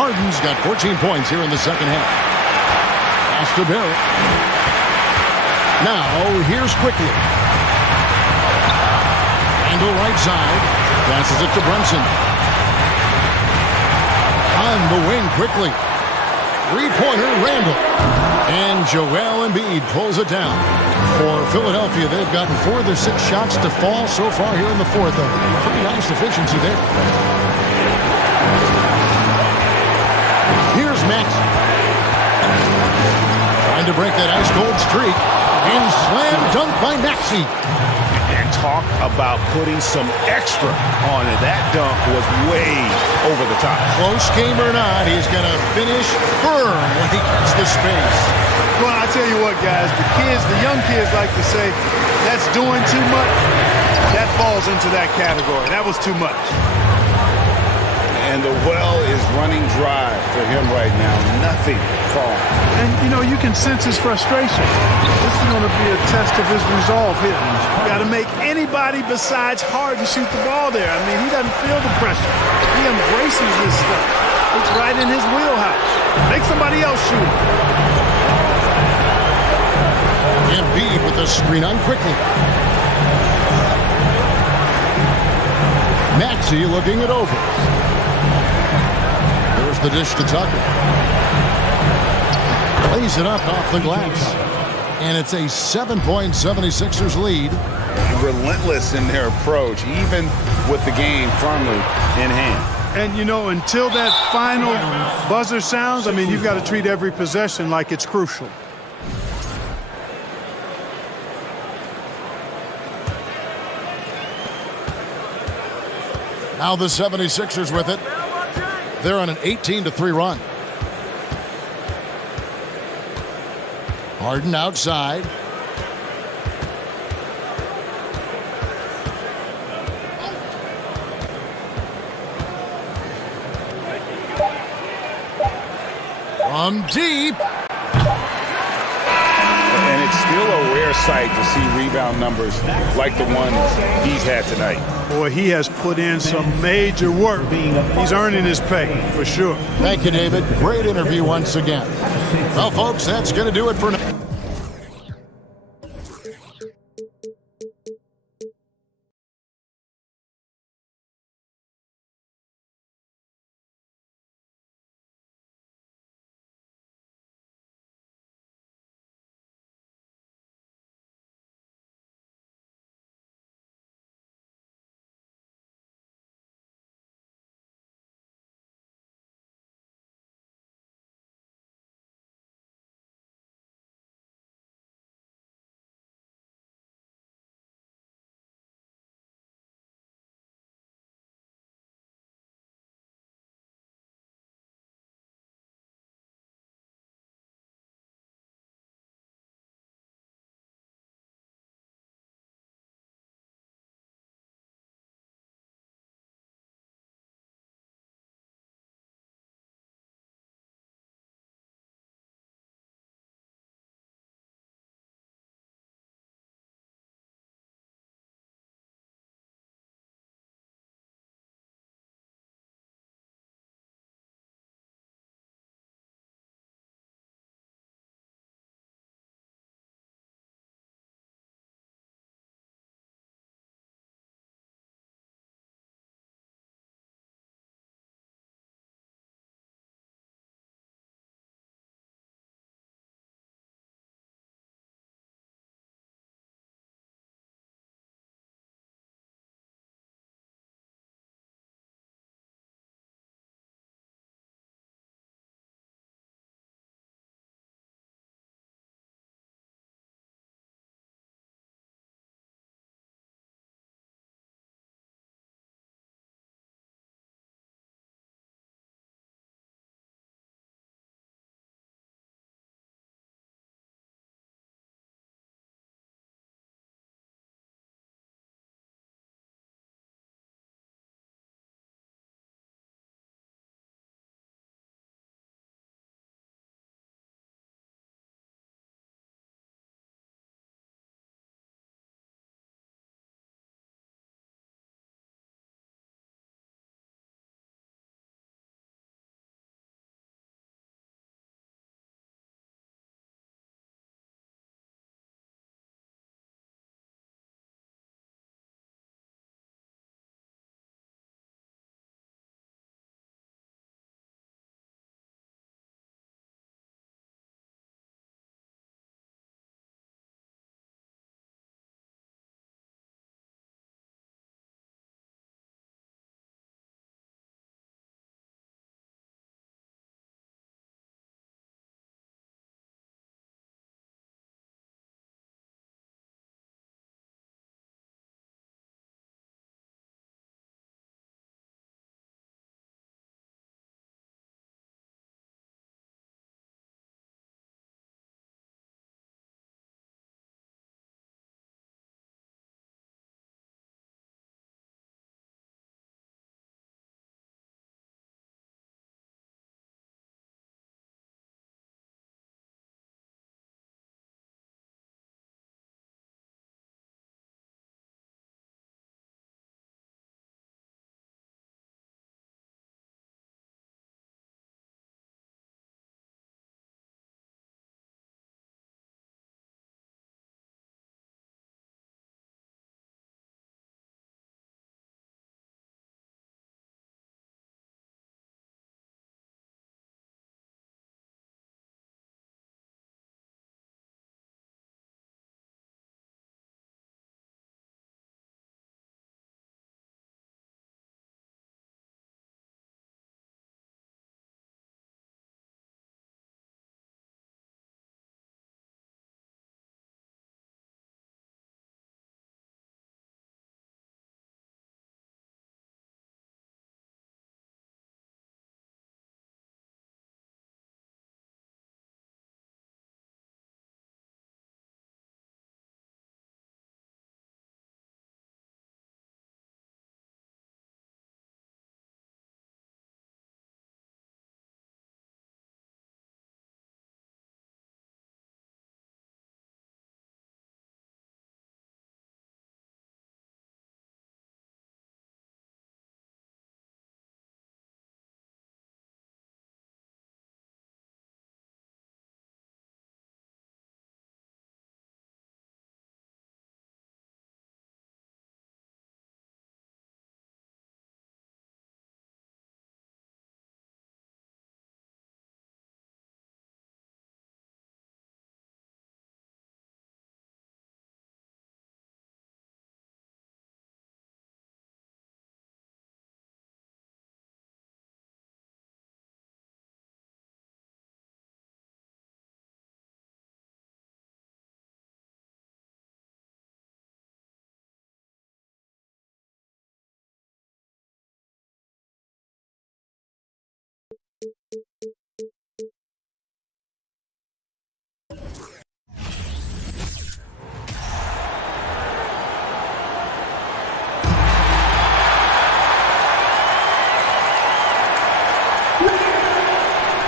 Harden's got 14 points here in the second half. Pass to Barrett. Now, here's Quickly. Angle right side. Passes it to Brunson. On the wing quickly. Three-pointer, Randall. And Joel Embiid pulls it down. For Philadelphia, they've gotten 4 of their 6 shots to fall so far here in the fourth. A pretty nice efficiency there. Here's Maxey. Trying to break that ice-cold streak. And slam dunk by Maxey. And talk about putting some extra on it. That dunk was way over the top. Close game or not, he's going to finish firm when he gets the space. Well, I tell you what, guys, the young kids like to say, that's doing too much. That falls into that category. That was too much. And the well is running dry for him right now. Nothing falling. And, you can sense his frustration. This is going to be a test of his resolve here. Got to make anybody besides Harden shoot the ball there. I mean, he doesn't feel the pressure. He embraces this stuff. It's right in his wheelhouse. Make somebody else shoot. Embiid with the screen on Quickly. Maxey looking it over. There's the dish to Tucker. Plays it up off the glass. And it's a 7-point 76ers lead. Relentless in their approach, even with the game firmly in hand. And, until that final buzzer sounds, I mean, you've got to treat every possession like it's crucial. Now the 76ers with it. They're on an 18-3 run. Harden outside. From deep. And it's still a rare sight to see rebound numbers like the ones he's had tonight. Boy, he has put in some major work. He's earning his pay, for sure. Thank you, David. Great interview once again. Well, folks, that's going to do it for now.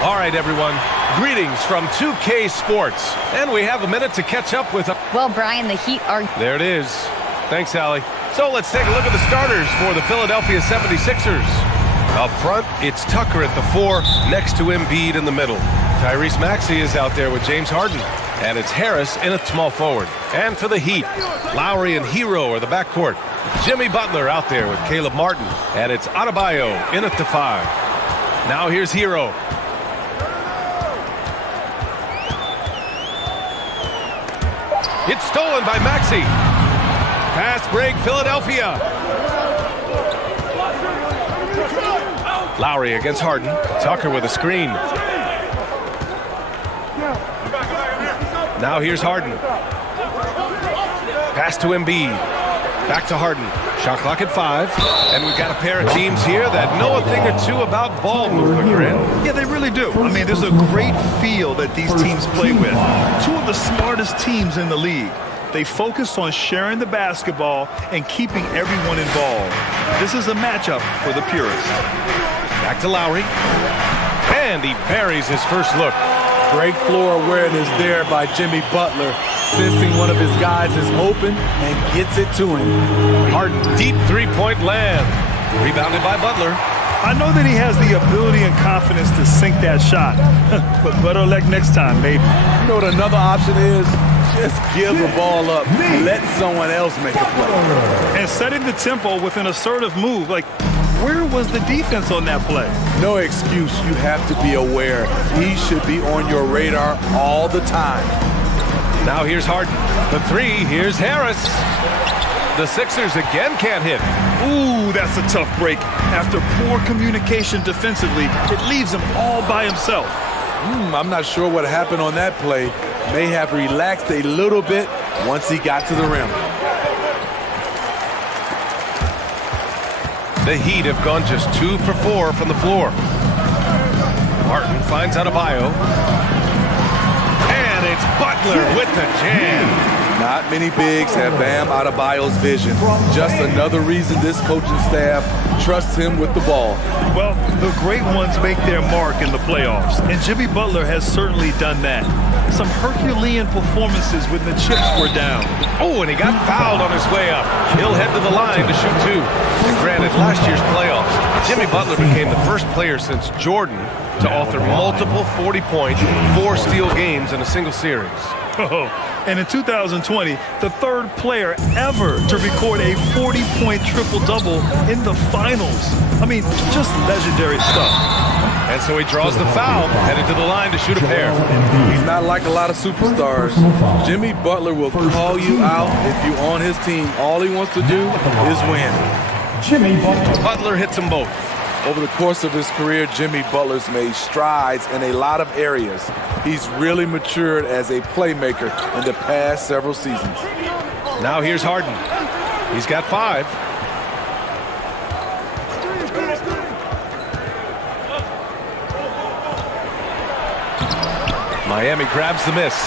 All right, everyone. Greetings from 2K Sports. And we have a minute to catch up with... Well, Brian, the Heat are... There it is. Thanks, Allie. So let's take a look at the starters for the Philadelphia 76ers. Up front, it's Tucker at the 4, next to Embiid in the middle. Tyrese Maxey is out there with James Harden. And it's Harris in at small forward. And for the Heat, Lowry and Hero are the backcourt. Jimmy Butler out there with Caleb Martin. And it's Adebayo in at the 5. Now here's Hero. It's stolen by Maxey. Fast break, Philadelphia. Lowry against Harden. Tucker with a screen. Now here's Harden. Pass to Embiid. Back to Harden. Shot clock at 5. And we've got a pair of teams here that know a thing or two about ball movement, Grant. Yeah, they really do. I mean, there's a great feel that these teams play with. Two of the smartest teams in the league. They focus on sharing the basketball and keeping everyone involved. This is a matchup for the purists. Back to Lowry. And he buries his first look. Great floor awareness there by Jimmy Butler, sensing one of his guys is open and gets it to him. Harden, deep three-point land. Rebounded by Butler. I know that he has the ability and confidence to sink that shot, but better luck next time, maybe. You know what another option is? Just give the ball up. Let someone else make a play. And setting the tempo with an assertive move. Like, where was the defense on that play? No excuse. You have to be aware. He should be on your radar all the time. Now here's Harden. The 3, here's Harris. The Sixers again can't hit. Ooh, that's a tough break. After poor communication defensively, it leaves him all by himself. I'm not sure what happened on that play. May have relaxed a little bit once he got to the rim. The Heat have gone just 2 for 4 from the floor. Martin finds Adebayo. And it's Butler with the jam. Not many bigs have Bam Adebayo's vision. Just another reason this coaching staff trusts him with the ball. Well, the great ones make their mark in the playoffs, and Jimmy Butler has certainly done that. Some Herculean performances when the chips were down. Oh, and he got fouled on his way up. He'll head to the line to shoot 2. And granted, last year's playoffs, Jimmy Butler became the first player since Jordan to author multiple 40-point, 4-steal games in a single series. And in 2020, the third player ever to record a 40-point triple-double in the finals. I mean, just legendary stuff. And so he draws the foul, headed to the line to shoot a pair. He's not like a lot of superstars. Jimmy Butler will call you out if you're on his team. All he wants to do is win. Butler hits them both. Over the course of his career, Jimmy Butler's made strides in a lot of areas. He's really matured as a playmaker in the past several seasons. Now here's Harden. He's got 5. Miami grabs the miss.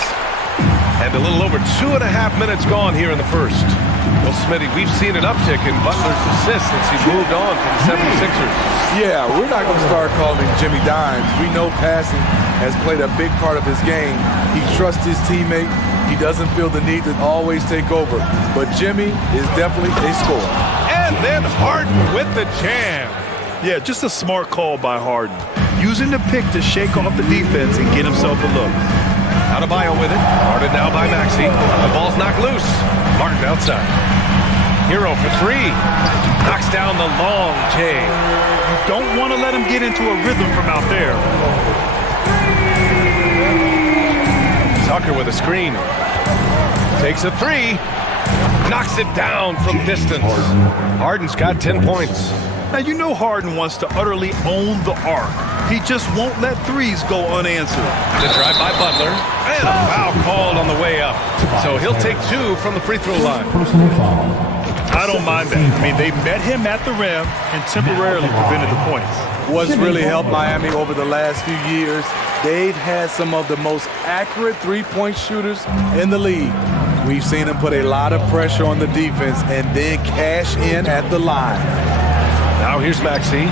And a little over 2.5 minutes gone here in the first. Well, Smitty, we've seen an uptick in Butler's assists since he moved on from the 76ers. Yeah, we're not going to start calling him Jimmy Dimes. We know passing has played a big part of his game. He trusts his teammate. He doesn't feel the need to always take over. But Jimmy is definitely a scorer. And then Harden with the jam. Yeah, just a smart call by Harden. Using the pick to shake off the defense and get himself a look. Adebayo with it. Guarded now by Maxey. The ball's knocked loose. Martin outside. Hero for 3. Knocks down the long J. You don't want to let him get into a rhythm from out there. Tucker with a screen. Takes a 3. Knocks it down from distance. Harden's got 10 points. Now, you know Harden wants to utterly own the arc. He just won't let threes go unanswered. The drive by Butler. And a foul called on the way up. So he'll take 2 from the free throw line. I don't mind that. I mean, they met him at the rim and temporarily prevented the points. What's really helped Miami over the last few years, they've had some of the most accurate three-point shooters in the league. We've seen them put a lot of pressure on the defense and then cash in at the line. Now here's Maxey.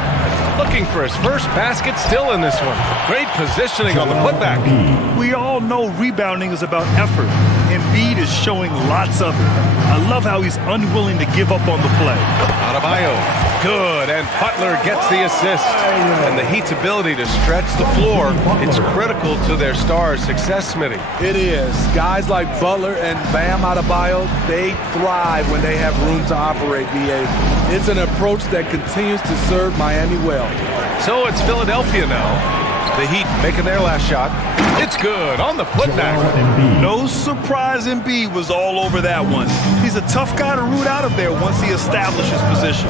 Looking for his first basket still in this one. Great positioning on the putback. We all know rebounding is about effort. Embiid is showing lots of it. I love how he's unwilling to give up on the play. Adebayo, good, and Butler gets the assist. And the Heat's ability to stretch the floor, it's critical to their stars' success, Smitty. It is. Guys like Butler and Bam Adebayo, they thrive when they have room to operate, B.A. It's an approach that continues to serve Miami well. So it's Philadelphia now. The Heat making their last shot. It's good on the putback. No surprise Embiid was all over that one. He's a tough guy to root out of there once he establishes position.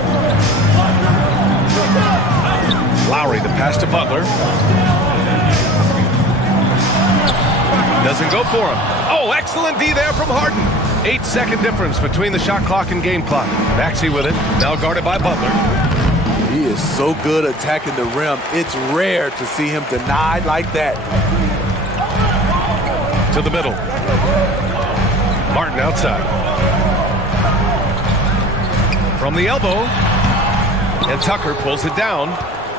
Lowry, the pass to Butler. Doesn't go for him. Oh, excellent D there from Harden. 8-second difference between the shot clock and game clock. Maxey with it, now guarded by Butler. He is so good attacking the rim. It's rare to see him denied like that. To the middle. Martin outside. From the elbow. And Tucker pulls it down.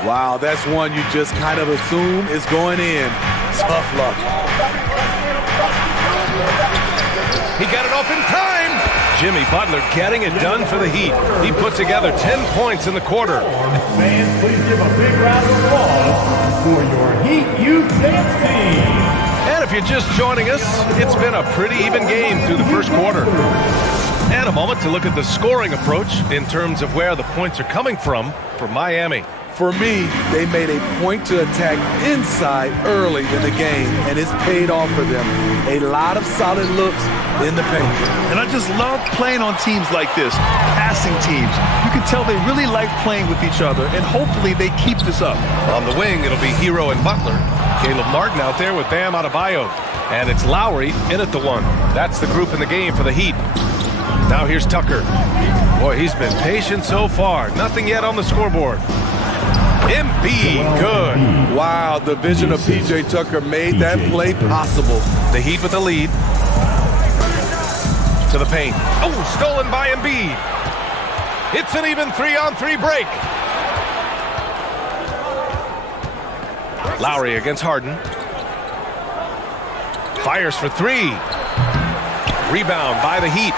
Wow, that's one you just kind of assume is going in. Tough luck. He got it off in time. Jimmy Butler getting it done for the Heat. He put together 10 points in the quarter. Fans, please give a big round of applause for your Heat Youth Dance Team. And if you're just joining us, it's been a pretty even game through the first quarter. And a moment to look at the scoring approach in terms of where the points are coming from for Miami. For me, they made a point to attack inside early in the game, and it's paid off for them. A lot of solid looks in the paint. And I just love playing on teams like this, passing teams. You can tell they really like playing with each other, and hopefully they keep this up. On the wing, it'll be Hero and Butler. Caleb Martin out there with Bam Adebayo. And it's Lowry in at the one. That's the group in the game for the Heat. Now here's Tucker. Boy, he's been patient so far. Nothing yet on the scoreboard. Embiid, good. Wow, the vision of P.J. Tucker made that play possible. The Heat with the lead. To the paint. Oh, stolen by Embiid. It's an even 3-on-3 break. Lowry against Harden. Fires for three. Rebound by the Heat.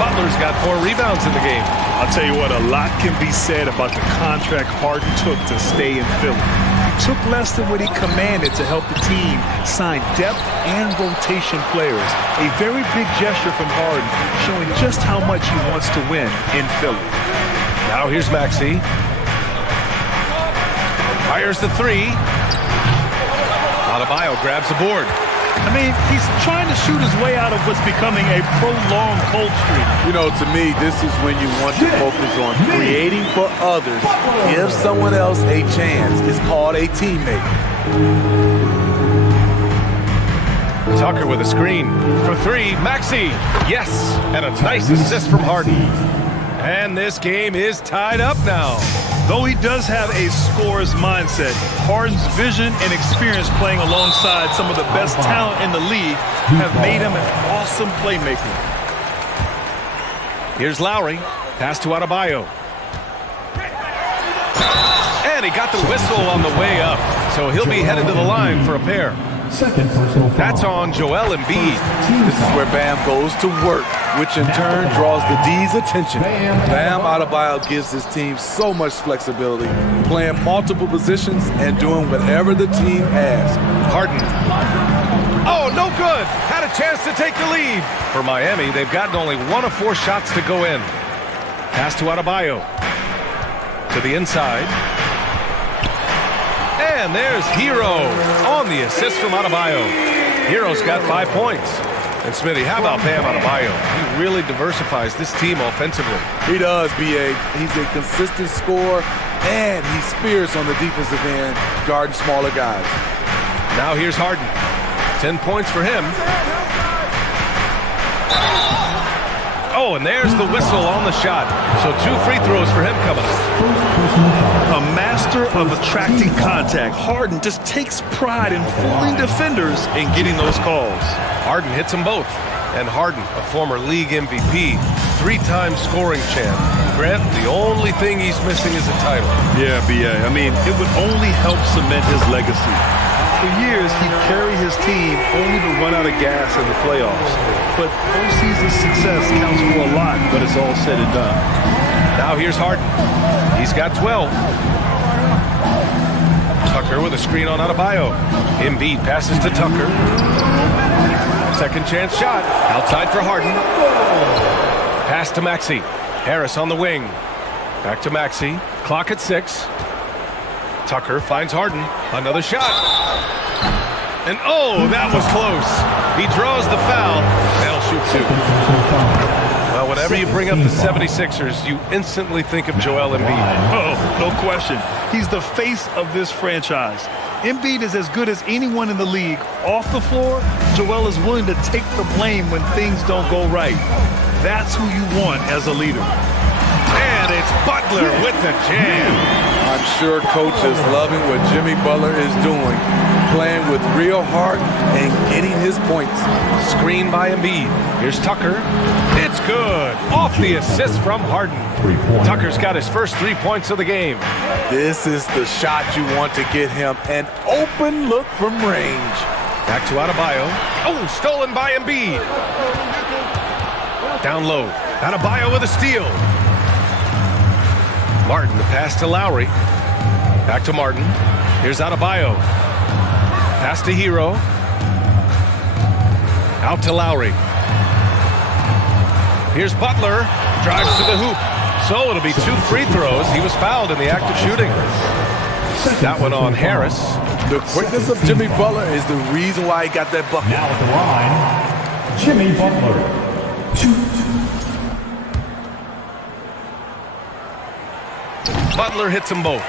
Butler's got 4 rebounds in the game. I'll tell you what, a lot can be said about the contract Harden took to stay in Philly. He took less than what he commanded to help the team sign depth and rotation players. A very big gesture from Harden, showing just how much he wants to win in Philly. Now here's Maxey. Fires the three. Adebayo grabs the board. I mean, he's trying to shoot his way out of what's becoming a prolonged cold streak. You know, to me, this is when you want to focus on creating for others. Give someone else a chance. It's called a teammate. Tucker with a screen for three. Maxey, yes, and a nice assist from Harden. And this game is tied up now. Though he does have a scorer's mindset, Harden's vision and experience playing alongside some of the best talent in the league have made him an awesome playmaker. Here's Lowry. Pass to Adebayo. And he got the whistle on the way up, so he'll be headed to the line for a pair. Second personal foul. That's on Joel Embiid. This is where Bam goes to work, which in turn draws the D's attention. Bam Adebayo gives his team so much flexibility, playing multiple positions and doing whatever the team asks. Harden. Oh, no good. Had a chance to take the lead. For Miami, they've gotten only 1 of 4 shots to go in. Pass to Adebayo. To the inside. And there's Hero on the assist from Adebayo. Hero's got 5 points. And Smitty, how about Bam Adebayo? He really diversifies this team offensively. He does, B.A. He's a consistent scorer, and he's fierce on the defensive end, guarding smaller guys. Now here's Harden. 10 points for him. Oh, and there's the whistle on the shot. So 2 free throws for him coming up. A master of attracting contact, Harden just takes pride in fooling defenders and getting those calls. Harden hits them both. And Harden, a former league MVP, 3-time scoring champ. Grant, the only thing he's missing is a title. Yeah, B.A. I mean, it would only help cement his legacy. For years, he'd carry his team only to run out of gas in the playoffs. But postseason success counts for a lot, but it's all said and done. Now here's Harden. He's got 12. Tucker with a screen on Adebayo. Embiid passes to Tucker. Second chance shot. Outside for Harden. Pass to Maxey. Harris on the wing. Back to Maxey. Clock at 6. Tucker finds Harden. Another shot. And oh, that was close. He draws the foul. They'll shoot 2. Well, whenever you bring up the 76ers, you instantly think of Joel Embiid. Oh, no question. He's the face of this franchise. Embiid is as good as anyone in the league. Off the floor, Joel is willing to take the blame when things don't go right. That's who you want as a leader. And it's Butler with the jam. I'm sure Coach is loving what Jimmy Butler is doing, playing with real heart and getting his points. Screen by Embiid. Here's Tucker. It's good. Off the assist from Harden. Tucker's got his first 3 points of the game. This is the shot you want to get him, an open look from range. Back to Adebayo. Oh, stolen by Embiid. Down low. Adebayo with a steal. Martin, the pass to Lowry. Back to Martin. Here's Adebayo. Pass to Hero. Out to Lowry. Here's Butler. Drives to the hoop. So it'll be 2 free throws. He was fouled in the act of shooting. That one on Harris. The quickness of Jimmy Butler is the reason why he got that bucket. Now at the line, Jimmy Butler. Butler hits them both.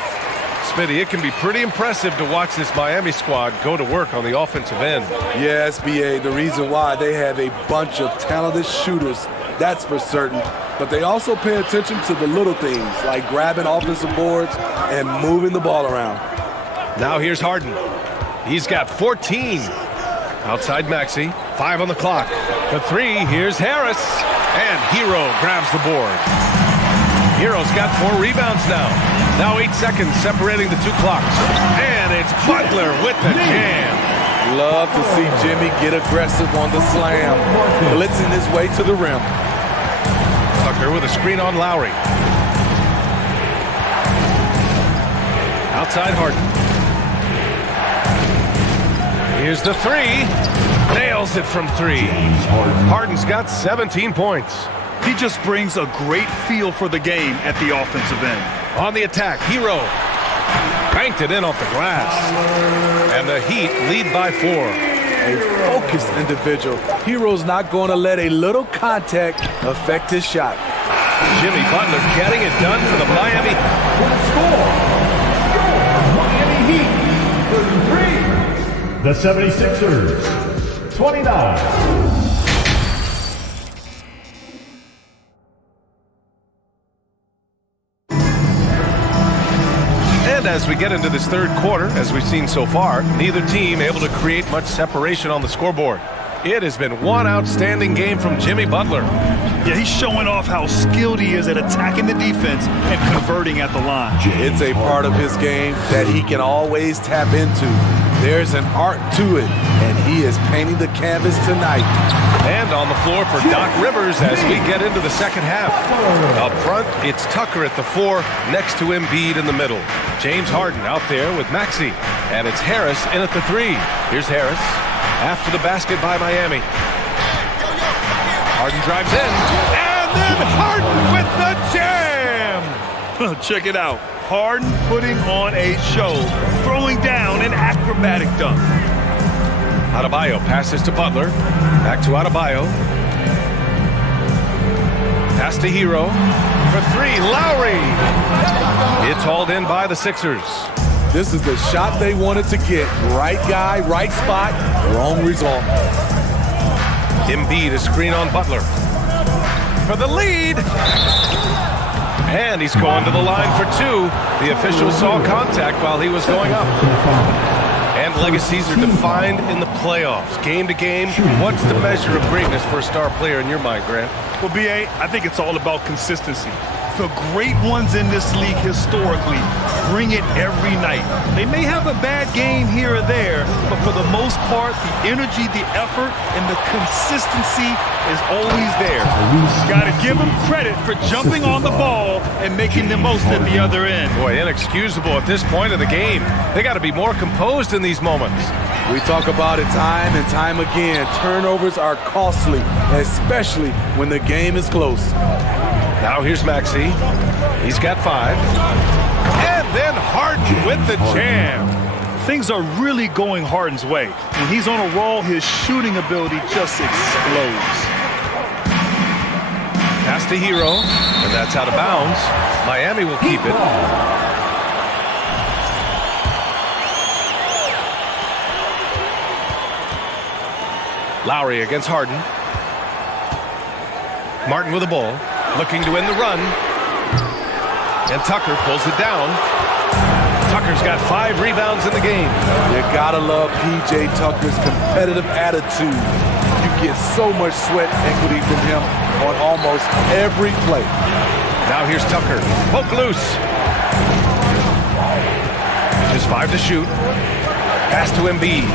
Smitty, it can be pretty impressive to watch this Miami squad go to work on the offensive end. Yes, B.A., the reason why they have a bunch of talented shooters, that's for certain. But they also pay attention to the little things, like grabbing offensive boards and moving the ball around. Now here's Harden. He's got 14. Outside Maxey, 5 on the clock. For 3, here's Harris. And Hero grabs the board. Hero's got 4 rebounds now. Now 8 seconds separating the 2 clocks. And it's Butler with the jam. Love to see Jimmy get aggressive on the slam, blitzing his way to the rim. Tucker with a screen on Lowry. Outside Harden. Here's the 3. Nails it from 3. Harden's got 17 points. He just brings a great feel for the game at the offensive end. On the attack, Hero banked it in off the glass. And the Heat lead by 4. A focused individual. Hero's not going to let a little contact affect his shot. Jimmy Butler getting it done for the Miami. Score. Miami Heat 33. The 76ers 29. And as we get into this third quarter, as we've seen so far, neither team able to create much separation on the scoreboard. It has been one outstanding game from Jimmy Butler. Yeah, he's showing off how skilled he is at attacking the defense and converting at the line. It's a part of his game that he can always tap into. There's an art to it, and he is painting the canvas tonight. And on the floor for Doc Rivers as we get into the second half. Up front, it's Tucker at the 4, next to Embiid in the middle. James Harden out there with Maxey. And it's Harris in at the 3. Here's Harris. After the basket by Miami. Harden drives in. And then Harden with the jam! Check it out. Harden putting on a show, throwing down an acrobatic dunk. Adebayo passes to Butler. Back to Adebayo. Pass to Hero. For 3, Lowry. It's hauled in by the Sixers. This is the shot they wanted to get. Right guy, right spot, wrong result. Embiid a screen on Butler. For the lead. And he's going to the line for two. The official saw contact while he was going up. And legacies are defined in the playoffs. Game to game, what's the measure of greatness for a star player in your mind, Grant? Well, B.A., I think it's all about consistency. The great ones in this league historically bring it every night. They may have a bad game here or there, but for the most part, the energy, the effort, and the consistency is always there. Got to give them credit for jumping on the ball and making the most at the other end. Boy, inexcusable at this point of the game. They got to be more composed in these moments. We talk about it time and time again. Turnovers are costly, especially when the game is close. Now here's Maxey. He's got 5. And then Harden with the jam. Things are really going Harden's way. When he's on a roll, his shooting ability just explodes. Pass to Hero, and that's out of bounds. Miami will keep it. Lowry against Harden. Martin with the ball, looking to win the run. And Tucker pulls it down. Tucker's got 5 rebounds in the game. You gotta love P.J. Tucker's competitive attitude. You get so much sweat equity from him on almost every play. Now here's Tucker. Poke loose. Just 5 to shoot. Pass to Embiid.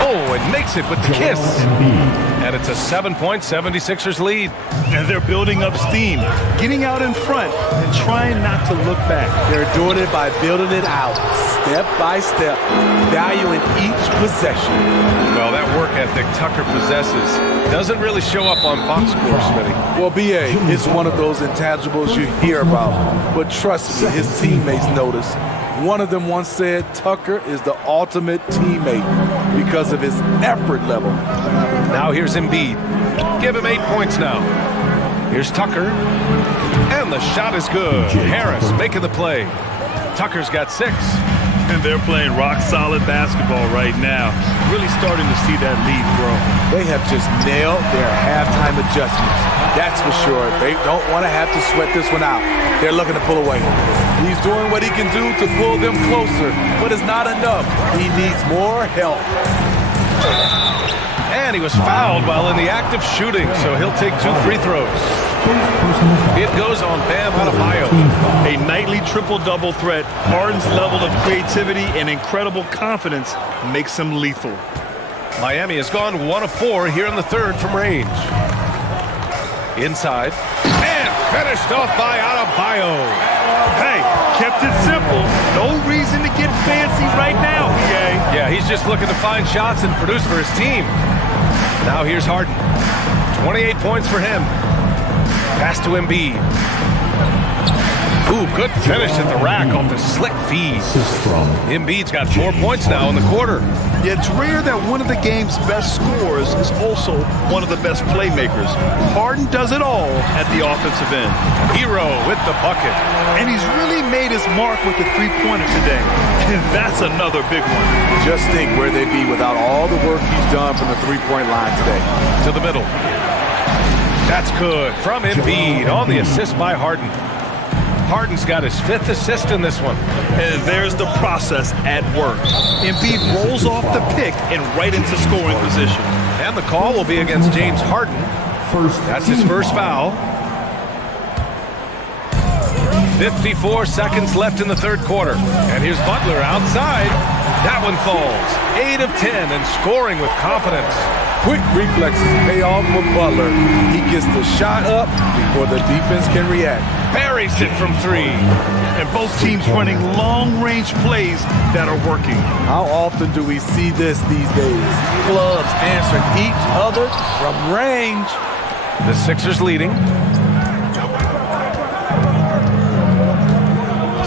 Oh, and makes it with the kiss. And it's a 7-point 76ers lead. And they're building up steam, getting out in front and trying not to look back. They're doing it by building it out, step by step, valuing each possession. Well, that work ethic Tucker possesses doesn't really show up on box score, Smitty. Well, B.A., it's one of those intangibles you hear about. But trust me, his teammates notice. One of them once said Tucker is the ultimate teammate because of his effort level. Now here's Embiid. Give him 8 points now. Here's Tucker. And the shot is good. Harris making the play. Tucker's got 6. And they're playing rock-solid basketball right now. Really starting to see that lead grow. They have just nailed their halftime adjustments. That's for sure. They don't want to have to sweat this one out. They're looking to pull away. He's doing what he can do to pull them closer, but it's not enough. He needs more help. And he was fouled while in the act of shooting, so he'll take 2 free throws. It goes on Bam Adebayo. A nightly triple-double threat. Harden's level of creativity and incredible confidence makes him lethal. Miami has gone 1 of 4 here in the third from range. Inside. And finished off by Adebayo. Hey, kept it simple. No reason to get fancy right now, PA. Yeah, he's just looking to find shots and produce for his team. Now here's Harden. 28 points for him. Pass to Embiid. Ooh, good finish at the rack off the slick feed. Embiid's got 4 points now in the quarter. Yeah, it's rare that one of the game's best scorers is also one of the best playmakers. Harden does it all at the offensive end. Hero with the bucket. And he's really made his mark with the three-pointer today. And that's another big one. Just think where they'd be without all the work he's done from the three-point line today. To the middle. That's good from Embiid on the assist by Harden. Harden's got his 5th assist in this one. And there's the process at work. Embiid rolls off the pick and right into scoring position. And the call will be against James Harden. That's his first foul. 54 seconds left in the third quarter. And here's Butler outside. That one falls. 8 of 10 and scoring with confidence. Quick reflexes pay off for Butler. He gets the shot up before the defense can react. Buries it from 3. And both teams running long-range plays that are working. How often do we see this these days? Clubs answering each other from range. The Sixers leading.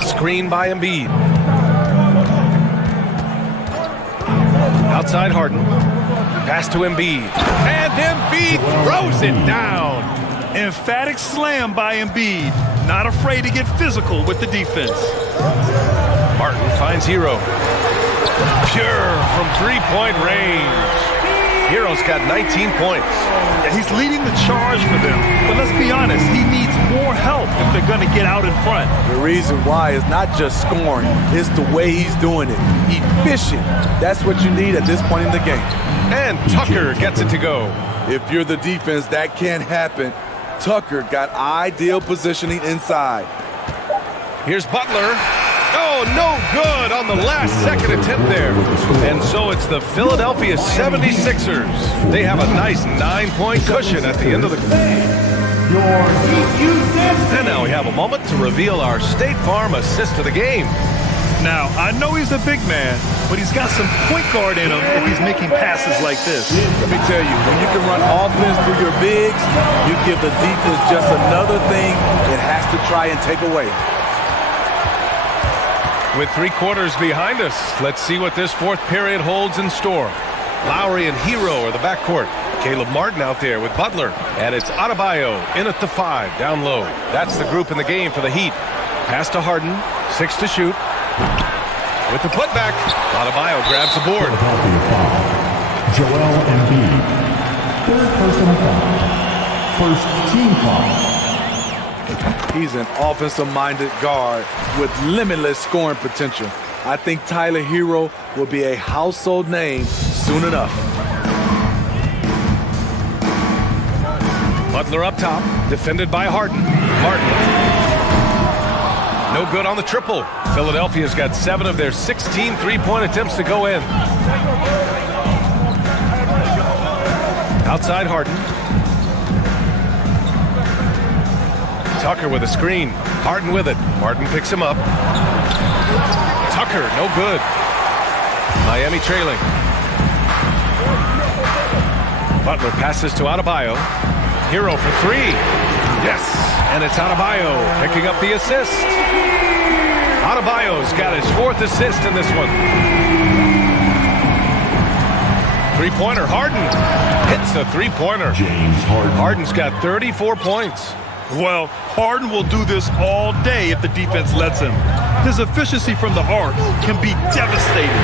Screen by Embiid. Outside Harden. Pass to Embiid. And Embiid throws it down. Emphatic slam by Embiid. Not afraid to get physical with the defense. Martin finds Hero. Pure from 3-point range. Hero's got 19 points. Yeah, he's leading the charge for them. But let's be honest, he needs more help if they're going to get out in front. The reason why is not just scoring, it's the way he's doing it. Efficient. That's what you need at this point in the game. And Tucker gets it to go. If you're the defense, that can't happen. Tucker got ideal positioning inside. Here's Butler. Oh, no good on the last second attempt there. And so it's the Philadelphia 76ers. They have a nice 9-point cushion at the end of the game. And now we have a moment to reveal our State Farm assist of the game. Now, I know he's a big man, but he's got some point guard in him if he's making passes like this. Let me tell you, when you can run offense through your bigs, you give the defense just another thing it has to try and take away. With 3 quarters behind us, let's see what this fourth period holds in store. Lowry and Hero are the backcourt. Caleb Martin out there with Butler. And it's Adebayo in at the 5, down low. That's the group in the game for the Heat. Pass to Harden, 6 to shoot. With the putback, Adebayo grabs the board. Joel Embiid. Third personal foul. First team foul. He's an offensive-minded guard with limitless scoring potential. I think Tyler Hero will be a household name soon enough. Butler up top, defended by Harden. Martin. No good on the triple. Philadelphia's got 7 of their 16 three-point attempts to go in. Outside Harden. Tucker with a screen. Harden with it. Martin picks him up. Tucker, no good. Miami trailing. Butler passes to Adebayo. Hero for 3. Yes, and it's Adebayo picking up the assist. Adebayo's got his 4th assist in this one. Three-pointer, Harden hits a three-pointer. James Harden. Harden's got 34 points. Well, Harden will do this all day if the defense lets him. His efficiency from the arc can be devastating.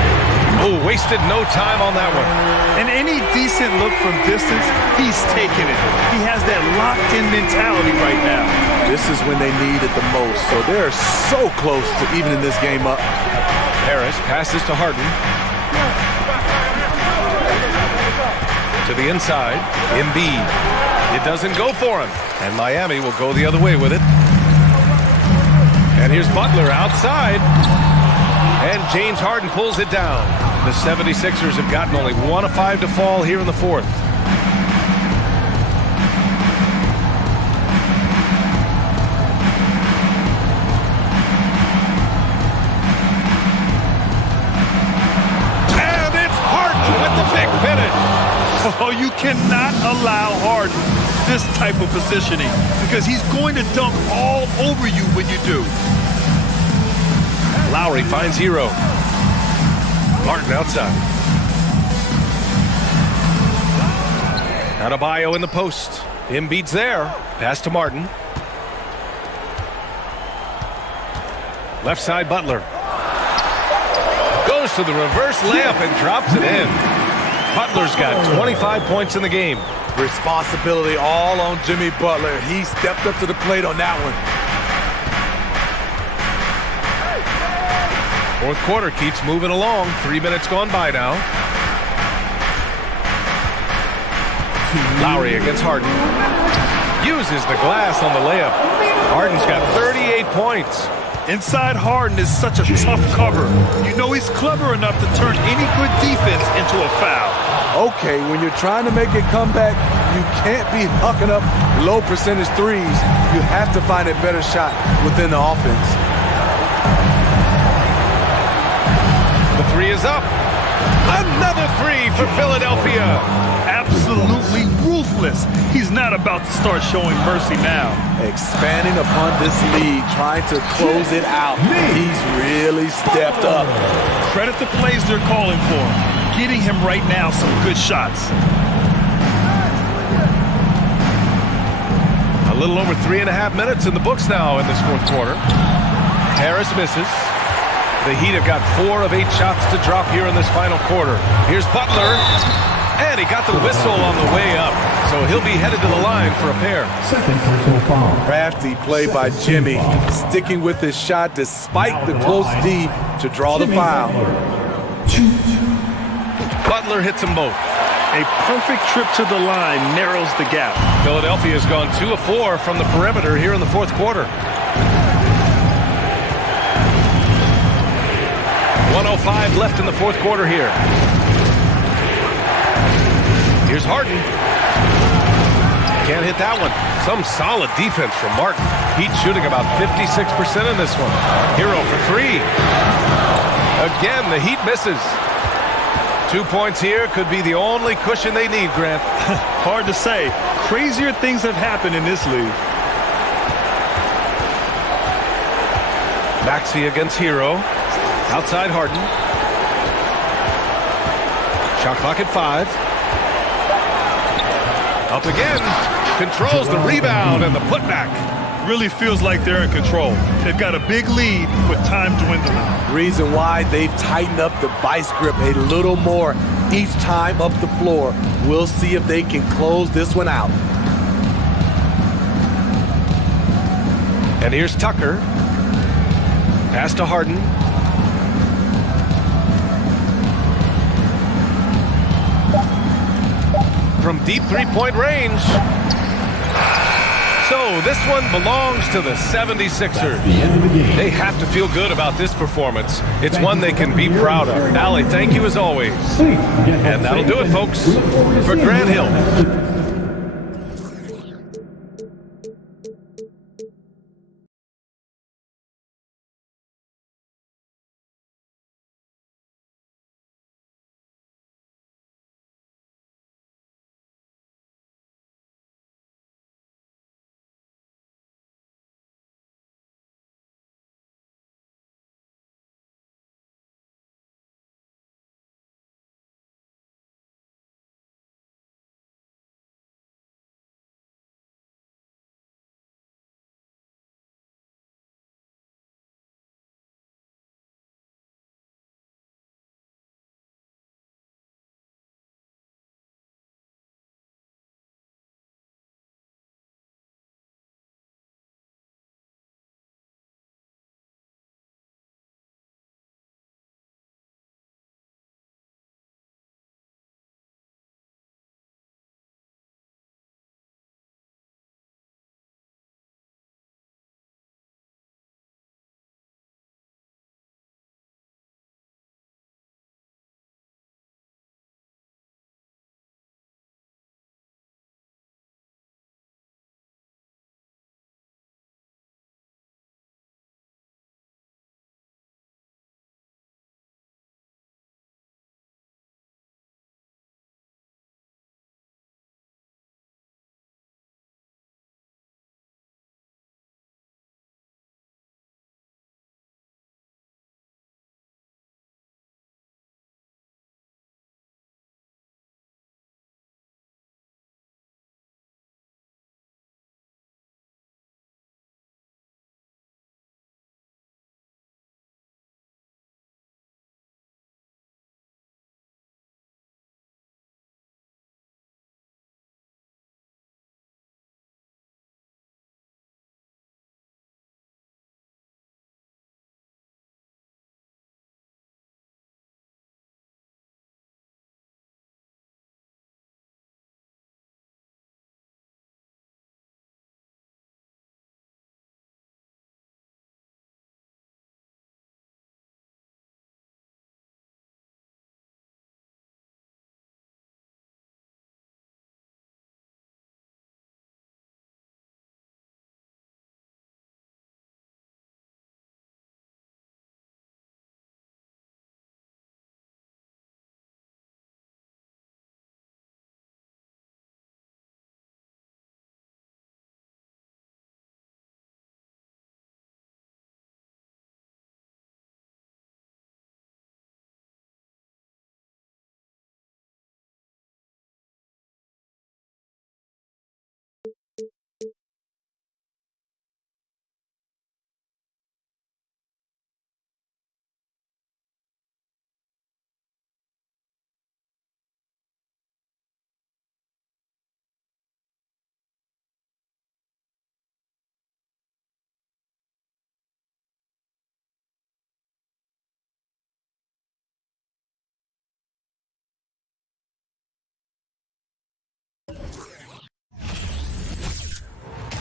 Oh, wasted no time on that one. And any decent look from distance, he's taking it. He has that locked-in mentality right now. This is when they need it the most, so they're so close to evening this game up. Harris passes to Harden. To the inside, Embiid. It doesn't go for him, and Miami will go the other way with it. And here's Butler outside, and James Harden pulls it down. The 76ers have gotten only 1 of 5 to fall here in the 4th. And it's Harden with the big finish. Oh, you cannot allow Harden this type of positioning because he's going to dunk all over you when you do. Lowry finds Hero. Martin outside. Adebayo in the post. Embiid's there. Pass to Martin. Left side Butler. Goes to the reverse layup and drops it in. Butler's got 25 points in the game. Responsibility all on Jimmy Butler. He stepped up to the plate on that one. 4th quarter keeps moving along. 3 minutes gone by now. Lowry against Harden. Uses the glass on the layup. Harden's got 38 points. Inside Harden is such a tough cover. You know he's clever enough to turn any good defense into a foul. Okay, when you're trying to make a comeback, you can't be hucking up low percentage threes. You have to find a better shot within the offense. The 3 is up. Another 3 for Philadelphia. Absolutely ruthless. He's not about to start showing mercy now. Expanding upon this lead, trying to close it out. He's really stepped up. Credit the plays they're calling for him. Getting him right now some good shots. A little over 3.5 minutes in the books now in this 4th quarter. Harris misses. The Heat have got 4 of 8 shots to drop here in this final quarter. Here's Butler, and he got the whistle on the way up, so he'll be headed to the line for a pair. Second personal foul. Crafty play by Jimmy, sticking with his shot despite the close D to draw the foul. Butler hits them both. A perfect trip to the line narrows the gap. Philadelphia has gone 2 of 4 from the perimeter here in the fourth quarter. 1:05 left in the fourth quarter here. Here's Harden. Can't hit that one. Some solid defense from Martin. Heat shooting about 56% in this one. Hero for 3. Again, the Heat misses. 2 points here could be the only cushion they need, Grant. Hard to say. Crazier things have happened in this league. Maxey against Hero. Outside Harden. Shot clock at 5. Up again. Controls the rebound and the putback. Really feels like they're in control. They've got a big lead with time dwindling. Reason why they've tightened up the vice grip a little more each time up the floor. We'll see if they can close this one out. And here's Tucker. Pass to Harden. From deep three-point range. So this one belongs to the 76ers. The end of the game. They have to feel good about this performance. It's one they can be proud of. Allie, thank you as always. And that'll do it, folks. For Grant Hill.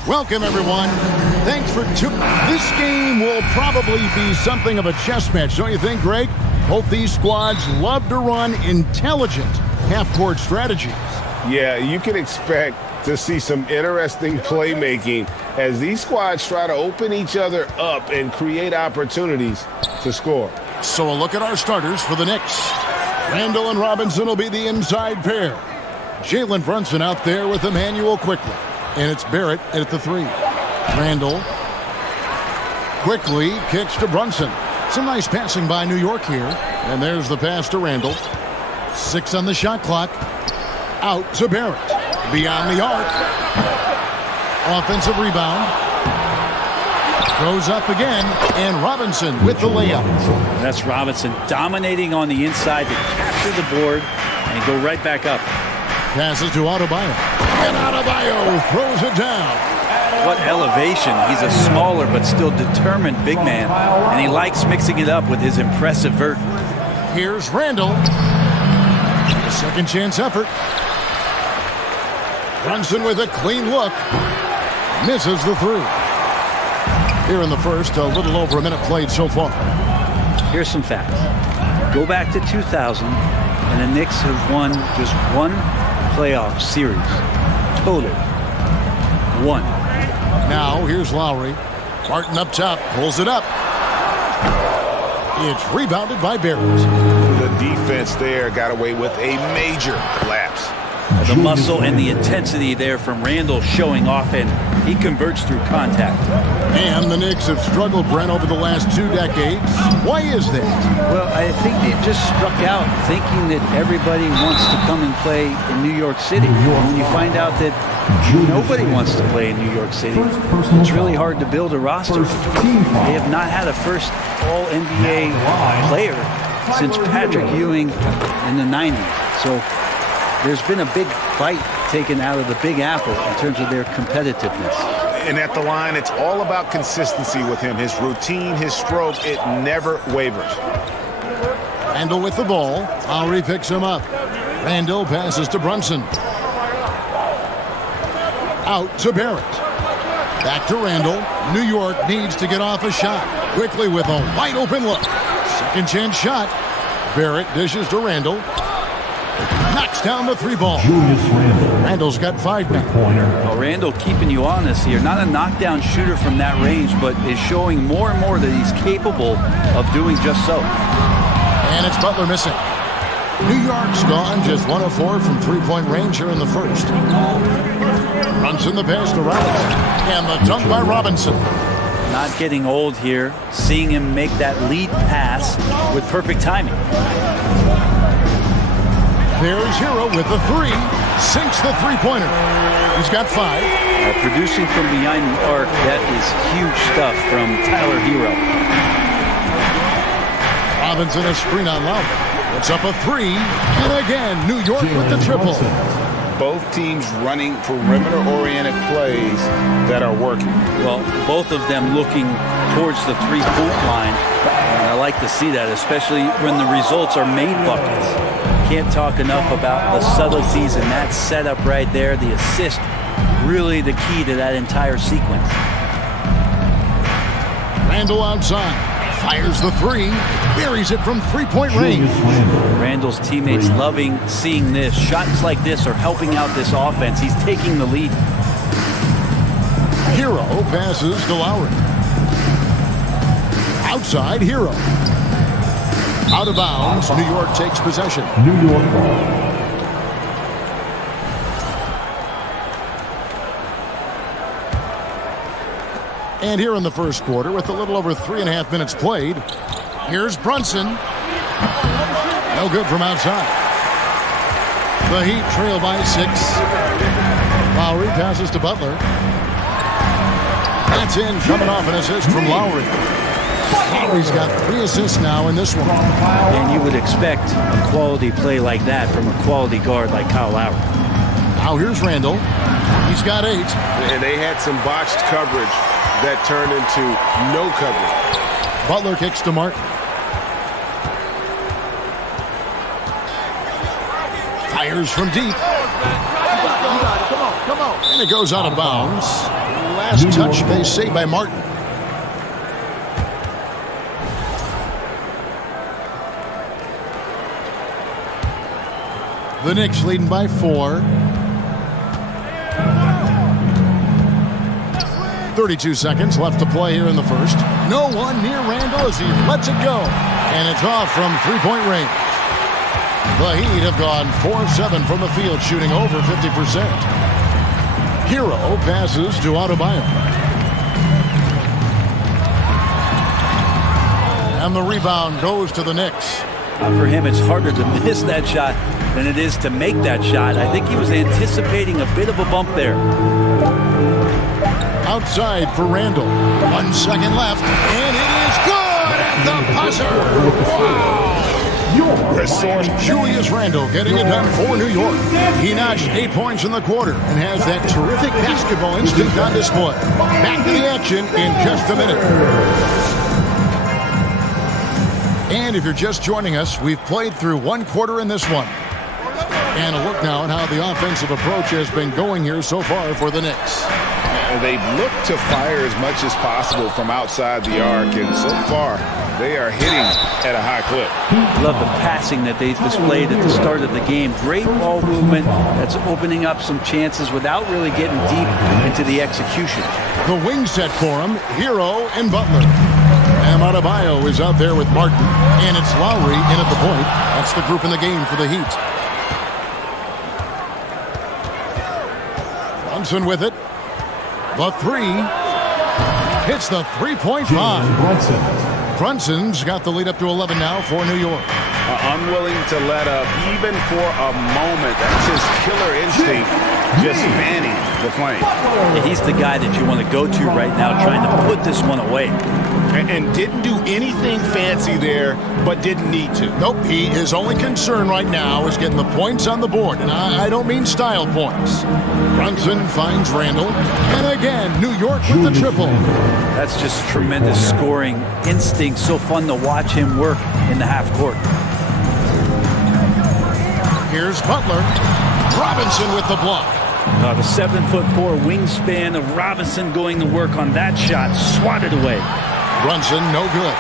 Welcome, everyone. Thanks for This game will probably be something of a chess match, don't you think, Greg? Both these squads love to run intelligent half-court strategies. Yeah, you can expect to see some interesting playmaking as these squads try to open each other up and create opportunities to score. So a look at our starters for the Knicks. Randall and Robinson will be the inside pair. Jalen Brunson out there with Emmanuel quickly. And it's Barrett at the 3. Randall quickly kicks to Brunson. Some nice passing by New York here. And there's the pass to Randall. 6 on the shot clock. Out to Barrett. Beyond the arc. Offensive rebound. Goes up again. And Robinson with the layup. That's Robinson dominating on the inside to capture the board and go right back up. Passes to Adebayo. And Adebayo throws it down. What elevation. He's a smaller but still determined big man. And he likes mixing it up with his impressive vert. Here's Randall. A second chance effort. Brunson with a clean look. Misses the 3. Here in the first, a little over a minute played so far. Here's some facts. Go back to 2000, and the Knicks have won just one playoff series. Total. 1. Now, here's Lowry. Martin up top, pulls it up. It's rebounded by Barrett. The defense there got away with a major collapse. The muscle and the intensity there from Randall showing off, and he converts through contact. And the Knicks have struggled, Brent, over the last 2 decades. Why is that? Well, I think they just struck out thinking that everybody wants to come and play in New York City. When you find out that nobody wants to play in New York City, it's really hard to build a roster. They have not had a first All-NBA player since Patrick Ewing in the 90s. So there's been a big bite taken out of the Big Apple in terms of their competitiveness. And at the line, it's all about consistency with him. His routine, his stroke, it never wavers. Randall with the ball. Lowry picks him up. Randall passes to Brunson. Out to Barrett. Back to Randall. New York needs to get off a shot. Quickly with a wide open look. Second chance shot. Barrett dishes to Randall. Knocks down the 3 ball. Randall's got 5 now. Well, Randall keeping you honest here. Not a knockdown shooter from that range, but is showing more and more that he's capable of doing just so. And it's Butler missing. New York's gone just 1 of 4 from 3-point range here in the first. Brunson the pass to Robinson. And the dunk by Robinson. Not getting old here. Seeing him make that lead pass with perfect timing. There's Hero with the 3. Sinks the 3-pointer. He's got 5. Producing from behind the arc, that is huge stuff from Tyler Hero. Robinson a screen on Lowry. It's up a 3. And again, New York with the triple. Both teams running perimeter-oriented plays that are working. Well, both of them looking towards the 3-point line. And I like to see that, especially when the results are made buckets. Can't talk enough about the subtleties in that setup right there. The assist, really the key to that entire sequence. Randall outside. Fires the 3. Buries it from 3-point range. Randall's teammates loving seeing this. Shots like this are helping out this offense. He's taking the lead. Hero passes to Lowry. Outside, Hero. Out of bounds. New York takes possession. New York ball. And here in the first quarter, with a little over 3.5 minutes played, here's Brunson. No good from outside. The Heat trail by 6. Lowry passes to Butler. That's in, coming off an assist from Lowry. Lowry's got 3 assists now in this one. And you would expect a quality play like that from a quality guard like Kyle Lowry. Now here's Randall. He's got 8. And they had some botched coverage that turned into no coverage. Butler kicks to Martin. Fires from deep. Come on. And it goes out of bounds. last touch, they say, by Martin. The Knicks leading by 4. 32 seconds left to play here in the first. No one near Randall as he lets it go. And it's off from three-point range. The Heat have gone 4 of 7 from the field, shooting over 50%. Hero passes to Adebayo. And the rebound goes to the Knicks. For him, it's harder to miss that shot than it is to make that shot. I think he was anticipating a bit of a bump there. Outside for Randall. 1 second left, and it is good at the buzzer. Wow! Resource Julius Randle getting it done for New York. He notched 8 points in the quarter and has that terrific basketball instinct on display. Back to the action in just a minute. And if you're just joining us, we've played through 1 quarter in this one. And a look now at how the offensive approach has been going here so far for the Knicks. They've looked to fire as much as possible from outside the arc, and so far they are hitting at a high clip. Love the passing that they displayed at the start of the game. Great ball movement that's opening up some chances without really getting deep into the execution. The wing set for him, Hero and Butler. And Adebayo is out there with Martin, and it's Lowry in at the point. That's the group in the game for the Heat. Brunson with it. The 3 hits the three-point line. Brunson's got the lead up to 11 now for New York. Unwilling to let up even for a moment. That's his killer instinct, just fanning the flame. Yeah, he's the guy that you want to go to right now, trying to put this one away. And didn't do anything fancy there, but didn't need to. Nope, his only concern right now is getting the points on the board. And I don't mean style points. Brunson finds Randall. And again, New York with the triple. That's just tremendous scoring instinct. So fun to watch him work in the half court. Here's Butler. Robinson with the block. The 7'4" wingspan of Robinson going to work on that shot. Swatted away. Brunson, no good.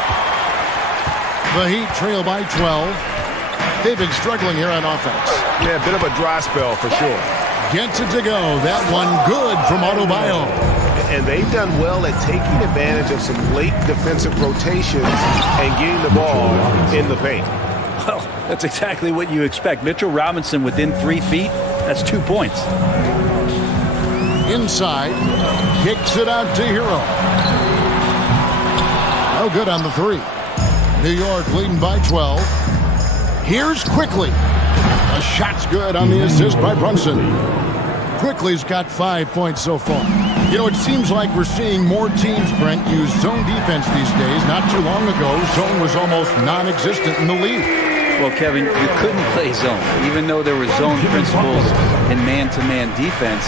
The Heat trail by 12. They've been struggling here on offense. Yeah, a bit of a dry spell for sure. Gets it to go. That one good from Adebayo. And they've done well at taking advantage of some late defensive rotations and getting the ball in the paint. Well, that's exactly what you expect. Mitchell Robinson within 3 feet. That's 2 points. Inside. Kicks it out to Hero. No good on the 3. New York leading by 12. Here's Quickly. A shot's good on the assist by Brunson. Quickly's got 5 points so far. You know, it seems like we're seeing more teams, Brent, use zone defense these days. Not too long ago, zone was almost non-existent in the league. Well, Kevin, you couldn't play zone. Even though there were zone principles in man-to-man defense,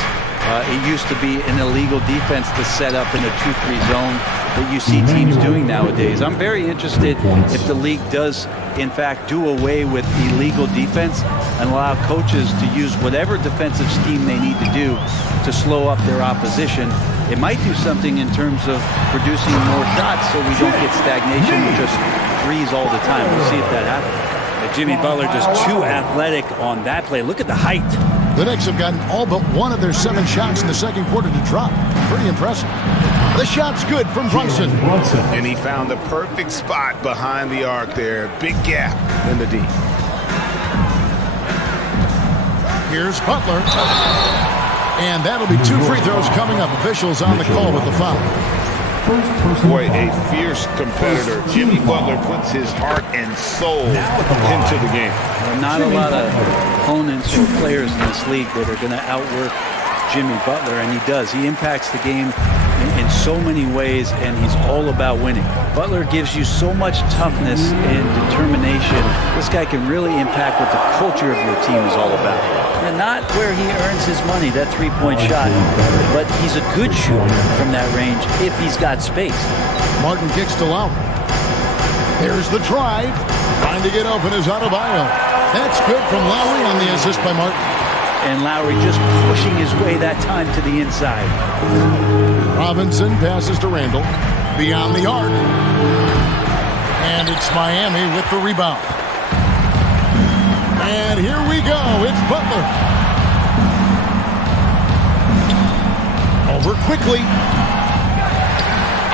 it used to be an illegal defense to set up in a 2-3 zone that you see teams doing nowadays. I'm very interested if the league does, in fact, do away with illegal defense and allow coaches to use whatever defensive scheme they need to do to slow up their opposition. It might do something in terms of producing more shots so we don't get stagnation with just threes all the time. We'll see if that happens. Jimmy Butler just too athletic on that play. Look at the height. The Knicks have gotten all but one of their 7 shots in the second quarter to drop. Pretty impressive. The shot's good from Brunson. And he found the perfect spot behind the arc there. Big gap in the D. Here's Butler. And that'll be 2 free throws coming up. Officials on the call with the foul. Boy, a fierce competitor. Jimmy Butler puts his heart and soul into the game. Not a lot of opponents or players in this league that are going to outwork Jimmy Butler, and he does. He impacts the game in so many ways, and he's all about winning. Butler gives you so much toughness and determination. This guy can really impact what the culture of your team is all about. And not where he earns his money, that three-point shot, but he's a good shooter from that range if he's got space. Martin kicks to Lowry. There's the drive. Trying to get open is Adebayo. That's good from Lowry on the assist by Martin. And Lowry just pushing his way that time to the inside. Robinson passes to Randall. Beyond the arc. And it's Miami with the rebound. And here we go. It's Butler. Over quickly.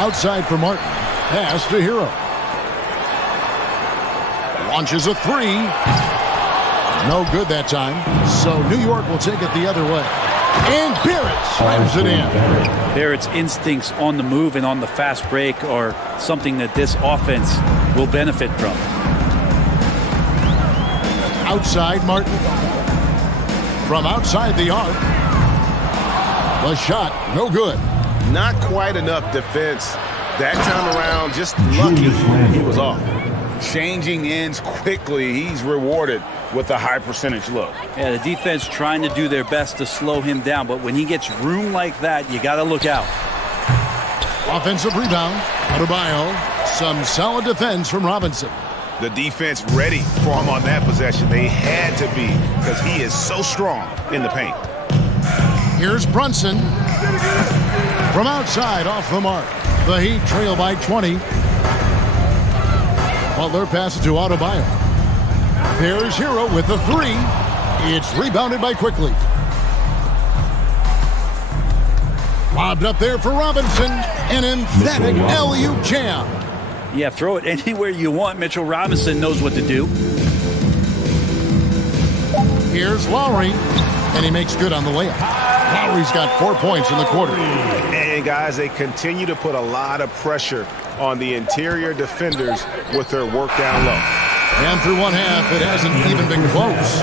Outside for Martin. Pass to Hero. Launches a three. No good that time. So New York will take it the other way. And Barrett slams it in. Barrett's instincts on the move and on the fast break are something that this offense will benefit from. Outside Martin. From outside the arc. The shot, no good. Not quite enough defense that time around. Just lucky he was off. Changing ends quickly. He's rewarded with a high percentage look. Yeah, the defense trying to do their best to slow him down, but when he gets room like that, you got to look out. Offensive rebound. Adebayo. Some solid defense from Robinson. The defense ready for him on that possession. They had to be because he is so strong in the paint. Here's Brunson. From outside off the mark. The Heat trail by 20. Butler passes to Adebayo. There's Hero with the three. It's rebounded by Quickly. Lobbed up there for Robinson. An emphatic alley-oop jam. Yeah, throw it anywhere you want. Mitchell Robinson knows what to do. Here's Lowry. And he makes good on the layup. Lowry's got 4 points in the quarter. And guys, they continue to put a lot of pressure on the interior defenders with their work down low. And through one half, it hasn't even been close.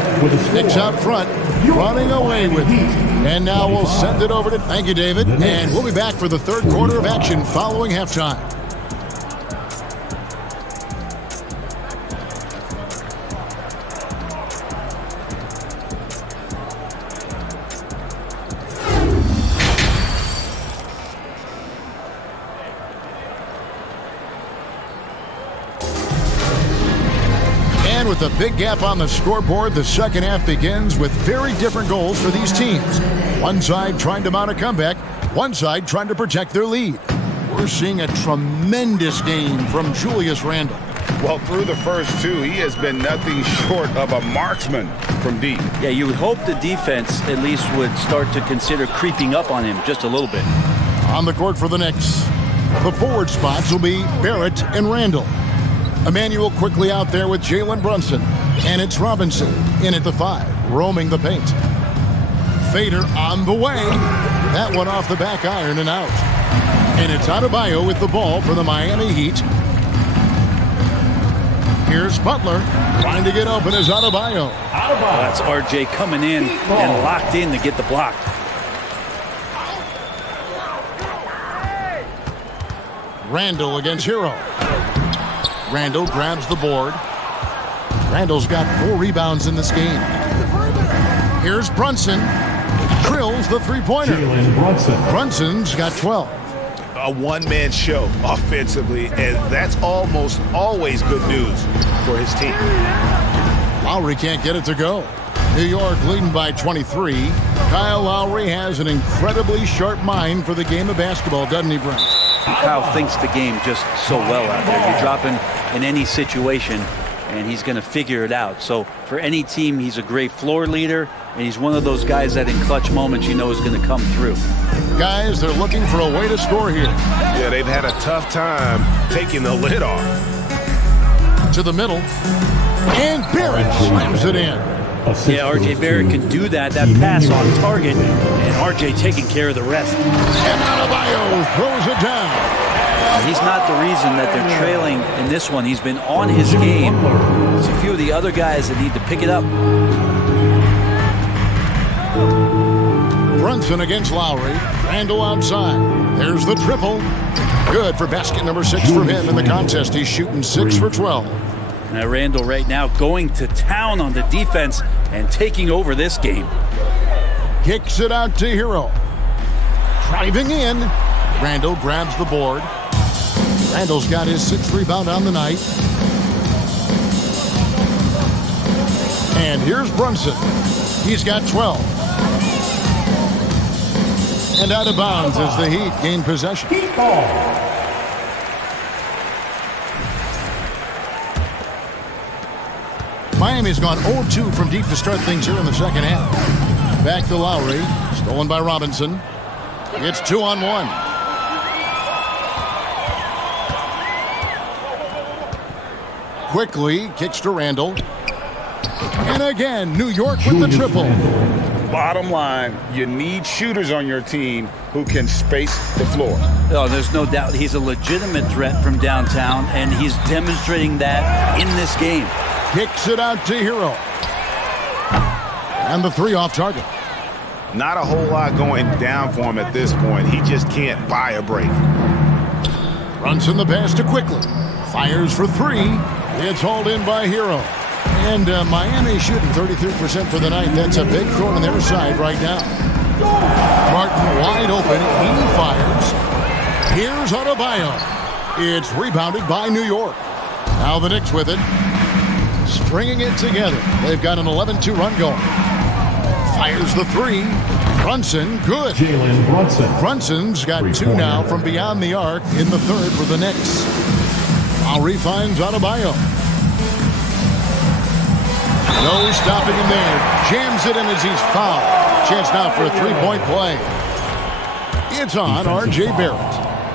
Knicks out front, running away with it. And now we'll send it over to... Thank you, David. And we'll be back for the third quarter of action following halftime. With a big gap on the scoreboard, the second half begins with very different goals for these teams. One side trying to mount a comeback, one side trying to protect their lead. We're seeing a tremendous game from Julius Randle. Well, through the first two, he has been nothing short of a marksman from deep. Yeah, you would hope the defense at least would start to consider creeping up on him just a little bit. On the court for the Knicks, the forward spots will be Barrett and Randle. Emmanuel quickly out there with Jalen Brunson. And it's Robinson in at the 5, roaming the paint. Fader on the way. That one off the back iron and out. And it's Adebayo with the ball for the Miami Heat. Here's Butler trying to get open as Adebayo. That's RJ coming in and locked in to get the block. Randle against Hero. Randle grabs the board. Randle's got 4 rebounds in this game. Here's Brunson. Drills the three-pointer. Brunson's got 12. A one-man show offensively, and that's almost always good news for his team. Lowry can't get it to go. New York leading by 23. Kyle Lowry has an incredibly sharp mind for the game of basketball, doesn't he, Brent? Kyle thinks the game just so well out there. You drop him in any situation, and he's going to figure it out. So for any team, he's a great floor leader, and he's one of those guys that in clutch moments you know is going to come through. Guys, they're looking for a way to score here. Yeah, they've had a tough time taking the lid off. To the middle, and Barrett slams it in. Yeah, R.J. Barrett can do that. That pass on target, and R.J. taking care of the rest. And Adebayo throws it down. He's not the reason that they're trailing in this one. He's been on his game. There's a few of the other guys that need to pick it up. Brunson against Lowry. Randle outside. There's the triple. Good for basket number 6 from him in the contest. He's shooting 6 for 12. Now Randle right now going to town on the defense and taking over this game. Kicks it out to Hero. Driving in. Randle grabs the board. Randle's got his 6th rebound on the night. And here's Brunson. He's got 12. And out of bounds as the Heat gain possession. Heat ball. Miami's gone 0-2 from deep to start things here in the second half. Back to Lowry. Stolen by Robinson. It's 2-on-1. Quickly kicks to Randall. And again, New York with the triple. Bottom line, you need shooters on your team who can space the floor. Oh, there's no doubt he's a legitimate threat from downtown, and he's demonstrating that in this game. Kicks it out to Hero. And the three off target. Not a whole lot going down for him at this point. He just can't buy a break. Runs in the pass to Quickly. Fires for three. It's hauled in by Hero. And Miami shooting 33% for the night. That's a big thorn in their side right now. Martin wide open. He fires. Here's Adebayo. It's rebounded by New York. Now the Knicks with it. Stringing it together. They've got an 11-2 run going. Fires the three. Brunson, good. Jalen Brunson. Brunson's got two now from beyond the arc in the third for the Knicks. Lowry finds Adebayo. No stopping him there. Jams it in as he's fouled. Chance now for a three-point play. It's on R.J. Barrett.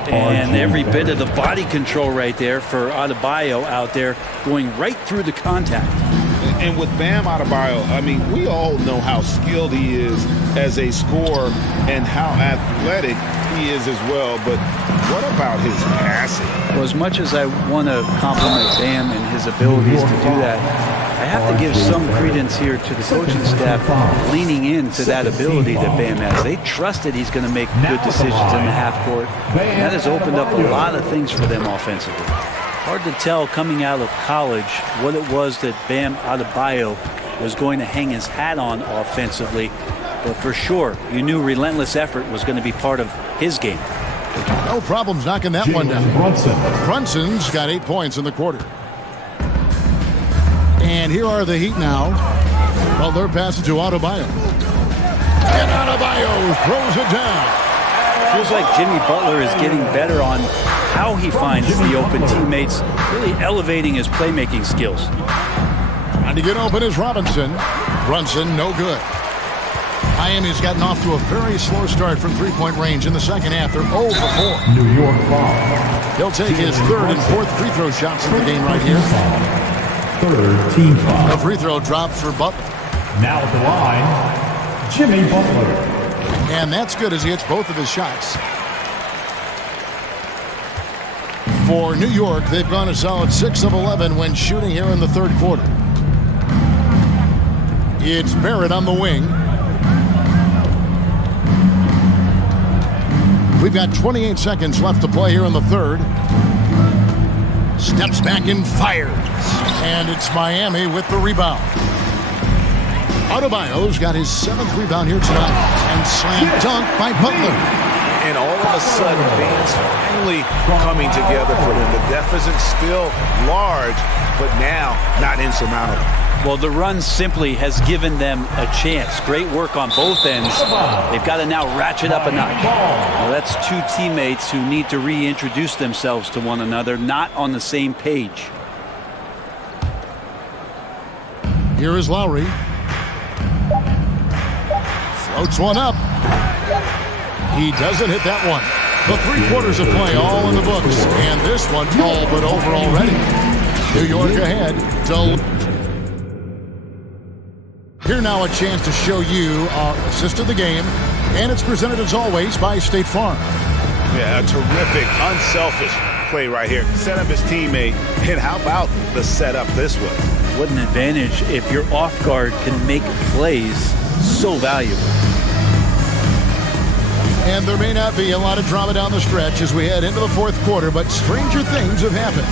And every bit of the body control right there for Adebayo out there, going right through the contact. And with Bam Adebayo, I mean, we all know how skilled he is as a scorer and how athletic he is as well. But what about his passing? Well, as much as I want to compliment Bam and his abilities to do that, I have to give some credence here to the coaching staff leaning into that ability that Bam has. They trusted he's going to make good decisions in the half court. And that has opened up a lot of things for them offensively. Hard to tell coming out of college what it was that Bam Adebayo was going to hang his hat on offensively. But for sure, you knew relentless effort was going to be part of his game. No problems knocking that one down. Brunson's got 8 points in the quarter. And here are the Heat now. Well, they're passing to Adebayo. And Adebayo throws it down. Feels like Jimmy Butler is getting better on how he finds the open teammates, really elevating his playmaking skills. Trying to get open is Robinson. Brunson, no good. Miami's gotten off to a very slow start from three-point range in the second half. They're 0 for 4. New York foul. He'll take his third and fourth free throw shots in the game right here. Third team foul. The free throw drops for Butler. Now at the line, Jimmy Butler. And that's good as he hits both of his shots. For New York, they've gone a solid 6 of 11 when shooting here in the third quarter. It's Barrett on the wing. We've got 28 seconds left to play here in the third. Steps back and fires. And it's Miami with the rebound. Adebayo's got his 7th rebound here tonight. And slam dunk by Butler. And all of a sudden, things finally coming together for them. The deficit's still large, but now not insurmountable. Well, the run simply has given them a chance. Great work on both ends. They've got to now ratchet up a notch. Well, that's two teammates who need to reintroduce themselves to one another, not on the same page. Here is Lowry. Floats one up. He doesn't hit that one. The 3 quarters of play all in the books. And this one all but over already. New York ahead to... Here now a chance to show you our assist of the game. And it's presented as always by State Farm. Yeah, a terrific, unselfish play right here. Set up his teammate. And how about the setup this way? What an advantage if your off guard can make plays so valuable. And there may not be a lot of drama down the stretch as we head into the fourth quarter, but stranger things have happened.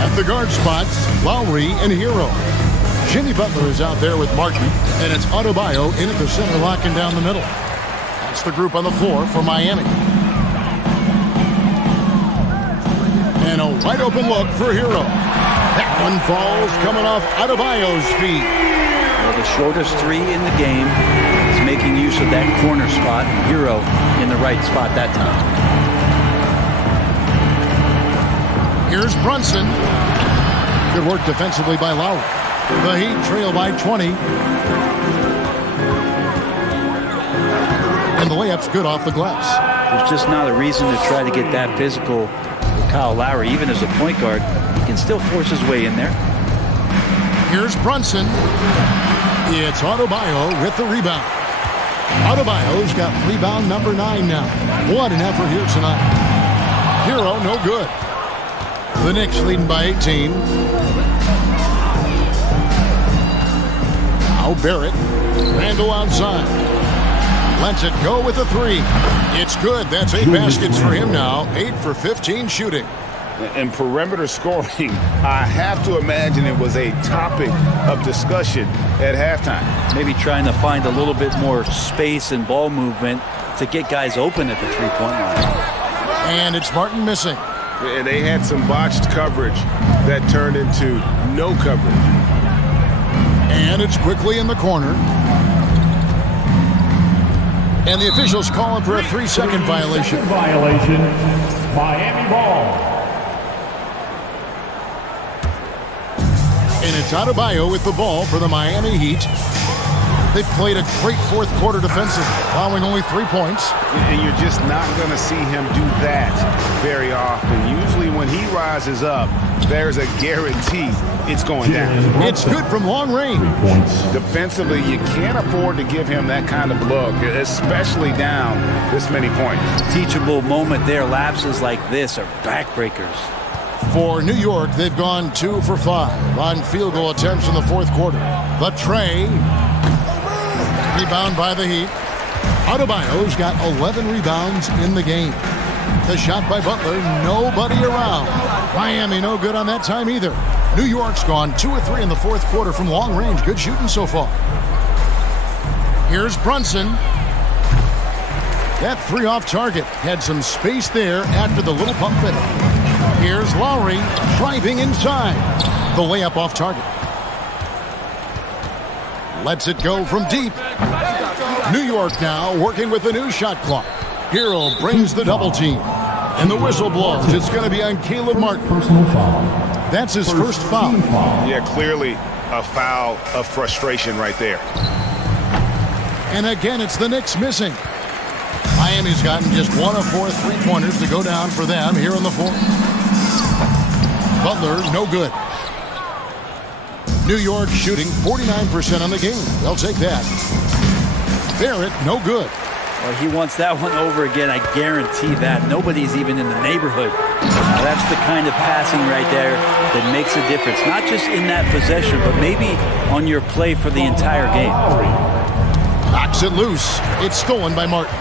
At the guard spots, Lowry and Hero. Jimmy Butler is out there with Martin, and it's Adebayo in at the center, locking down the middle. That's the group on the floor for Miami. And a wide open look for Hero. That one falls coming off Adebayo's feet. Well, the shortest three in the game is making use of that corner spot. Hero in the right spot that time. Here's Brunson. Good work defensively by Lowry. The Heat trail by 20. And the layup's good off the glass. There's just not a reason to try to get that physical with Kyle Lowry. Even as a point guard, he can still force his way in there. Here's Brunson. It's Adebayo with the rebound. Adebayo's got rebound number 9 now. What an effort here tonight. Hero, no good. The Knicks leading by 18. Now Barrett. Randall outside. Lets it go with the 3. It's good. That's 8 baskets for him now. 8 for 15 shooting. And perimeter scoring, I have to imagine it was a topic of discussion at halftime. Maybe trying to find a little bit more space and ball movement to get guys open at the three-point line. And it's Martin missing. And they had some botched coverage that turned into no coverage. And it's quickly in the corner. And the officials calling for a 3-second violation. Violation, Miami ball. And it's Adebayo with the ball for the Miami Heat. They've played a great fourth quarter defensively, allowing only 3 points. And you're just not going to see him do that very often. Usually when he rises up, there's a guarantee it's going down. It's good from long range. Defensively, you can't afford to give him that kind of look, especially down this many points. Teachable moment there. Lapses like this are backbreakers. For New York, they've gone 2 for 5 on field goal attempts in the fourth quarter. The tray. Rebound by the Heat. Adebayo's got 11 rebounds in the game. The shot by Butler, nobody around. Miami no good on that time either. New York's gone 2 or 3 in the fourth quarter from long range. Good shooting so far. Here's Brunson. That 3 off target. Had some space there after the little pump fake. Here's Lowry driving inside. The layup off target. Lets it go from deep. New York now working with the new shot clock. Hero brings the double team. And the whistle blows. It's going to be on Caleb Martin. Personal foul. That's his first foul. Yeah, clearly a foul of frustration right there. And again, it's the Knicks missing. Miami's gotten just 1 of 4 3-pointers to go down for them here in the fourth. Butler, no good. New York shooting 49% on the game. They'll take that. Barrett, no good. Well, he wants that one over again. I guarantee that. Nobody's even in the neighborhood. Now, that's the kind of passing right there that makes a difference. Not just in that possession, but maybe on your play for the entire game. Knocks it loose. It's stolen by Martin.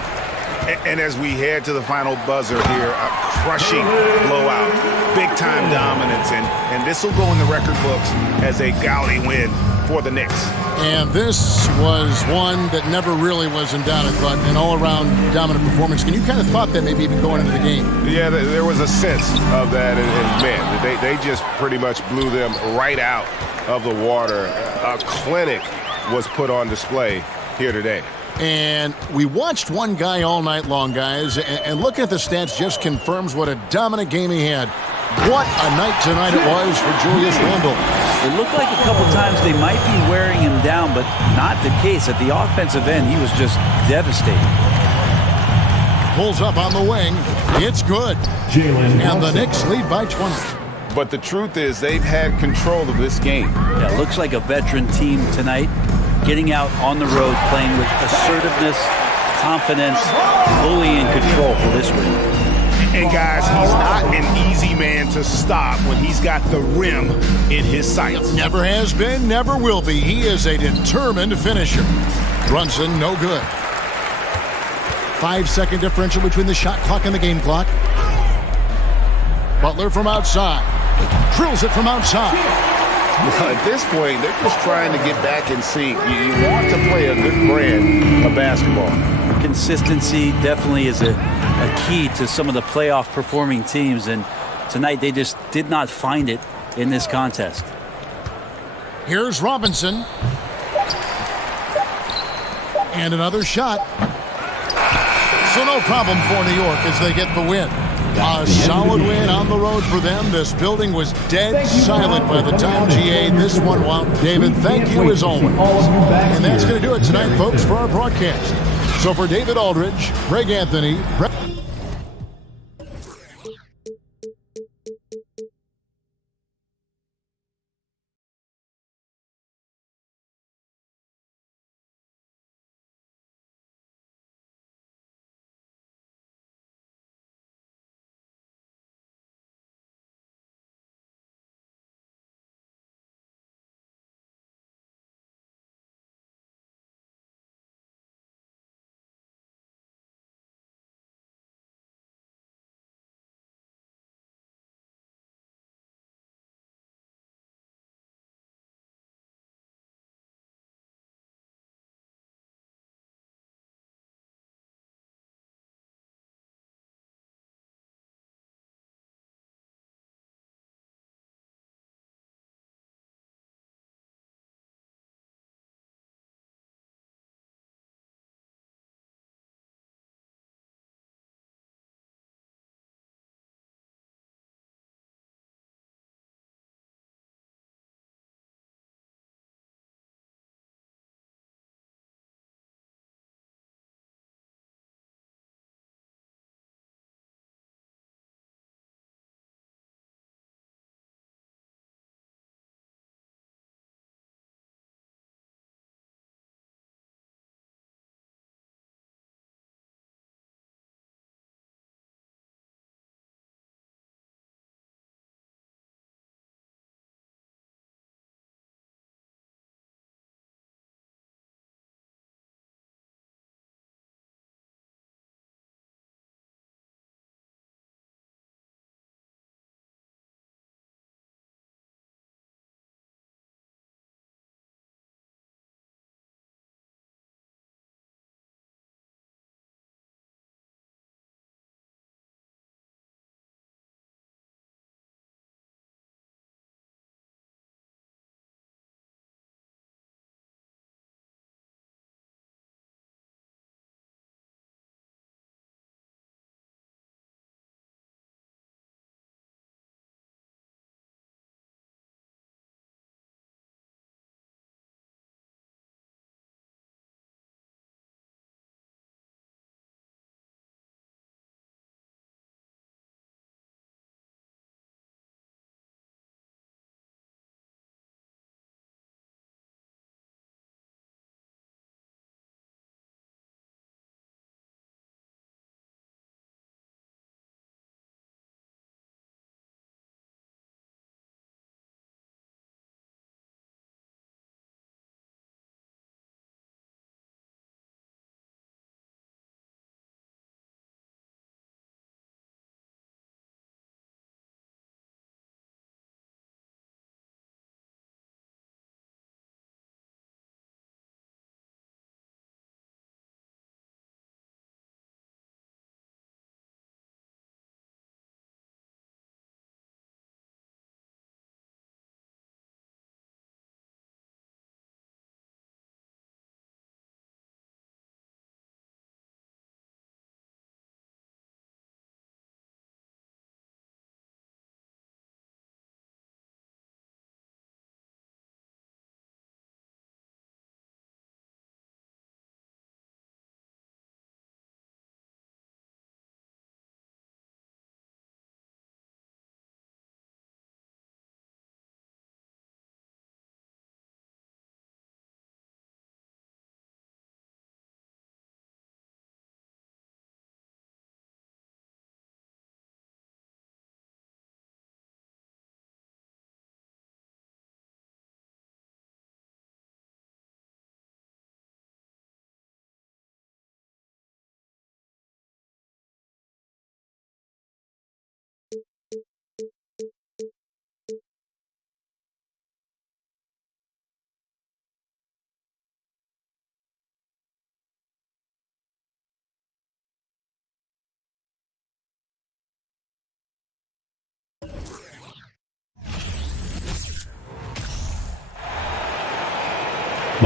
And as we head to the final buzzer here, a crushing blowout, big-time dominance, and this will go in the record books as a gaudy win for the Knicks. And this was one that never really was in doubt, I thought, an all-around dominant performance. Can you kind of thought that maybe even going into the game? Yeah, there was a sense of that, and man, they just pretty much blew them right out of the water. A clinic was put on display here today. And we watched one guy all night long, guys, and looking at the stats just confirms what a dominant game he had. What a night tonight it was for Julius Randle. It looked like a couple times they might be wearing him down, but not the case. At the offensive end, he was just devastating. Pulls up on the wing. It's good. And the Knicks lead by 20. But the truth is they've had control of this game. Yeah, looks like a veteran team tonight. Getting out on the road, playing with assertiveness, confidence, fully in control for this win. And guys, he's not an easy man to stop when he's got the rim in his sights. Never has been, never will be. He is a determined finisher. Brunson, no good. 5-second differential between the shot clock and the game clock. Butler from outside. Drills it from outside. Well, at this point, they're just trying to get back in sync. You want to play a good brand of basketball. Consistency definitely is a key to some of the playoff performing teams, and tonight they just did not find it in this contest. Here's Robinson. And another shot. So no problem for New York as they get the win. A solid win on the road for them. This building was dead silent by the time GA this one wound. David, thank you as always. And that's going to do it tonight, folks, for our broadcast. So for David Aldridge, Greg Anthony,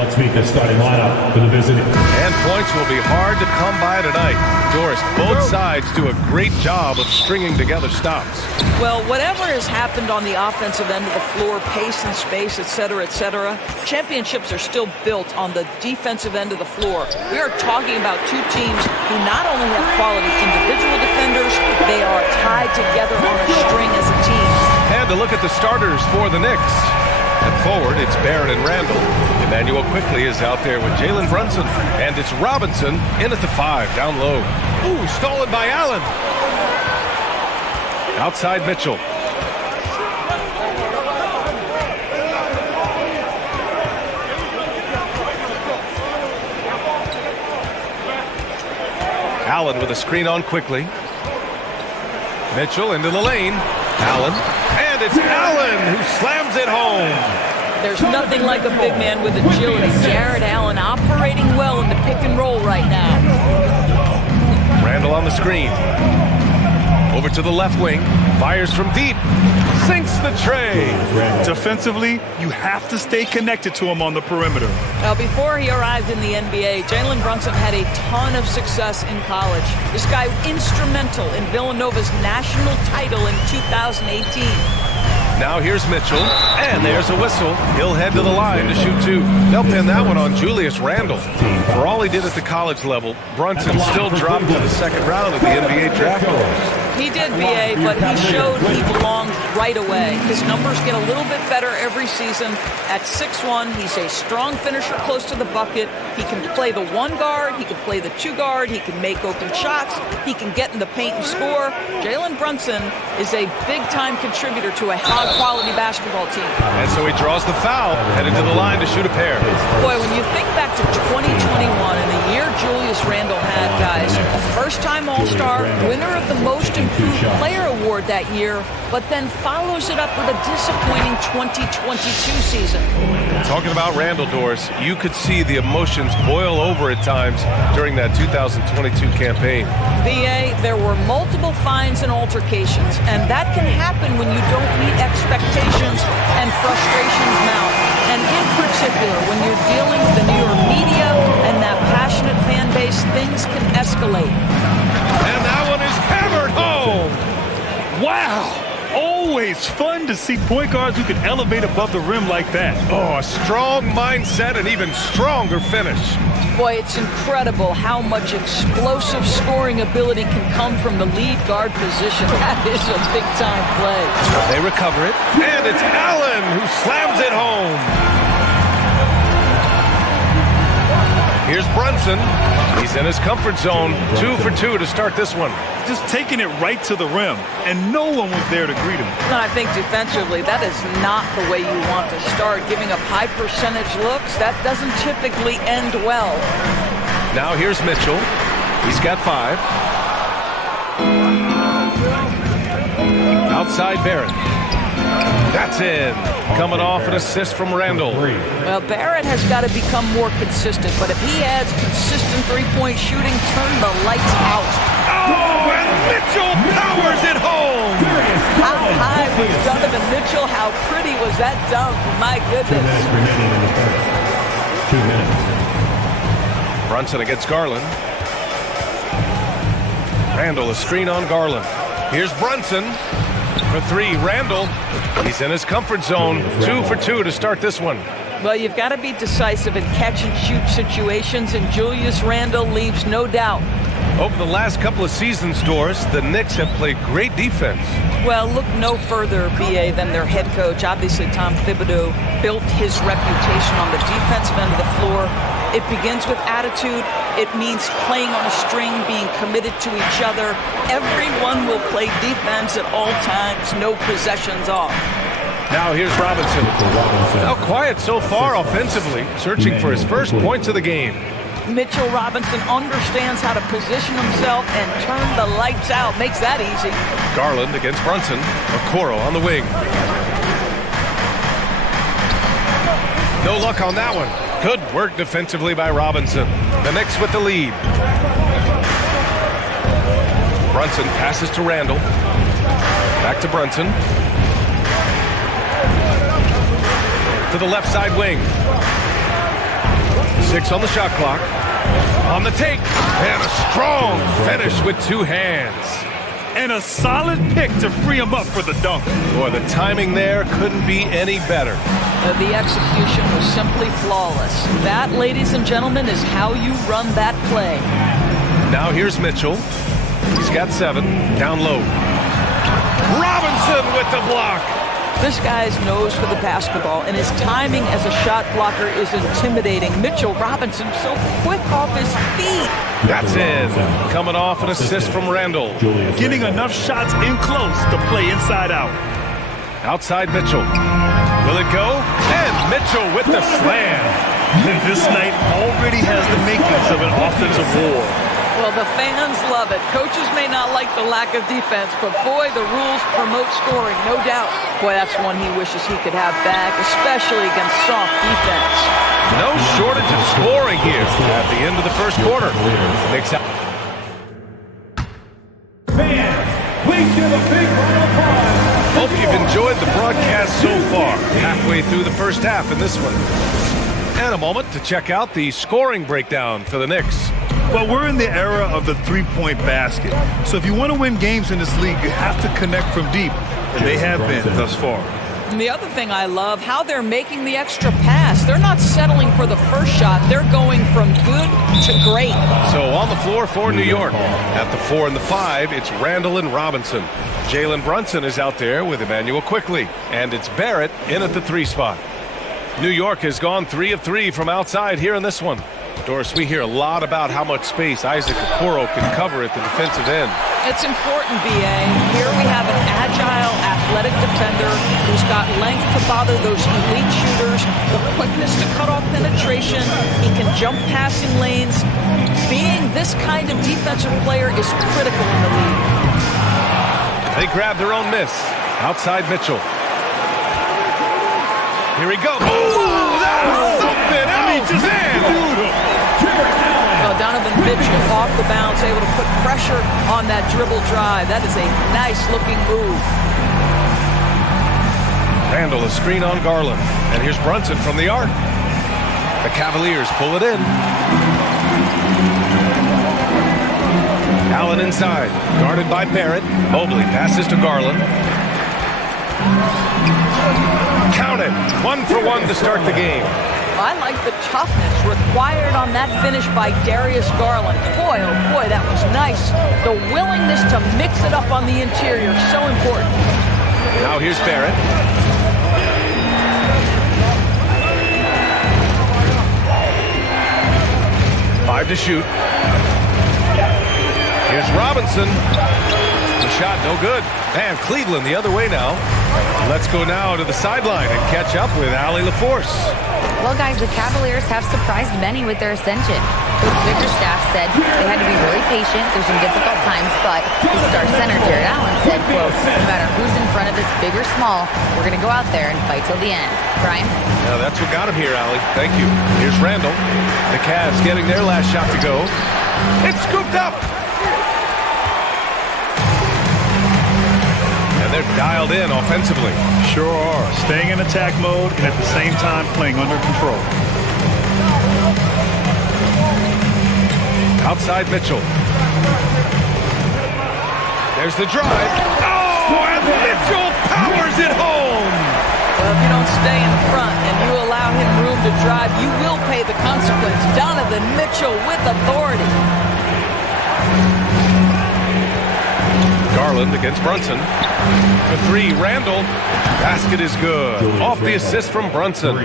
Let's meet the starting lineup for the visiting. And points will be hard to come by tonight. Doris, both sides do a great job of stringing together stops. Well, whatever has happened on the offensive end of the floor, pace and space, et cetera, championships are still built on the defensive end of the floor. We are talking about two teams who not only have quality individual defenders, they are tied together on a string as a team. And to look at the starters for the Knicks. At forward, it's Barrett and Randall. Emmanuel quickly is out there with Jalen Brunson. And it's Robinson in at the 5, down low. Ooh, stolen by Allen. Outside Mitchell. Allen with a screen on quickly. Mitchell into the lane. Allen. And it's Allen who slams it home. There's nothing like a big man with agility. Jared Allen operating well in the pick and roll right now. Randall on the screen. Over to the left wing. Fires from deep. Sinks the tray. Defensively, you have to stay connected to him on the perimeter. Now, before he arrived in the NBA, Jalen Brunson had a ton of success in college. This guy instrumental in Villanova's national title in 2018. Now here's Mitchell, and there's a whistle. He'll head to the line to shoot 2. They'll pin that one on Julius Randle. For all he did at the college level, Brunson still dropped to the second round of the NBA draft. He did, B.A., but he showed he belonged right away. His numbers get a little bit better every season. At 6'1", he's a strong finisher close to the bucket. He can play the 1 guard. He can play the 2 guard. He can make open shots. He can get in the paint and score. Jalen Brunson is a big-time contributor to a high-quality basketball team. And so he draws the foul, headed to the line to shoot a pair. Boy, when you think back to 2021 and the year Julius Randle had, guys, a first-time All-Star, winner of the Most Improved Player Award that year, but then follows it up with a disappointing 2022 season. Talking about Randall, Doris, you could see the emotions boil over at times during that 2022 campaign. B.A., there were multiple fines and altercations, and that can happen when you don't meet expectations and frustrations mount. And in particular, when you're dealing with the New York media and that passionate fan base, things can escalate. And that one is hammered home. Wow! Always fun to see point guards who can elevate above the rim like that. Oh, a strong mindset and even stronger finish. Boy, it's incredible how much explosive scoring ability can come from the lead guard position. That is a big-time play. They recover it, and it's Allen who slams it home. Here's Brunson. He's in his comfort zone. 2 for 2 to start this one. Just taking it right to the rim, and no one was there to greet him. And I think defensively, that is not the way you want to start. Giving up high percentage looks, that doesn't typically end well. Now here's Mitchell. He's got 5. Outside Barrett. That's in. Coming off an assist from Randall. Well, Barrett has got to become more consistent, but if he adds consistent three-point shooting, turn the lights out. Oh, and Mitchell powers it home. How high was Donovan Mitchell? How pretty was that dunk? My goodness. 2 minutes. Brunson against Garland. Randall, a screen on Garland. Here's Brunson. For 3, Randall. He's in his comfort zone. 2 for 2 to start this one. Well, you've got to be decisive in catch-and-shoot situations, and Julius Randle leaves no doubt. Over the last couple of seasons, Doris, the Knicks have played great defense. Well, look no further, B.A., than their head coach. Obviously, Tom Thibodeau built his reputation on the defensive end of the floor. It begins with attitude. It means playing on a string, being committed to each other. Everyone will play defense at all times, no possessions off. Now here's Robinson. Now quiet so far offensively, searching for his first points of the game. Mitchell Robinson understands how to position himself and turn the lights out. Makes that easy. Garland against Brunson. Okoro on the wing. No luck on that one. Good work defensively by Robinson. The Knicks with the lead. Brunson passes to Randall. Back to Brunson. To the left side wing. 6 on the shot clock. On the take. And a strong finish with 2 hands. And a solid pick to free him up for the dunk. Boy, the timing there couldn't be any better. The execution was simply flawless. That, ladies and gentlemen, is how you run that play. Now here's Mitchell. He's got 7. Down low. Robinson with the block. This guy's nose for the basketball, and his timing as a shot blocker is intimidating. Mitchell Robinson so quick off his feet. That's in. Coming off an assist from Randall. Getting enough shots in close to play inside out. Outside Mitchell. Will it go? And Mitchell with the slam. This night already has the makings of an offensive war. Well, the fans love it. Coaches may not like the lack of defense, but boy, the rules promote scoring, no doubt. Boy, that's one he wishes he could have back, especially against soft defense. No shortage of scoring here at the end of the first quarter. Knicks out. Fans, please give a big round of applause. Hope you've enjoyed the broadcast so far. Halfway through the first half in this one. And a moment to check out the scoring breakdown for the Knicks. Well, we're in the era of the three-point basket. So if you want to win games in this league, you have to connect from deep. And they have been thus far. And the other thing I love, how they're making the extra pass. They're not settling for the first shot. They're going from good to great. So on the floor for New York. At the 4 and the 5, it's Randall and Robinson. Jalen Brunson is out there with Emmanuel Quickley. And it's Barrett in at the 3 spot. New York has gone 3 of 3 from outside here in this one. Doris, we hear a lot about how much space Isaac Okoro can cover at the defensive end. It's important, B.A. Here we have an agile, athletic defender who's got length to bother those elite shooters, the quickness to cut off penetration. He can jump passing lanes. Being this kind of defensive player is critical in the league. They grab their own miss. Outside Mitchell. Here he goes. Oh, that's something else, man. Well, Donovan Mitchell off the bounce, able to put pressure on that dribble drive. That is a nice-looking move. Randall, a screen on Garland. And here's Brunson from the arc. The Cavaliers pull it in. Allen inside, guarded by Barrett. Mobley passes to Garland. Count it. 1 for 1 to start the game. I like the toughness required on that finish by Darius Garland. Boy, oh boy, that was nice. The willingness to mix it up on the interior, so important. Now here's Barrett. Five to shoot. Here's Robinson. The shot no good. And Cleveland the other way now. Let's go now to the sideline and catch up with Allie LaForce. Well, guys, the Cavaliers have surprised many with their ascension. Coach Bickerstaff said they had to be really patient through some difficult times, but the star center, Jared Allen, said, quote, no matter who's in front of us, big or small, we're going to go out there and fight till the end. Brian? Yeah, that's what got him here, Allie. Thank you. Here's Randall. The Cavs getting their last shot to go. It's scooped up. And they're dialed in offensively. Sure are. Staying in attack mode and at the same time playing under control. Outside Mitchell. There's the drive. Oh, and Mitchell powers it home. Well, if you don't stay in front and you allow him room to drive, you will pay the consequence. Donovan Mitchell with authority. Garland against Brunson. For 3, Randall. Basket is good. Off the assist from Brunson.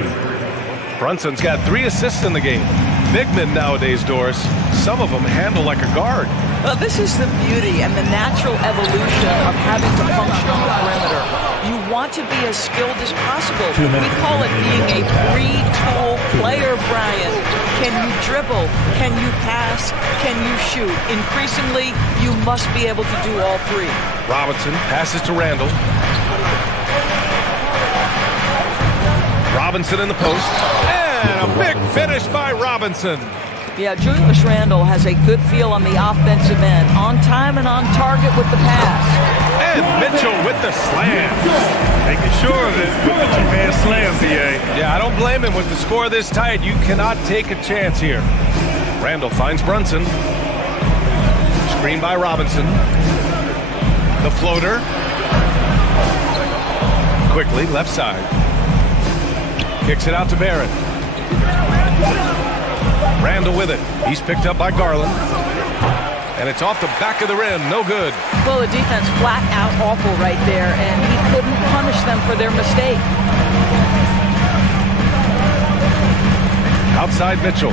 Brunson's got 3 assists in the game. Big men nowadays, Doris, some of them handle like a guard. Well, this is the beauty and the natural evolution of having to function on the perimeter. You want to be as skilled as possible. We call it being a three-tool player, Brian. Can you dribble? Can you pass? Can you shoot? Increasingly, you must be able to do all 3. Robinson passes to Randall. Robinson in the post. And a big finish by Robinson. Yeah, Julius Randle has a good feel on the offensive end. On time and on target with the pass. And Mitchell with the slam. Making sure of it with the two-hand slam, B.A. Yeah, I don't blame him with the score this tight. You cannot take a chance here. Randall finds Brunson. Screen by Robinson. The floater. Quickly, left side. Kicks it out to Barrett. Randall with it. He's picked up by Garland. And it's off the back of the rim. No good. Well, the defense flat out awful right there, and he couldn't punish them for their mistake. Outside Mitchell.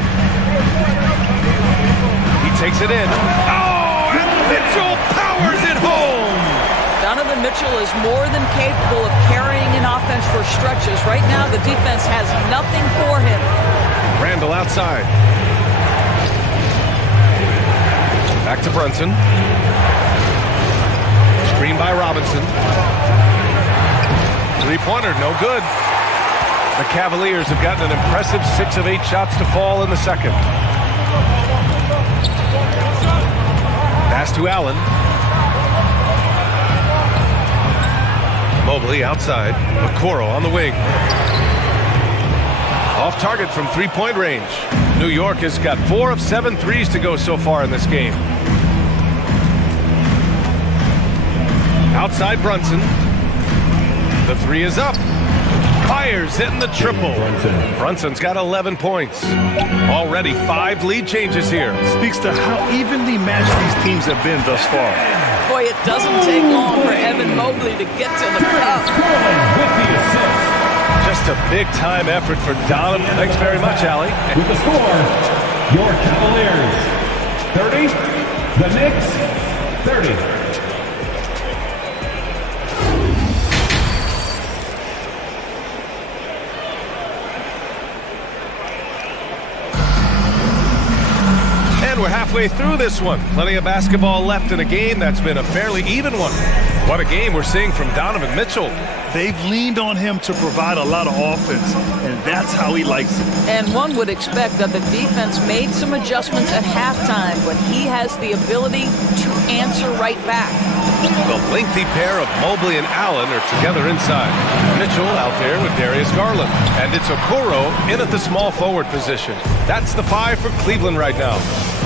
He takes it in. Oh, and Mitchell powers it home. Donovan Mitchell is more than capable of carrying an offense for stretches. Right now, the defense has nothing for him. Randall outside. Back to Brunson. Screen by Robinson. Three-pointer, no good. The Cavaliers have gotten an impressive 6 of 8 shots to fall in the second. Pass to Allen. Mobley outside. Okoro on the wing. Off target from three-point range. New York has got 4 of 7 threes to go so far in this game. Outside Brunson. The three is up. Fires hitting the triple. Brunson's got 11 points. Already 5 lead changes here. Speaks to how evenly matched these teams have been thus far. Boy, it doesn't take long for Evan Mobley to get to the cup. Just a big-time effort for Donovan. Thanks very much, Allie. With the score, your Cavaliers 30, the Knicks 30. We're halfway through this one. Plenty of basketball left in a game that's been a fairly even one. What a game we're seeing from Donovan Mitchell. They've leaned on him to provide a lot of offense, and that's how he likes it. And one would expect that the defense made some adjustments at halftime, but he has the ability to answer right back. The lengthy pair of Mobley and Allen are together inside. Mitchell out there with Darius Garland. And it's Okoro in at the small forward position. That's the 5 for Cleveland right now.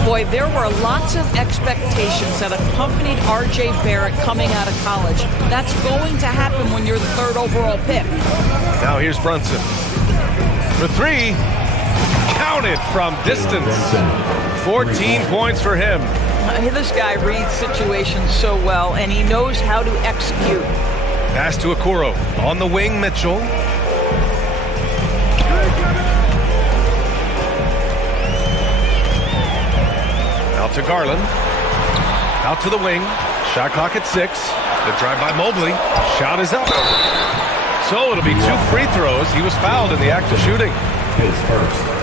Boy, there were lots of expectations that accompanied R.J. Barrett coming out of college. That's going to happen when you're the 3rd overall pick. Now here's Brunson. For 3. Counted from distance. 14 points for him. This guy reads situations so well, and he knows how to execute. Pass to Okoro. On the wing, Mitchell. Out to Garland. Out to the wing. Shot clock at 6. The drive by Mobley. Shot is up. So it'll be 2 free throws. He was fouled in the act of shooting.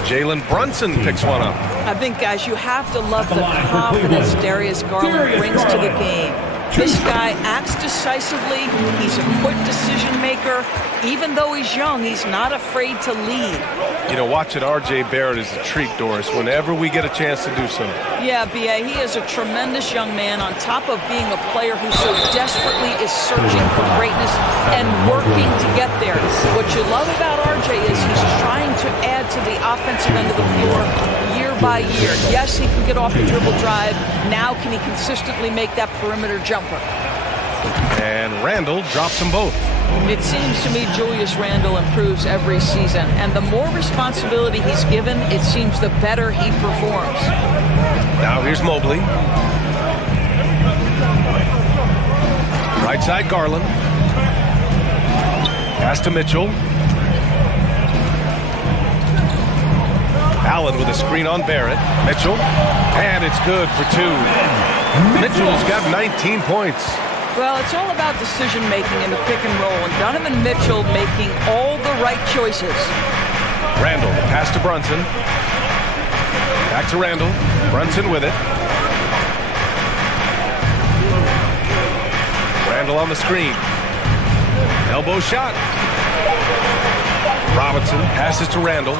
Jalen Brunson picks one up. I think, guys, you have to love the confidence Darius Garland brings to the game. This guy acts decisively. He's a quick decision maker. Even though he's young, he's not afraid to lead. You know, watching R.J. Barrett is a treat, Doris, whenever we get a chance to do so. Yeah, B.A., he is a tremendous young man on top of being a player who so desperately is searching for greatness and working to get there. What you love about R.J. is he's trying to add to the offensive end of the floor year by year. Yes, he can get off the dribble drive. Now can he consistently make that perimeter jumper? And Randall drops them both. It seems to me Julius Randle improves every season, and the more responsibility he's given, it seems the better he performs. Now here's Mobley. Right side Garland. Pass to Mitchell. Allen with a screen on Barrett. Mitchell. And it's good for 2. Mitchell's got 19 points. Well, it's all about decision-making in the pick and roll, and Donovan Mitchell making all the right choices. Randall, pass to Brunson. Back to Randall. Brunson with it. Randall on the screen. Elbow shot. Robinson passes to Randall.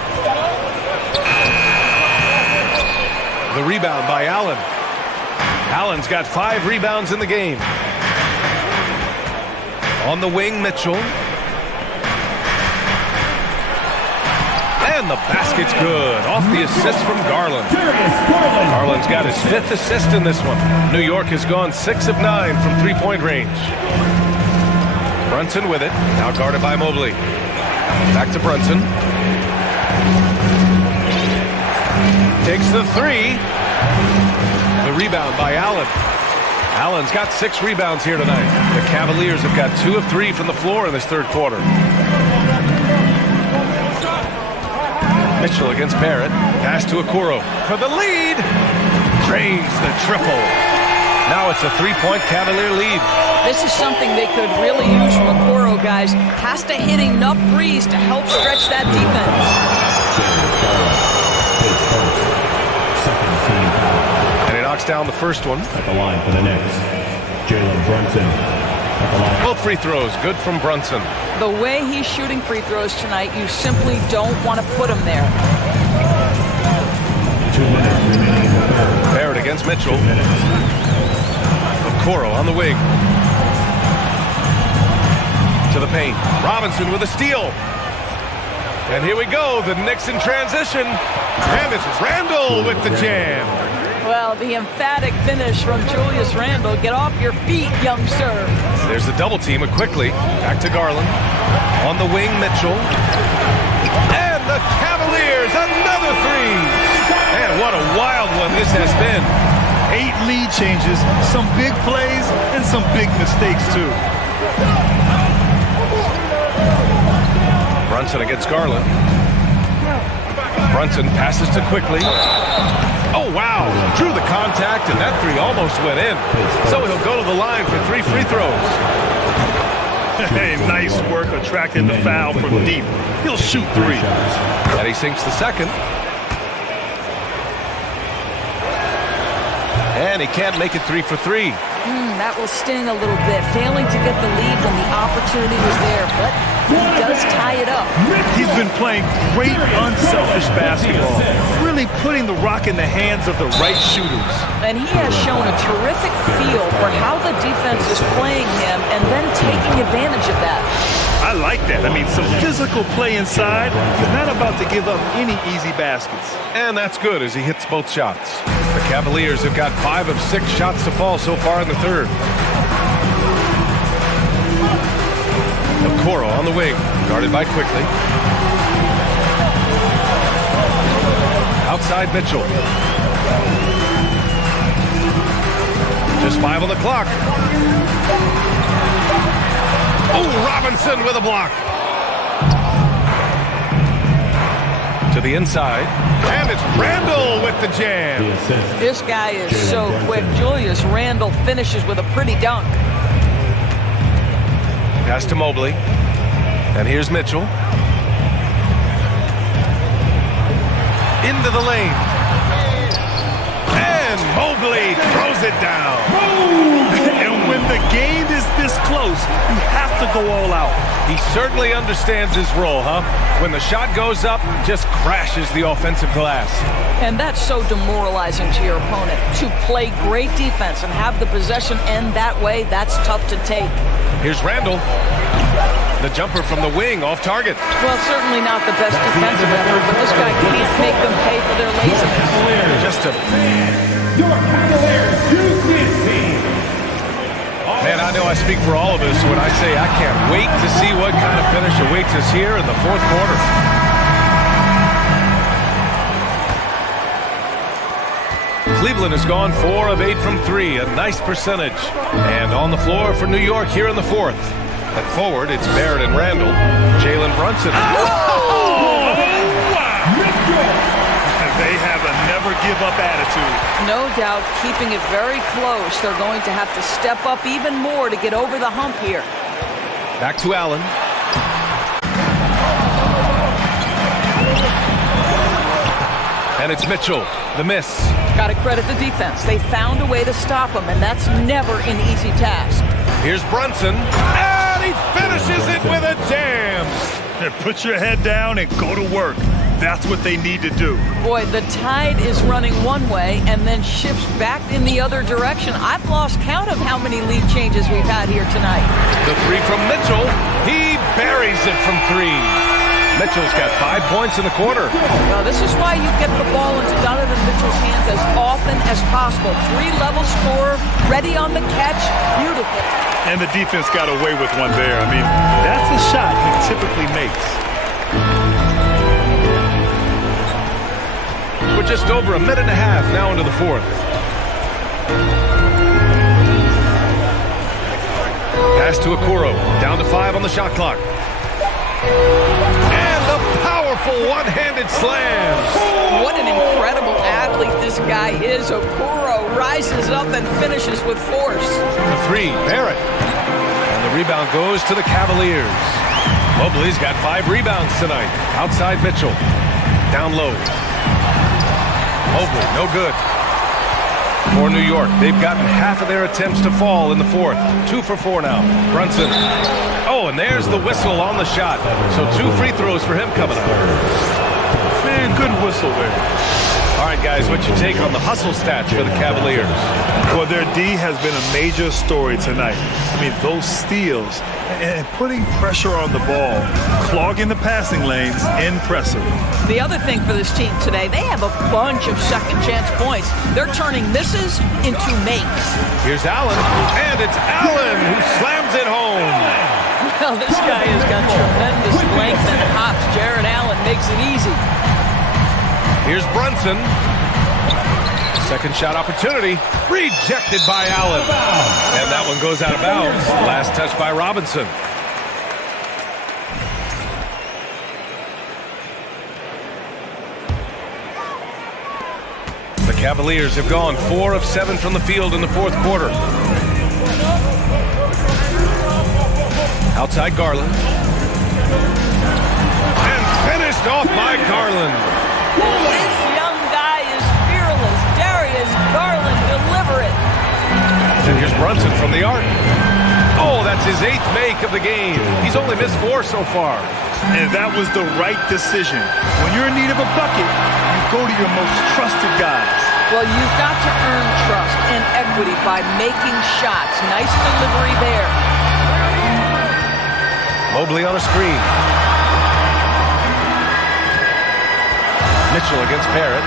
The rebound by Allen. Allen's got 5 rebounds in the game. On the wing, Mitchell. And the basket's good. Off the assist from Garland. Garland's got his 5th assist in this one. New York has gone 6 of 9 from three-point range. Brunson with it. Now guarded by Mobley. Back to Brunson. Takes the 3. The rebound by Allen. Allen's got 6 rebounds here tonight. The Cavaliers have got 2 of 3 from the floor in this third quarter. Mitchell against Barrett. Pass to Okoro for the lead. Drains the triple. Now it's a 3-point Cavalier lead. This is something they could really use from Okoro, guys. Has to hit enough threes to help stretch that defense. And he knocks down the first one. At the line for the Knicks, Jalen Brunson. Both free throws, good from Brunson. The way he's shooting free throws tonight, you simply don't want to put him there. 2 minutes remaining in the third. Barrett against Mitchell. Okoro on the wing. To the paint. Robinson with a steal. And here we go, the Knicks in transition. And it's Randle with the jam. Well, the emphatic finish from Julius Randle. Get off your feet, youngster. There's the double team quickly. Back to Garland. On the wing, Mitchell. And the Cavaliers, another 3. And what a wild one this has been. 8 lead changes, some big plays, and some big mistakes, too. Brunson against Garland. Brunson passes to quickly. Oh, wow. Drew the contact, and that 3 almost went in. So he'll go to the line for 3 free throws. Hey, nice work attracting the foul from deep. He'll shoot 3. And he sinks the second. And he can't make it 3 for 3. That will sting a little bit. Failing to get the lead when the opportunity was there, but he does tie it up. He's been playing great, unselfish basketball, really putting the rock in the hands of the right shooters. And he has shown a terrific feel for how the defense is playing him and then taking advantage of that. I like that. I mean, some physical play inside. He's not about to give up any easy baskets. And that's good as he hits both shots. The Cavaliers have got 5 of 6 shots to fall so far in the third. Okoro on the wing, guarded by Quickly. Outside Mitchell. Just 5 on the clock. Oh, Robinson with a block. To the inside. And it's Randle with the jam. This guy is so quick. Julius Randle finishes with a pretty dunk. Pass to Mobley. And here's Mitchell. Into the lane. And Mobley throws it down. And when the game is this close, you have to go all out. He certainly understands his role, huh? When the shot goes up, just crashes the offensive glass. And that's so demoralizing to your opponent. To play great defense and have the possession end that way, that's tough to take. Here's Randle. The jumper from the wing off target. Well, certainly not the best defensive effort, but this guy can't make them pay for their laziness. Just a... Your Cavaliers use this team. Man, I know I speak for all of us when I say I can't wait to see what kind of finish awaits us here in the fourth quarter. Cleveland has gone 4 of 8 from 3, a nice percentage. And on the floor for New York here in the fourth. At forward, it's Barrett and Randle. Jalen Brunson. Oh! They have a never-give-up attitude. No doubt, keeping it very close. They're going to have to step up even more to get over the hump here. Back to Allen. And it's Mitchell, the miss. Got to credit the defense. They found a way to stop him, and that's never an easy task. Here's Brunson, and he finishes it with a jam. Put your head down and go to work. That's what they need to do. Boy, the tide is running one way and then shifts back in the other direction. I've lost count of how many lead changes we've had here tonight. The three from Mitchell. He buries it from three. Mitchell's got 5 points in the quarter. Well, this is why you get the ball into Donovan Mitchell's hands as often as possible. 3-level scorer, ready on the catch. Beautiful. And the defense got away with one there. I mean, that's a shot he typically makes. We're just over a minute and a half now into the fourth. Pass to Okoro. Down to 5 on the shot clock. And the powerful one-handed slam. What an incredible athlete this guy is. Okoro rises up and finishes with force. The three, Barrett. And the rebound goes to the Cavaliers. Mobley's got 5 rebounds tonight. Outside Mitchell. Down low. Mobley, no good. For New York, they've gotten half of their attempts to fall in the fourth. 2 for 4 now. Brunson. Oh, and there's the whistle on the shot. So 2 free throws for him coming up. Man, good whistle there. All right, guys, what's your take on the hustle stats for the Cavaliers? Well, their D has been a major story tonight. I mean, those steals and putting pressure on the ball, clogging the passing lanes, impressive. The other thing for this team today, they have a bunch of second chance points. They're turning misses into makes. Here's Allen, and it's Allen who slams it home. Well, this guy has got tremendous length and hops. Jared Allen makes it easy. Here's Brunson. Second shot opportunity. Rejected by Allen. And that one goes out of bounds. Last touch by Robinson. The Cavaliers have gone 4 of 7 from the field in the fourth quarter. Outside Garland. And finished off by Garland. This young guy is fearless. Darius Garland, deliver it. And here's Brunson from the arc. Oh, that's his 8th make of the game. He's only missed 4 so far. And that was the right decision. When you're in need of a bucket, you go to your most trusted guys. Well, you've got to earn trust and equity by making shots. Nice delivery there. Mobley on a screen. Mitchell against Barrett.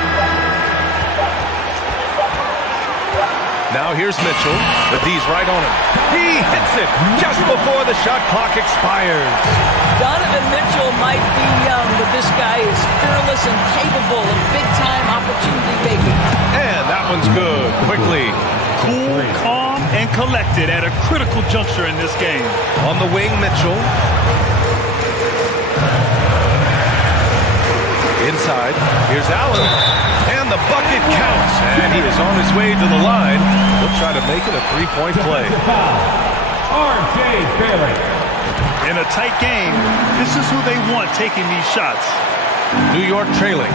Now here's Mitchell. The D's right on him. He hits it just before the shot clock expires. Donovan Mitchell might be young, but this guy is fearless and capable of big-time opportunity making. And that one's good. Quickly. Cool, calm, and collected at a critical juncture in this game. On the wing, Mitchell. Inside, here's Allen, and the bucket counts, and he is on his way to the line. He'll try to make it a 3-point play. R.J. Barrett. In a tight game, this is who they want taking these shots. New York trailing.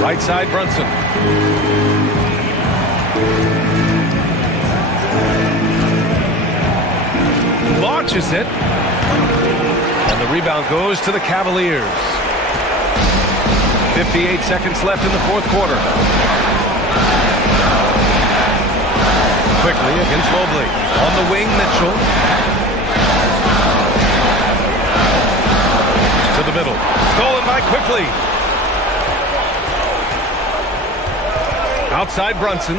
Right side, Brunson. Launches it. And the rebound goes to the Cavaliers. 58 seconds left in the fourth quarter. Quickly against Mobley. On the wing, Mitchell. To the middle. Stolen by Quickly. Outside Brunson.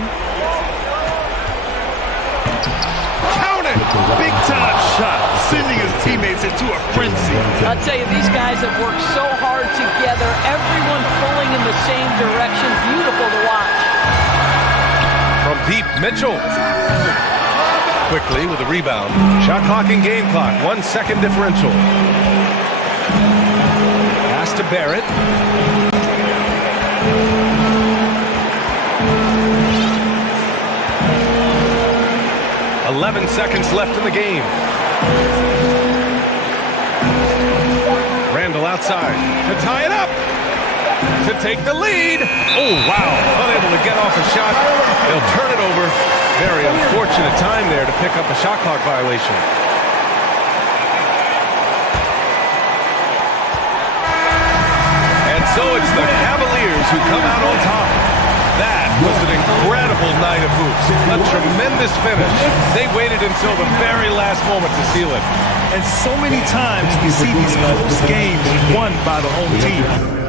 Count it! Big time shot, sending his teammates into a frenzy. I'll tell you, these guys have worked so hard together. Everyone pulling in the same direction. Beautiful to watch. From deep, Mitchell. Quickly with a rebound. Shot clock and game clock. 1 second differential. Pass to Barrett. 11 seconds left in the game. Randall outside to tie it up. To take the lead. Oh, wow. Unable to get off a shot. They'll turn it over. Very unfortunate time there to pick up a shot clock violation. so it's the Cavaliers who come out on top. That was an incredible night of hoops. A tremendous finish. They waited until the very last moment to seal it. And so many times we see these close games won by the home team.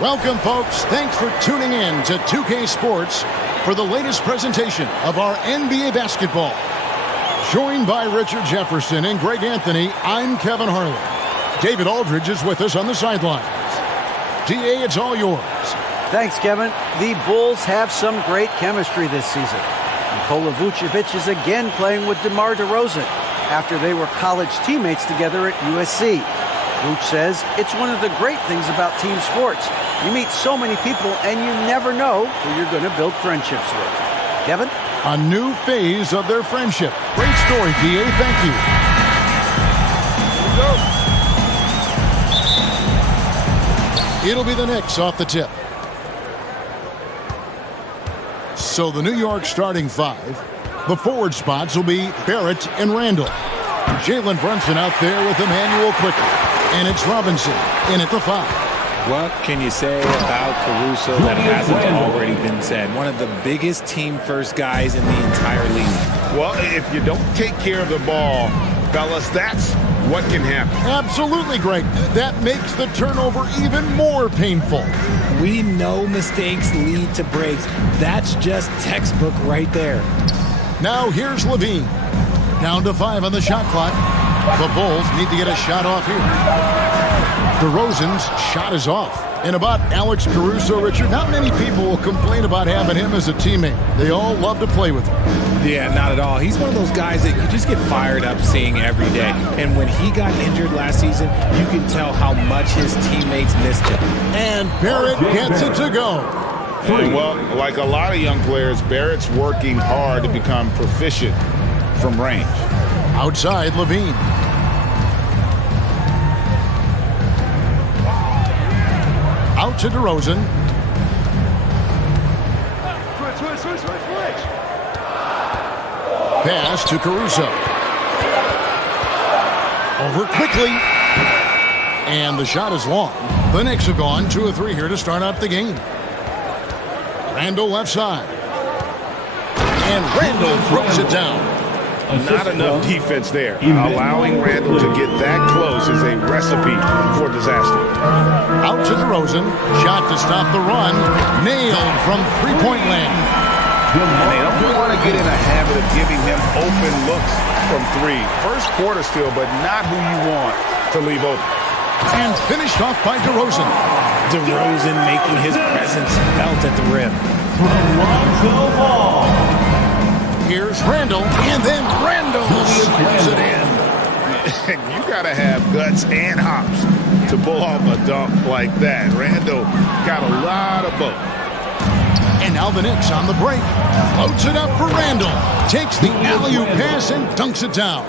Welcome, folks. Thanks for tuning in to 2K Sports for the latest presentation of our NBA basketball. Joined by Richard Jefferson and Greg Anthony, I'm Kevin Harlan. David Aldridge is with us on the sidelines. DA, it's all yours. Thanks, Kevin. The Bulls have some great chemistry this season. Nikola Vucevic is again playing with DeMar DeRozan after they were college teammates together at USC. Coach says it's one of the great things about team sports. You meet so many people and you never know who you're going to build friendships with. Kevin? A new phase of their friendship. Great story, PA. Thank you. It'll be the Knicks off the tip. So the New York starting five. The forward spots will be Barrett and Randall. Jalen Brunson out there with Emmanuel quickly. And it's Robinson in at the 5. What can you say about Caruso that hasn't already been said? One of the biggest team-first guys in the entire league. Well, if you don't take care of the ball, fellas, that's what can happen. Absolutely, Greg. That makes the turnover even more painful. We know mistakes lead to breaks. That's just textbook right there. Now here's Levine. Down to 5 on the shot clock. The Bulls need to get a shot off here. DeRozan's shot is off. And about Alex Caruso, Richard, not many people will complain about having him as a teammate. They all love to play with him. Yeah, not at all. He's one of those guys that you just get fired up seeing every day. And when he got injured last season, you can tell how much his teammates missed him. And Barrett gets it to go. And well, like a lot of young players, Barrett's working hard to become proficient from range. Outside, Levine. Out to DeRozan. Switch. Pass to Caruso. Over quickly. And the shot is long. The Knicks have gone 2 of 3 here to start out the game. Randall left side. And Randall throws it down. Not enough defense there. Allowing Randall to get that close is a recipe for disaster. Out to DeRozan. Shot to stop the run. Nailed from three-point land. And they don't want to get in a habit of giving him open looks from 3. First quarter still, but not who you want to leave open. And finished off by DeRozan. DeRozan making his presence felt at the rim. From Lonzo Ball. Here's Randall, and then Randall slams it in. You got to have guts and hops to pull off a dunk like that. Randall got a lot of both. And now the Knicks on the break. Floats it up for Randall. Takes the alley-oop pass and dunks it down.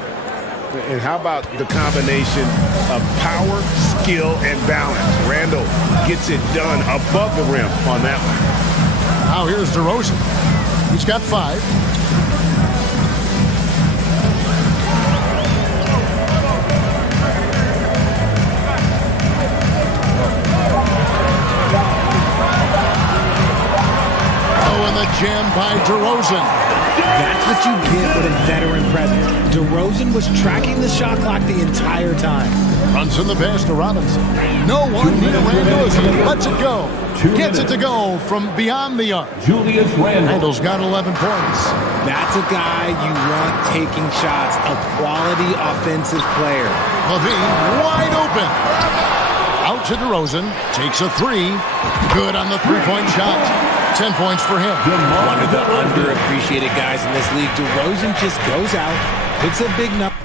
And how about the combination of power, skill, and balance? Randall gets it done above the rim on that one. Now here's DeRozan. He's got 5. Jam by DeRozan. That's what you get with a veteran presence. DeRozan was tracking the shot clock the entire time. Runs in the pass to Robinson. No one near Randall as he lets it go. Gets it to go from beyond the arc. Julius Randle. Randall's got 11 points. That's a guy you want taking shots, a quality offensive player. Levine wide open. Out to DeRozan. Takes a 3. Good on the three-point shot. 10 points for him. One of the underappreciated guys in this league. DeRozan just goes out, puts a big number.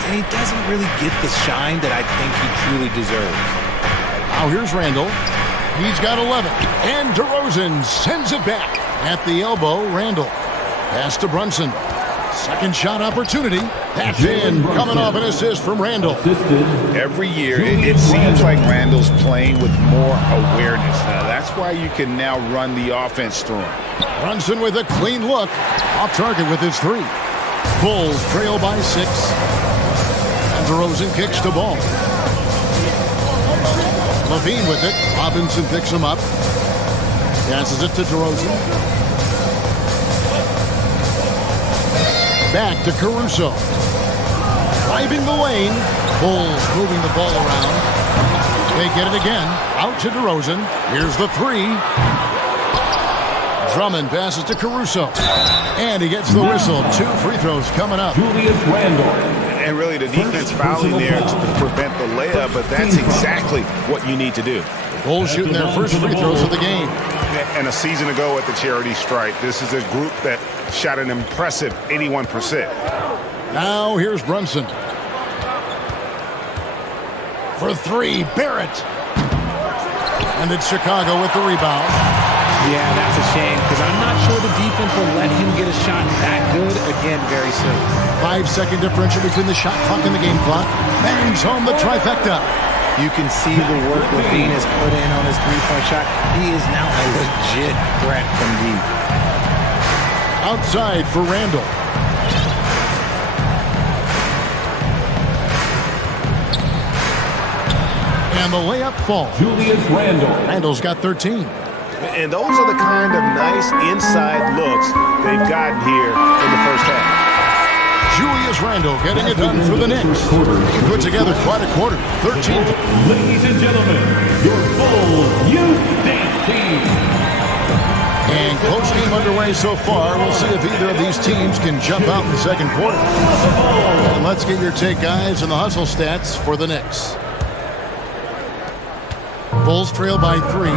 years, and he doesn't really get the shine that I think he truly deserves. Now here's Randall. He's got 11. And DeRozan sends it back. At the elbow, Randall. Pass to Brunson. Second shot opportunity. That's in. Coming off an assist from Randall. Every year, it seems like Randall's playing with more awareness. That's why you can now run the offense through him. Brunson with a clean look. Off target with his 3. Bulls trail by 6. And DeRozan kicks the ball. Levine with it. Robinson picks him up. Passes it to DeRozan. Back to Caruso. Driving the lane. Bulls moving the ball around. They get it again. Out to DeRozan. Here's the 3. Drummond passes to Caruso. And he gets the whistle. 2 free throws coming up. Julius Randle. And really the defense fouling there to prevent the layup, but that's exactly what you need to do. Bulls shooting their first free throws of the game. And a season ago at the charity stripe, this is a group that shot an impressive 81%. Now here's Brunson. For 3, Barrett. And it's Chicago with the rebound. Yeah, that's a shame because I'm not sure the defense will let him get a shot that good again very soon. 5-second differential between the shot clock and the game clock. Bangs home the trifecta. You can see the work Levine has put in on his three-point shot. He is now a legit threat from deep. Outside for Randall. And the layup falls. Julius Randle. Randall's got 13. And those are the kind of nice inside looks they've gotten here in the first half. Julius Randle getting it done for the Knicks. He put together quite a quarter. 13. Ladies and gentlemen, your Bulls Youth Dance Team. And close game underway so far. We'll see if either of these teams can jump out in the second quarter. And let's get your take, guys, and the hustle stats for the Knicks. Bulls trail by 3.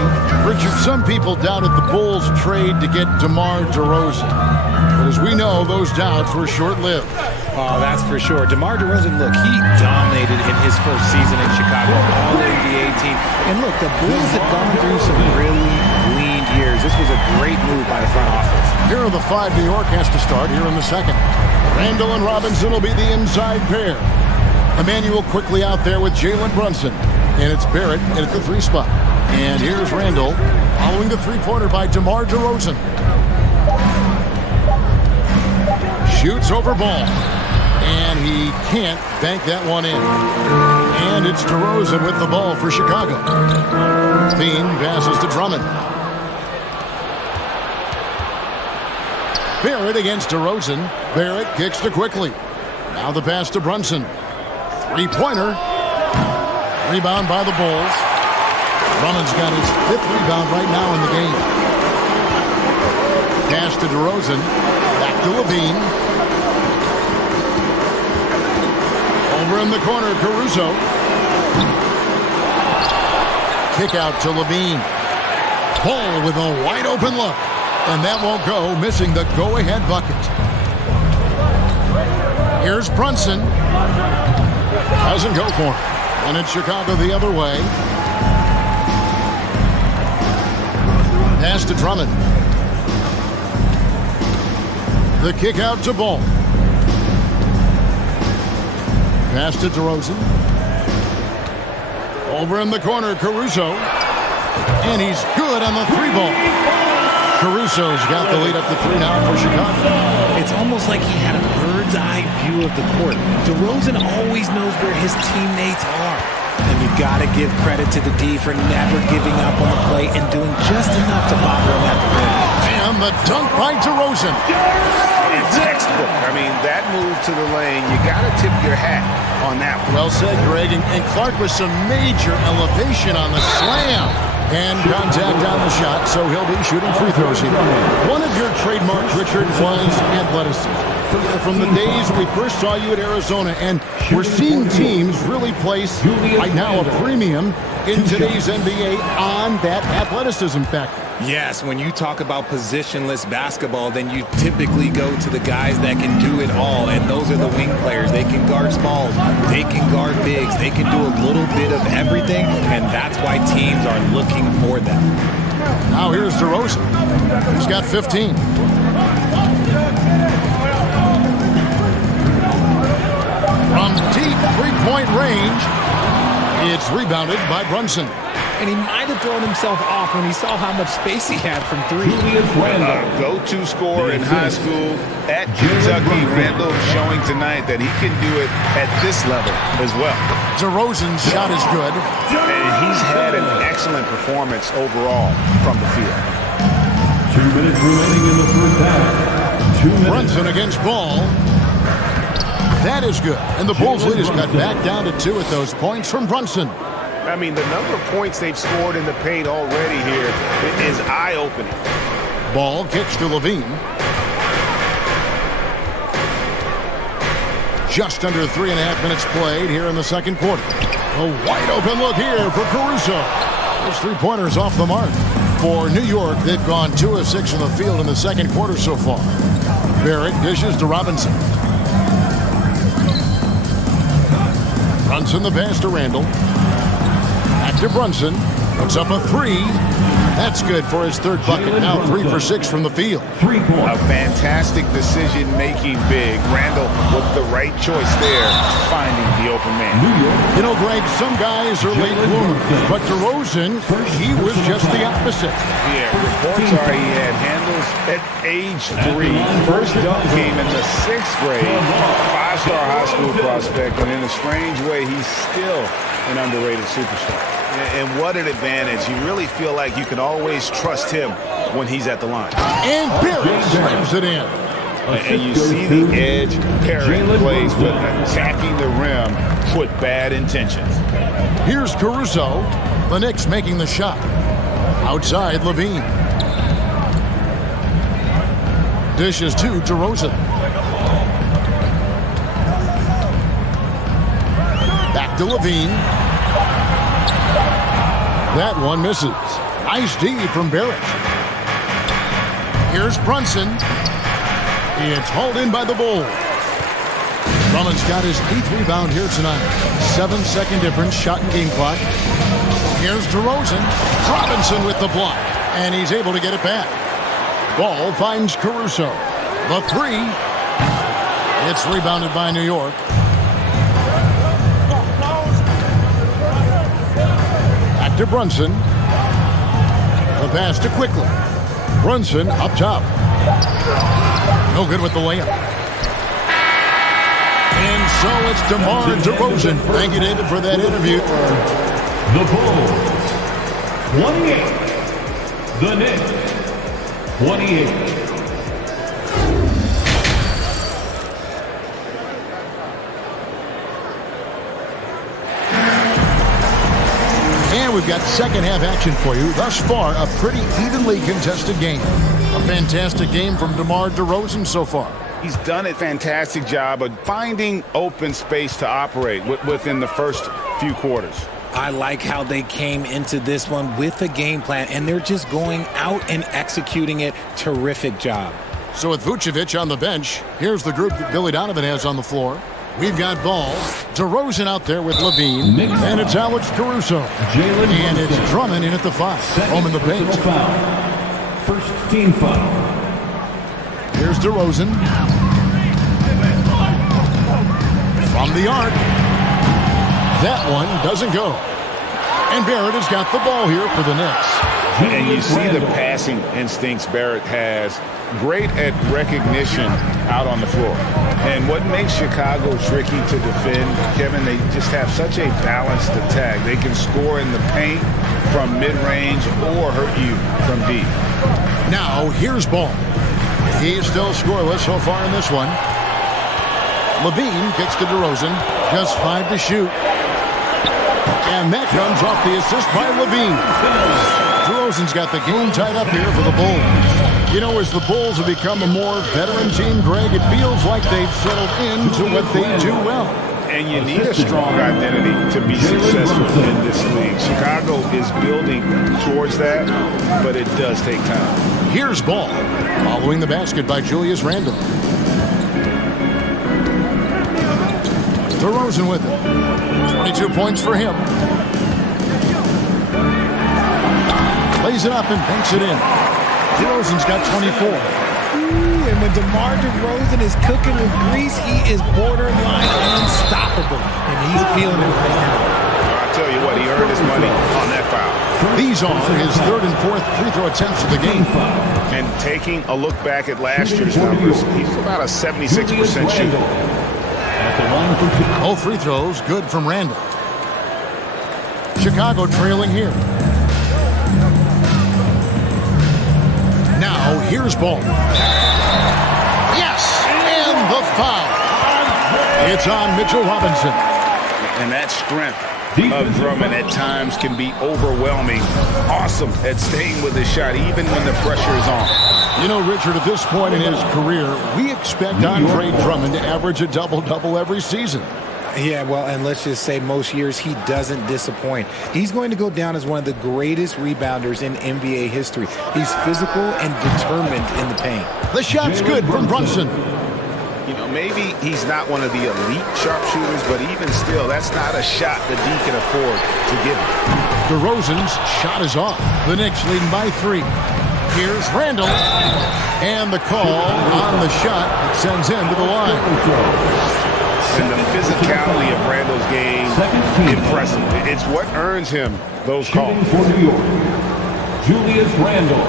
Richard, some people doubted the Bulls trade to get DeMar DeRozan. But as we know, those doubts were short-lived. Oh, that's for sure. DeMar DeRozan, look, he dominated in his first season in Chicago, All-NBA team. And look, the Bulls have gone through some really lean years. This was a great move by the front office. Here are the 5 New York has to start here in the second. Randall and Robinson will be the inside pair. Emmanuel quickly out there with Jalen Brunson. And it's Barrett at the 3 spot. And here's Randall following the three-pointer by DeMar DeRozan. Shoots over ball. And he can't bank that one in. And it's DeRozan with the ball for Chicago. Bean passes to Drummond. Barrett against DeRozan. Barrett kicks to Quickly. Now the pass to Brunson. Three-pointer. Rebound by the Bulls. Drummond's got his 5th rebound right now in the game. Pass to DeRozan. Back to Levine. Over in the corner, Caruso. Kick out to Levine. Ball with a wide open look. And that won't go, missing the go-ahead bucket. Here's Brunson. Doesn't go for it. And it's Chicago the other way. Pass to Drummond. The kick out to Ball. Pass to DeRozan. Over in the corner, Caruso. And he's good on the 3-ball. Caruso's got the lead up to 3 now for Chicago. It's almost like he had a bird's-eye view of the court. DeRozan always knows where his teammates are. And you got to give credit to the D for never giving up on the play and doing just enough to bother him at the rim. And the dunk by DeRozan. And textbook. I mean, that move to the lane, you got to tip your hat on that one. Well said, Greg. And Clark with some major elevation on the slam. And contact on the shot, so he'll be shooting free throws here. One of your trademarks, Richard, was athleticism. From the days we first saw you at Arizona, and we're seeing teams really place right now a premium in today's NBA on that athleticism factor. Yes, when you talk about positionless basketball, then you typically go to the guys that can do it all, and those are the wing players. They can guard smalls, they can guard bigs, they can do a little bit of everything, and that's why teams are looking for them. Now here's DeRozan. He's got 15. From deep three-point range, it's rebounded by Brunson. And he might have thrown himself off when he saw how much space he had from three. A go-to scorer in high school at Kentucky. Randall showing tonight that he can do it at this level as well. DeRozan's shot is good. And he's had an excellent performance overall from the field. 2 minutes remaining in the first half. 2 minutes. Brunson against Ball. That is good. And the Bulls lead is cut back down to 2 at those points from Brunson. I mean, the number of points they've scored in the paint already here is eye-opening. Ball kicks to Levine. Just under 3.5 minutes played here in the second quarter. A wide open look here for Caruso. Those three-pointers off the mark. For New York, they've gone 2 of 6 from the field in the second quarter so far. Barrett dishes to Robinson. Brunson the pass to Randall. Back to Brunson. Puts up a 3. That's good for his third bucket. Now 3 for 6 from the field. A fantastic decision-making big. Randall with the right choice there, finding the open man. You know, Greg, some guys are late bloomers, but DeRozan, he was just the opposite. Yeah, reports are he had handles at age 3. First dunk came in the 6th grade. 5-star high school prospect, and in a strange way, he's still an underrated superstar. And what an advantage. You really feel like you can always trust him when he's at the line. And Barrett slams it in. And you see the edge Barrett plays with attacking the rim with bad intentions. Here's Caruso. The Knicks making the shot. Outside, Levine. Dishes to DeRozan. Back to Levine. That one misses. Nice D from Barrett. Here's Brunson. It's hauled in by the Bulls. Drummond's got his 8th rebound here tonight. 7-second difference, shot and game clock. Here's DeRozan. Robinson with the block. And he's able to get it back. Ball finds Caruso. The 3. It's rebounded by New York. Back to Brunson. The pass to Quickly. Brunson up top. No good with the layup. And so it's DeMar DeRozan. Thank you, David, for that interview. The Bulls, 28. The Knicks, 28. And we've got second half action for you. Thus far, a pretty evenly contested game. A fantastic game from DeMar DeRozan so far. He's done a fantastic job of finding open space to operate within the first few quarters. I like how they came into this one with a game plan, and they're just going out and executing it. Terrific job. So with Vucevic on the bench, here's the group that Billy Donovan has on the floor. We've got Ball, DeRozan out there with Levine, and it's Alex Caruso. And it's Drummond in at the 5. Home in the paint. First team foul. Here's DeRozan. From the arc. That one doesn't go. And Barrett has got the ball here for the Knicks. And you see the passing instincts Barrett has. Great at recognition out on the floor. And what makes Chicago tricky to defend, Kevin, they just have such a balanced attack. They can score in the paint from mid-range or hurt you from deep. Now, here's Ball. He's still scoreless so far in this one. Levine gets to DeRozan. Just 5 to shoot. And that comes off the assist by Levine. DeRozan's got the game tied up here for the Bulls. You know, as the Bulls have become a more veteran team, Greg, it feels like they've settled into what they do well. And you need a strong identity to be successful in this league. Chicago is building towards that, but it does take time. Here's ball. Following the basket by Julius Randle. DeRozan with it. 22 points for him. Lays it up and banks it in. DeRozan's got 24. And when DeMar DeRozan is cooking with grease, he is borderline unstoppable. And he's feeling it right now. I'll tell you what, he earned his money on that foul. These are his third and fourth free throw attempts of the game. And taking a look back at last year's numbers, he's about a 76% shooter. Both free throws good from Randle. Chicago trailing here. Now here's ball. Yes, and the foul. It's on Mitchell Robinson. And that strength of Drummond at times can be overwhelming. Awesome at staying with his shot even when the pressure is on. You know, Richard, at this point in his career, we expect Andre Drummond to average a double-double every season. Yeah, well, and let's just say most years he doesn't disappoint. He's going to go down as one of the greatest rebounders in NBA history. He's physical and determined in the paint. The shot's good from Brunson. You know, maybe he's not one of the elite sharpshooters, but even still, that's not a shot that D can afford to give him. DeRozan's shot is off. The Knicks leading by 3. Here's Randle. And the call on the shot that sends him to the line. And the physicality of Randle's game, impressive. It's what earns him those calls. For New York, Julius Randle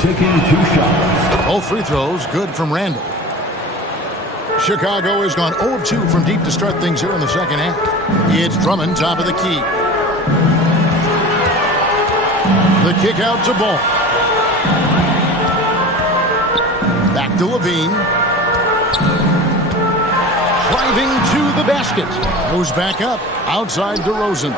taking 2 shots. Both free throws good from Randle. Chicago has gone 0 of 2 from deep to start things here in the second half. It's Drummond, top of the key. The kick out to Ball. Back to Levine. Driving to the basket. Goes back up. Outside DeRozan.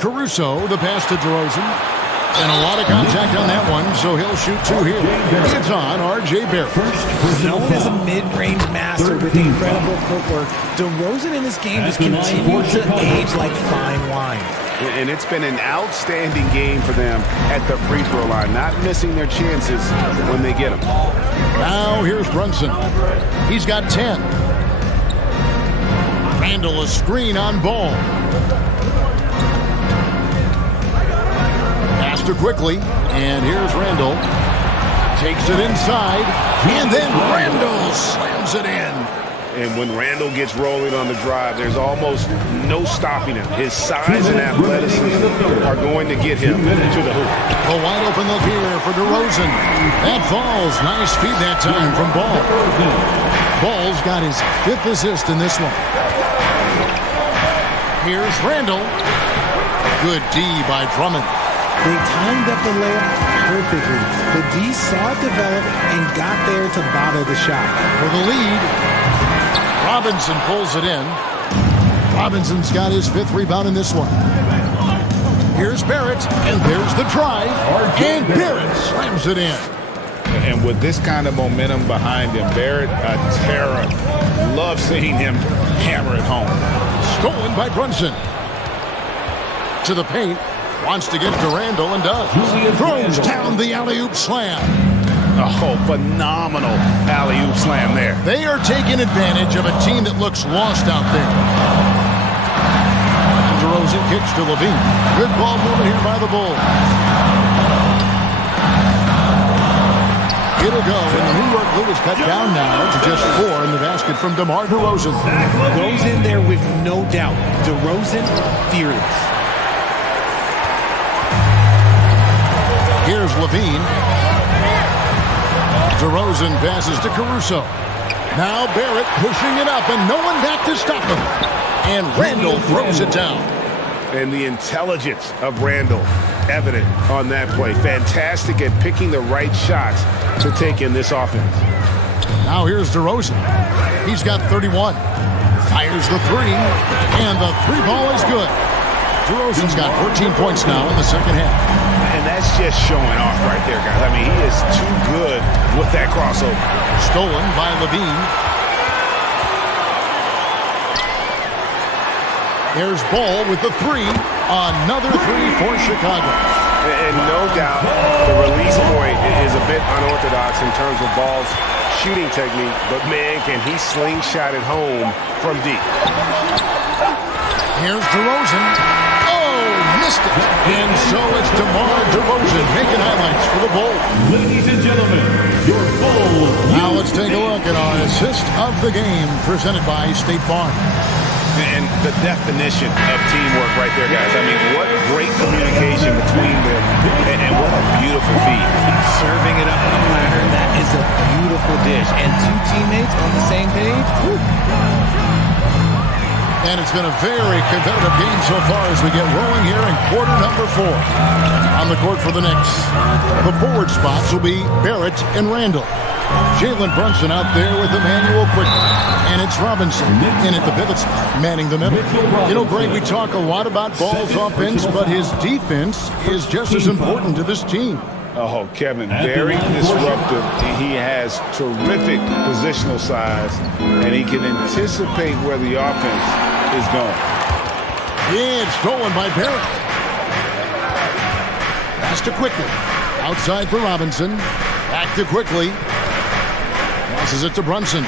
Caruso, the pass to DeRozan. And a lot of contact on that one, so he'll shoot 2 here. It's on R.J. Barrett. Known as a mid-range master with incredible footwork, DeRozan in this game just continues to age like fine wine. And it's been an outstanding game for them at the free throw line, not missing their chances when they get them. Now here's Brunson. He's got 10. Randle a screen on Ball. Pass to quickly, and here's Randle. Takes it inside, and then Randle slams it in. And when Randle gets rolling on the drive, there's almost no stopping him. His size and athleticism are going to get him to the hoop. A wide open look here for DeRozan. That falls. Nice feed that time from Ball. Ball's got his 5th assist in this one. Here's Randle. Good D by Drummond. They timed up the layup perfectly. The D saw it develop and got there to bother the shot. For the lead, Robinson pulls it in. Robinson's got his 5th rebound in this one. Here's Barrett, and there's the drive, and Barrett slams it in. And with this kind of momentum behind him, Barrett, a terror. Love seeing him hammer it home. Stolen by Brunson. To the paint. Wants to get to Randle and does. Throws down the alley-oop slam. Oh, phenomenal alley-oop slam there. They are taking advantage of a team that looks lost out there. DeRozan kicks to Levine. Good ball movement here by the Bulls. It'll go, and the New York lead is cut down now to just 4 in the basket from DeMar DeRozan. Goes in there with no doubt. DeRozan, fearless. Here's Levine. DeRozan passes to Caruso. Now Barrett pushing it up, and no one back to stop him. And Randle throws it down. And the intelligence of Randle evident on that play. Fantastic at picking the right shots to take in this offense. Now here's DeRozan. He's got 31. Fires the 3, and the 3 ball is good. DeRozan's got 14 points now in the second half. And that's just showing off right there, guys. I mean, he is too good with that crossover. Stolen by Levine. There's Ball with the three. Another three for Chicago. And no doubt the release point is a bit unorthodox in terms of Ball's shooting technique, but man, can he slingshot it home from deep. Here's DeRozan. Oh, missed it. And so it's DeMar DeRozan making highlights for the Bulls. Ladies and gentlemen, your Bulls. Now let's take a look at our assist of the game presented by State Farm. And the definition of teamwork right there, guys. I mean, what great communication between them, and what a beautiful feed. Serving it up on a platter, that is a beautiful dish. And two teammates on the same page. Whew. And it's been a very competitive game so far as we get rolling here in quarter number 4. On the court for the Knicks, the forward spots will be Barrett and Randall. Jalen Brunson out there with Emmanuel Quickly. And it's Robinson in at the pivot spot, manning the middle. You know, Greg, we talk a lot about Ball's offense, but his defense is just as important to this team. Oh, Kevin, very disruptive. He has terrific positional size, and he can anticipate where the offense is going. Yeah, it's stolen by Barrett. Pass to Quickly. Outside for Robinson. Back to Quickly. Passes it to Brunson.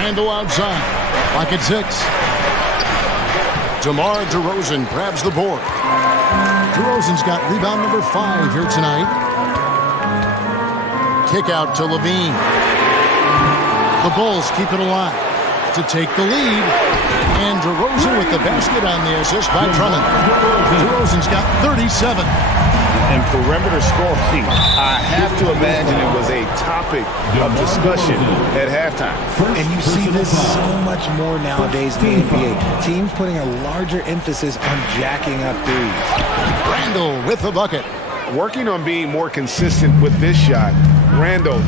Randall outside. Clock at 6. DeMar DeRozan grabs the board. DeRozan's got rebound number 5 here tonight. Kick out to Levine. The Bulls keep it alive to take the lead. And DeRozan with the basket on the assist by Drummond. DeRozan's got 37. And perimeter scoring, I have to imagine it was a topic of discussion at halftime. And you see this so much more nowadays in the NBA. Teams putting a larger emphasis on jacking up threes. Randall with the bucket. Working on being more consistent with this shot, Randall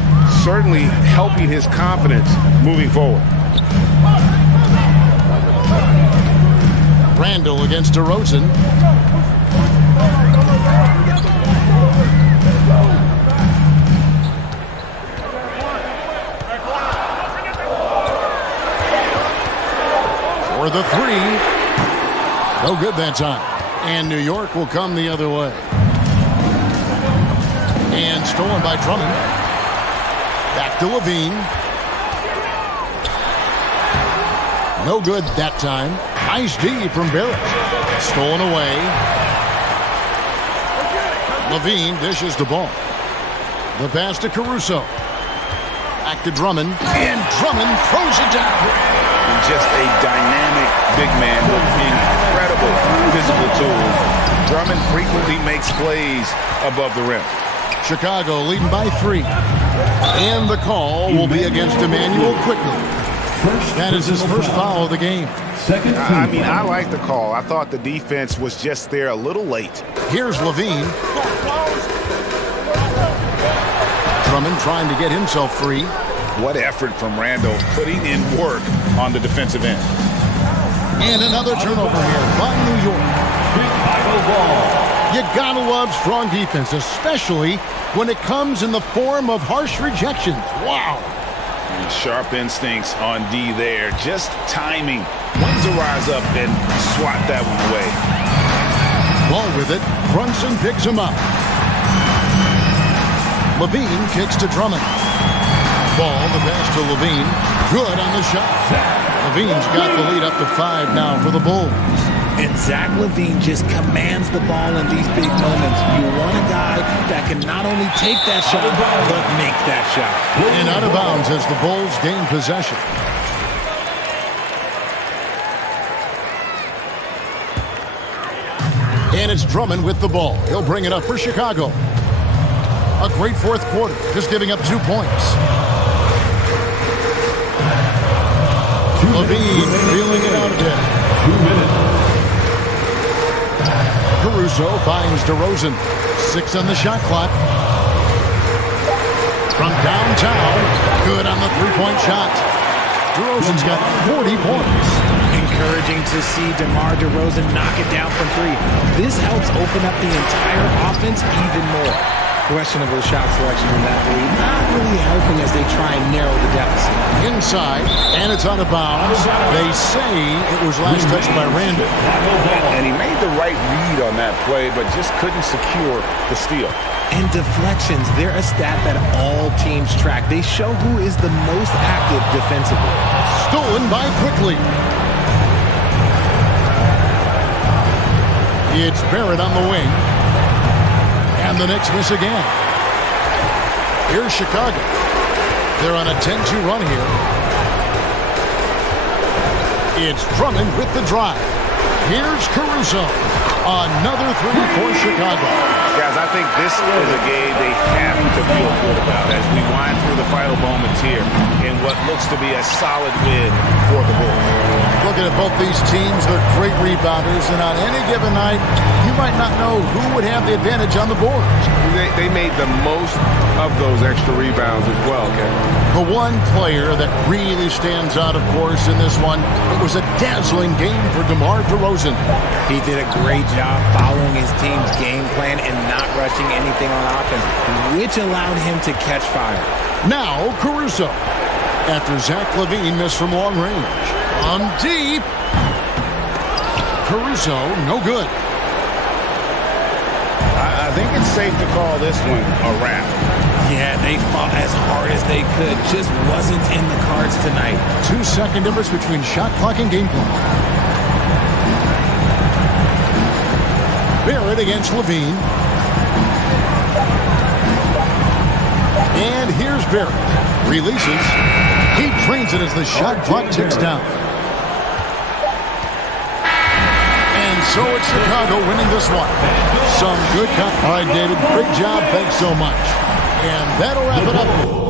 certainly helping his confidence moving forward. Randall against DeRozan. For the three. No good that time. And New York will come the other way. And stolen by Drummond. Back to Levine. No good that time. Nice D from Barrett. Stolen away. Levine dishes the ball. The pass to Caruso. Back to Drummond. And Drummond throws it down. Just a dynamic big man with incredible physical tools. Drummond frequently makes plays above the rim. Chicago leading by 3. And the call will be against Emmanuel Quickly. That is his first foul of the game. I mean, I like the call. I thought the defense was just there a little late. Here's Levine. Drummond trying to get himself free. What effort from Randall putting in work on the defensive end. And another turnover here by New York. You gotta love strong defense, especially when it comes in the form of harsh rejections. Wow. And sharp instincts on D there. Just timing. When to rise up and swat that one away. Ball with it. Brunson picks him up. Levine kicks to Drummond. Ball, the pass to Levine. Good on the shot. Levine's got the lead up to 5 now for the Bulls. And Zach LaVine just commands the ball in these big moments. You want a guy that can not only take that shot, but make that shot. And out of bounds as the Bulls gain possession. And it's Drummond with the ball. He'll bring it up for Chicago. A great fourth quarter, just giving up 2 points. Levine feeling it out a bit. 2 minutes. Caruso finds DeRozan. 6 on the shot clock. From downtown, good on the three-point shot. DeRozan's got 40 points. Encouraging to see DeMar DeRozan knock it down from 3. This helps open up the entire offense even more. questionable shot selection in that lead. Not really helping as they try and narrow the deficit. Inside, and it's out of bounds. They say it was last touched by Randall. And he made the right read on that play, but just couldn't secure the steal. And deflections, they're a stat that all teams track. They show who is the most active defensively. Stolen by Quickly. It's Barrett on the wing. And the Knicks miss again. Here's Chicago. They're on a 10-2 run here. It's Drummond with the drive. Here's Caruso. Another three for Chicago. Guys, I think this is a game they have to feel good about as we wind through the final moments here in what looks to be a solid win for the Bulls. Looking at both these teams, they're great rebounders, and on any given night, you might not know who would have the advantage on the board. They made the most of those extra rebounds as well, Kevin. The one player that really stands out, of course, in this one, it was a dazzling game for DeMar DeRozan. He did a great job following his team's game plan and not rushing anything on offense, which allowed him to catch fire. Now, Caruso. After Zach LaVine missed from long range. On deep. Caruso, no good. I think it's safe to call this one a wrap. Yeah, they fought as hard as they could. Just wasn't in the cards tonight. 2-second difference between shot clock and game clock. Barrett against LaVine. And here's Barrett. Releases. He drains it as the shot clock ticks down. And so it's Chicago winning this one. Some good. All right, David, great job. Thanks so much. And that'll wrap it up.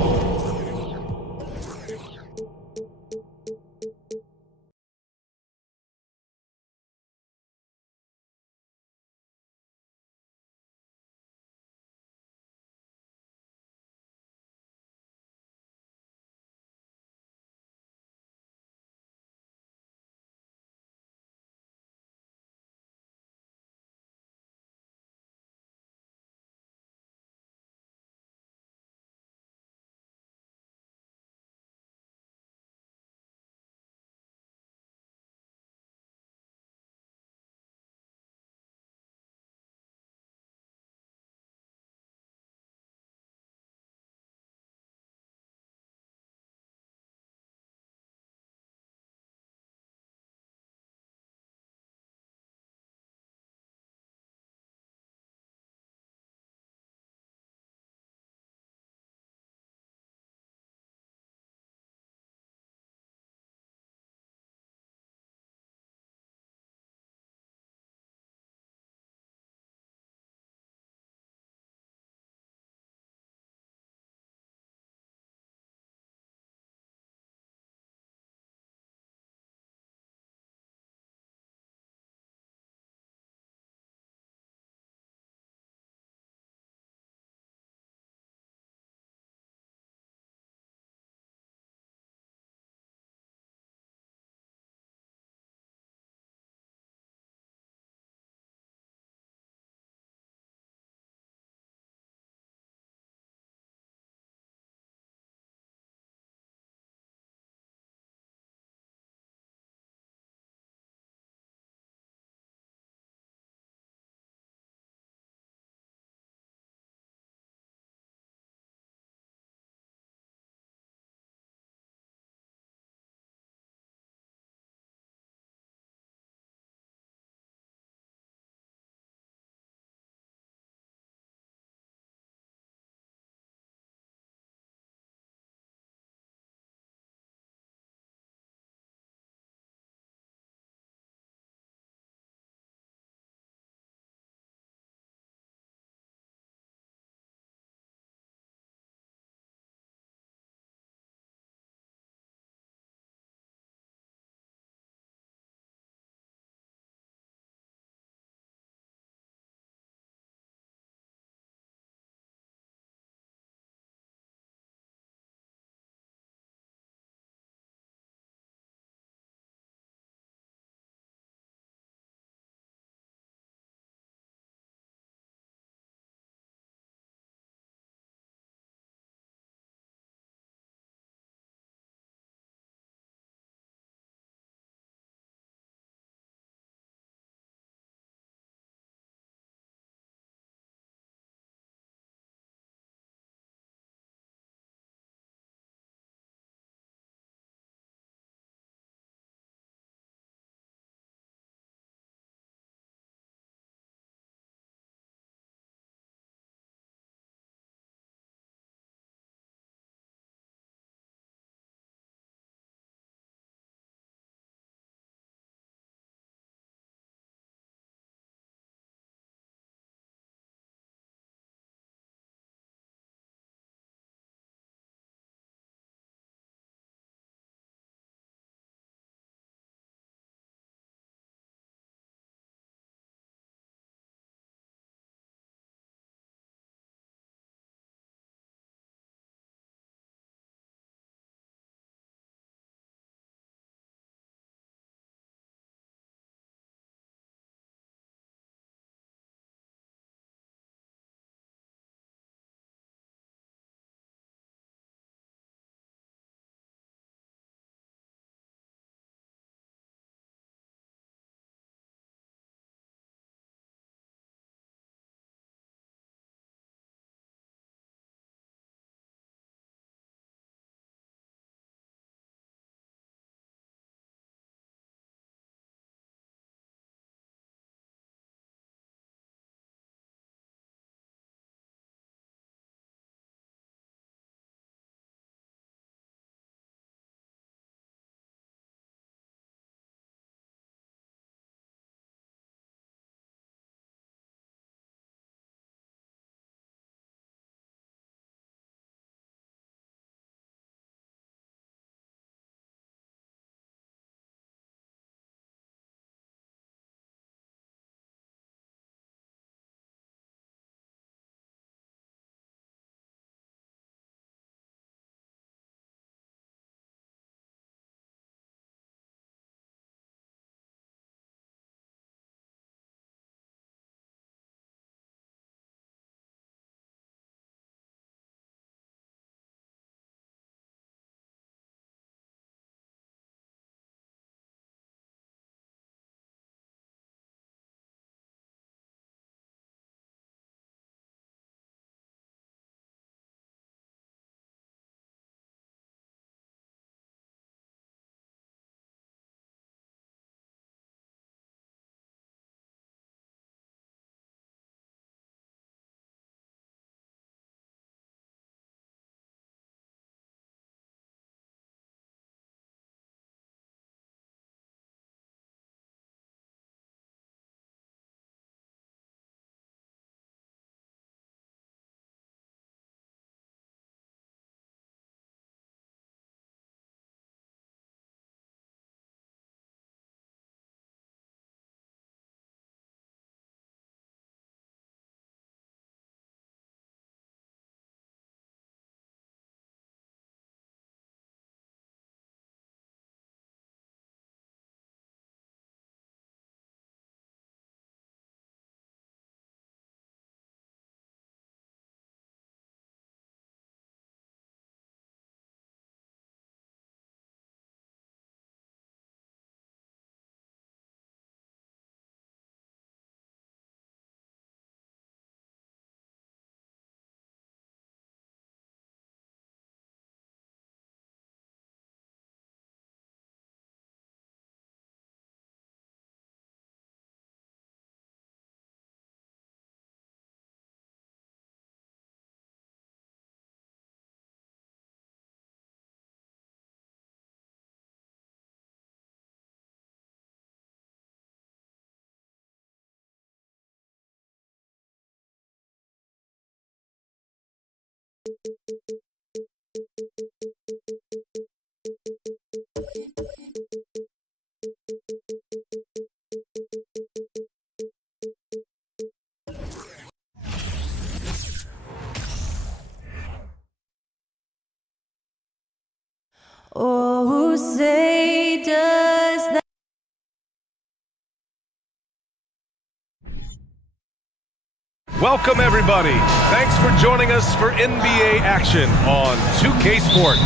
Welcome, everybody. Thanks for joining us for NBA action on 2K Sports.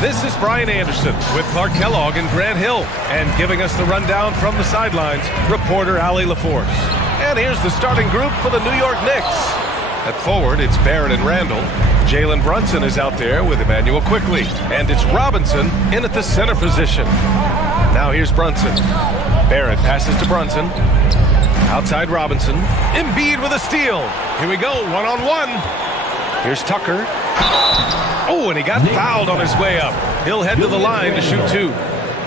This is Brian Anderson with Clark Kellogg and Grant Hill. And giving us the rundown from the sidelines, reporter Allie LaForce. And here's the starting group for the New York Knicks. At forward, it's Barrett and Randall. Jalen Brunson is out there with Emmanuel Quickly. And it's Robinson in at the center position. Now here's Brunson. Barrett passes to Brunson. Outside Robinson. Embiid with a steal. Here we go, one-on-one. Here's Tucker. Oh, and he got fouled on his way up. He'll head to the line to shoot two.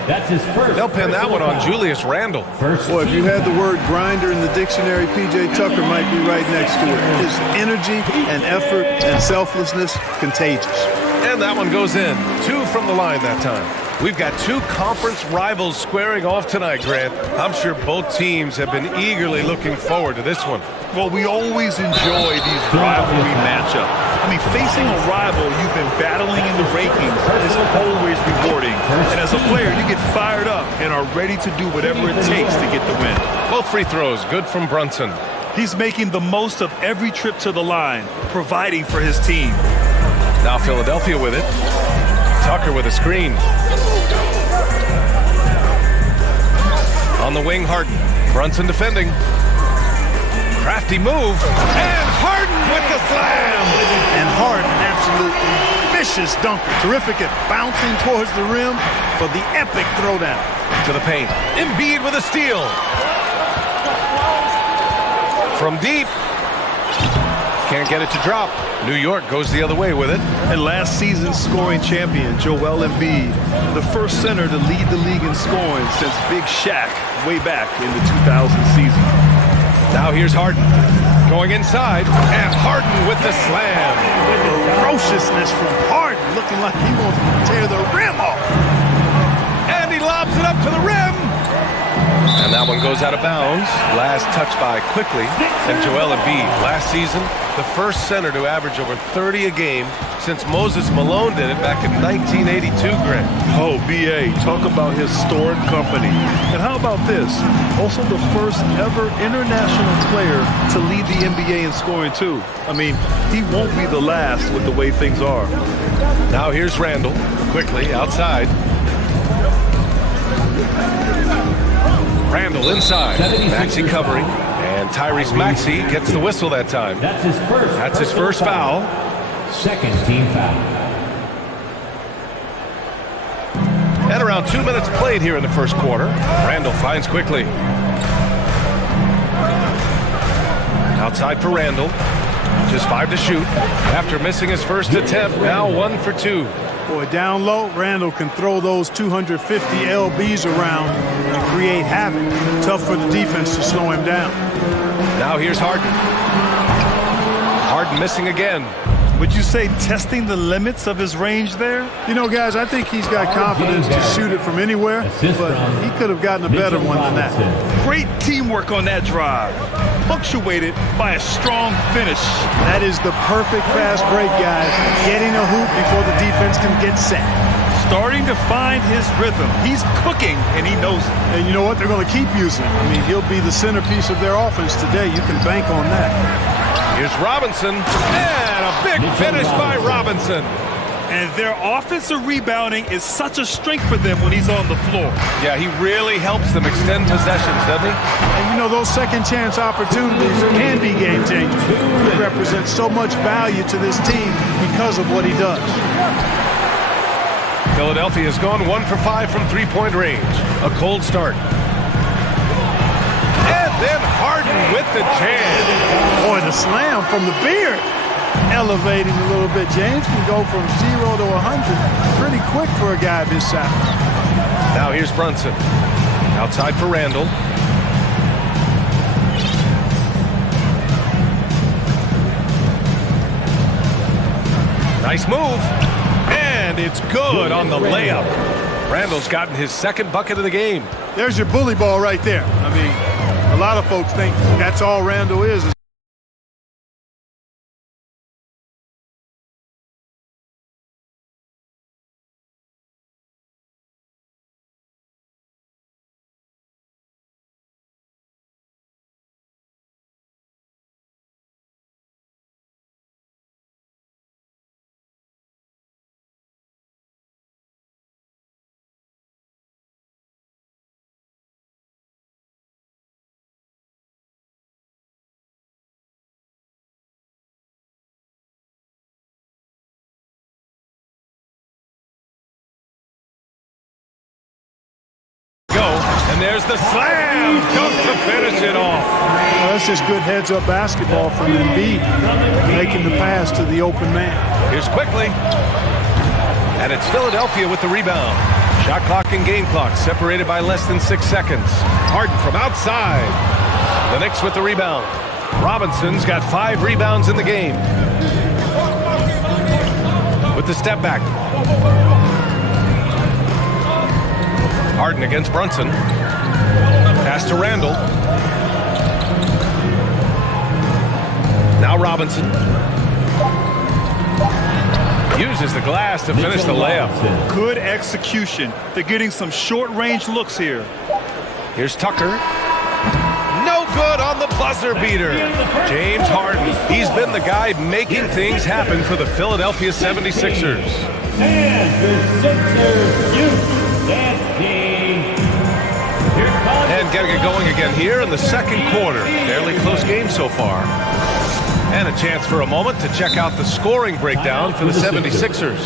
That's his first. They'll pin that one on Julius Randle. Boy, if you had the word grinder in the dictionary, P.J. Tucker might be right next to it. His energy and effort and selflessness, contagious. And that one goes in. Two from the line that time. We've got two conference rivals squaring off tonight, Grant. I'm sure both teams have been eagerly looking forward to this one. Well, we always enjoy these rivalry matchups. I mean, facing a rival you've been battling in the rankings is always rewarding. And as a player, you get fired up and are ready to do whatever it takes to get the win. Both free throws, good from Brunson. He's making the most of every trip to the line, providing for his team. Now Philadelphia with it. Tucker with a screen. On the wing, Harden. Brunson defending. Crafty move. And Harden with the slam. And Harden, absolutely vicious dunker. Terrific at bouncing towards the rim for the epic throwdown. To the paint. Embiid with a steal. From deep. Can't get it to drop. New York goes the other way with it. And last season's scoring champion, Joel Embiid, the first center to lead the league in scoring since Big Shaq way back in the 2000 season. Now here's Harden. Going inside, and Harden with the slam. Ferociousness from Harden, looking like he wants to tear the rim off. And he lobs it up to the rim. And that one goes out of bounds. Last touch by Quickly. And Joel Embiid, last season, the first center to average over 30 a game since Moses Malone did it back in 1982, Grant. Oh, B.A., talk about historic company. And how about this? Also the first ever international player to lead the NBA in scoring, too. I mean, he won't be the last with the way things are. Now here's Randall. Quickly, outside. Randall inside. Maxey covering. And Tyrese Maxey gets the whistle that time. That's his first foul. Second team foul. And around 2 minutes played here in the first quarter. Randall finds Quickly. Outside for Randall. Just 5 to shoot. After missing his first attempt, now 1 for 2. Boy, down low, Randall can throw those 250 LBs around and create havoc. Tough for the defense to slow him down. Now here's Harden. Harden missing again. Would you say testing the limits of his range there? You know, guys, I think he's got confidence to shoot it from anywhere, but he could have gotten a better one than that. Great teamwork on that drive, punctuated by a strong finish. That is the perfect fast break, guys. Getting a hoop before the defense can get set. Starting to find his rhythm. He's cooking, and he knows it. And you know what? They're going to keep using him. I mean, he'll be the centerpiece of their offense today. You can bank on that. Here's Robinson, and a big finish by Robinson. And their offensive rebounding is such a strength for them when he's on the floor. Yeah, he really helps them extend possessions, doesn't he? And you know, those second chance opportunities can be game changers. He represents so much value to this team because of what he does. Philadelphia has gone 1 for 5 from three-point range. A cold start. And then Harden with the jam. Boy, the slam from the beard. Elevating a little bit. James can go from 0 to 100 pretty quick for a guy of his size. Now here's Brunson. Outside for Randall. Nice move. And it's good on the layup. Randall's gotten his second bucket of the game. There's your bully ball right there. I mean, a lot of folks think that's all Randall is And there's the slam dunk to finish it off. Well, that's just good heads-up basketball from Embiid, making the pass to the open man. Here's quickly. And it's Philadelphia with the rebound. Shot clock and game clock separated by less than 6 seconds. Harden from outside. The Knicks with the rebound. Robinson's got 5 rebounds in the game. With the step back. Harden against Brunson. Pass to Randall. Now Robinson. Uses the glass to finish the layup. Good execution. They're getting some short-range looks here. Here's Tucker. No good on the buzzer beater. James Harden. He's been the guy making things happen for the Philadelphia 76ers. And the Sixers use that team. And getting it going again here in the second quarter. Fairly close game so far. And a chance for a moment to check out the scoring breakdown for the 76ers.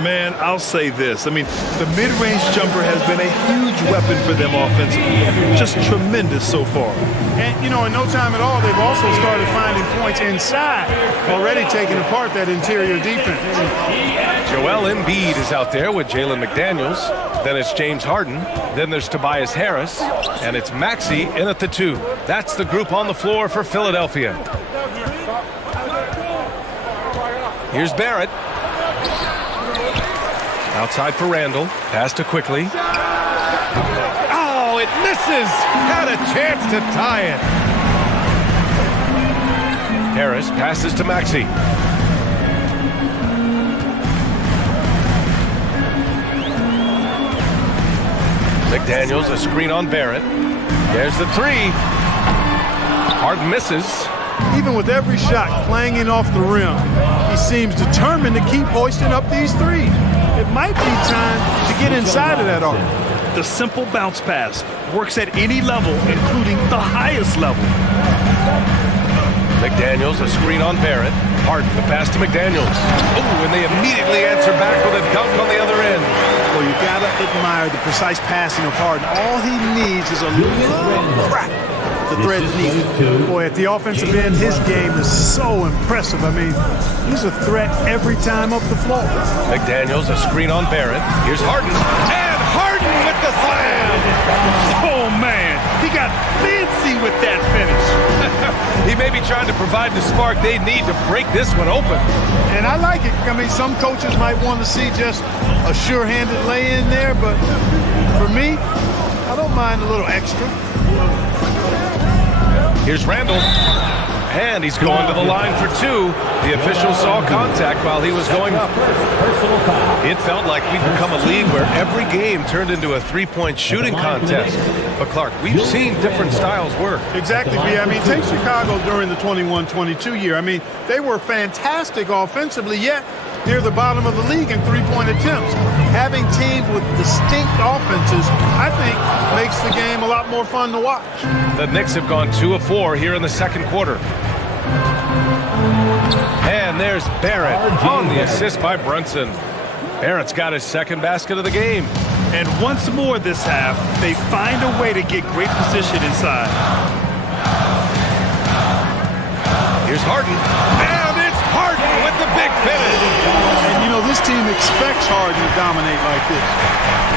Man, I'll say this. I mean, the mid-range jumper has been a huge weapon for them offensively. Just tremendous so far. And, in no time at all, they've also started finding points inside, already taking apart that interior defense. Joel Embiid is out there with Jalen McDaniels. Then it's James Harden. Then there's Tobias Harris. And it's Maxey in at the 2. That's the group on the floor for Philadelphia. Here's Barrett. Outside for Randall. Pass to quickly. Oh, it misses. Had a chance to tie it. Harris passes to Maxey. McDaniels, a screen on Barrett. There's the 3. Harden misses. Even with every shot clanging off the rim, he seems determined to keep hoisting up these threes. It might be time to get inside of that arc. The simple bounce pass works at any level, including the highest level. McDaniels, a screen on Barrett. Harden, the pass to McDaniels. Oh, and they immediately answer back with a dunk on the other end. Well, you got to admire the precise passing of Harden. All he needs is a little crack. The thread is needed. Boy, at the offensive end, his game is so impressive. I mean, he's a threat every time up the floor. McDaniels, a screen on Barrett. Here's Harden. And Harden with the slam. Oh, man. He got fancy with that finish. He may be trying to provide the spark they need to break this one open. And I like it. I mean, some coaches might want to see just a sure-handed lay-in there, but for me, I don't mind a little extra. Here's Randall. And he's going to the line for 2. The official saw contact while he was going up. It felt like we'd become a league where every game turned into a three-point shooting contest. But, Clark, we've seen different styles work. Exactly, B. I mean, take Chicago during the 21-22 year. I mean, they were fantastic offensively, yet near the bottom of the league in three-point attempts. Having teams with distinct offenses, I think, makes the game a lot more fun to watch. The Knicks have gone 2 of 4 here in the second quarter. And there's Barrett on the assist by Brunson. Barrett's got his second basket of the game. And once more this half, they find a way to get great position inside. Here's Harden. And it's Harden with the big finish. And, this team expects Harden to dominate like this.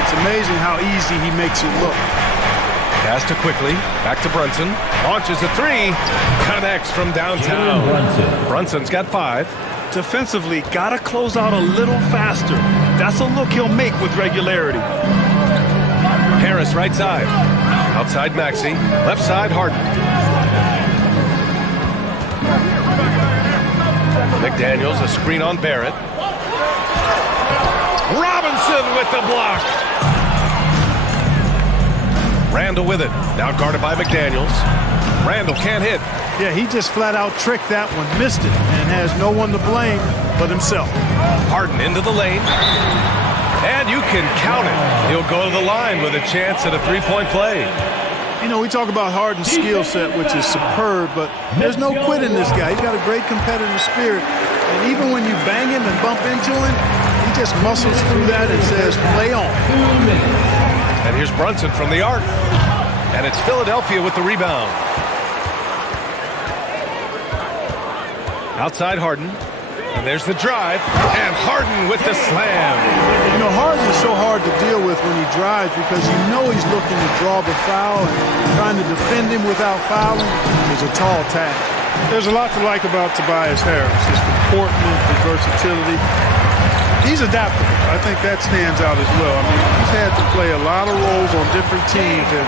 It's amazing how easy he makes it look. Pass to quickly. Back to Brunson. Launches a 3. Connects from downtown. Brunson's got 5. Defensively, got to close out a little faster. That's a look he'll make with regularity. Harris right side. Outside Maxey. Left side Harden. McDaniels, a screen on Barrett. Robinson with the block. Randall with it. Now guarded by McDaniels. Randall can't hit. Yeah, he just flat out tricked that one, missed it, and has no one to blame but himself. Harden into the lane. And you can count it. He'll go to the line with a chance at a three-point play. We talk about Harden's skill set, which is superb, but there's no quit in this guy. He's got a great competitive spirit. And even when you bang him and bump into him, he just muscles through that and says, play on. And here's Brunson from the arc. And it's Philadelphia with the rebound. Outside Harden. And there's the drive. And Harden with the slam. You know, Harden is so hard to deal with when he drives because you know he's looking to draw the foul, and trying to defend him without fouling is a tall task. There's a lot to like about Tobias Harris. His comportment, his versatility. He's adaptable. I think that stands out as well. I mean, he's had to play a lot of roles on different teams, and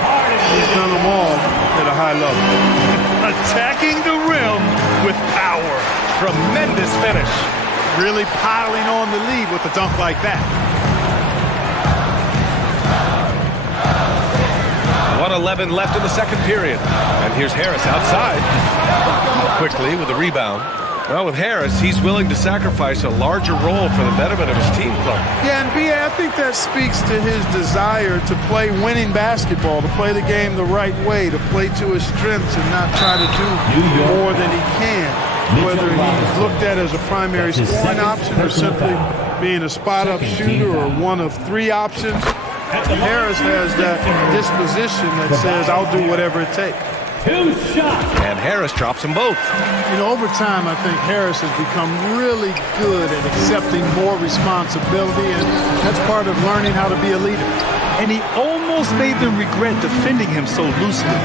he's done them all at a high level. Attacking the rim with power. Tremendous finish. Really piling on the lead with a dunk like that. 1:11 left in the second period. And here's Harris outside. Quickly with the rebound. Well, with Harris, he's willing to sacrifice a larger role for the betterment of his team club. Yeah, and B.A., I think that speaks to his desire to play winning basketball, to play the game the right way, to play to his strengths and not try to do more than he can. Whether he's looked at as a primary scoring option or simply being a spot-up shooter or one of three options, Harris has that disposition that says, I'll do whatever it takes. And Harris drops them both. You know, over time, I think Harris has become really good at accepting more responsibility, and that's part of learning how to be a leader. And he almost made them regret defending him so loosely.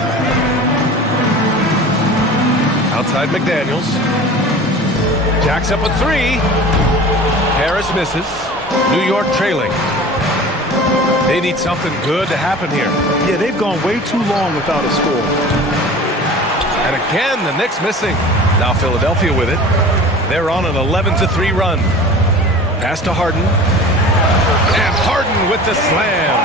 Outside McDaniels. Jacks up a three. Harris misses. New York trailing. They need something good to happen here. Yeah, they've gone way too long without a score. And again, the Knicks missing. Now Philadelphia with it. They're on an 11-3 run. Pass to Harden. And Harden with the slam.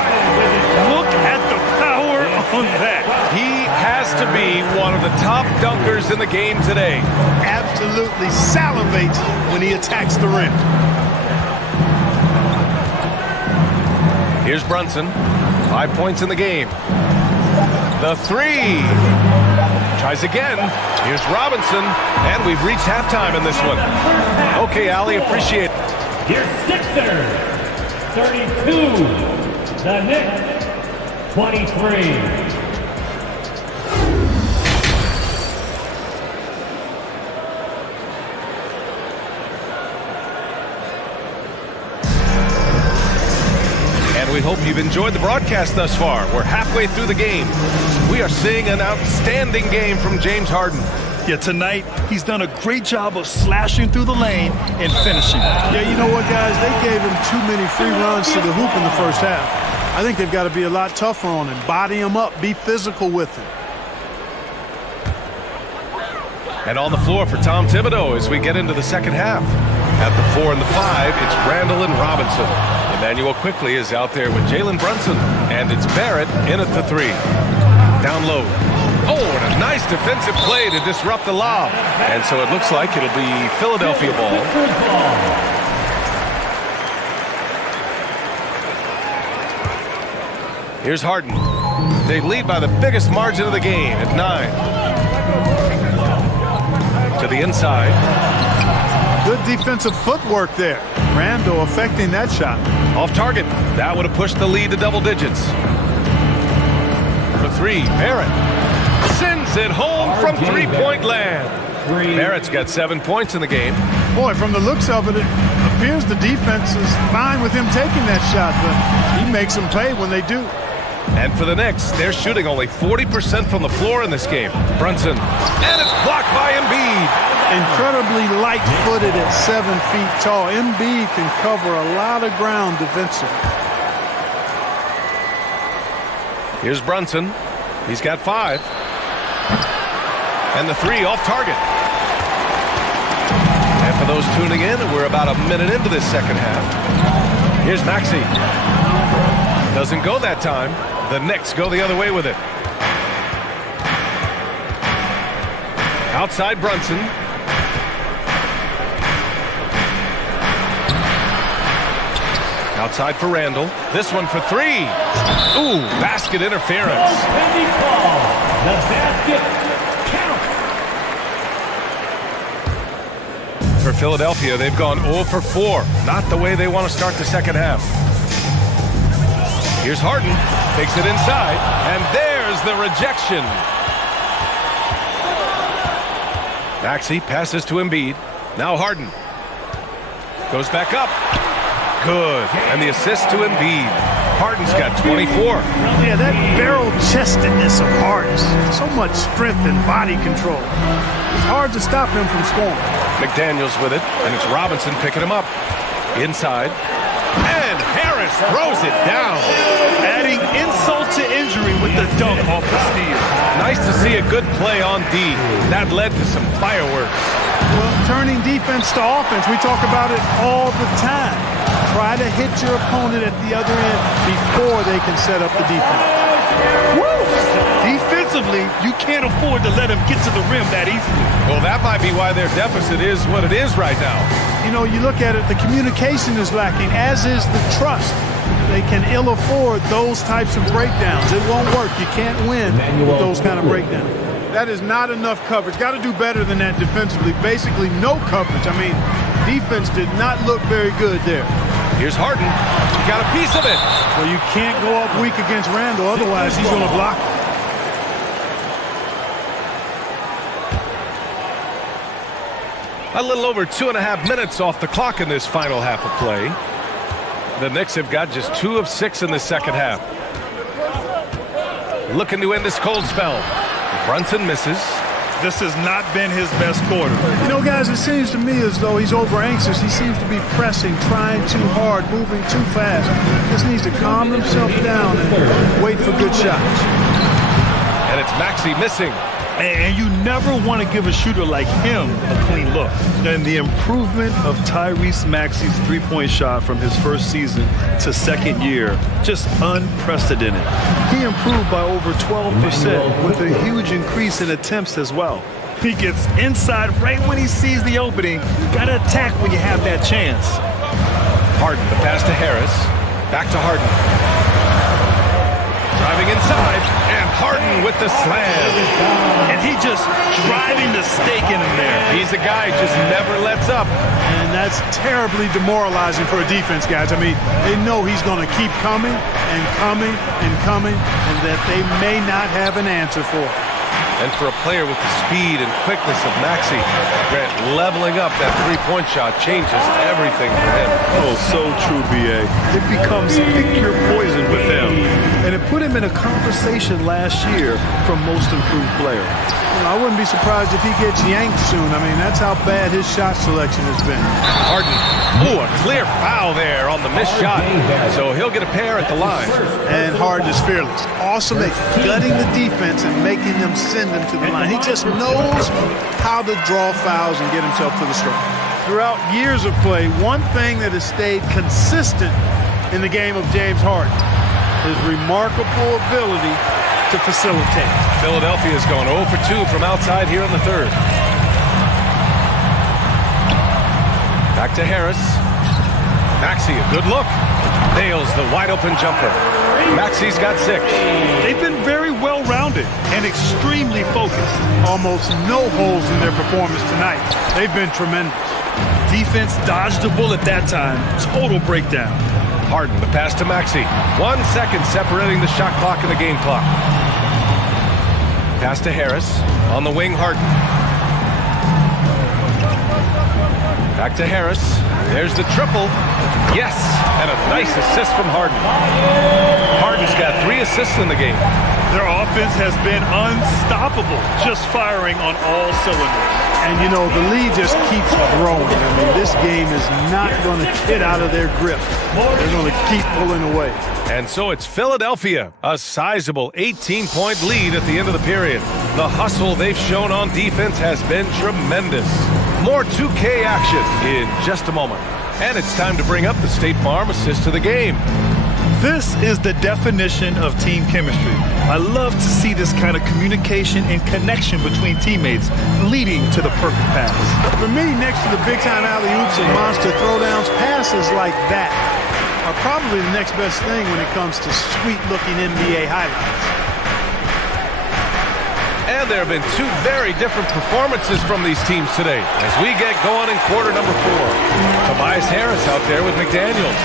Look at the power on that. He has to be one of the top dunkers in the game today. Absolutely salivates when he attacks the rim. Here's Brunson. 5 points in the game. The three. Tries again. Here's Robinson. And we've reached halftime in this one. Okay, Allie, appreciate it. Here's Sixers. 32. The Knicks. 23. We hope you've enjoyed the broadcast thus far. We're halfway through the game. We are seeing an outstanding game from James Harden. Yeah, tonight he's done a great job of slashing through the lane and finishing. Yeah, you know what, guys? They gave him too many free runs to the hoop in the first half. I think they've got to be a lot tougher on him. Body him up. Be physical with him. And on the floor for Tom Thibodeau as we get into the second half. At the 4 and the 5, it's Randall and Robinson. Emmanuel quickly is out there with Jalen Brunson. And it's Barrett in at the 3. Down low. Oh, and a nice defensive play to disrupt the lob. And so it looks like it'll be Philadelphia ball. Here's Harden. They lead by the biggest margin of the game at 9. To the inside. Good defensive footwork there. Randall affecting that shot. Off target. That would have pushed the lead to double digits. For 3, Barrett sends it home from three-point land. Barrett's got 7 points in the game. Boy, from the looks of it, it appears the defense is fine with him taking that shot, but he makes them pay when they do. And for the Knicks, they're shooting only 40% from the floor in this game. Brunson. And it's blocked by Embiid. Incredibly light-footed at 7 feet tall. Embiid can cover a lot of ground defensively. Here's Brunson. He's got 5. And the 3 off target. And for those tuning in, we're about a minute into this second half. Here's Maxey. Doesn't go that time. The Knicks go the other way with it. Outside Brunson. Outside for Randall. This one for 3. Ooh, basket interference. The basket count. For Philadelphia, they've gone 0 for 4. Not the way they want to start the second half. Here's Harden. Takes it inside. And there's the rejection. Maxey passes to Embiid. Now Harden. Goes back up. Good. And the assist to Embiid. Harden's got 24. Yeah, that barrel-chestedness of Harden. So much strength and body control. It's hard to stop him from scoring. McDaniels with it, and it's Robinson picking him up. Inside. And Harris throws it down. Adding insult to injury with the dunk off the steal. Nice to see a good play on D. That led to some fireworks. Well, turning defense to offense, we talk about it all the time. Try to hit your opponent at the other end before they can set up the defense. Woo! Defensively, you can't afford to let him get to the rim that easily. Well, that might be why their deficit is what it is right now. You know, you look at it, the communication is lacking, as is the trust. They can ill afford those types of breakdowns. It won't work. You can't win with those kind of breakdowns. That is not enough coverage. Got to do better than that defensively. Basically, no coverage. I mean, defense did not look very good there. Here's Harden. He got a piece of it. Well, you can't go up weak against Randall. Otherwise, he's going to block it. A little over 2.5 minutes off the clock in this final half of play. The Knicks have got just 2 of 6 in the second half. Looking to end this cold spell. Brunson misses. This has not been his best quarter. You know, guys, it seems to me as though he's over anxious. He seems to be pressing, trying too hard, moving too fast. Just needs to calm himself down and wait for good shots. And it's Maxey missing. And you never want to give a shooter like him a clean look. And the improvement of Tyrese Maxey's three-point shot from his first season to second year, just unprecedented. He improved by over 12% with a huge increase in attempts as well. He gets inside right when he sees the opening. You got to attack when you have that chance. Harden, the pass to Harris. Back to Harden. Driving inside, and Harden with the slam. And he just driving the stake in him there. He's a guy who just never lets up. And that's terribly demoralizing for a defense, guys. I mean, they know he's going to keep coming and coming and coming, and that they may not have an answer for it. And for a player with the speed and quickness of Maxey, Grant, leveling up that three-point shot changes everything for him. Oh, so true, B.A. It becomes pick your poison with him. And it put him in a conversation last year for most improved player. You know, I wouldn't be surprised if he gets yanked soon. I mean, that's how bad his shot selection has been. Harden. Oh, a clear foul there on the missed shot. So he'll get a pair at the line. And Harden is fearless. Awesome at gutting the defense and making them send him to the line. He just knows how to draw fouls and get himself to the stripe. Throughout years of play, one thing that has stayed consistent in the game of James Harden is remarkable ability to facilitate. Philadelphia's going 0 for 2 from outside here in the third. Back to Harris. Maxey, a good look. Nails the wide-open jumper. Maxey's got 6. They've been very well-rounded and extremely focused. Almost no holes in their performance tonight. They've been tremendous. Defense dodged a bullet that time. Total breakdown. Harden, the pass to Maxey. 1 second separating the shot clock and the game clock. Pass to Harris. On the wing, Harden. Back to Harris. There's the triple. Yes, and a nice assist from Harden. Harden's got 3 assists in the game. Their offense has been unstoppable, just firing on all cylinders. And, you know, the lead just keeps growing. I mean, this game is not going to get out of their grip. They're going to keep pulling away. And so it's Philadelphia, a sizable 18-point lead at the end of the period. The hustle they've shown on defense has been tremendous. More 2K action in just a moment. And it's time to bring up the State Farm assist to the game. This is the definition of team chemistry. I love to see this kind of communication and connection between teammates leading to the perfect pass. For me, next to the big-time alley-oops and monster throwdowns, passes like that are probably the next best thing when it comes to sweet-looking NBA highlights. And there have been 2 very different performances from these teams today as we get going in quarter number 4. Tobias Harris out there with McDaniels.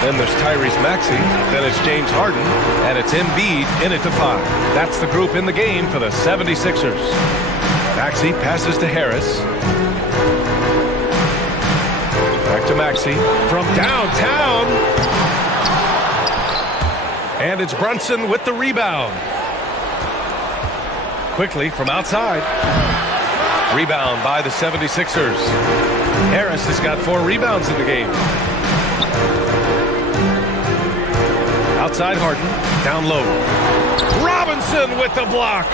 Then there's Tyrese Maxey. Then it's James Harden. And it's Embiid in at the 5. That's the group in the game for the 76ers. Maxey passes to Harris. Back to Maxey from downtown. And it's Brunson with the rebound. Quickly from outside. Rebound by the 76ers. Harris has got 4 rebounds in the game. Outside Harden, down low. Robinson with the block.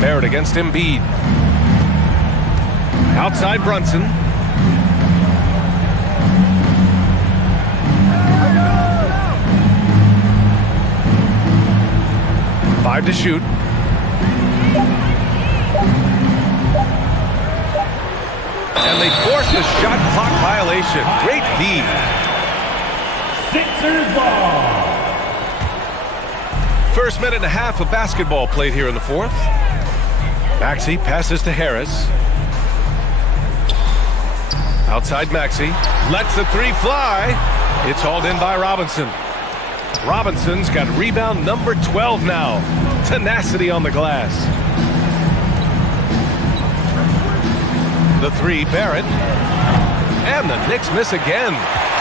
Barrett against Embiid. Outside Brunson. Five to shoot. And they force the shot clock violation. Great D. Sixers ball. First minute and a half of basketball played here in the 4th. Maxey passes to Harris. Outside Maxey. Lets the 3 fly. It's hauled in by Robinson. Robinson's got rebound number 12 now. Tenacity on the glass. The 3, Barrett. And the Knicks miss again.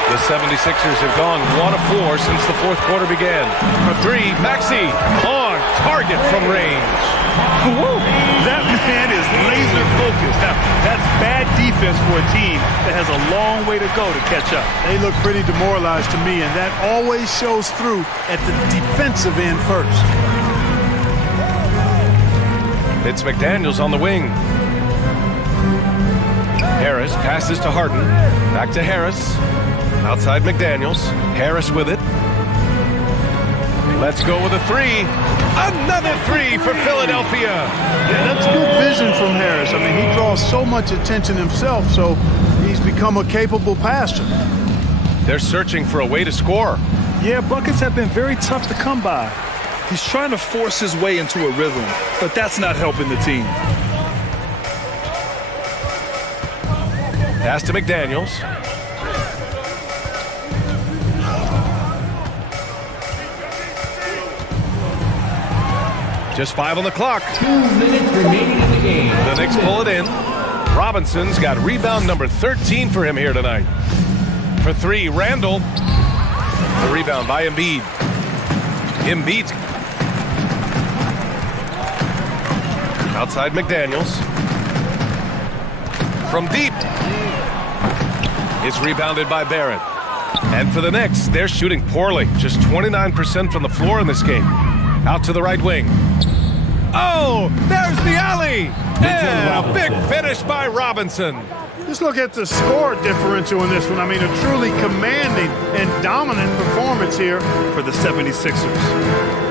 The 76ers have gone 1 of 4 since the 4th quarter began. For 3, Maxey on target from range. That man is laser focused. Now, that's bad defense for a team that has a long way to go to catch up. They look pretty demoralized to me, and that always shows through at the defensive end first. It's McDaniels on the wing. Harris passes to Harden. Back to Harris. Outside McDaniels. Harris with it. Let's go with a 3. Another 3 for Philadelphia. Yeah, that's good vision from Harris. I mean, he draws so much attention himself, so he's become a capable passer. They're searching for a way to score. Yeah, buckets have been very tough to come by. He's trying to force his way into a rhythm, but that's not helping the team. Pass to McDaniels. Just 5 on the clock. 2 minutes remaining in the game. The Knicks pull it in. Robinson's got rebound number 13 for him here tonight. For 3, Randall. The rebound by Embiid. Embiid. Outside McDaniels. From deep. It's rebounded by Barrett. And for the Knicks, they're shooting poorly. Just 29% from the floor in this game. Out to the right wing. Oh, there's the alley. And a big finish by Robinson. Just look at the score differential in this one. I mean, a truly commanding and dominant performance here for the 76ers.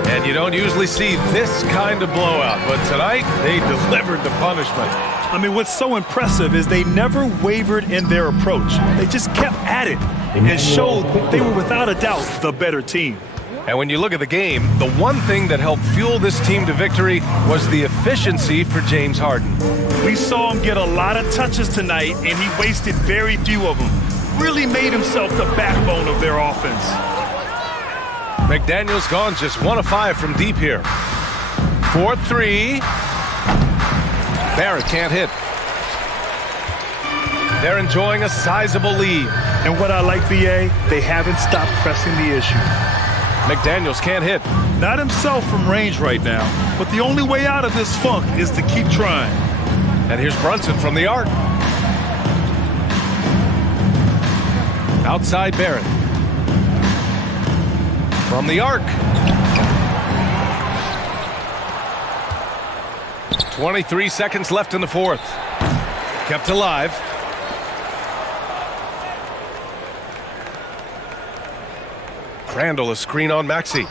And you don't usually see this kind of blowout, but tonight they delivered the punishment. I mean, what's so impressive is they never wavered in their approach. They just kept at it and showed they were without a doubt the better team. And when you look at the game, the one thing that helped fuel this team to victory was the efficiency for James Harden. We saw him get a lot of touches tonight, and he wasted very few of them. Really made himself the backbone of their offense. McDaniels gone just 1 of 5 from deep here. 4-3. Barrett can't hit. They're enjoying a sizable lead. And what I like, BA, they haven't stopped pressing the issue. McDaniels can't hit. Not himself from range right now, but the only way out of this funk is to keep trying. And here's Brunson from the arc. Outside Barrett. From the arc. 23 seconds left in the 4th. Kept alive. Randall a screen on Maxey.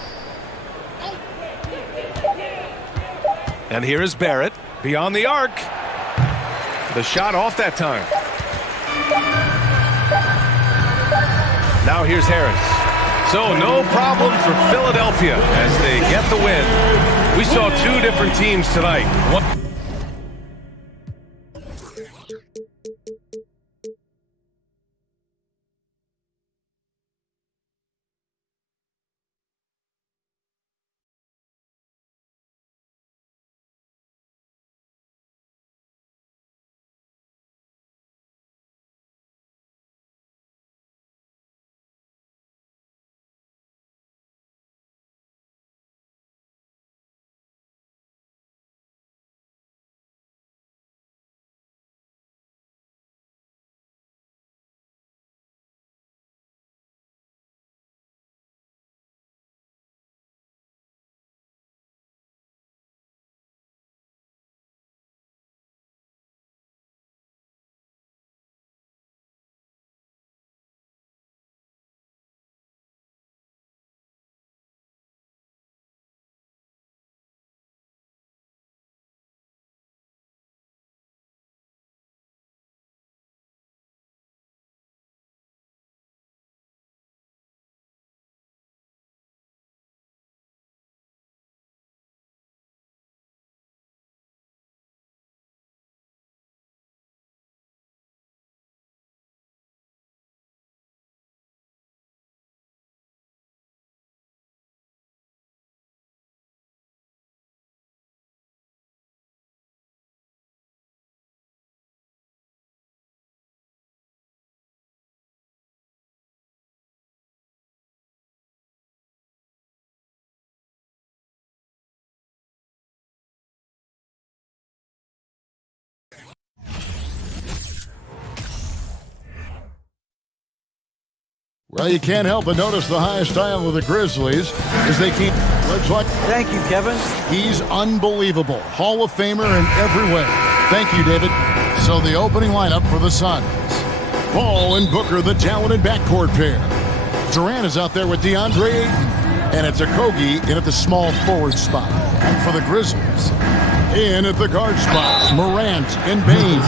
And here is Barrett beyond the arc. The shot off that time. Now here's Harris. So no problem for Philadelphia as they get the win. We saw 2 different teams tonight. Well, you can't help but notice the high style of the Grizzlies as they keep. Thank you, Kevin. He's unbelievable. Hall of Famer in every way. Thank you, David. So the opening lineup for the Suns. Paul and Booker, the talented backcourt pair. Durant is out there with DeAndre Ayton. And it's Okogie in at the small forward spot. And for the Grizzlies, in at the guard spot, Morant and Bane.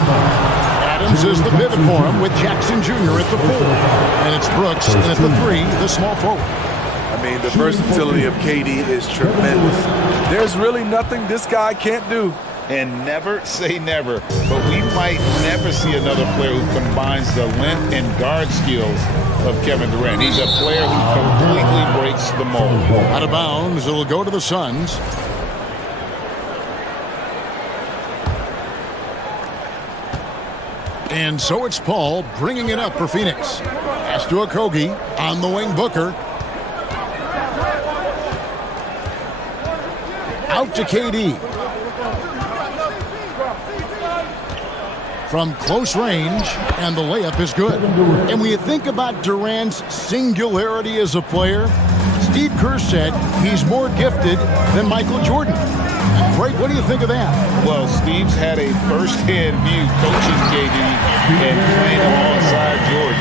Adams is the pivot for him with Jackson Jr. at the 4. And it's Brooks in at the 3, the small forward. I mean, the versatility of KD is tremendous. There's really nothing this guy can't do. And never say never, but we might never see another player who combines the length and guard skills of Kevin Durant. He's a player who completely breaks the mold. Out of bounds, it'll go to the Suns. And so it's Paul bringing it up for Phoenix. Pass to Okogie, on the wing Booker. Out to KD. From close range, and the layup is good. And when you think about Durant's singularity as a player, Steve Kerr said he's more gifted than Michael Jordan. Greg, what do you think of that? Well, Steve's had a first-hand view coaching KD and playing alongside Jordan.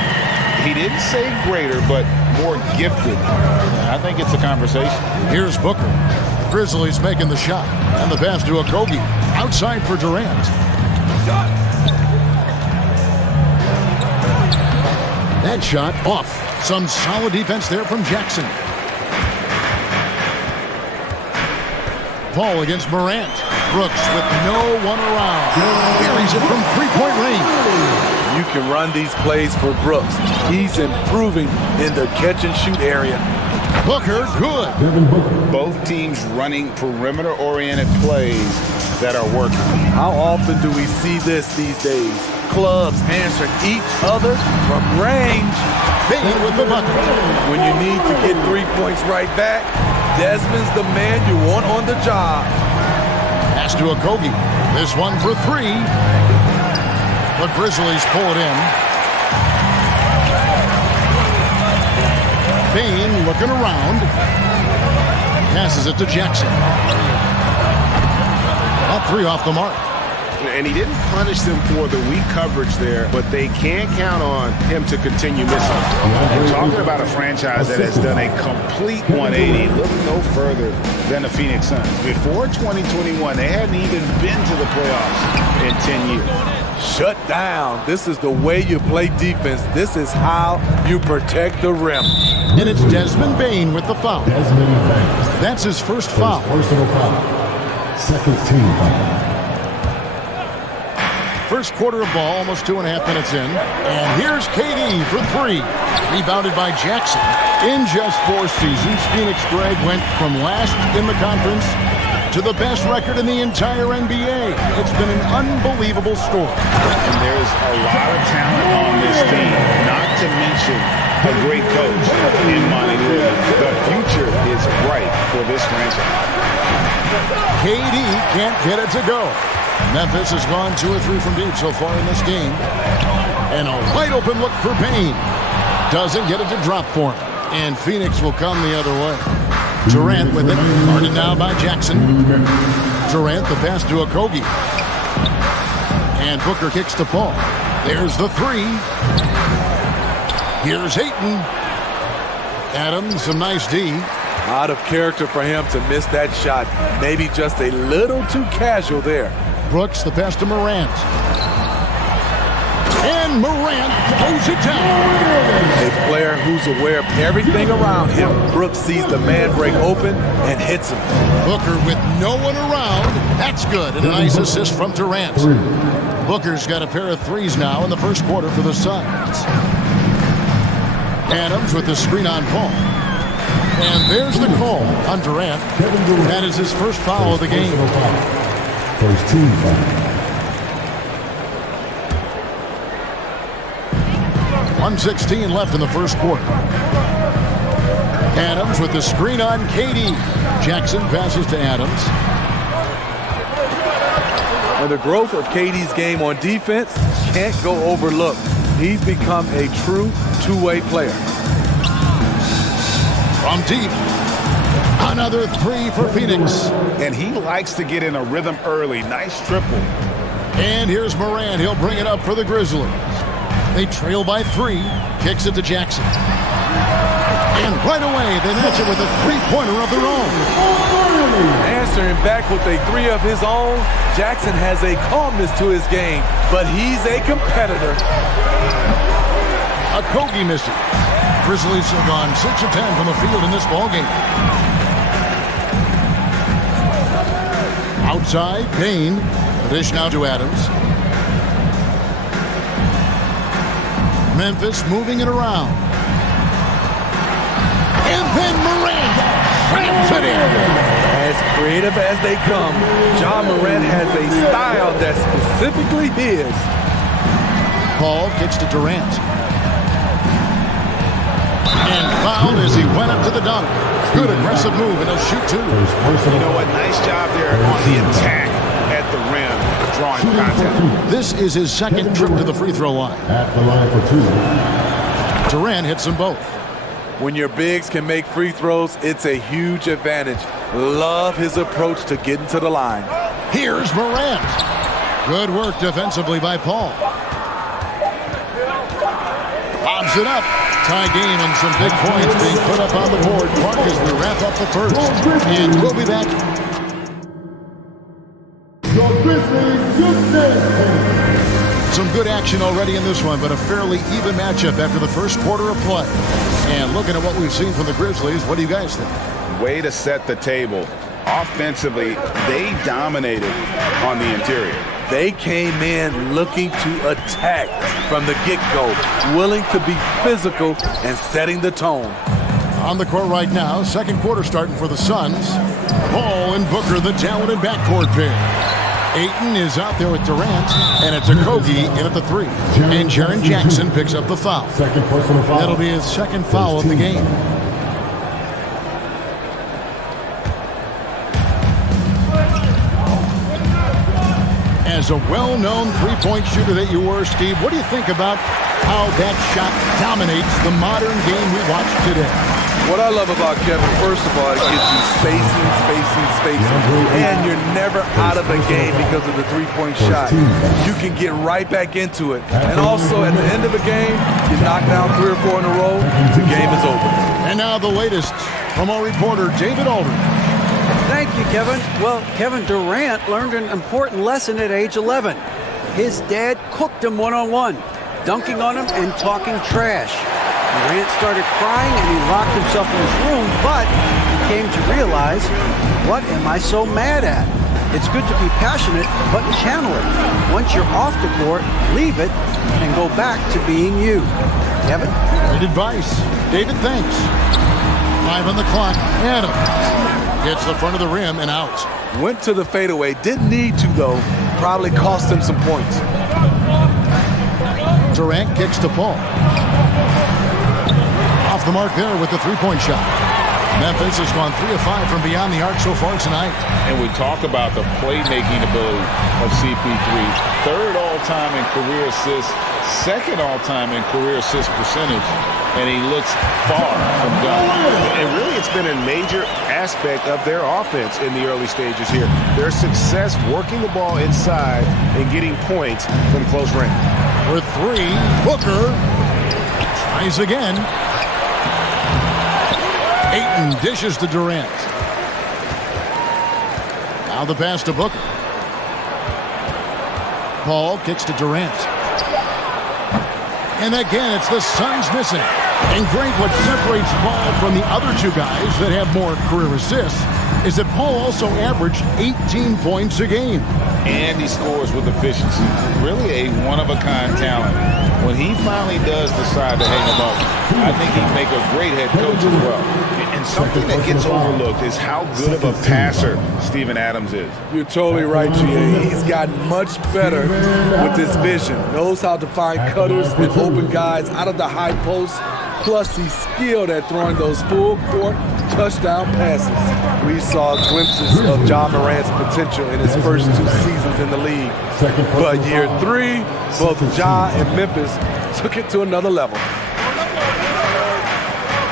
He didn't say greater, but more gifted. I think it's a conversation. Here's Booker. Grizzlies making the shot. And the pass to Okogie. Outside for Durant. That shot off. Some solid defense there from Jackson. Paul against Morant. Brooks with no one around. Carries it from three-point range. You can run these plays for Brooks. He's improving in the catch-and-shoot area. Booker, good. Both teams running perimeter-oriented plays that are working. How often do we see this these days? Clubs answering each other from range. Bane with the bucket. When you need to get 3 points right back, Desmond's the man you want on the job. Pass to Okogie. This one for 3. The Grizzlies pull it in. Bane looking around. Passes it to Jackson. All 3 off the mark. And he didn't punish them for the weak coverage there, but they can't count on him to continue missing. And talking about a franchise that has done a complete 180, look no further than the Phoenix Suns. Before 2021, they hadn't even been to the playoffs in 10 years. Shut down. This is the way you play defense. This is how you protect the rim. And it's Desmond Bane with the foul. That's his first foul. Personal foul. Second team foul. First quarter of ball, almost 2.5 minutes in. And here's KD for 3. Rebounded by Jackson. In just 4 seasons, Phoenix Greg went from last in the conference to the best record in the entire NBA. It's been an unbelievable story. And there's a lot of talent on this team, not to mention a great coach in Monty Williams. The future is bright for this franchise. KD can't get it to go. Memphis has gone 2 or 3 from deep so far in this game. And a wide open look for Bane. Doesn't get it to drop for him. And Phoenix will come the other way. Durant with it. Guarded now by Jackson. Durant, the pass to Okogie. And Booker kicks to Paul. There's the 3. Here's Ayton. Adams, some nice D. Out of character for him to miss that shot. Maybe just a little too casual there. Brooks, the pass to Morant. And Morant throws it down. A player who's aware of everything around him. Brooks sees the man break open and hits him. Booker with no one around. That's good. And a nice assist from Durant. Booker's got a pair of 3s now in the first quarter for the Suns. Adams with the screen on Paul. And there's the call on Durant. That is his first foul of the game. First team foul. 1:16 left in the first quarter. Adams with the screen on KD. Jackson passes to Adams. And the growth of KD's game on defense can't go overlooked. He's become a true two-way player. From deep. Another three for Phoenix. And he likes to get in a rhythm early. Nice triple. And here's Morant. He'll bring it up for the Grizzlies. They trail by 3. Kicks it to Jackson. And right away, they match it with a three-pointer of their own. Answering back with a 3 of his own, Jackson has a calmness to his game, but he's a competitor. A Kogi missing. Grizzlies have gone 6 of 10 from the field in this ballgame. Outside, Payne. The dish now to Adams. Memphis moving it around. And then Morant rams it in. As creative as they come, Ja Morant has a style that's specifically his. Paul kicks to Durant. And fouled as he went up to the dunk. Good aggressive move, and he'll shoot 2. You know what? Nice job there on the attack at the rim, drawing contact. This is his second trip to the free throw line. At the line for 2. Durant hits them both. When your bigs can make free throws, it's a huge advantage. Love his approach to getting to the line. Here's Morant. Good work defensively by Paul. Lobs it up. Tie game and some big points being put up on the board. Mark as we wrap up the first. And we'll be back. Some good action already in this one, but a fairly even matchup after the first quarter of play. And looking at what we've seen from the Grizzlies, what do you guys think? Way to set the table. Offensively, they dominated on the interior. They came in looking to attack from the get-go, willing to be physical and setting the tone. On the court right now, second quarter starting for the Suns. Paul and Booker, the talented backcourt pair. Ayton is out there with Durant, and it's Okogie in at the 3. And Jaren Jackson picks up the foul. Second personal foul. That'll be his second foul of the game. As a well-known three-point shooter that you were, Steve, what do you think about how that shot dominates the modern game we watch today? What I love about Kevin, first of all, it gives you spacing. And you're never out of the game because of the three-point shot. You can get right back into it. And also, at the end of the game, you knock down 3 or 4 in a row, the game is over. And now the latest from our reporter, David Aldridge. Thank you, Kevin. Well, Kevin Durant learned an important lesson at age 11. His dad cooked him one-on-one, dunking on him and talking trash. Durant started crying and he locked himself in his room, but he came to realize, what am I so mad at? It's good to be passionate, but channel it. Once you're off the court, leave it and go back to being you. Kevin? Great advice. David, thanks. 5 on the clock. Adams hits the front of the rim and out. Went to the fadeaway. Didn't need to, though. Probably cost him some points. Durant kicks to Paul. Off the mark there with the three-point shot. Memphis has gone 3 of 5 from beyond the arc so far tonight. And we talk about the playmaking ability of CP3. 3rd all-time in career assists, 2nd all-time in career assist percentage, and he looks far from done. And really, it's been a major aspect of their offense in the early stages here. Their success working the ball inside and getting points from close range. For 3, Booker tries again. Ayton dishes to Durant. Now the pass to Booker. Paul kicks to Durant. And again, it's the Suns missing. And great, what separates Paul from the other 2 guys that have more career assists is that Paul also averaged 18 points a game. And he scores with efficiency. Really a one-of-a-kind talent. When he finally does decide to hang him up, I think he'd make a great head coach as well. And something that gets overlooked is how good of a passer Steven Adams is. You're totally right, G.A. He's gotten much better with his vision. Knows how to find cutters and open guys out of the high post. Plus, he's skilled at throwing those full-court touchdown passes. We saw glimpses of Ja Morant's potential in his first 2 seasons in the league. But year 3, both Ja and Memphis took it to another level.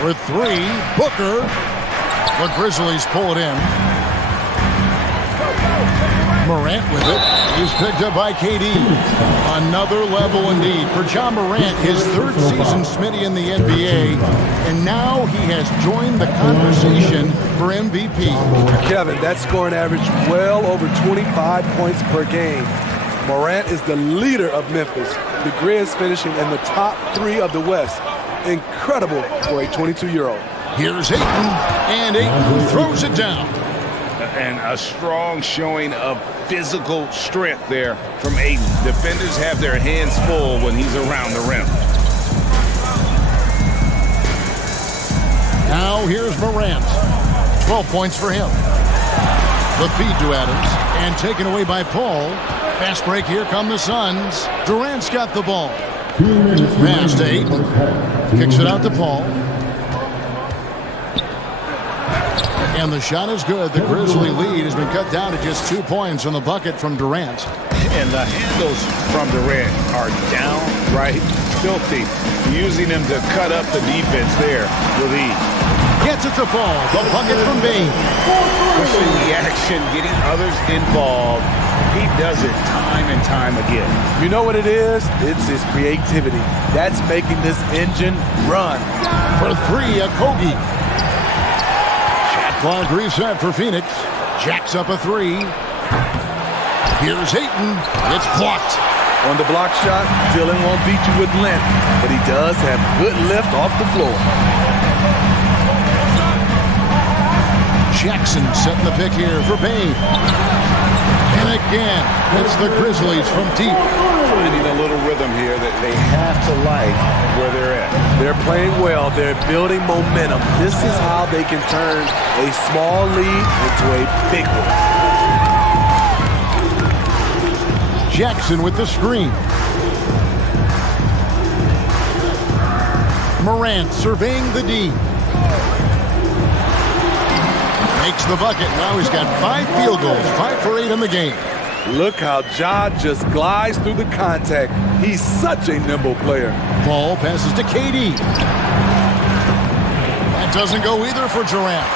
For three, Booker. The Grizzlies pull it in. Morant with it. He's picked up by KD. Another level indeed for John Morant, his third season Smitty in the NBA. And now he has joined the conversation for MVP. Kevin, that scoring average well over 25 points per game. Morant is the leader of Memphis. The Grizz finishing in the top 3 of the West. Incredible for a 22-year-old. Here's Ayton, and Ayton throws it down. And a strong showing of physical strength there from Ayton. Defenders have their hands full when he's around the rim. Now here's Morant. 12 points for him. The feed to Adams, and taken away by Paul. Fast break, here come the Suns. Durant's got the ball. Pass to Ayton. Kicks it out to Paul. And the shot is good. The Grizzly lead has been cut down to just 2 points on the bucket from Durant. And the handles from Durant are downright filthy. Using them to cut up the defense there with ease. Gets it to fall. The bucket from Bane. Pushing the action, getting others involved. He does it time and time again. You know what it is? It's his creativity. That's making this engine run. For three, Okogie. Shot clock reset for Phoenix. Jacks up a three. Here's Ayton. It's blocked. On the block shot, Dylan won't beat you with length, but he does have good lift off the floor. Jackson setting the pick here for Bane. And again, it's the Grizzlies from deep. Finding a little rhythm here that they have to like where they're at. They're playing well. They're building momentum. This is how they can turn a small lead into a big one. Jackson with the screen. Morant surveying the D. Makes the bucket. Now he's got 5 field goals, 5 for 8 in the game. Look how Ja just glides through the contact. He's such a nimble player. Ball passes to KD. That doesn't go either for Durant.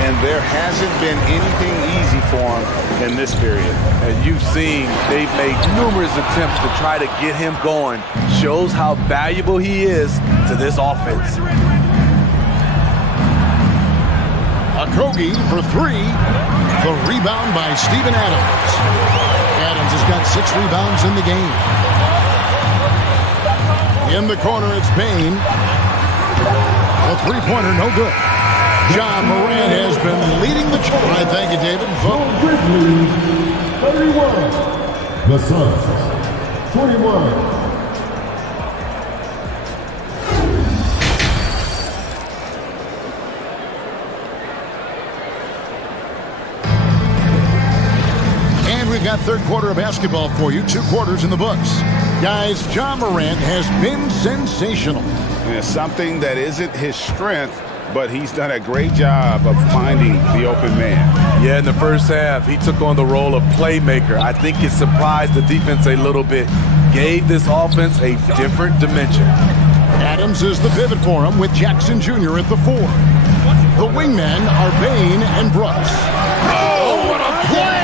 And there hasn't been anything easy for him in this period. And you've seen they've made numerous attempts to try to get him going. Shows how valuable he is to this offense. Okogie for 3. The rebound by Steven Adams. Adams has got 6 rebounds in the game. In the corner, it's Bane. A three-pointer, no good. John Morant has been leading the charge. Thank you, David. Grizzlies, 31. The Suns, 21. We've got third quarter of basketball for you. 2 quarters in the books. Guys, John Morant has been sensational. And it's something that isn't his strength, but he's done a great job of finding the open man. Yeah, in the first half, he took on the role of playmaker. I think it surprised the defense a little bit. Gave this offense a different dimension. Adams is the pivot for him with Jackson Jr. at the 4. The wingmen are Bane and Brooks. Oh, what a play!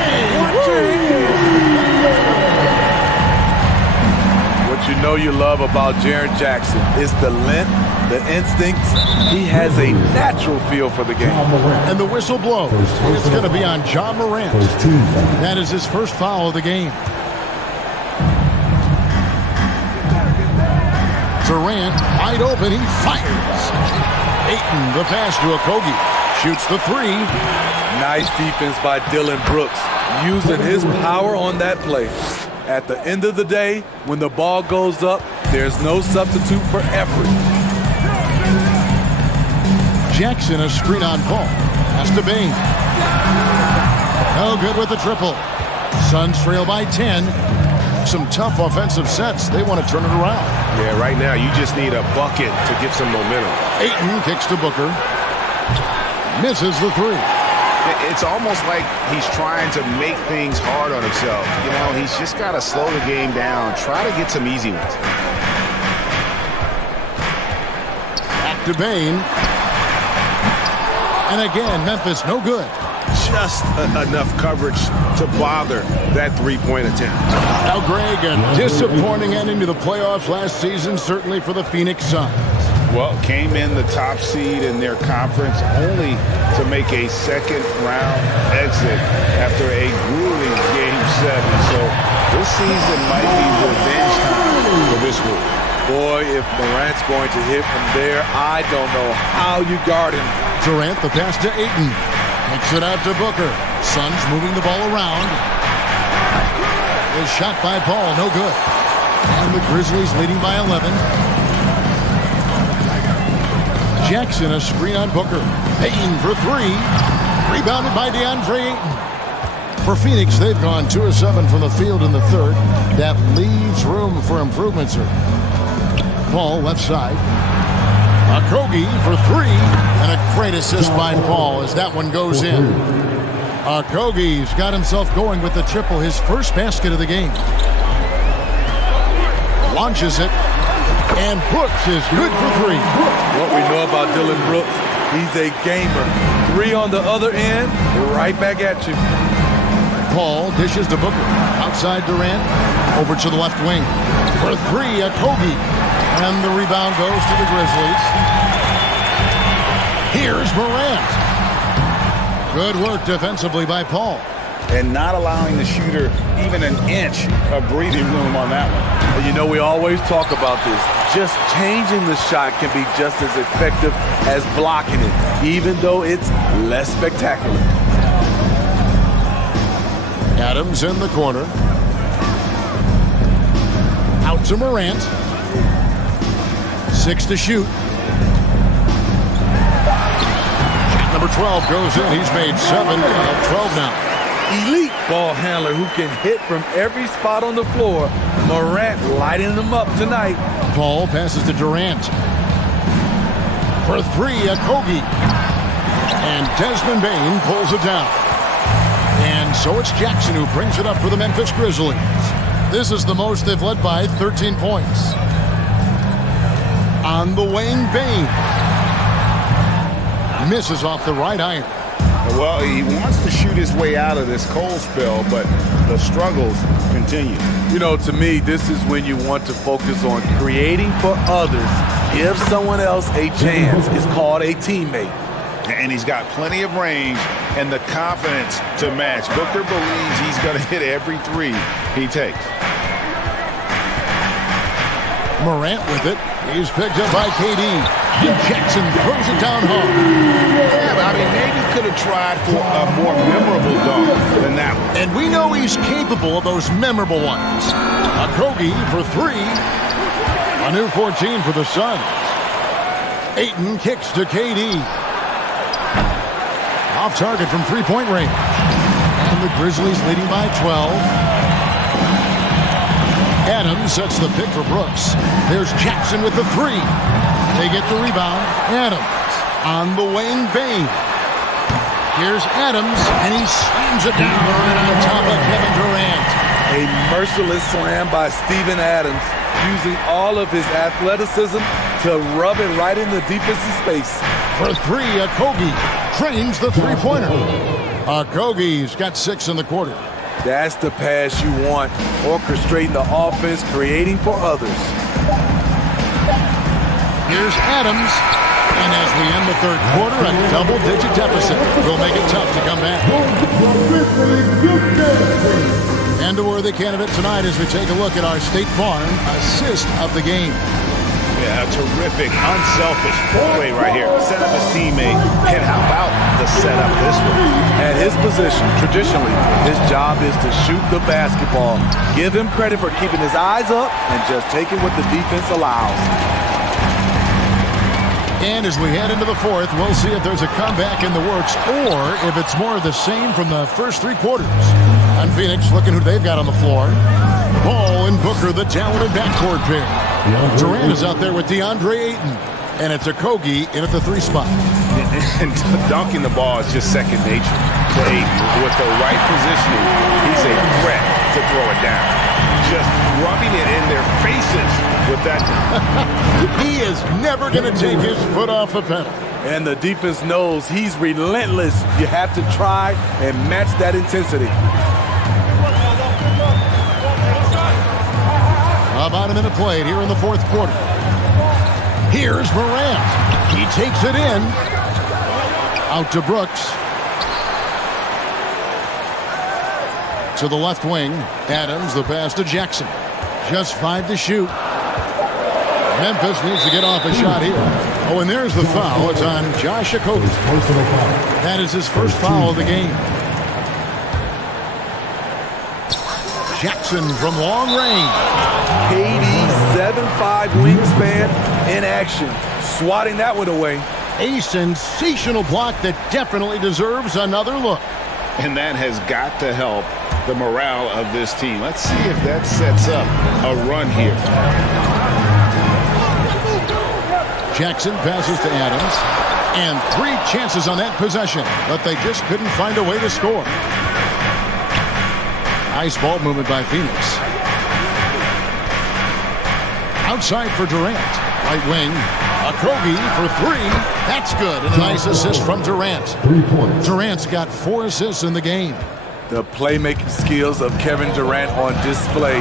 What you know you love about Jaren Jackson is the length, the instincts. He has a natural feel for the game. And the whistle blows. It's going to be on John Morant. That is his first foul of the game. Durant, wide open, he fires. Ayton, the pass to Okogie. Shoots the 3. Nice defense by Dylan Brooks, using his power on that play. At the end of the day, when the ball goes up, there's no substitute for effort. Jackson, a screen on Paul. Pass to Bane. No good with the triple. Suns trail by 10. Some tough offensive sets. They want to turn it around. Yeah, right now you just need a bucket to get some momentum. Ayton kicks to Booker. Misses the 3. It's almost like he's trying to make things hard on himself. You know, he's just got to slow the game down. Try to get some easy ones. Back to Bane. And again, Memphis no good. Just enough coverage to bother that three-point attempt. Now, Greg, a disappointing ending to the playoffs last season, certainly for the Phoenix Suns. Well, came in the top seed in their conference only to make a second-round exit after a grueling Game 7. So this season might be revenge time for this group. Boy, if Morant's going to hit from there, I don't know how you guard him. Durant, the pass to Ayton. Takes it out to Booker. Suns moving the ball around. The shot by Paul, no good. And the Grizzlies leading by 11. Jackson, a screen on Booker. Ayton for three. Rebounded by DeAndre Ayton. For Phoenix, they've gone 2 of 7 from the field in the third. That leaves room for improvement, sir. Paul, left side. Okogie for three. And a great assist by Paul as that one goes in. Okogie's got himself going with the triple, his first basket of the game. Launches it. And Brooks is good for three. What we know about Dylan Brooks, he's a gamer. Three on the other end, right back at you. Paul dishes to Booker. Outside Durant. Over to the left wing. For three, Okogie. And the rebound goes to the Grizzlies. Here's Morant. Good work defensively by Paul. And not allowing the shooter even an inch of breathing room on that one. And you know, we always talk about this. Just changing the shot can be just as effective as blocking it, even though it's less spectacular. Adams in the corner. Out to Morant. 6 to shoot. Shot number 12 goes in. He's made 7 out of 12 now. Elite ball handler who can hit from every spot on the floor. Morant lighting them up tonight. Paul passes to Durant. For three, Okogie. And Desmond Bane pulls it down. And so it's Jackson who brings it up for the Memphis Grizzlies. This is the most they've led by 13 points. On the wing, Bane. Misses off the right iron. Well, he wants to shoot his way out of this cold spell, but the struggles continue. You know, to me, this is when you want to focus on creating for others. Give someone else a chance. It's called a teammate. And he's got plenty of range and the confidence to match. Booker believes he's going to hit every three he takes. Morant with it. He's picked up by KD. And Jackson throws it down hard. Yeah, I mean, maybe could have tried for a more memorable dunk than that one. And we know he's capable of those memorable ones. Okogie for three. A new 14 for the Suns. Ayton kicks to KD. Off target from three-point range. And the Grizzlies leading by 12. Adams sets the pick for Brooks. There's Jackson with the three. They get the rebound. Adams on the wing, Bane. Here's Adams, and he slams it down right on top of Kevin Durant. A merciless slam by Steven Adams, using all of his athleticism to rub it right in the deepest of space. For three, Okogie trains the three-pointer. Okogie's got 6 in the quarter. That's the pass you want. Orchestrating the offense, creating for others. Here's Adams. And as we end the third quarter, a double-digit deficit will make it tough to come back. And a worthy candidate tonight as we take a look at our State Farm assist of the game. Yeah, a terrific, unselfish play right here. Set up his teammate. And how about the setup this one? At his position, traditionally, his job is to shoot the basketball. Give him credit for keeping his eyes up and just taking what the defense allows. And as we head into the fourth, we'll see if there's a comeback in the works or if it's more of the same from the first 3 quarters. And Phoenix looking who they've got on the floor. Paul and Booker, the talented backcourt pair. Durant is out there with DeAndre Ayton. And it's Okogie in at the 3 spot. And dunking the ball is just second nature to Ayton. With the right positioning, he's a threat to throw it down. just rubbing it in their faces with that time. He is never going to take his foot off the pedal. And the defense knows he's relentless. You have to try and match that intensity. About a minute played here in the fourth quarter. Here's Morant. He takes it in. Out to Brooks. To the left wing. Adams, the pass to Jackson. Just 5 to shoot. Memphis needs to get off a shot here. Oh, and there's the foul. It's on Josh Okogie. That is his first foul of the game. Jackson from long range. KD 7'5" wingspan in action. Swatting that one away. A sensational block that definitely deserves another look. And that has got to help the morale of this team. Let's see if that sets up a run here. Jackson passes to Adams. And 3 chances on that possession, but they just couldn't find a way to score. Nice ball movement by Phoenix. Outside for Durant. Right wing. Okogie for 3. That's good. And a nice assist from Durant. 3 points. Durant's got 4 assists in the game. The playmaking skills of Kevin Durant on display.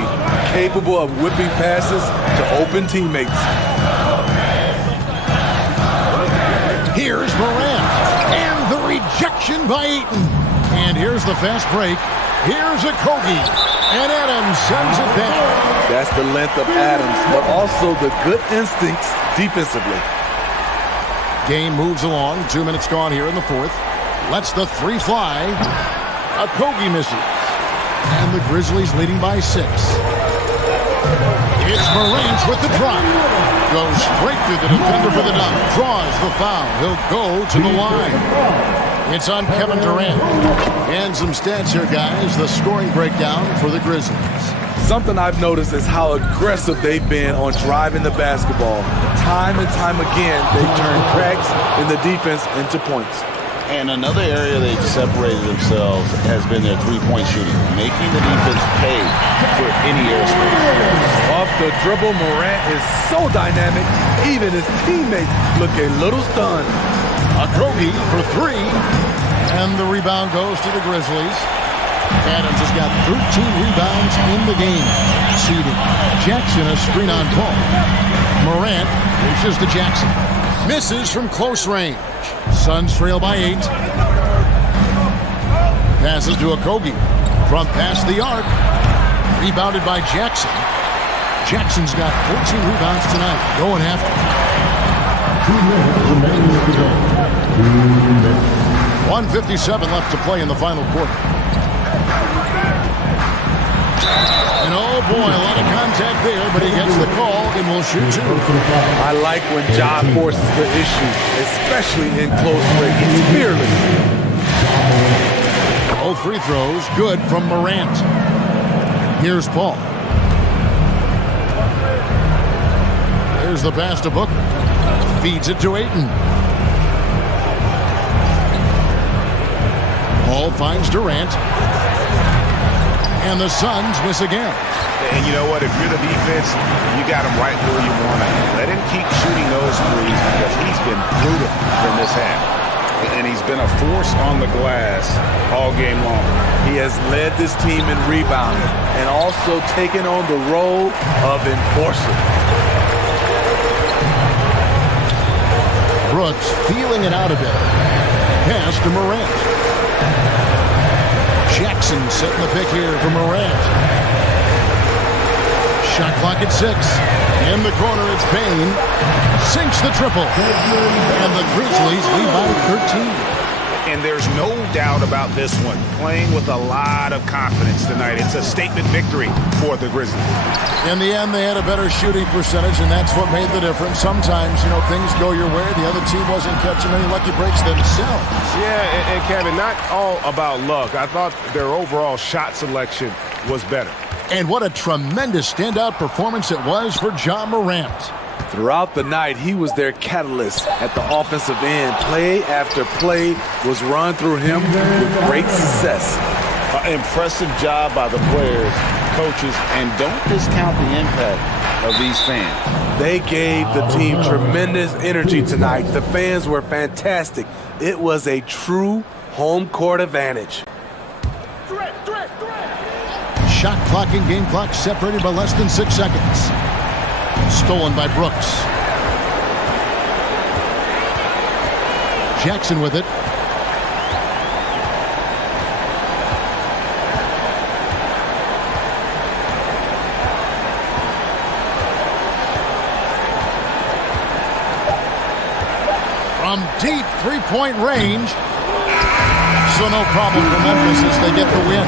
Capable of whipping passes to open teammates. Here's Morant. And the rejection by Ayton. And here's the fast break. Here's Okogie. And Adams sends it back. That's the length of Adams, but also the good instincts defensively. Game moves along. 2 minutes gone here in the fourth. Lets the 3 fly. Okogie misses. And the Grizzlies leading by 6. It's Morant with the drop. Goes straight through the defender for the dunk. Draws the foul. He'll go to the line. It's on Kevin Durant. And some stats here, guys. The scoring breakdown for the Grizzlies. Something I've noticed is how aggressive they've been on driving the basketball. Time and time again, they've turned cracks in the defense into points. And another area they've separated themselves has been their three-point shooting, making the defense pay for any airspace. Off the dribble, Morant is so dynamic, even his teammates look a little stunned. Okogie for 3. And the rebound goes to the Grizzlies. Adams has got 13 rebounds in the game. Seeding. Jackson a screen on Paul. Morant reaches to Jackson. Misses from close range. Suns trail by 8. Passes to Okogie. From past the arc. Rebounded by Jackson. Jackson's got 14 rebounds tonight. Going after. 2 minutes remaining in the game. 2 minutes. 1:57 left to play in the final quarter. And oh boy, a lot of contact there, but he gets the call and will shoot 2. I like when Ja forces the issue, especially in close break. He's fearless. All free throws good from Morant. Here's Paul. There's the pass to Booker. Feeds it to Ayton. Paul finds Durant. And the Suns miss again. And you know what? If you're the defense, you got him right where you want him. Let him keep shooting those threes because he's been brutal in this half. And he's been a force on the glass all game long. He has led this team in rebounding and also taken on the role of enforcer. Brooks feeling it out a bit. Pass to Morant. Jackson setting the pick here for Morant. Shot clock at 6. In the corner, it's Payne. Sinks the triple. And the Grizzlies lead by 13. And there's no doubt about this one. Playing with a lot of confidence tonight. It's a statement victory for the Grizzlies. In the end, they had a better shooting percentage, and that's what made the difference. Sometimes, things go your way. The other team wasn't catching any lucky breaks themselves. Yeah, and Kevin, not all about luck. I thought their overall shot selection was better. And what a tremendous standout performance it was for Ja Morant. Throughout the night, he was their catalyst at the offensive end. Play after play was run through him with great success. Impressive job by the players coaches, and don't discount the impact of these fans. They gave the team tremendous energy tonight. The fans were fantastic. It was a true home court advantage. Shot clock and game clock separated by less than 6 seconds. Stolen by Brooks. Jackson with it. From deep three-point range. So no problem for Memphis as they get the win.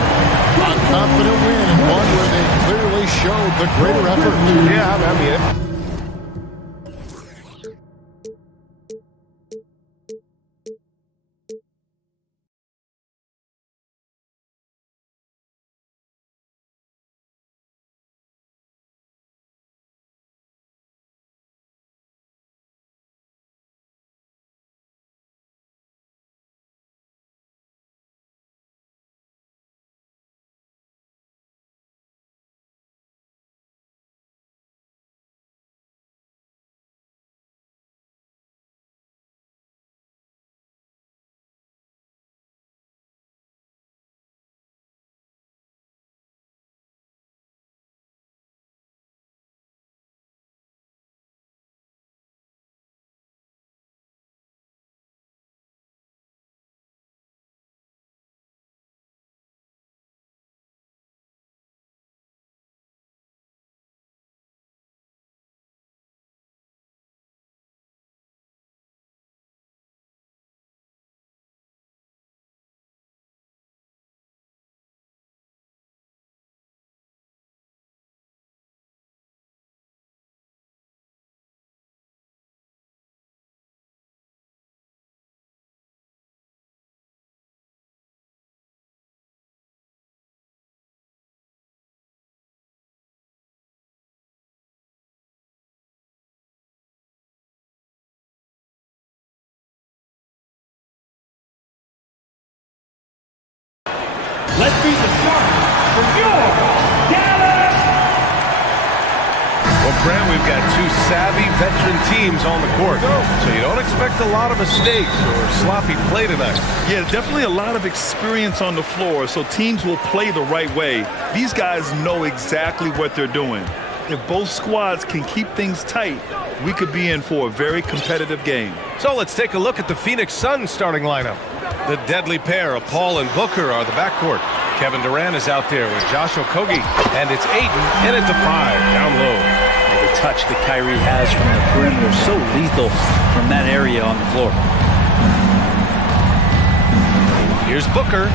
A confident win and one where they clearly showed the greater effort. Yeah, I mean, Let's meet the starters for your Dallas. Well, Brent, we've got two savvy veteran teams on the court, so you don't expect a lot of mistakes or sloppy play tonight. Yeah, definitely a lot of experience on the floor, so teams will play the right way. These guys know exactly what they're doing. If both squads can keep things tight, we could be in for a very competitive game. So let's take a look at the Phoenix Suns starting lineup. The deadly pair of Paul and Booker are the backcourt. Kevin Durant is out there with Josh Okogie, and it's Ayton in at the 5, down low. The touch that Kyrie has from the perimeter, so lethal from that area on the floor. Here's Booker.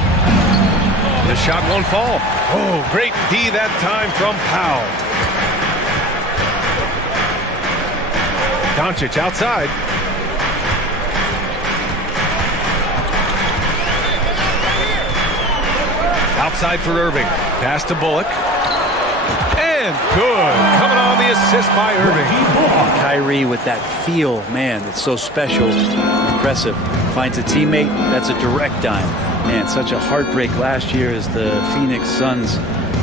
The shot won't fall. Oh, great D that time from Powell. Doncic outside. Outside for Irving. Pass to Bullock. And good. Coming on the assist by Irving. Kyrie with that feel, man, that's so special, impressive. Finds a teammate, that's a direct dime. Man, such a heartbreak last year as the Phoenix Suns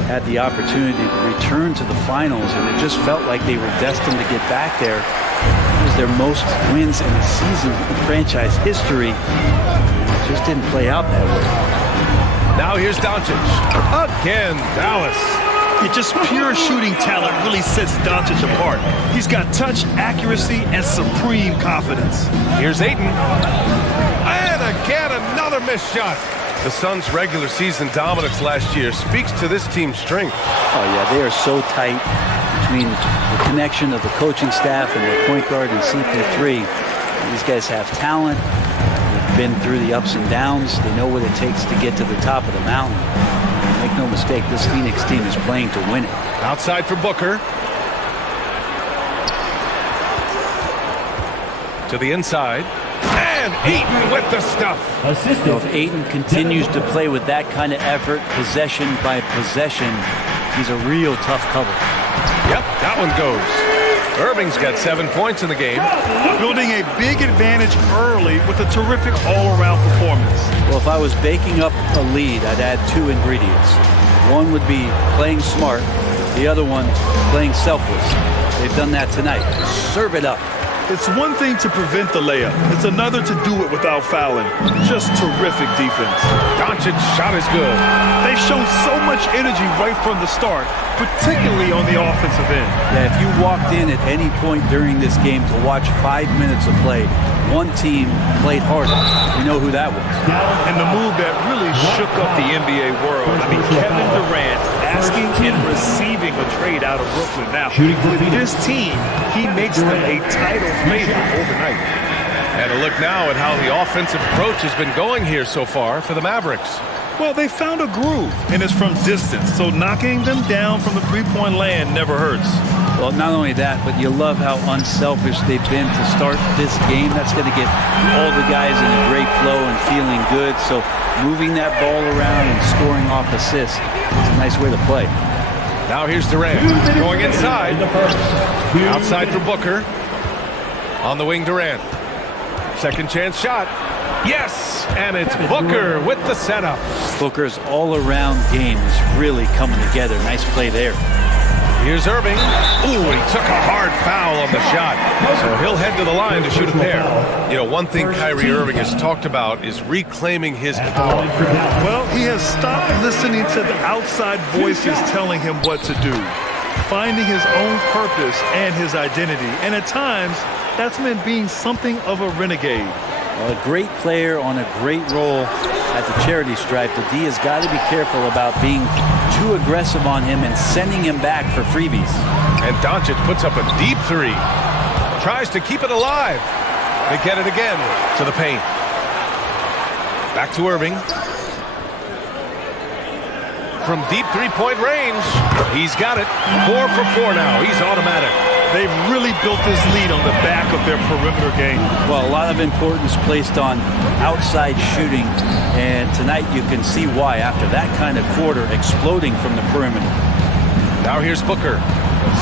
had the opportunity to return to the finals, and it just felt like they were destined to get back there. It was their most wins in the season in franchise history. It just didn't play out that way. Now here's Doncic. Again, Dallas. It's just pure shooting talent really sets Doncic apart. He's got touch, accuracy, and supreme confidence. Here's Ayton. And again, another missed shot. The Suns' regular season dominance last year speaks to this team's strength. Oh, yeah, they are so tight between the connection of the coaching staff and their point guard and CP3. These guys have talent. They've been through the ups and downs. They know what it takes to get to the top of the mountain. Make no mistake, this Phoenix team is playing to win it. Outside for Booker. To the inside. And Ayton with the stuff. So if Ayton continues to play with that kind of effort, possession by possession, he's a real tough cover. Yep, that one goes. Irving's got 7 points in the game. Building a big advantage early with a terrific all-around performance. Well, if I was baking up a lead, I'd add 2 ingredients. One would be playing smart, the other one playing selfless. They've done that tonight. Serve it up. It's one thing to prevent the layup. It's another to do it without fouling. Just terrific defense. Doncic's shot is good. They've shown so much energy right from the start, particularly on the offensive end. Yeah, if you walked in at any point during this game to watch 5 minutes of play, one team played harder. You know who that was. And the move that really shook up the NBA world. I mean, Kevin Durant asking and receiving a trade out of Brooklyn. Now, with this team, he makes them a title favorite overnight. And a look now at how the offensive approach has been going here so far for the Mavericks. Well, they found a groove, and it's from distance, so knocking them down from the three-point land never hurts. Well, not only that, but you love how unselfish they've been to start this game. That's going to get all the guys in a great flow and feeling good. So moving that ball around and scoring off assists is a nice way to play. Now here's Durant going inside. Outside for Booker. On the wing, Durant. Second chance shot. Yes! And it's Booker with the setup. Booker's all-around game is really coming together. Nice play there. Here's Irving. Ooh, he took a hard foul on the shot. So he'll head to the line to shoot a pair. You know, one thing Kyrie Irving has talked about is reclaiming his power. Well, he has stopped listening to the outside voices telling him what to do, finding his own purpose and his identity. And at times, that's meant being something of a renegade. Well, a great player on a great role at the charity stripe. The D has got to be careful about being too aggressive on him and sending him back for freebies. And Doncic puts up a deep three. Tries to keep it alive. They get it again to the paint. Back to Irving. From deep three-point range, he's got it. 4 for 4 now. He's automatic. They've really built this lead on the back of their perimeter game. Well, a lot of importance placed on outside shooting, and tonight you can see why after that kind of quarter exploding from the perimeter. Now here's Booker.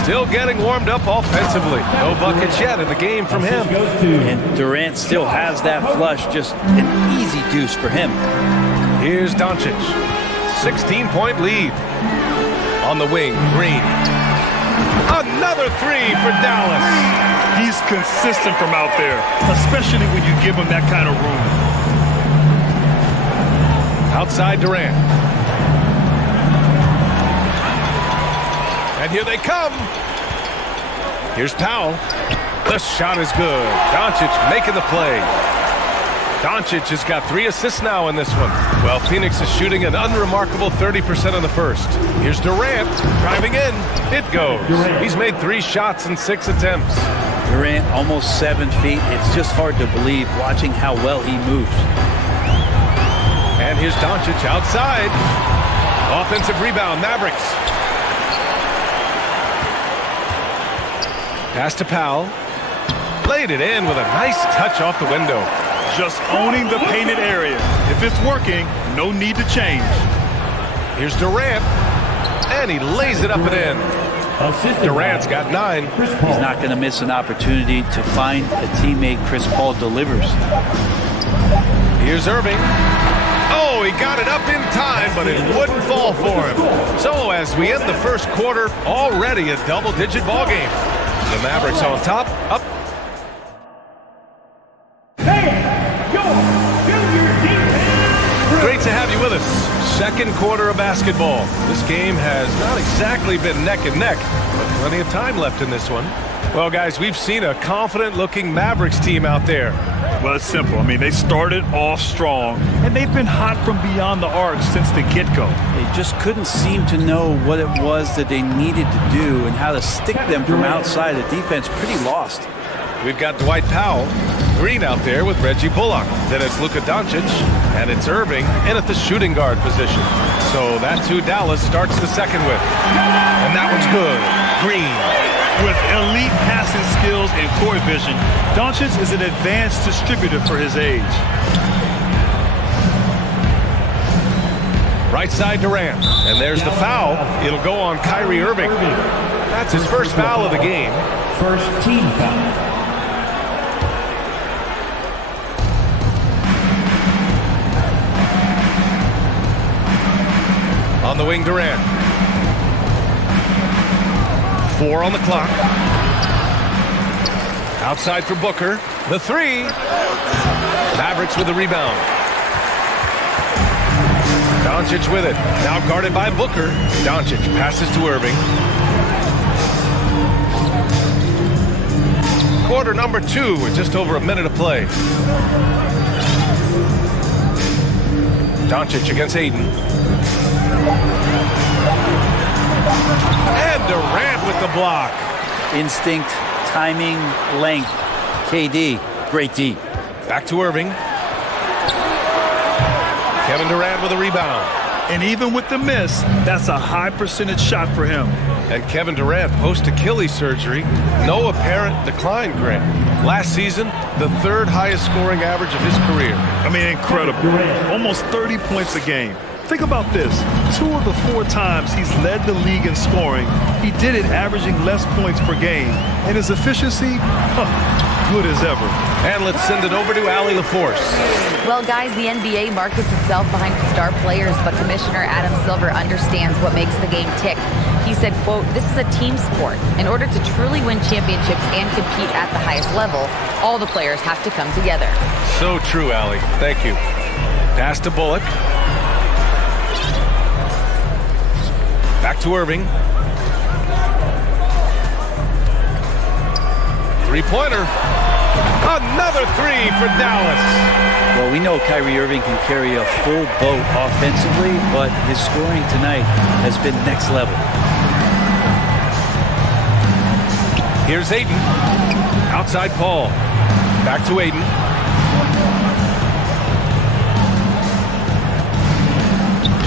Still getting warmed up offensively. No buckets yet in the game from him. And Durant still has that flush, just an easy deuce for him. Here's Doncic. 16-point lead. On the wing, Green. Another three for Dallas. He's consistent from out there, especially when you give him that kind of room. Outside Durant. And here they come. Here's Powell. The shot is good. Doncic making the play. Doncic has got 3 assists now in this one. Well, Phoenix is shooting an unremarkable 30% in the first. Here's Durant driving in. It goes. He's made 3 shots in 6 attempts. Durant almost 7 feet. It's just hard to believe watching how well he moves. And here's Doncic outside. Offensive rebound, Mavericks. Pass to Powell. Laid it in with a nice touch off the window. Just owning the painted area. If it's working, no need to change. Here's Durant. And he lays it up and in. Durant's got 9. He's not going to miss an opportunity to find a teammate. Chris Paul delivers. Here's Irving. Oh, he got it up in time, but it wouldn't fall for him. So as we end the first quarter, already a double-digit ball game. The Mavericks on top, up. Great to have you with us. Second quarter of basketball. This game has not exactly been neck and neck, but plenty of time left in this one. Well, guys, we've seen a confident-looking Mavericks team out there. Well, it's simple. I mean, they started off strong, and they've been hot from beyond the arc since the get-go. They just couldn't seem to know what it was that they needed to do and how to stick them from outside. The defense pretty lost. We've got Dwight Powell, Green out there with Reggie Bullock. Then it's Luka Doncic, and it's Irving in at the shooting guard position. So that's who Dallas starts the second with. And that one's good. Green. With elite passing skills and court vision, Doncic is an advanced distributor for his age. Right side Durant. And there's the foul. It'll go on Kyrie Irving. That's his first foul of the game. First team foul. On the wing, Durant. 4 on the clock. Outside for Booker. The three. Mavericks with the rebound. Doncic with it. Now guarded by Booker. Doncic passes to Irving. Quarter number 2 with just over a minute of play. Doncic against Aiden. And Durant with the block. Instinct, timing, length. KD, great D. Back to Irving. Kevin Durant with a rebound. And even with the miss, that's a high percentage shot for him. And Kevin Durant, post-Achilles surgery, no apparent decline, Grant. Last season, the 3rd highest scoring average of his career. I mean, incredible. Almost 30 points a game. Think about this. 2 of the 4 times he's led the league in scoring, he did it averaging less points per game. And his efficiency, good as ever. And let's send it over to Allie LaForce. Well, guys, the NBA markets itself behind star players, but Commissioner Adam Silver understands what makes the game tick. He said, quote, "This is a team sport. In order to truly win championships and compete at the highest level, all the players have to come together." So true, Allie. Thank you. Pass to Bullock. Back to Irving. Three-pointer. Another 3 for Dallas. Well, we know Kyrie Irving can carry a full boat offensively, but his scoring tonight has been next level. Here's Aiden. Outside Paul. Back to Aiden.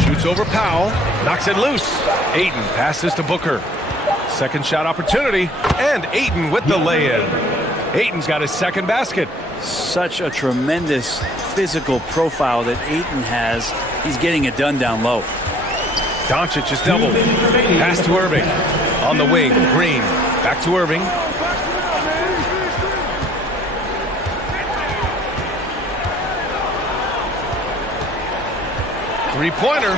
Shoots over Powell. Knocks it loose. Aiden passes to Booker. Second shot opportunity. And Aiden with the lay-in. Aiden's got his second basket. Such a tremendous physical profile that Ayton has. He's getting it done down low. Doncic is doubled. Pass to Irving. On the wing, Green. Back to Irving. Three-pointer.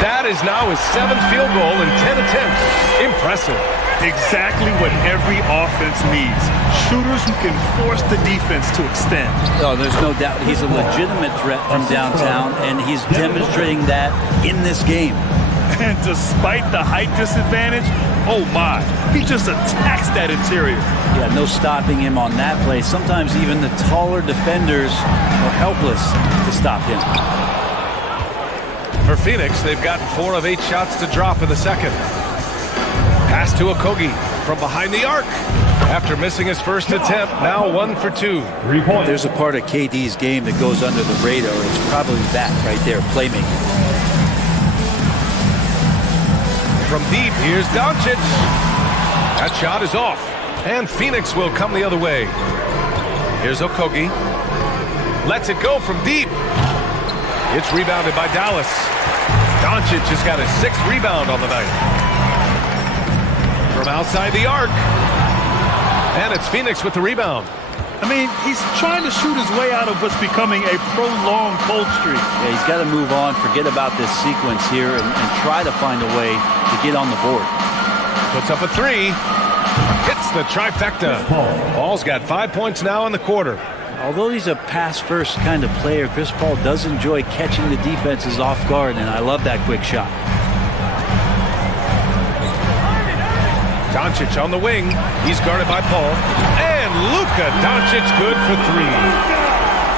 That is now his 7th field goal in 10 attempts. Impressive. Exactly what every offense needs. Shooters who can force the defense to extend. Oh, there's no doubt he's a legitimate threat from downtown, and he's demonstrating that in this game. And despite the height disadvantage, oh my, he just attacks that interior. Yeah, no stopping him on that play. Sometimes even the taller defenders are helpless to stop him. For Phoenix, they've gotten 4 of 8 shots to drop in the second. Pass to Okogie from behind the arc. After missing his first attempt, now 1 for 2. There's a part of KD's game that goes under the radar. It's probably that right there, playmaking. From deep, here's Doncic. That shot is off. And Phoenix will come the other way. Here's Okogie. Lets it go from deep. It's rebounded by Dallas. Doncic has got his 6th rebound on the night. From outside the arc. And it's Phoenix with the rebound. I mean, he's trying to shoot his way out of what's becoming a prolonged cold streak. Yeah, he's got to move on, forget about this sequence here, and try to find a way to get on the board. Puts up a 3. Hits the trifecta. Paul's got 5 points now in the quarter. Although he's a pass-first kind of player, Chris Paul does enjoy catching the defenses off guard, and I love that quick shot. Doncic on the wing. He's guarded by Paul. And Luka Doncic good for 3.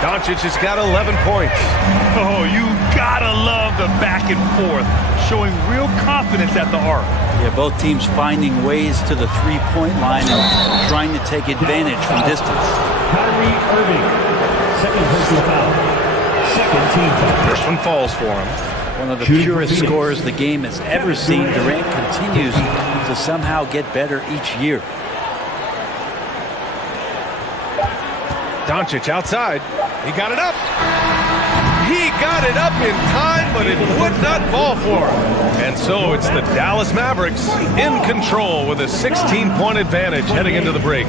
Doncic has got 11 points. Oh, you gotta love the back and forth, showing real confidence at the arc. Yeah, both teams finding ways to the three-point line and trying to take advantage from distance. Kyrie Irving, second personal foul. Second team foul. First one falls for him. One of the purest scorers the game has ever seen. Durant continues to somehow get better each year. Doncic outside. He got it up. He got it up in time, but it would not fall for him. And so it's the Dallas Mavericks in control with a 16-point advantage heading into the break.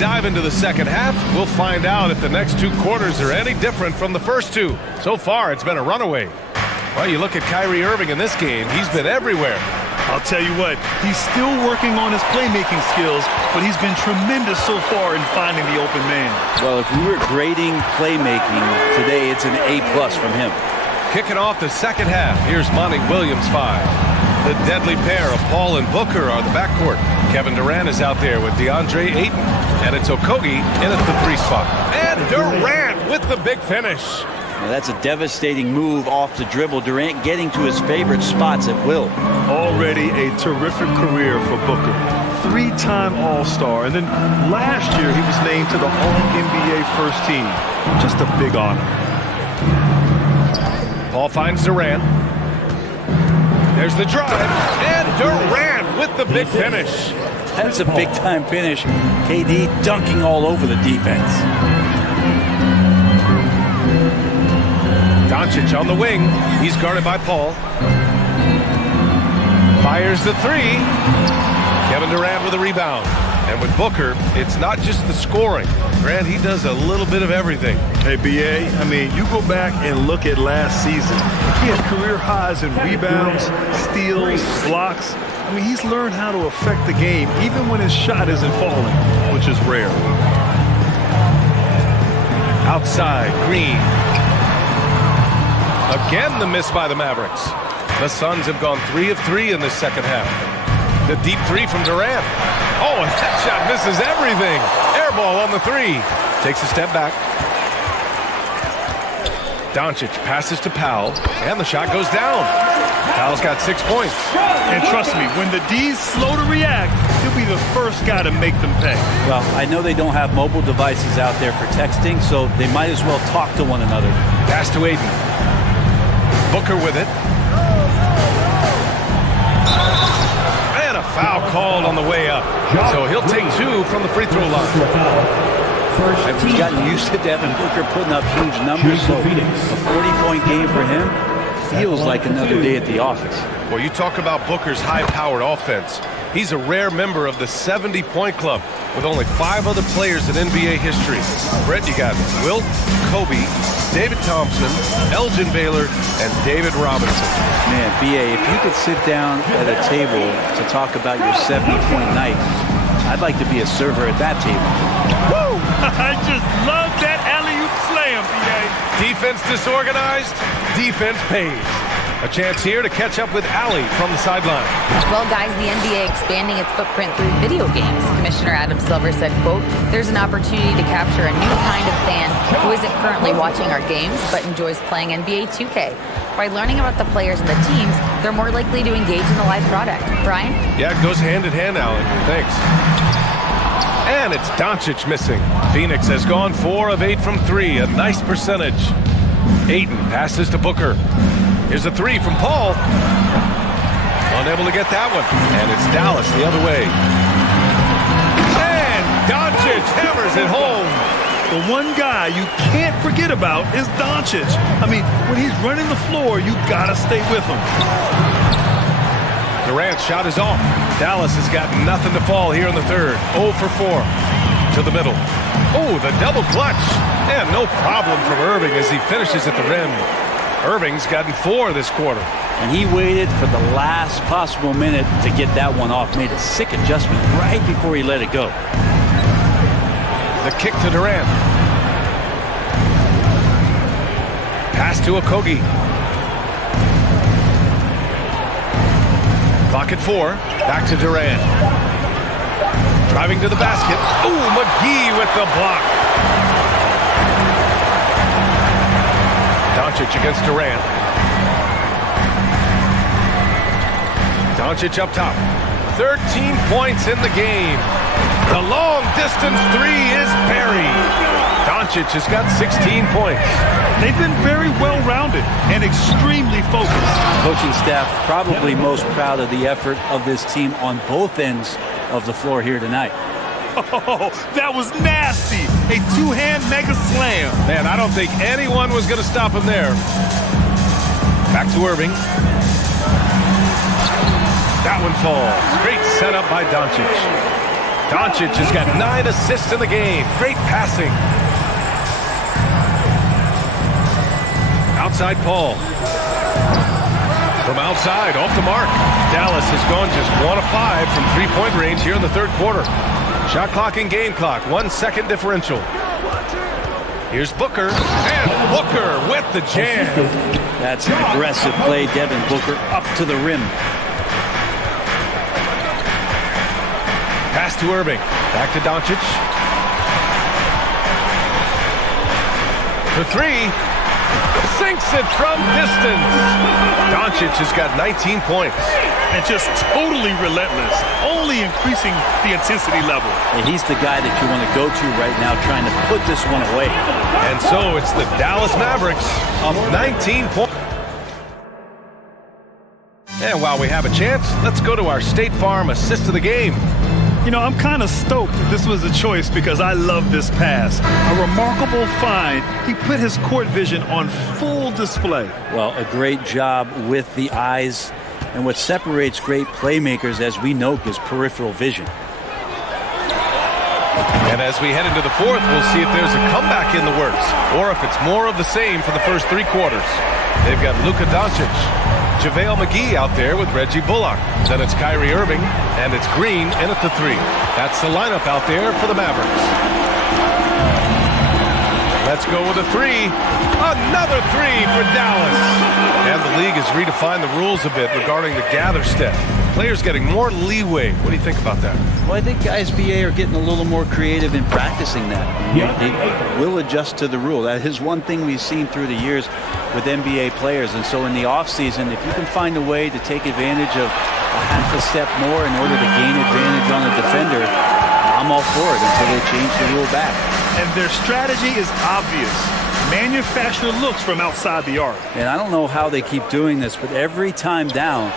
dive into the second half, we'll find out if the next 2 quarters are any different from the first 2. So far, it's been a runaway. Well, you look at Kyrie Irving in this game, he's been everywhere. I'll tell you what, he's still working on his playmaking skills, but he's been tremendous so far in finding the open man. Well, if we were grading playmaking today, it's an A+ from him. Kicking off the second half, here's Monty Williams 5. The deadly pair of Paul and Booker are the backcourt. Kevin Durant is out there with DeAndre Ayton, and it's Okogie in at the 3 spot. And Durant with the big finish. Now that's a devastating move off the dribble. Durant getting to his favorite spots at will. Already a terrific career for Booker. 3-time All-Star, and then last year he was named to the All-NBA first team. Just a big honor. Paul finds Durant. There's the drive, and Durant with the big finish. That's a big-time finish. KD dunking all over the defense. Doncic on the wing. He's guarded by Paul. Fires the 3. Kevin Durant with a rebound. And with Booker, it's not just the scoring. Grant, he does a little bit of everything. Hey, B.A., I mean, you go back and look at last season. He had career highs in rebounds, steals, blocks. I mean, he's learned how to affect the game even when his shot isn't falling, which is rare. Outside, Green. Again, the miss by the Mavericks. The Suns have gone 3 of 3 in this second half. The deep 3 from Durant. Oh, and that shot misses everything. Air ball on the 3. Takes a step back. Doncic passes to Powell, and the shot goes down. Powell's got 6 points. And trust me, when the D's slow to react, he'll be the first guy to make them pay. Well, I know they don't have mobile devices out there for texting, so they might as well talk to one another. Pass to Ayton. Booker with it. And a foul called on the way up. So he'll take 2 from the free throw line. I've gotten used to Devin Booker putting up huge numbers, so a 40-point game for him feels like another day at the office. Well, you talk about Booker's high-powered offense. He's a rare member of the 70-point club with only 5 other players in NBA history. Brett, you got Wilt, Kobe, David Thompson, Elgin Baylor, and David Robinson. Man, B.A., if you could sit down at a table to talk about your 70-point night, I'd like to be a server at that table. Woo! I just love that alley-oop slam, B.A. Defense disorganized, defense pays. A chance here to catch up with Allie from the sideline. Well, guys, the NBA expanding its footprint through video games. Commissioner Adam Silver said, quote, "There's an opportunity to capture a new kind of fan who isn't currently watching our games but enjoys playing NBA 2K. By learning about the players and the teams, they're more likely to engage in the live product." Brian? Yeah, it goes hand in hand, Allie. Thanks. And it's Doncic missing. Phoenix has gone 4 of 8 from 3, a nice percentage. Ayton passes to Booker. Here's a 3 from Paul. Unable to get that one. And it's Dallas the other way. And Doncic hammers it home. The one guy you can't forget about is Doncic. I mean, when he's running the floor, you gotta stay with him. Durant's shot is off. Dallas has got nothing to fall here in the third. 0 for 4. To the middle. Oh, the double clutch. And no problem from Irving as he finishes at the rim. Irving's gotten 4 this quarter. And he waited for the last possible minute to get that one off. Made a sick adjustment right before he let it go. The kick to Durant. Pass to Okogie. Clock at 4. Back to Durant. Driving to the basket. Ooh, McGee with the block. Doncic against Durant. Doncic up top. 13 points in the game. The long distance 3 is buried. Doncic has got 16 points. They've been very well-rounded and extremely focused. Coaching staff probably most proud of the effort of this team on both ends of the floor here tonight. Oh, that was nasty. A 2-hand mega slam. Man, I don't think anyone was going to stop him there. Back to Irving. That one falls. Great setup by Doncic. Doncic has got 9 assists in the game. Great passing. Outside Paul. From outside, off the mark. Dallas has gone just 1 of 5 from three-point range here in the third quarter. Shot clock and game clock, 1 second differential. Here's Booker, and Booker with the jam. That's an aggressive play. Devin Booker up to the rim. Pass to Irving. Back to Doncic. For 3. Sinks it from distance. Doncic has got 19 points. And just totally relentless, only increasing the intensity level. And he's the guy that you want to go to right now, trying to put this one away. And so it's the Dallas Mavericks up 19 points. And while we have a chance, let's go to our State Farm assist of the game. You know, I'm kind of stoked that this was a choice because I love this pass. A remarkable find. He put his court vision on full display. Well, a great job with the eyes. And what separates great playmakers, as we know, is peripheral vision. And as we head into the fourth, we'll see if there's a comeback in the works or if it's more of the same for the first 3 quarters. They've got Luka Doncic, JaVale McGee out there with Reggie Bullock. Then it's Kyrie Irving, and it's Green in at the 3. That's the lineup out there for the Mavericks. Let's go with a 3. Another 3 for Dallas. And the league has redefined the rules a bit regarding the gather step. Players getting more leeway. What do you think about that? Well, I think ISBA are getting a little more creative in practicing that. They will adjust to the rule. That is one thing we've seen through the years with NBA players. And so in the offseason, if you can find a way to take advantage of a half a step more in order to gain advantage on a defender, I'm all for it until they change the rule back. And their strategy is obvious. Manufacture looks from outside the arc. And I don't know how they keep doing this, but every time down,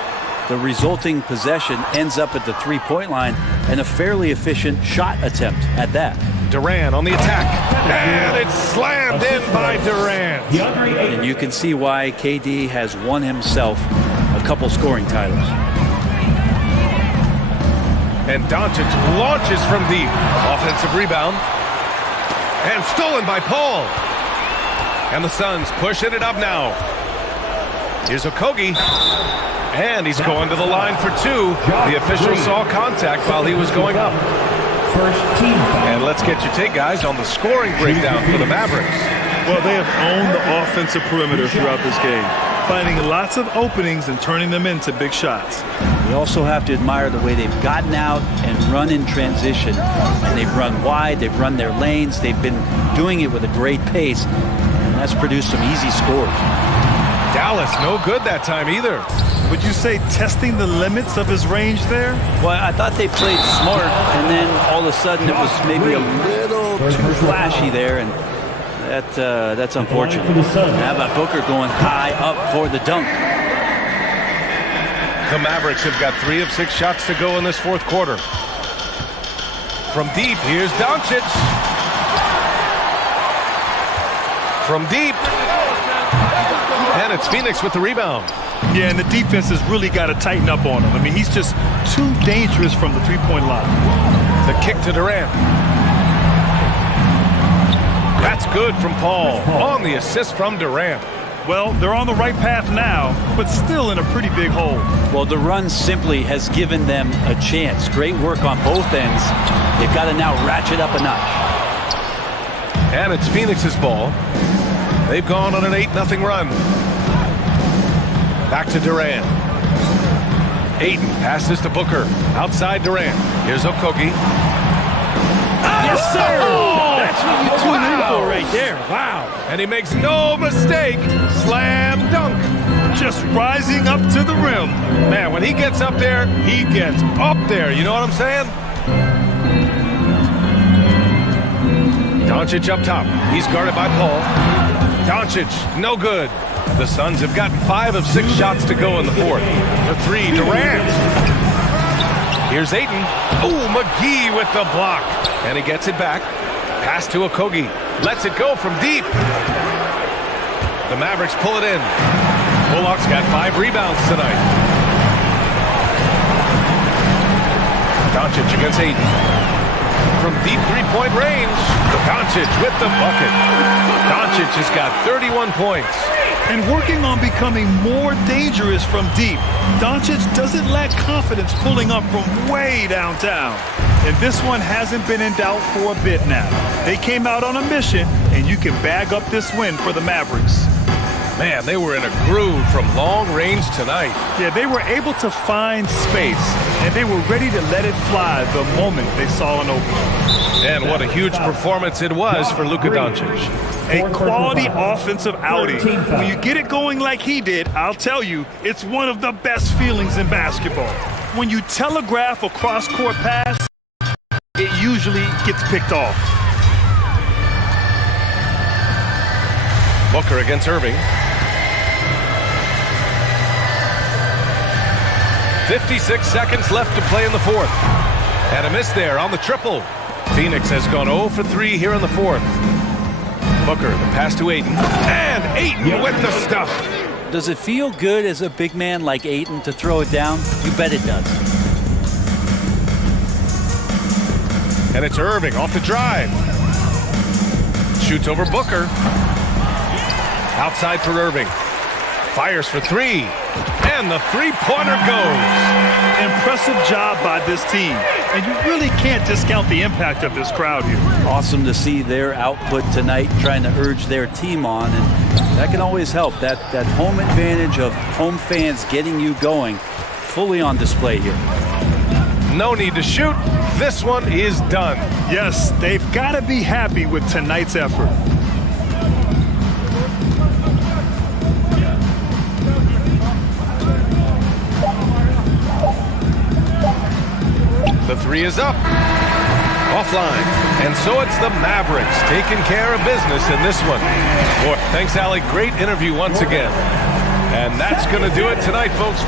the resulting possession ends up at the three-point line and a fairly efficient shot attempt at that. Durant on the attack. And it's slammed in by Durant. And you can see why KD has won himself a couple scoring titles. And Doncic launches from deep. Offensive rebound. And stolen by Paul. And the Suns pushing it up now. Here's Okogie. And he's going to the line for 2. The official saw contact while he was going up. And let's get your take, guys, on the scoring breakdown for the Mavericks. Well, they have owned the offensive perimeter throughout this game, finding lots of openings and turning them into big shots. We also have to admire the way they've gotten out and run in transition. And they've run wide, they've run their lanes, they've been doing it with a great pace, and that's produced some easy scores. Dallas, no good that time either. Would you say testing the limits of his range there? Well, I thought they played smart, and then all of a sudden it was maybe a little too flashy there, and that's unfortunate. How about Booker going high up for the dunk? The Mavericks have got 3 of 6 shots to go in this fourth quarter. From deep, here's Doncic. From deep. And it's Phoenix with the rebound. Yeah, and the defense has really got to tighten up on him. I mean, he's just too dangerous from the three-point line. The kick to Durant. That's good from Paul. On the assist from Durant. Well, they're on the right path now, but still in a pretty big hole. Well, the run simply has given them a chance. Great work on both ends. They've got to now ratchet up a notch. And it's Phoenix's ball. They've gone on an 8-0 run. Back to Durant. Ayton passes to Booker. Outside Durant. Here's Okogie. Yes, sir! That's what you tune in for right there. Wow. And he makes no mistake. Slam dunk. Just rising up to the rim. Man, when he gets up there, he gets up there. You know what I'm saying? Doncic up top. He's guarded by Paul. Doncic, no good. The Suns have gotten 5 of 6 shots to go in the fourth. For 3, Durant. Here's Ayton. Oh, McGee with the block. And he gets it back. Pass to Okogie. Lets it go from deep. The Mavericks pull it in. Bullock's got 5 rebounds tonight. Doncic against Ayton. from deep three-point range. Doncic with the bucket. Doncic has got 31 points. And working on becoming more dangerous from deep. Doncic doesn't lack confidence pulling up from way downtown. And this one hasn't been in doubt for a bit now. They came out on a mission, and you can bag up this win for the Mavericks. Man, they were in a groove from long range tonight. Yeah, they were able to find space, and they were ready to let it fly the moment they saw an opening. And what a huge performance it was for Luka Doncic. A quality offensive outing. When you get it going like he did, I'll tell you, it's one of the best feelings in basketball. When you telegraph a cross-court pass, it usually gets picked off. Booker against Irving. 56 seconds left to play in the fourth. And a miss there on the triple. Phoenix has gone 0 for 3 here in the fourth. Booker, the pass to Ayton. And Ayton with the stuff. Does it feel good as a big man like Ayton to throw it down? You bet it does. And it's Irving off the drive. Shoots over Booker. Outside for Irving. Fires for 3. And the three-pointer goes. Impressive job by this team. And you really can't discount the impact of this crowd here. Awesome to see their output tonight, trying to urge their team on. And that can always help. That home advantage of home fans getting you going, fully on display here. No need to shoot. This one is done. Yes, they've got to be happy with tonight's effort. The three is up. Offline. And so it's the Mavericks taking care of business in this one. Boy, thanks, Allie. Great interview once again. And that's going to do it tonight, folks.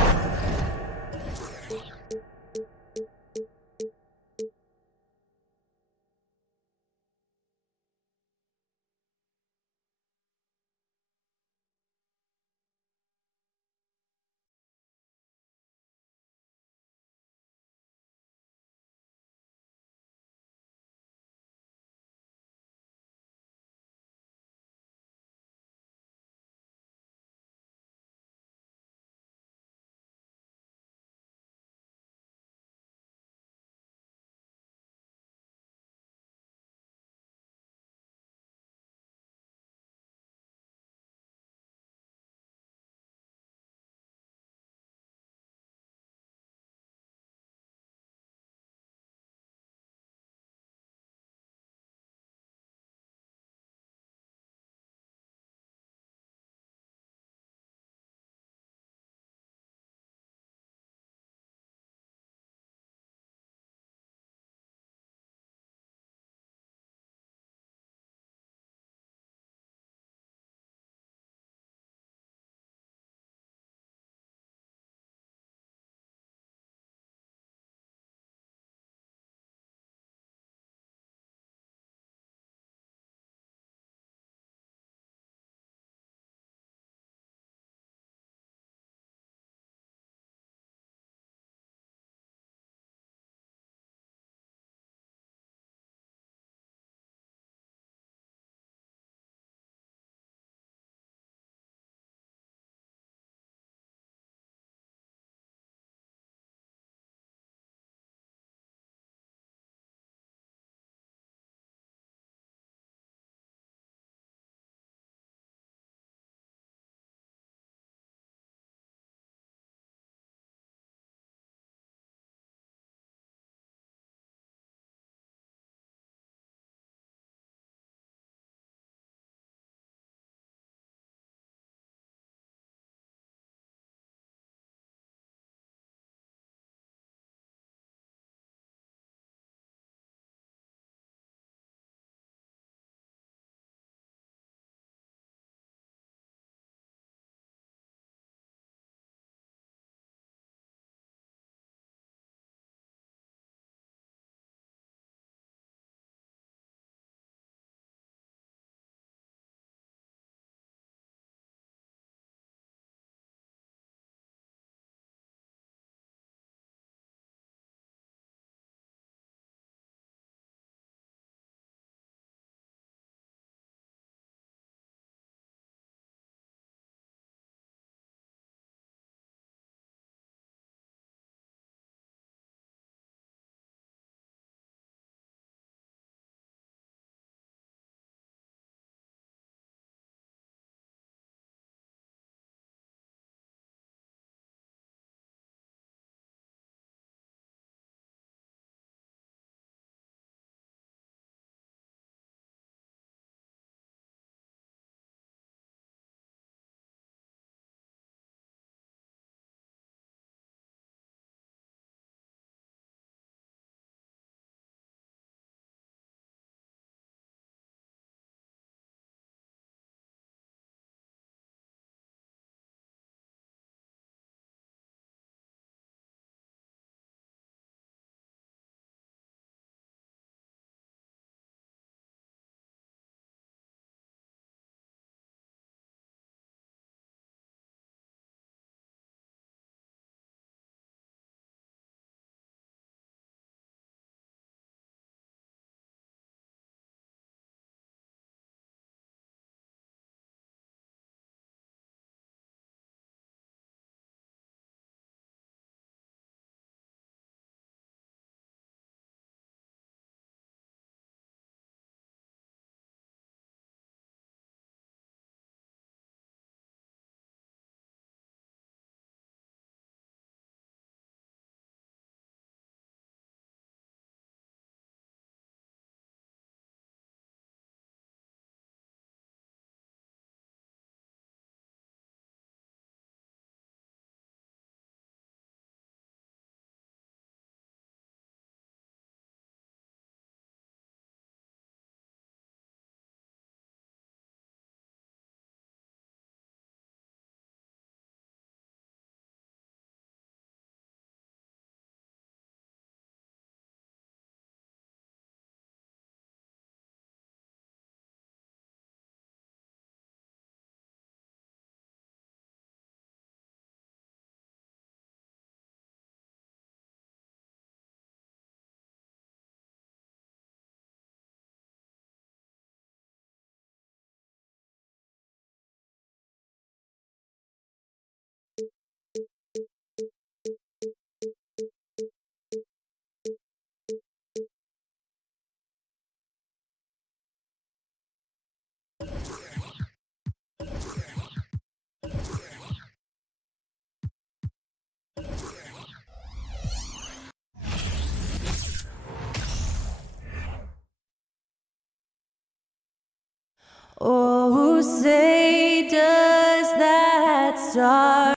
Who say does that star?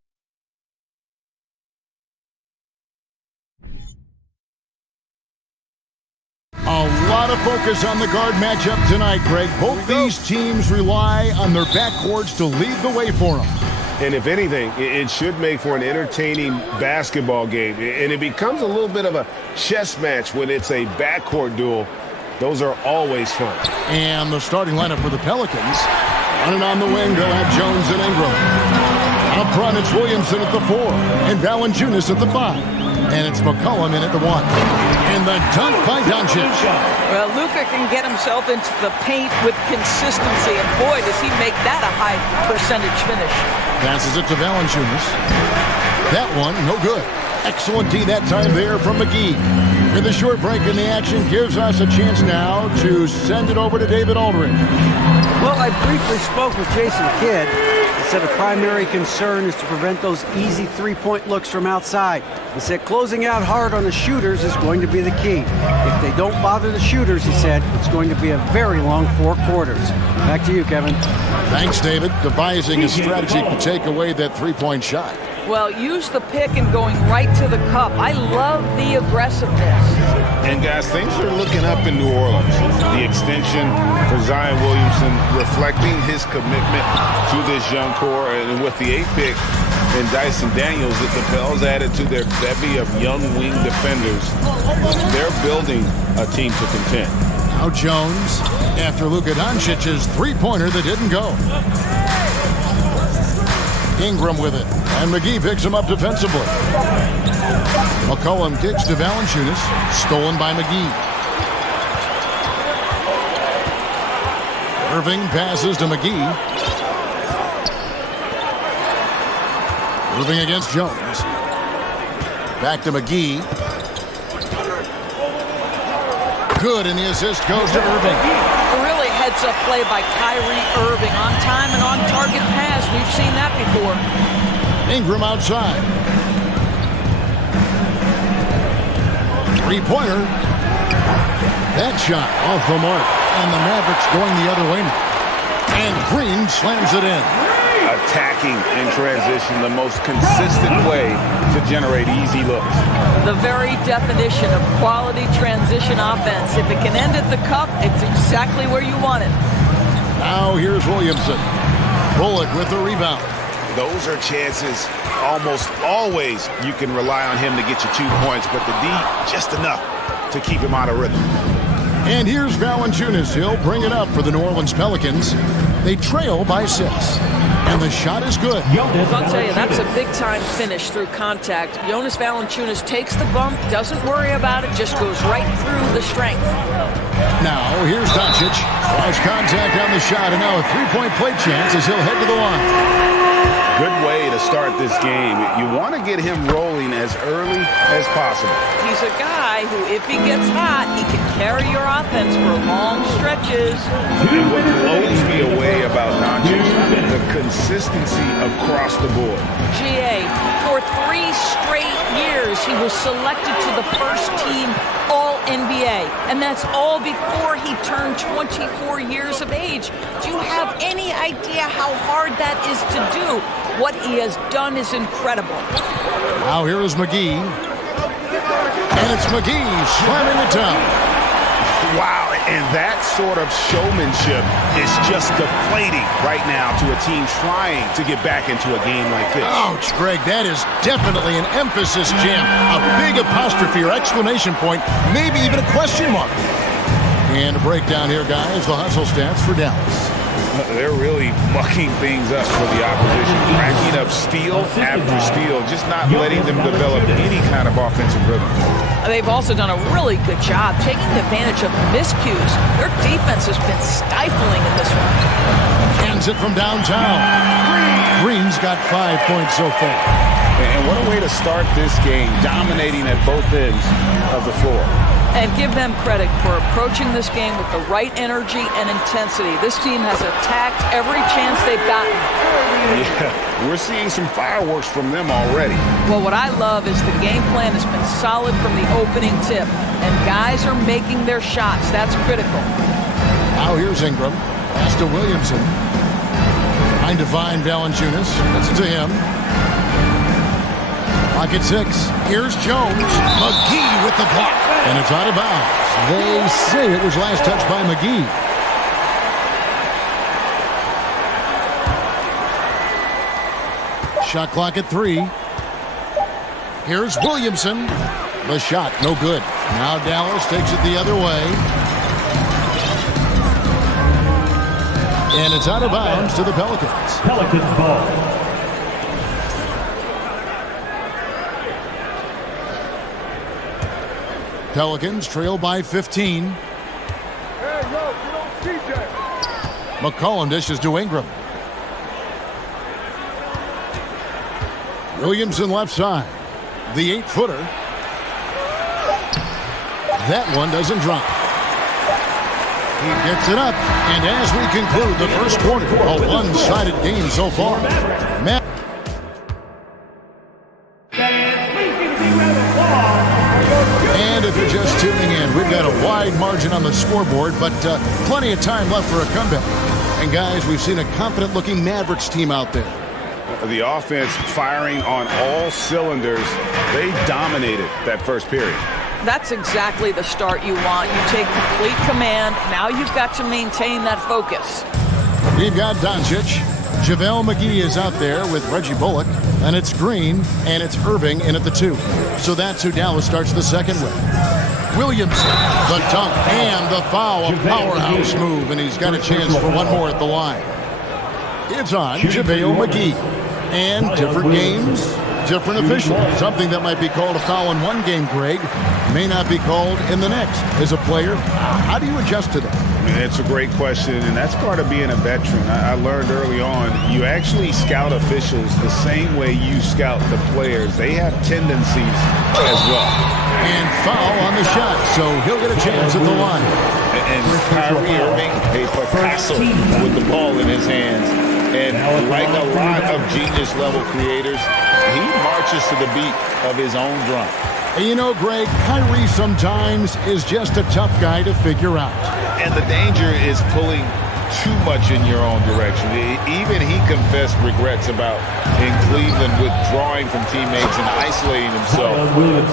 A lot of focus on the guard matchup tonight, Greg. Both these teams rely on their backcourts to lead the way for them. And if anything, it should make for an entertaining basketball game. And it becomes a little bit of a chess match when it's a backcourt duel. Those are always fun. And the starting lineup for the Pelicans. Running on the wing, they'll have Jones and Ingram. Up front, it's Williamson at the 4 and Valanciunas at the 5. And it's McCollum in at the 1. And the dunk by Doncic. Well, Luka can get himself into the paint with consistency, and boy, does he make that a high percentage finish. Passes it to Valanciunas. That one, no good. Excellent D that time there from McGee. With a short break in the action, gives us a chance now to send it over to David Aldridge. Well, I briefly spoke with Jason Kidd. He said a primary concern is to prevent those easy three-point looks from outside. He said closing out hard on the shooters is going to be the key. If they don't bother the shooters, he said, it's going to be a very long 4 quarters. Back to you, Kevin. Thanks, David. Devising a strategy to take away that three-point shot. Well, use the pick and going right to the cup. I love the aggressiveness. And, guys, things are looking up in New Orleans. The extension for Zion Williamson reflecting his commitment to this young core. And with the 8th pick and Dyson Daniels, the Pels added to their bevy of young wing defenders. They're building a team to contend. Now Jones after Luka Doncic's three-pointer that didn't go. Ingram with it, and McGee picks him up defensively. McCollum kicks to Valanciunas, stolen by McGee. Irving passes to McGee. Irving against Jones. Back to McGee. Good, and the assist goes to Irving. Really heads-up play by Kyrie Irving. On time and on target pass. We've seen that before. Ingram outside. Three-pointer. That shot off the mark. And the Mavericks going the other way now. And Green slams it in. Attacking in transition, the most consistent way to generate easy looks. The very definition of quality transition offense. If it can end at the cup, it's exactly where you want it. Now here's Williamson. Bullock with the rebound. Those are chances almost always you can rely on him to get you 2 points, but the D just enough to keep him out of rhythm. And here's Valanciunas. He'll bring it up for the New Orleans Pelicans. They trail by 6. And the shot is good. I'll tell you, that's a big-time finish through contact. Jonas Valanciunas takes the bump, doesn't worry about it, just goes right through the strength. Now, here's Doncic. Lost contact on the shot, and now a three-point play chance as he'll head to the line. Good way to start this game. You want to get him rolling as early as possible. He's a guy who, if he gets hot, he can carry your offense for long stretches. And what blows me away about Doncic, the consistency across the board. GA, for 3 straight years, he was selected to the first team All-NBA. And that's all before he turned 24 years of age. Do you have any idea how hard that is to do? What he has done is incredible. Now here is McGee. And it's McGee slamming it down. Wow, and that sort of showmanship is just deflating right now to a team trying to get back into a game like this. Ouch, Greg, that is definitely an emphasis jam. A big apostrophe or exclamation point, maybe even a question mark. And a breakdown here, guys, the hustle stats for Dallas. They're really mucking things up for the opposition, racking up steal after steal, just not letting them develop any kind of offensive rhythm. They've also done a really good job taking advantage of miscues. Their defense has been stifling in this one. Hands it from downtown. Green's got 5 points so far. And what a way to start this game, dominating at both ends of the floor. And give them credit for approaching this game with the right energy and intensity. This team has attacked every chance they've gotten. Yeah, we're seeing some fireworks from them already. Well, what I love is the game plan has been solid from the opening tip. And guys are making their shots. That's critical. Now here's Ingram. Pass to Williamson. Trying to find Valanciunas. That's to him. Pocket 6. Here's Jones. McGee with the block. And it's out of bounds. They say it was last touched by McGee. Shot clock at 3. Here's Williamson. The shot, no good. Now Dallas takes it the other way. And it's out of bounds to the Pelicans. Pelicans ball. Pelicans trail by 15. McCollum dishes to Ingram. Williamson left side. The 8-footer. That one doesn't drop. He gets it up. And as we conclude the first quarter, a one-sided game so far. Matt. And if you're just tuning in, we've got a wide margin on the scoreboard, but plenty of time left for a comeback. And guys, we've seen a confident-looking Mavericks team out there. The offense firing on all cylinders. They dominated that first period. That's exactly the start you want. You take complete command. Now you've got to maintain that focus. We've got Doncic. JaVale McGee is out there with Reggie Bullock. And it's Green, and it's Irving in at the 2. So that's who Dallas starts the second with. Williamson, the dunk, and the foul. A powerhouse move, and he's got a chance for one more at the line. It's on JaVale McGee. And different games, different officials. Something that might be called a foul in one game, Greg, may not be called in the next. As a player, how do you adjust to that? It's a great question, and that's part of being a veteran. I learned early on, you actually scout officials the same way you scout the players. They have tendencies as well. And foul on the shot, so he'll get a chance at the line. And Kyrie Irving, a Picasso with the ball in his hands. And like a lot of genius-level creators, he marches to the beat of his own drum. And you know, Greg, Kyrie sometimes is just a tough guy to figure out. And the danger is pulling too much in your own direction. Even he confessed regrets about in Cleveland withdrawing from teammates and isolating himself.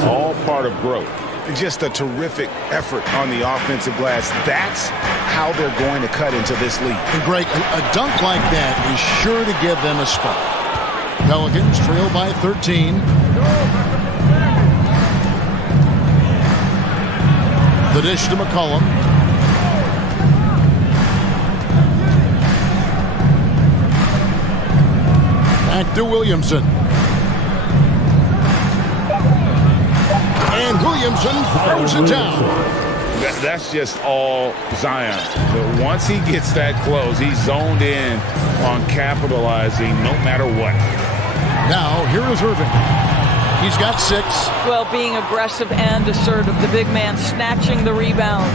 All part of growth. Just a terrific effort on the offensive glass. That's how they're going to cut into this league. And Greg, a dunk like that is sure to give them a spot. Pelicans trail by 13. The dish to McCollum. Back to Williamson. And Williamson throws it down. That's just all Zion. But once he gets that close, he's zoned in on capitalizing no matter what. Now, here is Irving. He's got 6. Well, being aggressive and assertive. The big man snatching the rebound.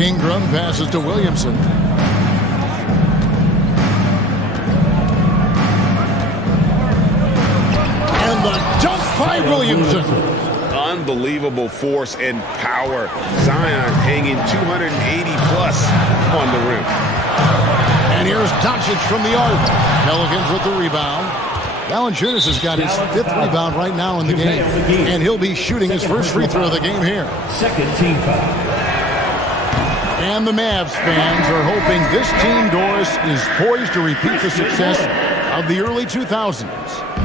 Ingram passes to Williamson. And the dunk by Williamson. Unbelievable force and power. Zion hanging 280-plus on the rim. And here's Doncic from the arc. Pelicans with the rebound. Valanciunas has got his 5th rebound right now in the game. And he'll be shooting his first free throw of the game here. Second team foul. And the Mavs fans are hoping this team, Doris, is poised to repeat the success of the early 2000s.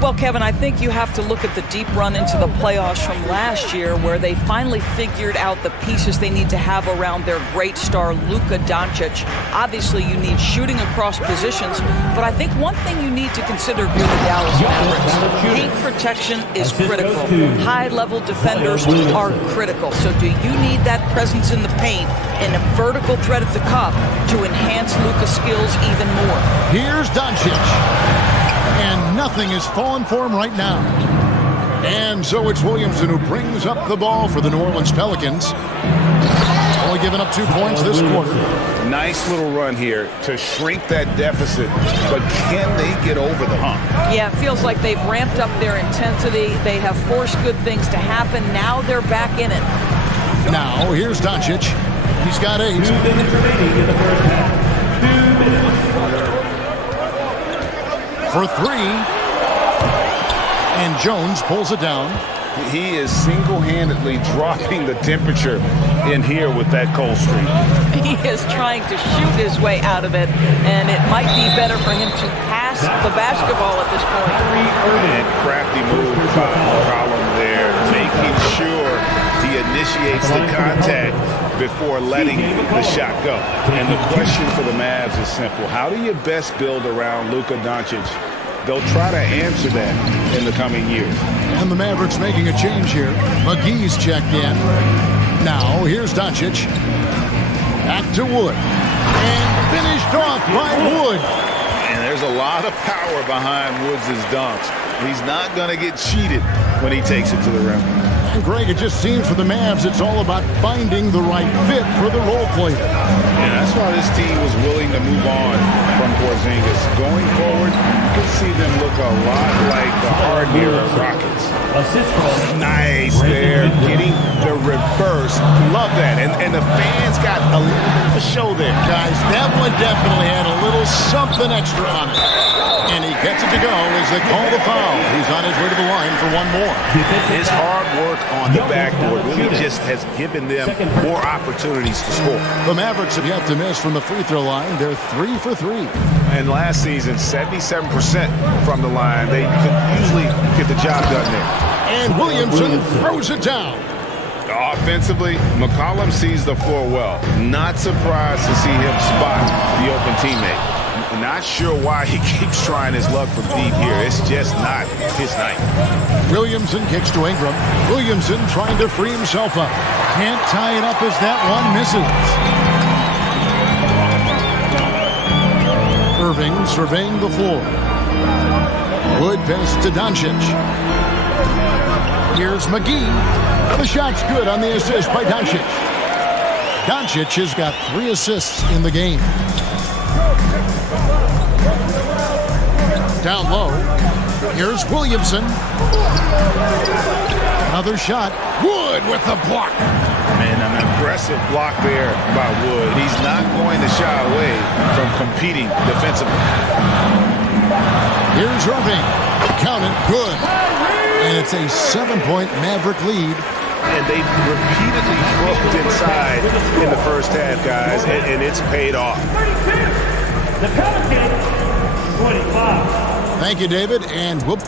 Well, Kevin, I think you have to look at the deep run into the playoffs from last year where they finally figured out the pieces they need to have around their great star, Luka Doncic. Obviously, you need shooting across positions, but I think one thing you need to consider for the Dallas Mavericks, paint protection is critical. High-level defenders are critical. So do you need that presence in the paint and a vertical threat at the cup to enhance Luka's skills even more? Here's Doncic. And nothing is falling for him right now. And so it's Williamson who brings up the ball for the New Orleans Pelicans. Only giving up 2 points this quarter. Nice little run here to shrink that deficit, but can they get over the hump? Yeah, it feels like they've ramped up their intensity. They have forced good things to happen. Now they're back in it. Now, here's Doncic. He's got 8. 2 minutes remaining in the first half. for three. And Jones pulls it down. He is single-handedly dropping the temperature in here with that cold streak. He is trying to shoot his way out of it, and it might be better for him to pass the basketball at this point. And crafty move by McCollum there, making sure he initiates the contact before letting the shot go. And the question for the Mavs is simple. How do you best build around Luka Doncic? They'll try to answer that in the coming years. And the Mavericks making a change here. McGee's checked in. Now, here's Doncic. Back to Wood. And finished off by Wood. And there's a lot of power behind Woods' dunks. He's not going to get cheated when he takes it to the rim. And Greg, it just seems for the Mavs, it's all about finding the right fit for the role player. And that's why this team was willing to move on from Porzingis. Going forward, you can see them look a lot like the Harden-era Rockets. Nice there, getting the reverse. Love that. And the fans got a little bit of a show there. Guys, that one definitely had a little something extra on it. And he gets it to go as they call the foul. He's on his way to the line for one more. His hard work on the backboard really just has given them more opportunities to score. The Mavericks have yet to miss from the free throw line. They're 3 for 3. And last season, 77% from the line. They could usually get the job done there. And Williamson throws it down. Offensively, McCollum sees the floor well. Not surprised to see him spot the open teammate. Not sure why he keeps trying his luck from deep here. It's just not his night. Williamson kicks to Ingram. Williamson trying to free himself up. Can't tie it up as that one misses. Irving surveying the floor. Wood pass to Doncic. Here's McGee. The shot's good on the assist by Doncic. Doncic has got 3 assists in the game. Down low. Here's Williamson. Another shot. Wood with the block. Man, an aggressive block there by Wood. He's not going to shy away from competing defensively. Here's Irving. Count it. Good. And it's a 7-point Maverick lead. And they've repeatedly broke inside in the first half, guys, and it's paid off. The Pelicans, 25. Thank you, David, and whoop.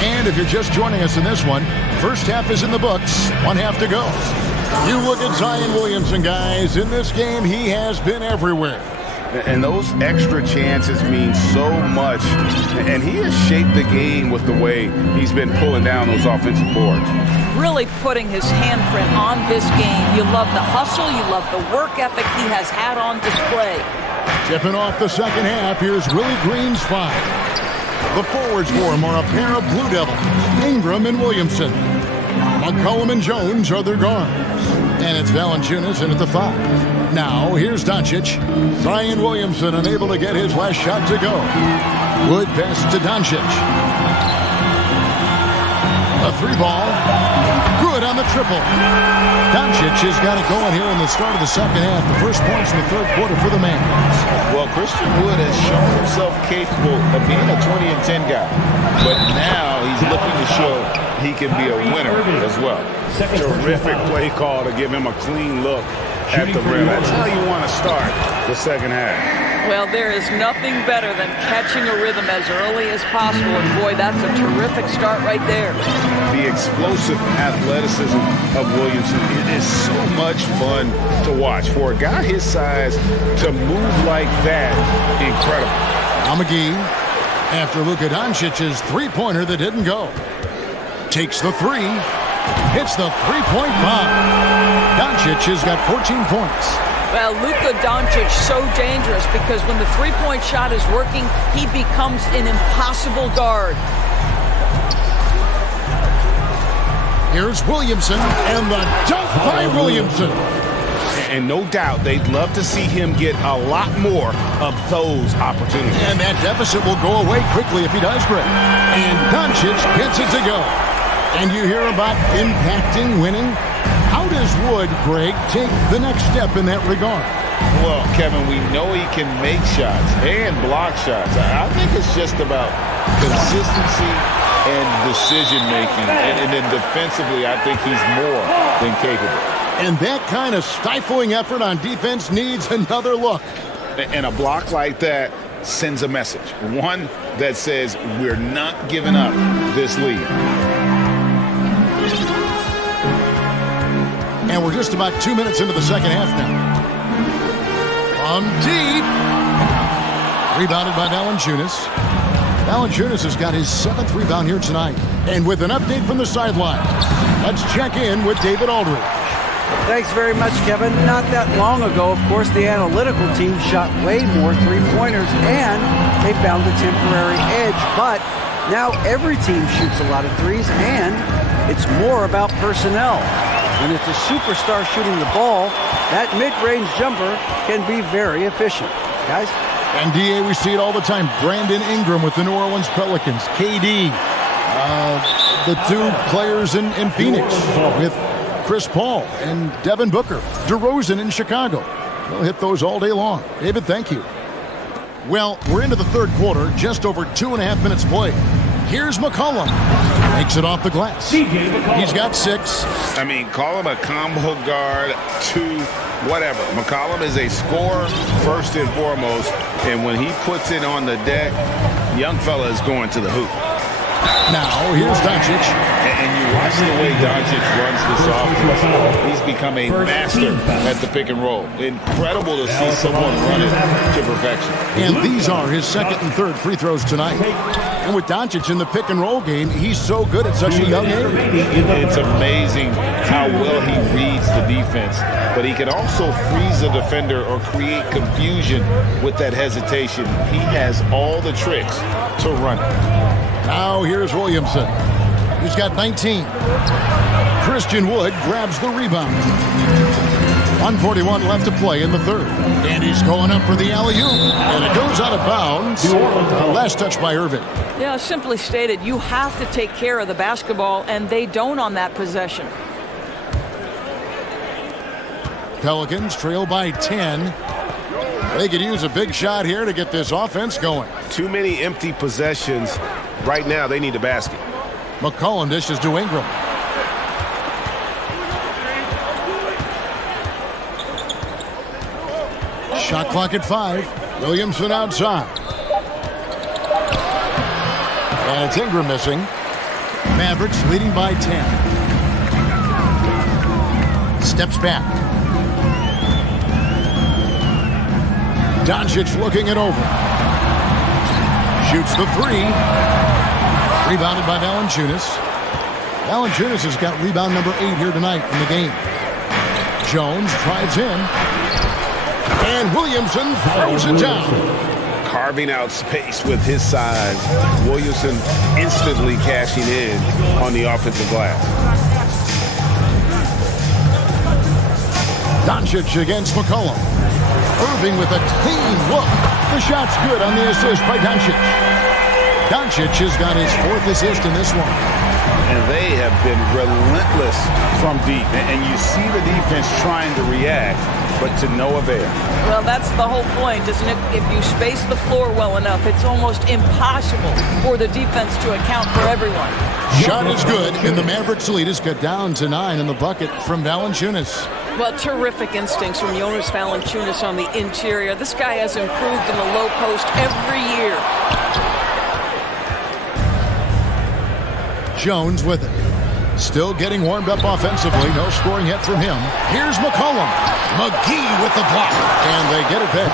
And if you're just joining us in this one, first half is in the books, 1 half to go. You look at Zion Williamson, guys. In this game, he has been everywhere. And those extra chances mean so much. And he has shaped the game with the way he's been pulling down those offensive boards. Really putting his handprint on this game. You love the hustle. You love the work ethic he has had on display. Chipping off the second half, here's Willie Green's 5. The forwards for him are a pair of Blue Devils, Ingram and Williamson. McCollum and Jones are their guards. And it's Valanciunas in at the 5. Now, here's Doncic. Zion Williamson unable to get his last shot to go. Wood pass to Doncic. A 3-ball. Good on the triple. Doncic has got it going here in the start of the second half. The first points in the third quarter for the Mavs. Well, Christian Wood has shown himself capable of being a 20 and 10 guy. But now he's looking to show he can be a winner as well. Terrific play call to give him a clean look at the rim. That's how you want to start the second half. Well, there is nothing better than catching a rhythm as early as possible. And boy, that's a terrific start right there. The explosive athleticism of Williamson, it is so much fun to watch. For a guy his size to move like that, incredible. Now McGee, after Luka Doncic's three-pointer that didn't go. Takes the 3. Hits the three-point bomb. Doncic has got 14 points. Well, Luka Doncic so dangerous because when the three-point shot is working, he becomes an impossible guard. Here's Williamson, and the dunk by Williamson. And no doubt they'd love to see him get a lot more of those opportunities. And that deficit will go away quickly if he does, Greg. And Doncic gets it to go. And you hear about impacting, winning. How does Wood, Greg, take the next step in that regard? Well, Kevin, we know he can make shots and block shots. I think it's just about consistency and decision-making. And then defensively, I think he's more than capable. And that kind of stifling effort on defense needs another look. And a block like that sends a message. One that says we're not giving up this lead. And we're just about 2 minutes into the second half now. From deep. Rebounded by Valanciunas. Valanciunas has got his 7th rebound here tonight. And with an update from the sideline, let's check in with David Aldridge. Thanks very much, Kevin. Not that long ago, of course, the analytical team shot way more three-pointers, and they found a temporary edge. But now every team shoots a lot of threes, and it's more about personnel. When it's a superstar shooting the ball, that mid-range jumper can be very efficient. Guys? And, D.A., we see it all the time. Brandon Ingram with the New Orleans Pelicans. KD. The two players in Phoenix with Chris Paul and Devin Booker. DeRozan in Chicago. They'll hit those all day long. David, thank you. Well, we're into the third quarter. Just over 2.5 minutes played. Here's McCollum. Makes it off the glass. He's got 6. I mean, call him a combo guard, 2, whatever. McCollum is a scorer first and foremost, and when he puts it on the deck, young fella is going to the hoop. Now, here's Doncic. And you watch the way Doncic runs this offense. He's become a master at the pick and roll. Incredible to see someone run it to perfection. And these are his second and third free throws tonight. And with Doncic in the pick and roll game, he's so good at such a young age. It's amazing how well he reads the defense. But he can also freeze a defender or create confusion with that hesitation. He has all the tricks to run it. Now here's Williamson. He's got 19. Christian Wood grabs the rebound. 1:41 left to play in the third. And he's going up for the alley-oop. And it goes out of bounds. Last touch by Irving. Yeah, simply stated, you have to take care of the basketball, and they don't on that possession. Pelicans trail by 10. They could use a big shot here to get this offense going. Too many empty possessions. Right now, they need a basket. McCollum dishes to Ingram. Shot clock at 5. Williamson outside. And it's Ingram missing. Mavericks leading by 10. Steps back. Doncic looking it over. Shoots the 3. Rebounded by Valanciunas. Valanciunas has got rebound number 8 here tonight in the game. Jones drives in. And Williamson throws it down. Carving out space with his size. Williamson instantly cashing in on the offensive glass. Doncic against McCollum. Irving with a clean look. The shot's good on the assist by Doncic. Doncic has got his 4th assist in this one. And they have been relentless from deep. And you see the defense trying to react, but to no avail. Well, that's the whole point, isn't it? If you space the floor well enough, it's almost impossible for the defense to account for everyone. Shot is good, and the Mavericks lead is cut down to 9 in the bucket from Valanciunas. Well, terrific instincts from Jonas Valanciunas on the interior. This guy has improved in the low post every year. Jones with it. Still getting warmed up offensively. No scoring yet from him. Here's McCollum. McGee with the block. And they get it back.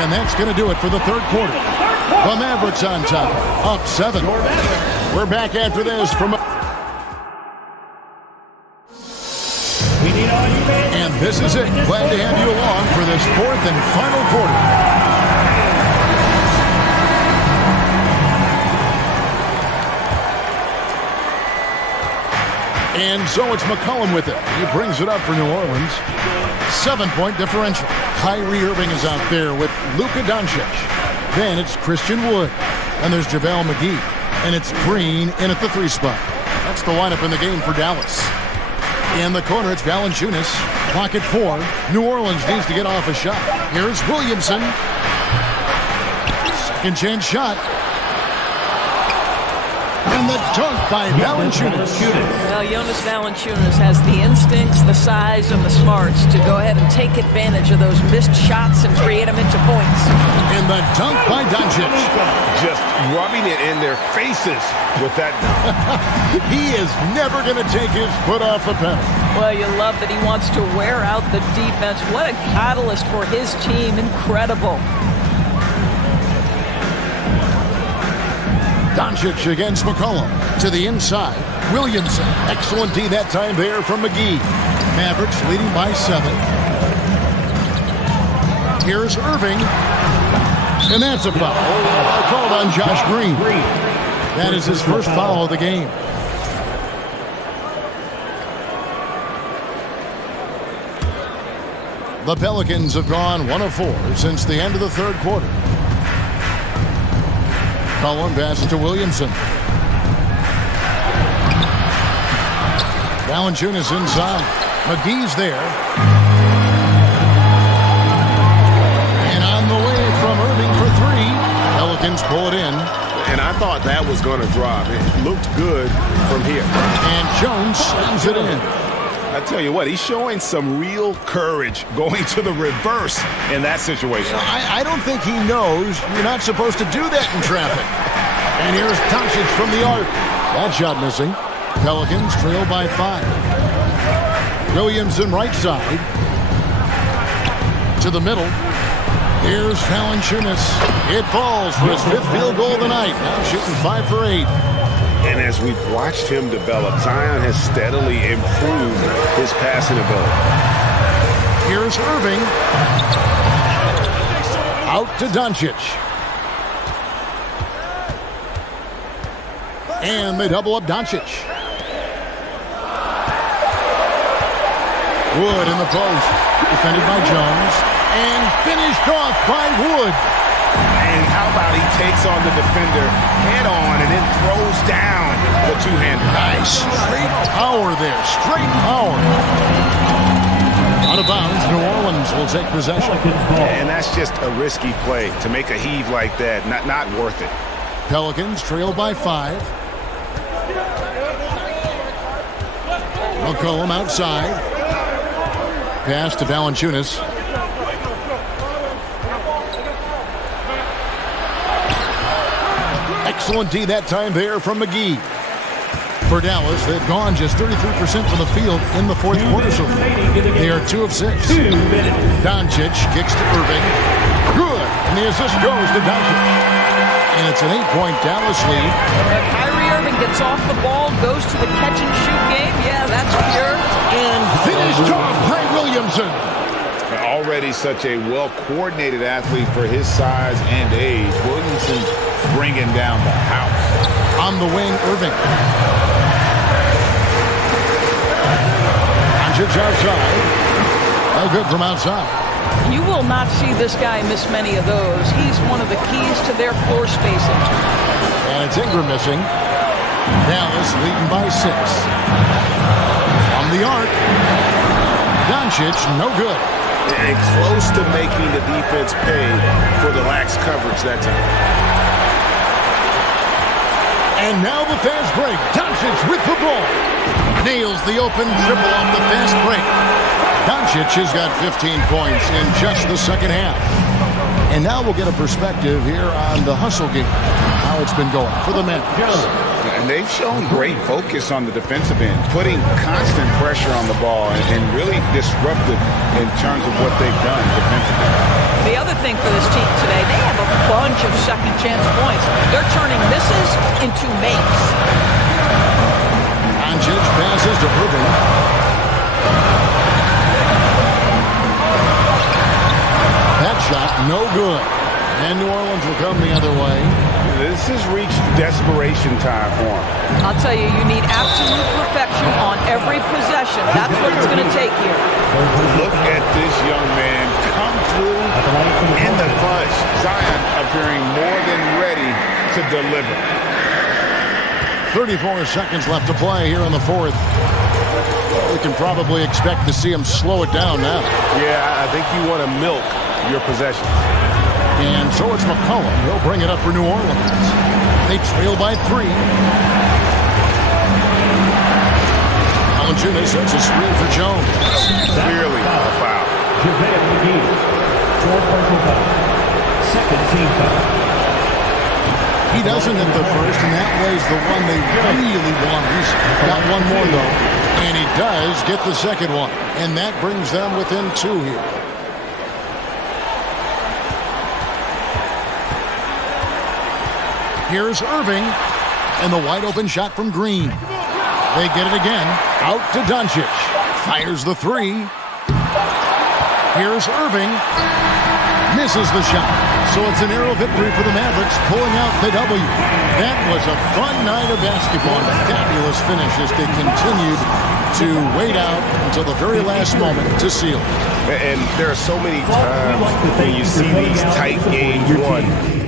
And that's going to do it for the third quarter. The Mavericks on top. Up 7. We're back after this from... And this is it. Glad to have you along for this 4th and final quarter. And so it's McCollum with it. He brings it up for New Orleans. 7-point differential. Kyrie Irving is out there with Luka Doncic. Then it's Christian Wood. And there's JaVale McGee. And it's Green in at the 3 spot. That's the lineup in the game for Dallas. In the corner, it's Valanciunas. Clock at 4. New Orleans needs to get off a shot. Here's Williamson. Second chance shot. And the dunk by Valanciunas. Well, Jonas Valanciunas has the instincts, the size, and the smarts to go ahead and take advantage of those missed shots and create them into points. And the dunk by Doncic. Just rubbing it in their faces with that dunk. He is never going to take his foot off the pedal. Well, you love that he wants to wear out the defense. What a catalyst for his team. Incredible. Doncic against McCollum. To the inside. Williamson. Excellent D that time there from McGee. Mavericks leading by 7. Here's Irving. And that's a foul. Called on Josh Green. That is his first foul of the game. The Pelicans have gone 1 of 4 since the end of the third quarter. Cullen passes to Williamson. Valanciunas inside. McGee's there. And on the way from Irving for 3. Pelicans pull it in. And I thought that was going to drop. It looked good from here. And Jones slams it in. I tell you what, he's showing some real courage going to the reverse in that situation. I don't think he knows you're not supposed to do that in traffic. And here's Doncic from the arc. That shot missing. Pelicans trail by 5. Williamson right side. To the middle. Here's Valanciunas. It falls for his 5th field goal of the night. Now shooting 5 for 8. And as we've watched him develop, Zion has steadily improved his passing ability. Here's Irving. Out to Doncic. And they double up Doncic. Wood in the post. Defended by Jones. And finished off by Wood. And how about he takes on the defender head on and then throws down the two-hander. Nice. Straight power there. Straight power. Out of bounds, New Orleans will take possession. And that's just a risky play to make a heave like that. Not worth it. Pelicans trail by 5. McCollum outside. Pass to Valanciunas. Excellent D that time there from McGee. For Dallas, they've gone just 33% from the field in the fourth quarter so far. They are 2 of 6. Doncic kicks to Irving. Good. And the assist goes to Doncic. And it's an 8-point Dallas lead. Kyrie Irving gets off the ball, goes to the catch-and-shoot game. Yeah, that's pure. And finished off by Williamson. Already such a well-coordinated athlete for his size and age. Williamson bringing down the house. On the wing, Irving. Doncic outside. No good from outside. You will not see this guy miss many of those. He's one of the keys to their floor spacing. And it's Ingram missing. Dallas leading by 6. On the arc. Doncic, no good. And close to making the defense pay for the lax coverage that time. And now the fast break. Doncic with the ball. Nails the open triple off the fast break. Doncic has got 15 points in just the second half. And now we'll get a perspective here on the hustle game. How it's been going for the men. And they've shown great focus on the defensive end, putting constant pressure on the ball and really disruptive in terms of what they've done defensively. The other thing for this team today, they have a bunch of second chance points. They're turning misses into makes. Doncic passes to Irving. That shot, no good. And New Orleans will come the other way. this has reached desperation time for him. I'll tell you, you need absolute perfection on every possession. That's what it's going to take here. Look at this young man come through in the clutch. Zion appearing more than ready to deliver. 34 seconds left to play here in the fourth. We can probably expect to see him slow it down now. Yeah, I think you want to milk your possessions. And so it's McCollum. He'll bring it up for New Orleans. They trail by 3. Valanciunas sets a screen for Jones. Clearly a foul. JaVale McGee, 4 personal fouls. Second team foul. He doesn't at the first, and that was the one they really want. He's got one more, though, and he does get the second one, and that brings them within 2 here. Here's Irving, and the wide-open shot from Green. They get it again. Out to Doncic. Fires the 3. Here's Irving. Misses the shot. So it's a narrow victory for the Mavericks, pulling out the W. That was a fun night of basketball. A fabulous finish as they continued to wait out until the very last moment to seal. And there are so many times when you see these tight games won.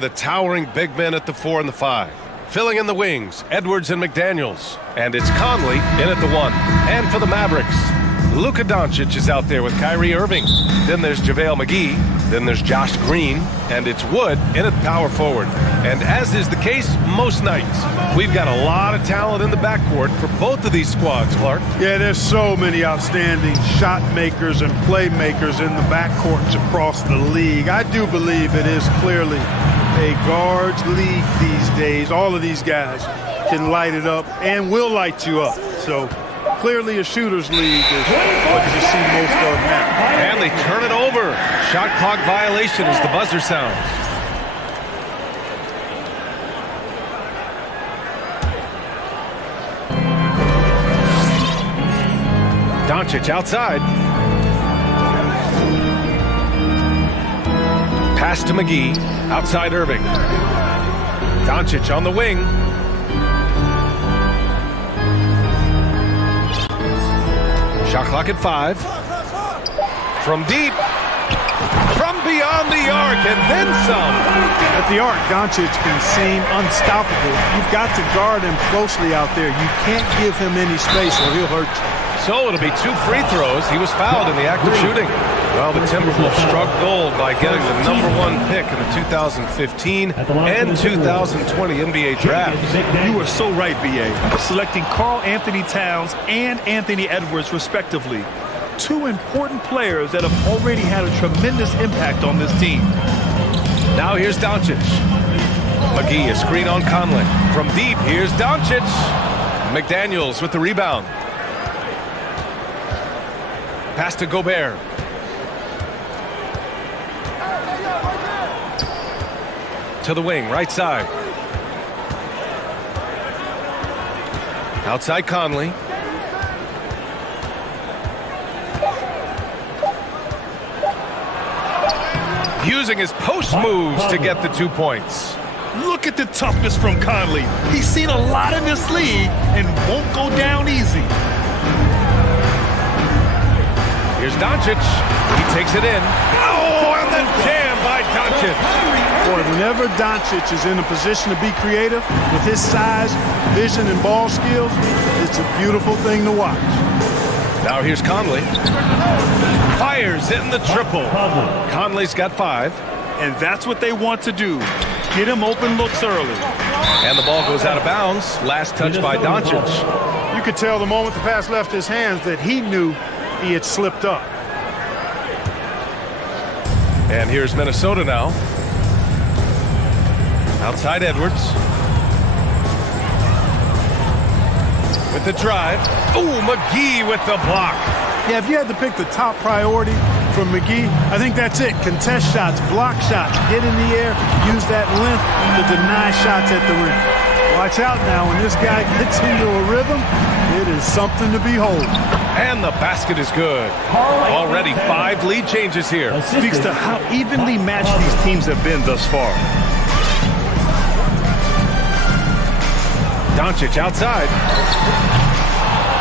The towering big men at the 4 and the 5. Filling in the wings, Edwards and McDaniels. And it's Conley in at the 1. And for the Mavericks, Luka Doncic is out there with Kyrie Irving. Then there's JaVale McGee. Then there's Josh Green. And it's Wood in at power forward. And as is the case most nights, we've got a lot of talent in the backcourt for both of these squads, Clark. Yeah, there's so many outstanding shot makers and playmakers in the backcourts across the league. I do believe it is clearly a guards league these days. All of these guys can light it up and will light you up. So clearly a shooter's league is what you see most of now. And they turn it over. Shot clock violation as the buzzer sounds. Doncic outside. Pass to McGee. Outside Irving. Doncic on the wing. Shot clock at 5. From deep. From beyond the arc and then some. At the arc, Doncic can seem unstoppable. You've got to guard him closely out there. You can't give him any space or he'll hurt you. So it'll be 2 free throws. He was fouled in the act of shooting. Well, the Timberwolves struck gold by getting the #1 pick in the 2015 and 2020 NBA draft. You are so right, B.A. Selecting Karl Anthony Towns and Anthony Edwards, respectively. 2 important players that have already had a tremendous impact on this team. Now here's Doncic. McGee, a screen on Conley. From deep, here's Doncic. McDaniels with the rebound. Pass to Gobert. To the wing, right side. Outside Conley. Using his post moves to get the 2 points. Look at the toughness from Conley. He's seen a lot in this league and won't go down easy. Here's Doncic. He takes it in. Oh, and the jam by Doncic. Boy, whenever Doncic is in a position to be creative with his size, vision, and ball skills, it's a beautiful thing to watch. Now here's Conley. Fires in the triple. Conley's got 5. And that's what they want to do. Get him open looks early. And the ball goes out of bounds. Last touch by Doncic. You could tell the moment the pass left his hands that he knew he had slipped up. And here's Minnesota now. Outside Edwards. With the drive. Ooh, McGee with the block. Yeah, if you had to pick the top priority from McGee, I think that's it. Contest shots, block shots, get in the air, use that length to deny shots at the rim. Watch out now. When this guy gets into a rhythm, it is something to behold. And the basket is good. Already 5 lead changes here. Speaks to how evenly matched these teams have been thus far. Doncic outside.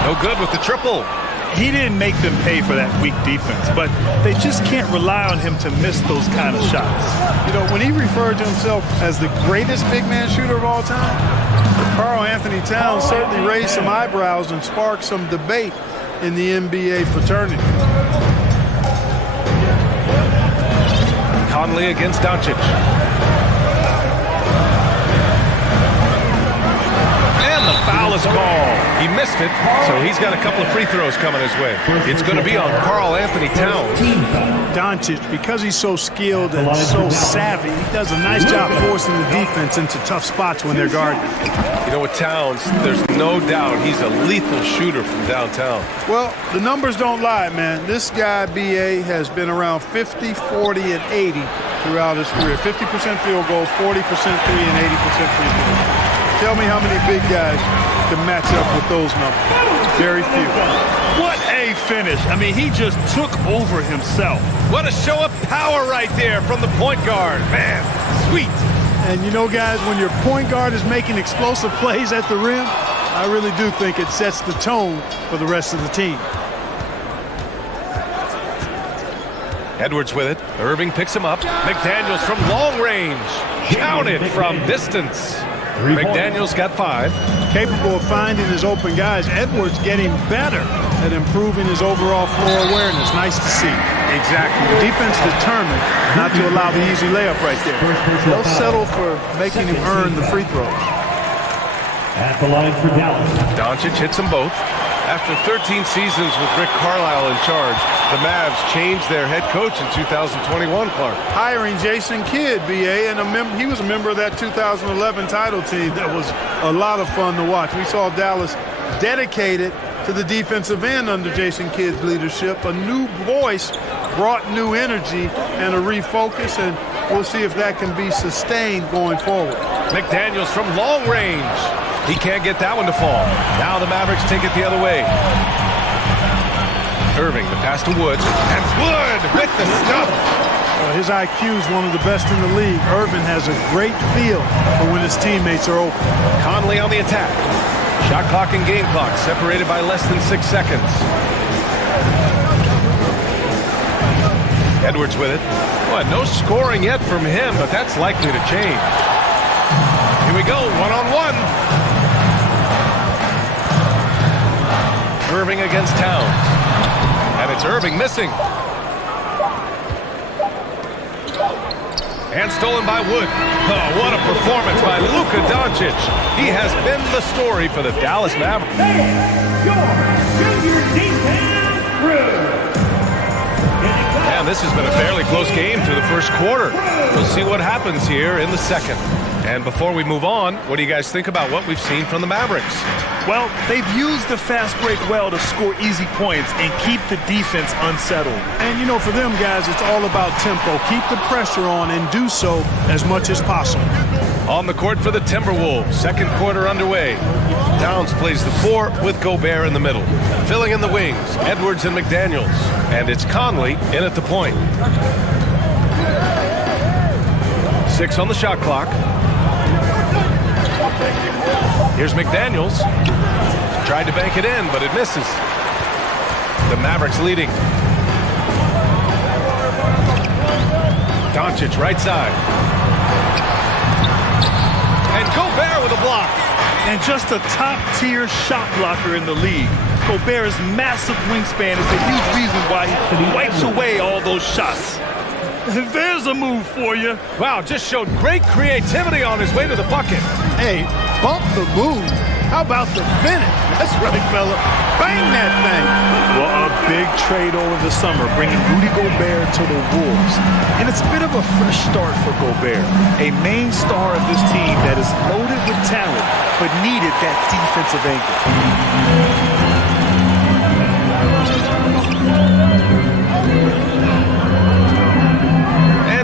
No good with the triple. He didn't make them pay for that weak defense, but they just can't rely on him to miss those kind of shots. You know, when he referred to himself as the greatest big man shooter of all time, Karl Anthony Towns certainly raised some eyebrows and sparked some debate in the NBA fraternity. Conley against Doncic. And the foul is called. He missed it, so he's got a couple of free throws coming his way. It's going to be on Karl Anthony Towns. Doncic, because he's so skilled and so savvy, he does a nice job forcing the defense into tough spots when they're guarding. You know, with Towns, there's no doubt he's a lethal shooter from downtown. Well, the numbers don't lie, man. This guy, B.A., has been around 50, 40, and 80 throughout his career. 50% field goal, 40% 3, and 80% free throw. Tell me how many big guys can match up with those numbers. Very few. What a finish. I mean, he just took over himself. What a show of power right there from the point guard. Man, sweet. And you know, guys, when your point guard is making explosive plays at the rim, I really do think it sets the tone for the rest of the team. Edwards with it. Irving picks him up. McDaniels from long range. Counted from distance. McDaniels got 5. Capable of finding his open guys. Edwards getting better at improving his overall floor awareness. Nice to see. Exactly. The defense determined not to allow the easy layup right there. They'll settle for making him earn the free throws. At the line for Dallas. Doncic hits them both. After 13 seasons with Rick Carlisle in charge, the Mavs changed their head coach in 2021, Clark. Hiring Jason Kidd, BA, and he was a member of that 2011 title team. That was a lot of fun to watch. We saw Dallas dedicated to the defensive end under Jason Kidd's leadership. A new voice brought new energy and a refocus, and we'll see if that can be sustained going forward. McDaniels from long range. He can't get that one to fall. Now the Mavericks take it the other way. Irving, the pass to Wood. And Wood with the stuff. His IQ is one of the best in the league. Irving has a great feel for when his teammates are open. Conley on the attack. Shot clock and game clock separated by less than 6 seconds. Edwards with it. Well, no scoring yet from him, but that's likely to change. Here we go, one-on-one. Irving against Towns. And it's Irving missing. And stolen by Wood. Oh, what a performance by Luka Doncic. He has been the story for the Dallas Mavericks. And this has been a fairly close game through the first quarter. We'll see what happens here in the second. And before we move on, what do you guys think about what we've seen from the Mavericks? Well, they've used the fast break well to score easy points and keep the defense unsettled. And, you know, for them guys, it's all about tempo. Keep the pressure on and do so as much as possible. On the court for the Timberwolves, second quarter underway. Towns plays the 4 with Gobert in the middle. Filling in the wings, Edwards and McDaniels. And it's Conley in at the point. 6 on the shot clock. Here's McDaniels. Tried to bank it in, but it misses. The Mavericks leading. Doncic right side. And Gobert with a block. And just a top-tier shot blocker in the league. Gobert's massive wingspan is a huge reason why he wipes away all those shots. There's a move for you. Wow, just showed great creativity on his way to the bucket. Hey, bump the move. How about the finish? That's right, fella. Bang that thing. Well, a big trade over the summer, bringing Rudy Gobert to the Wolves. And it's a bit of a fresh start for Gobert, a main star of this team that is loaded with talent, but needed that defensive anchor.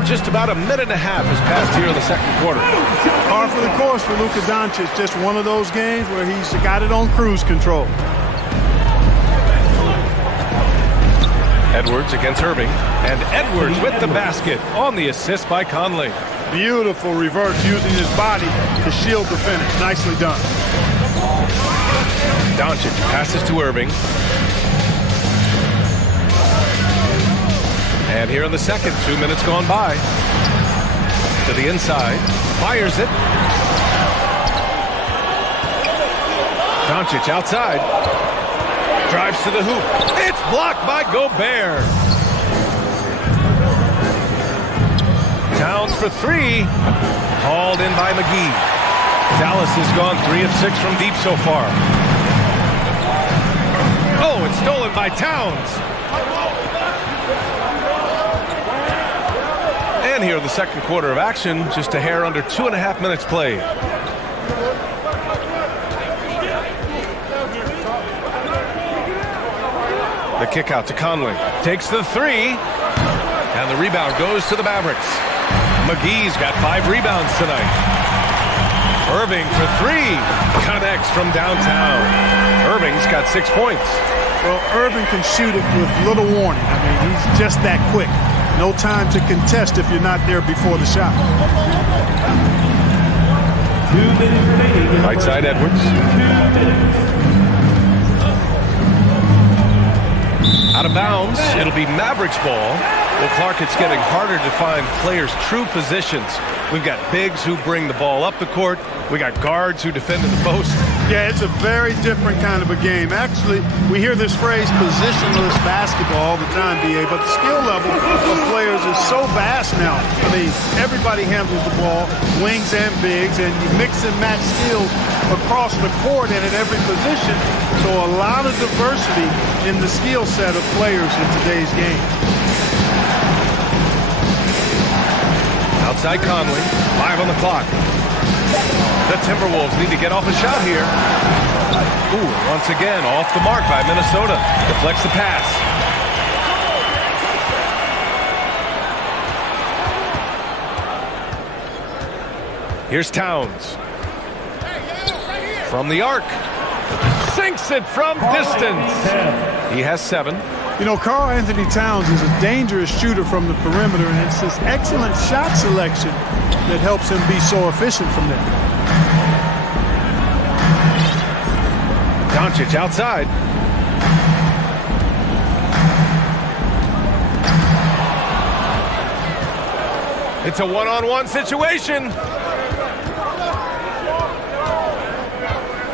Just about a minute and a half has passed here in the second quarter. Par for the course for Luka Doncic. Just one of those games where he's got it on cruise control. Edwards against Irving. And Edwards with the basket on the assist by Conley. Beautiful reverse using his body to shield the finish. Nicely done. Doncic passes to Irving. And here in the second, 2 minutes gone by. To the inside, fires it. Doncic outside. Drives to the hoop. It's blocked by Gobert. Towns for 3. Hauled in by McGee. Dallas has gone 3 of 6 from deep so far. Oh, it's stolen by Towns. And here in the second quarter of action, just a hair under 2.5 minutes played. The kick out to Conley. Takes the 3. And the rebound goes to the Mavericks. McGee's got 5 rebounds tonight. Irving for 3. Connects from downtown. Irving's got 6 points. Well, Irving can shoot it with little warning. I mean, he's just that quick. No time to contest if you're not there before the shot. 2 minutes remaining. Right side Edwards. Out of bounds. It'll be Mavericks ball. Well, Clark, it's getting harder to find players' true positions. We've got bigs who bring the ball up the court. We got guards who defend in the post. Yeah, it's a very different kind of a game. Actually, we hear this phrase positionless basketball all the time, BA, but the skill level of players is so vast now. I mean, everybody handles the ball, wings and bigs, and you mix and match skills across the court and at every position. So a lot of diversity in the skill set of players in today's game. Outside Conley, 5 on the clock. The Timberwolves need to get off a shot here. Ooh, once again, off the mark by Minnesota. Deflects the pass. Here's Towns. From the arc. Sinks it from distance. He has 7. You know, Karl Anthony Towns is a dangerous shooter from the perimeter, and it's his excellent shot selection that helps him be so efficient from there. Doncic outside. It's a one-on-one situation.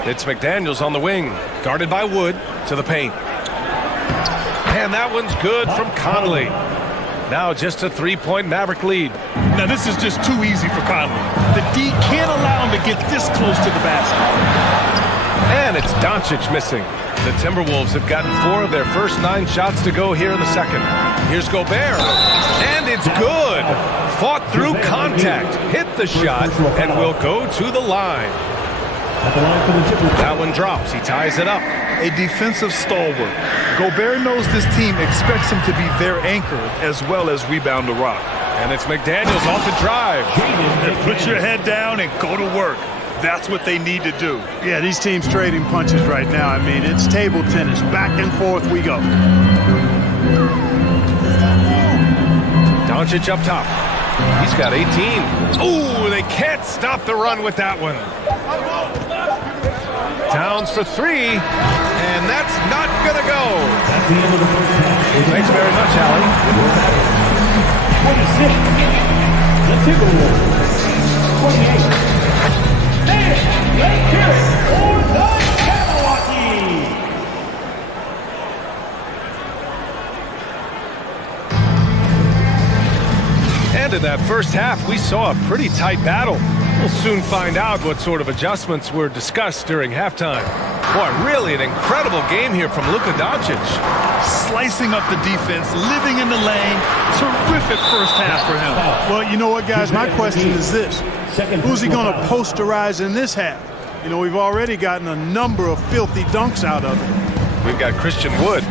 It's McDaniels on the wing, guarded by Wood to the paint. And that one's good from Conley. Now just a 3-point Maverick lead. Now this is just too easy for Conley. The D can't allow him to get this close to the basket. And it's Doncic missing. The Timberwolves have gotten 4 of their first 9 shots to go here in the second. Here's Gobert. And it's good. Fought through contact. Hit the shot and will go to the line. That one drops. He ties it up. A defensive stalwart. Gobert knows this team expects him to be their anchor as well as rebound the rock. And it's McDaniels off the drive. And put your head down and go to work. That's what they need to do. Yeah, these teams trading punches right now. I mean, it's table tennis. Back and forth we go. Doncic up top. He's got 18. Ooh, they can't stop the run with that one. Towns for 3, and that's not going to go. That's the end of the first half. Thanks very much, Allie. 26, the Timberwolves. 28. And let's hear it for the Jabberwocky. And in that first half, we saw a pretty tight battle. We'll soon find out what sort of adjustments were discussed during halftime. Boy, really an incredible game here from Luka Doncic. Slicing up the defense, living in the lane. Terrific first half for him. Well, you know what, guys? My question is this. Who's he going to posterize in this half? You know, we've already gotten a number of filthy dunks out of it. We've got Christian Wood.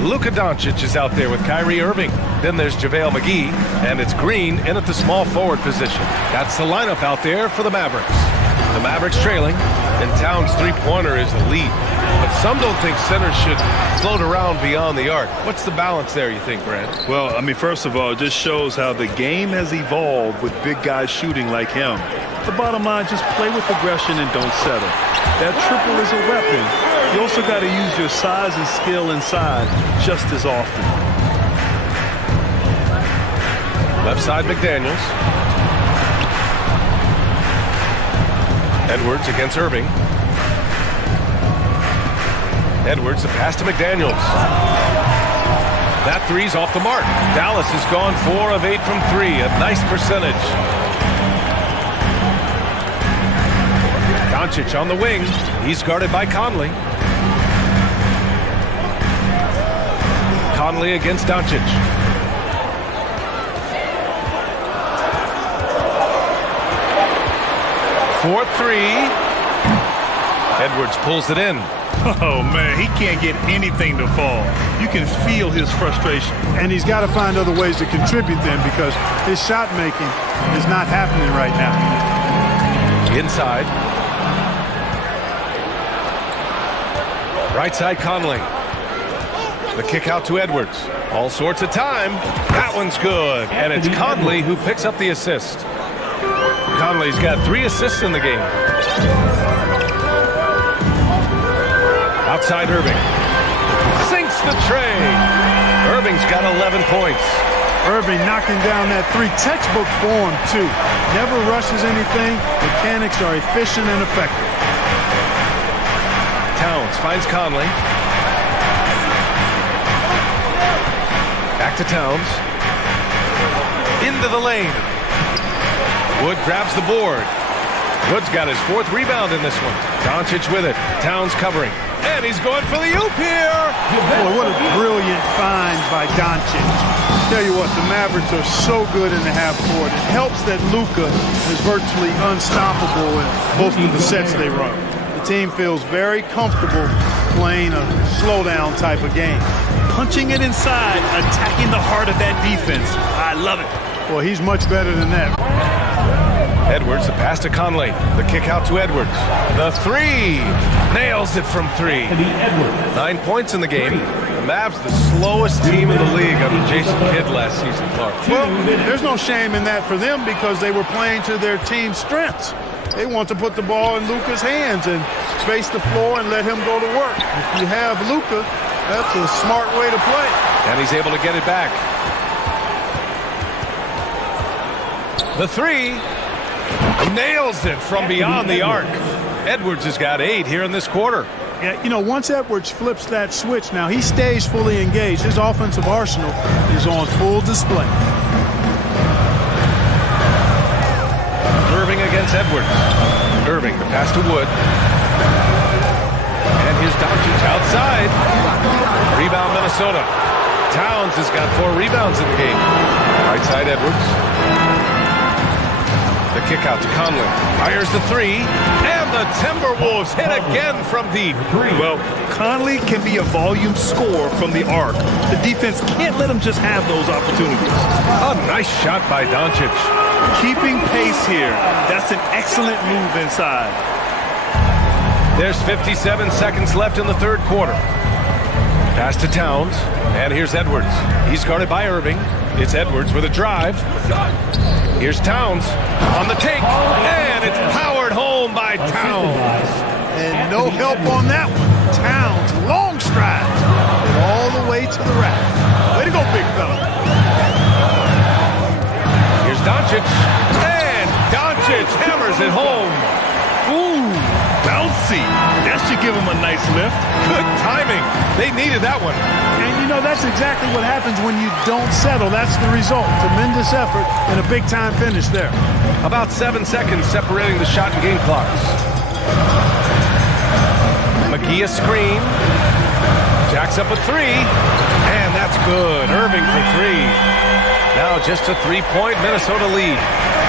Luka Doncic is out there with Kyrie Irving. Then there's JaVale McGee, and it's Green in at the small forward position. That's the lineup out there for the Mavericks. The Mavericks trailing, and Towns' three-pointer is the lead. But some don't think centers should float around beyond the arc. What's the balance there, you think, Brad? Well, I mean, first of all, it just shows how the game has evolved with big guys shooting like him. The bottom line, just play with aggression and don't settle. That triple is a weapon. You also got to use your size and skill inside just as often. Left side, McDaniels. Edwards against Irving. Edwards, the pass to McDaniels. That three's off the mark. Dallas has gone 4 of 8 from 3. A nice percentage. Doncic on the wing. He's guarded by Conley. Conley against Doncic. For 3. Edwards pulls it in. Oh, man, he can't get anything to fall. You can feel his frustration. And he's got to find other ways to contribute then, because his shot making is not happening right now. Inside. Right side, Conley. The kick out to Edwards. All sorts of time. That one's good. And it's Conley who picks up the assist. Conley's got 3 assists in the game. Outside Irving. Sinks the tray. Irving's got 11 points. Irving knocking down that 3 textbook form, too. Never rushes anything. Mechanics are efficient and effective. Towns finds Conley. Back to Towns. Into the lane. Wood grabs the board. Wood's got his 4th rebound in this one. Doncic with it. Towns covering. And he's going for the oop here. Boy, what a brilliant find by Doncic. Tell you what, the Mavericks are so good in the half court. It helps that Luka is virtually unstoppable in most of the sets they run. The team feels very comfortable playing a slowdown type of game. Punching it inside, attacking the heart of that defense. I love it. Well, he's much better than that. Edwards, the pass to Conley. The kick out to Edwards. The 3. Nails it from 3. 9 points in the game. The Mavs, the slowest team in the league under Jason Kidd last season, Clark. Well, there's no shame in that for them because they were playing to their team's strengths. They want to put the ball in Luka's hands and space the floor and let him go to work. If you have Luka, that's a smart way to play. And he's able to get it back. The 3. Nails it from beyond the arc. Edwards has got 8 here in this quarter. Yeah, you know, once Edwards flips that switch, now he stays fully engaged. His offensive arsenal is on full display. Irving against Edwards. Irving, the pass to Wood. And here's Doncic outside. Rebound Minnesota. Towns has got 4 rebounds in the game. Right side Edwards. The kick out to Conley. Fires the 3. And the Timberwolves hit again from deep. Well, Conley can be a volume scorer from the arc. The defense can't let him just have those opportunities. A nice shot by Doncic. Keeping pace here. That's an excellent move inside. There's 57 seconds left in the 3rd quarter. Pass to Towns. And here's Edwards. He's guarded by Irving. It's Edwards with a drive. Here's Towns on the take. And it's powered home by Towns. And no help on that one. Towns, long stride. And all the way to the rack. Way to go, big fella. Here's Doncic. And Doncic hammers it home. Ooh, bouncy. That should give him a nice lift. Good timing. They needed that one. And you know, that's exactly what happens when you don't settle. That's the result. Tremendous effort and a big-time finish there. About 7 seconds separating the shot and game clocks. McGee a screen. Jacks up a 3. And that's good. Irving for 3. Now just a 3-point Minnesota lead.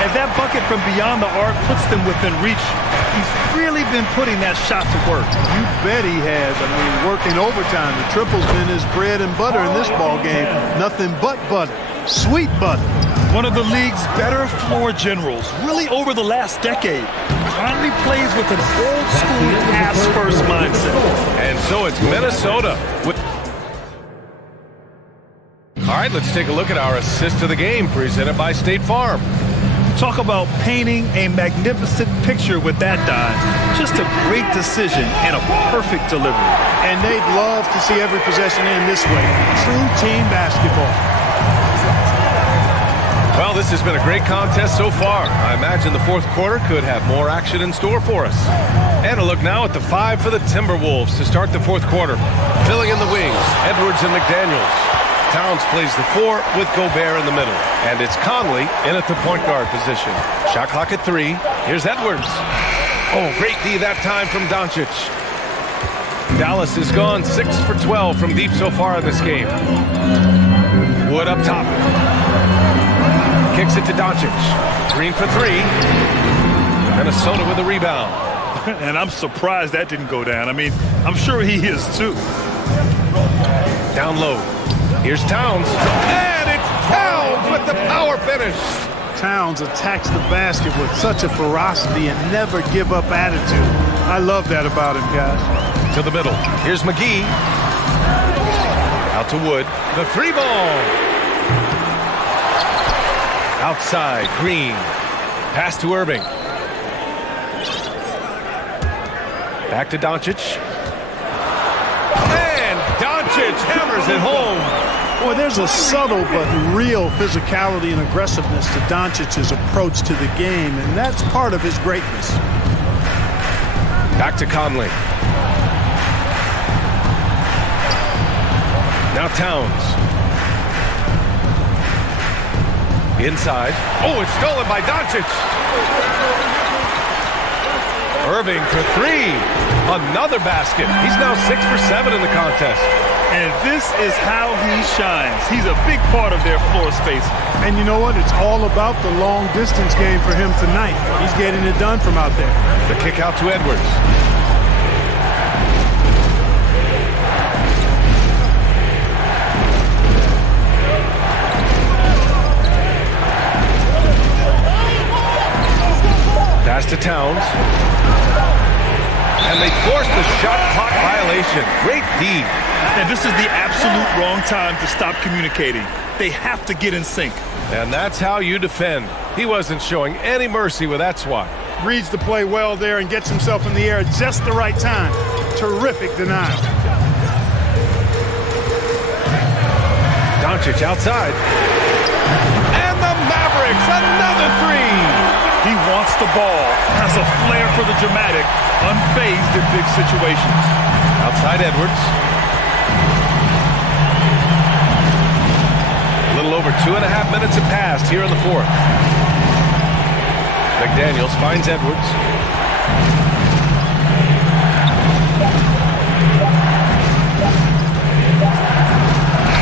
And that bucket from beyond the arc puts them within reach. He's really been putting that shot to work. You bet he has. I mean, working overtime. The triple's been his bread and butter in this ball game. Nothing but butter. Sweet butter. One of the league's better floor generals, really over the last decade. Finally plays with an old-school pass-first mindset. And so it's Minnesota. All right, let's take a look at our assist of the game presented by State Farm. Talk about painting a magnificent picture with that dime. Just a great decision and a perfect delivery. And they'd love to see every possession end this way. True team basketball. Well, this has been a great contest so far. I imagine the 4th quarter could have more action in store for us. And a look now at the 5 for the Timberwolves to start the 4th quarter. Filling in the wings, Edwards and McDaniels. Towns plays the 4 with Gobert in the middle. And it's Conley in at the point guard position. Shot clock at 3. Here's Edwards. Oh, great D that time from Doncic. Dallas has gone 6 for 12 from deep so far in this game. Wood up top. Kicks it to Doncic. Green for 3. Minnesota with a rebound. And I'm surprised that didn't go down. I mean, I'm sure he is too. Down low. Here's Towns. And it's Towns with the power finish. Towns attacks the basket with such a ferocity and never give up attitude. I love that about him, guys. To the middle. Here's McGee. Out to Wood. The 3 ball. Outside. Green. Pass to Irving. Back to Doncic. And Doncic hammers it home. Boy, there's a subtle but real physicality and aggressiveness to Doncic's approach to the game, and that's part of his greatness. Back to Conley. Now Towns. Inside. Oh, it's stolen by Doncic. Irving for three. Another basket. He's now 6 for 7 in the contest. And this is how he shines. He's a big part of their floor space. And you know what? It's all about the long distance game for him tonight. He's getting it done from out there. The kick out to Edwards. Pass to Towns. And they force the shot clock violation. Great D. And this is the absolute wrong time to stop communicating. They have to get in sync. And that's how you defend. He wasn't showing any mercy with that swat. Reads the play well there and gets himself in the air at just the right time. Terrific denial. Doncic outside. And the Mavericks, another three. He wants the ball, has a flair for the dramatic, unfazed in big situations. Outside Edwards. A little over 2.5 minutes have passed here in the fourth. McDaniels finds Edwards.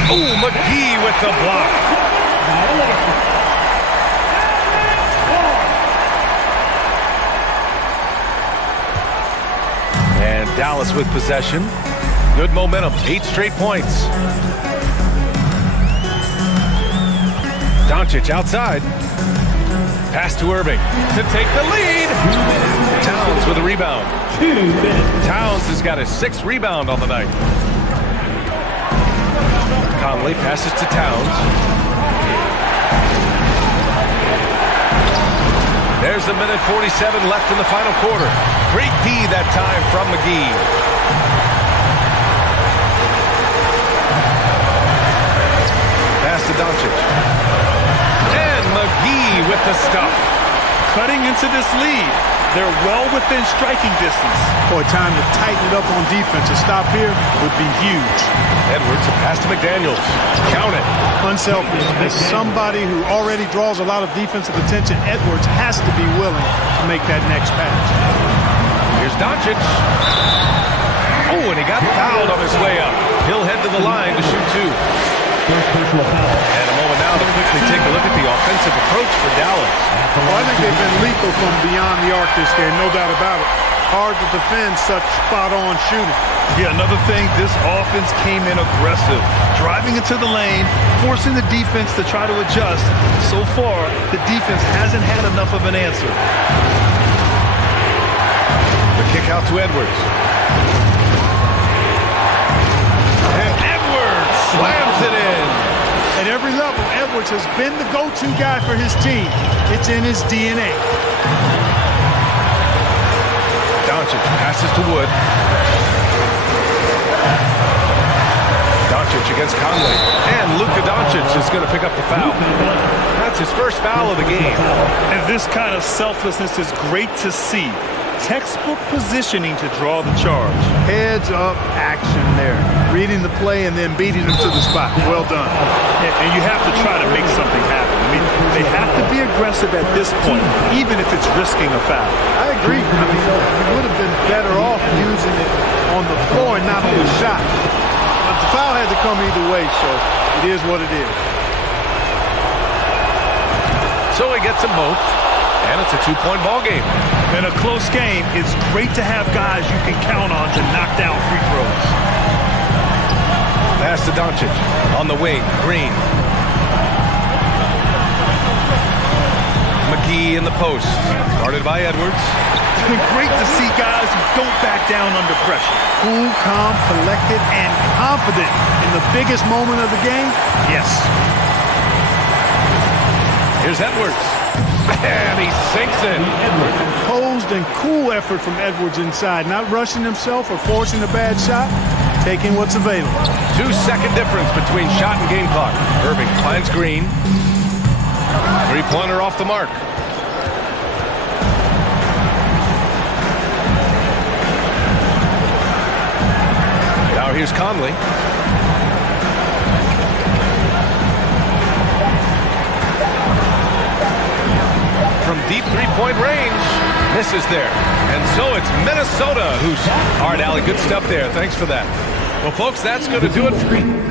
Oh, McGee with the block. And Dallas with possession. Good momentum, 8 straight points. Doncic outside. Pass to Irving to take the lead. Towns with a rebound. Towns has got his 6th rebound on the night. Conley passes to Towns. There's a minute 47 left in the final quarter. Great D that time from McGee. Pass to Doncic. And McGee with the stuff. Cutting into this lead. They're well within striking distance. Boy, time to tighten it up on defense. A stop here would be huge. Edwards, a pass to McDaniels. Count it. Unselfish. As somebody who already draws a lot of defensive attention, Edwards has to be willing to make that next pass. Here's Doncic. Oh, and he got fouled on his way up. He'll head to the line to shoot 2. And a moment now to quickly take a look at the offensive approach for Dallas. Well, I think they've been lethal from beyond the arc this game, no doubt about it. Hard to defend such spot-on shooting. Yeah, another thing, this offense came in aggressive, driving into the lane, forcing the defense to try to adjust. So far, the defense hasn't had enough of an answer. The kick out to Edwards. And Edwards slams it in. At every level, Edwards has been the go-to guy for his team. It's in his DNA. Doncic passes to Wood. Doncic against Conley. And Luka Doncic is going to pick up the foul. That's his first foul of the game. And this kind of selflessness is great to see. Textbook positioning to draw the charge. Heads up action there. Reading the play and then beating him to the spot. Well done. And you have to try to make something happen. I mean, they have to be aggressive at this point, even if it's risking a foul. I agree. I mean, you would have been better off using it on the floor and not on the shot. But the foul had to come either way, so it is what it is. So he gets them both, and it's a 2-point ball game. In a close game, it's great to have guys you can count on to knock down free throws. Pass to Doncic. On the wing, Green. McGee in the post. Guarded by Edwards. It's been great to see guys who don't back down under pressure. Cool, calm, collected, and confident in the biggest moment of the game. Yes. Here's Edwards. And he sinks in. Composed and cool effort from Edwards inside. Not rushing himself or forcing a bad shot. Taking what's available. 2-second difference between shot and game clock. Irving finds Green. 3-pointer off the mark. Now here's Conley. deep three-point range. Misses there. And so it's Minnesota who's... All right, Allie, good stuff there. Thanks for that. Well, folks, that's going to do it for...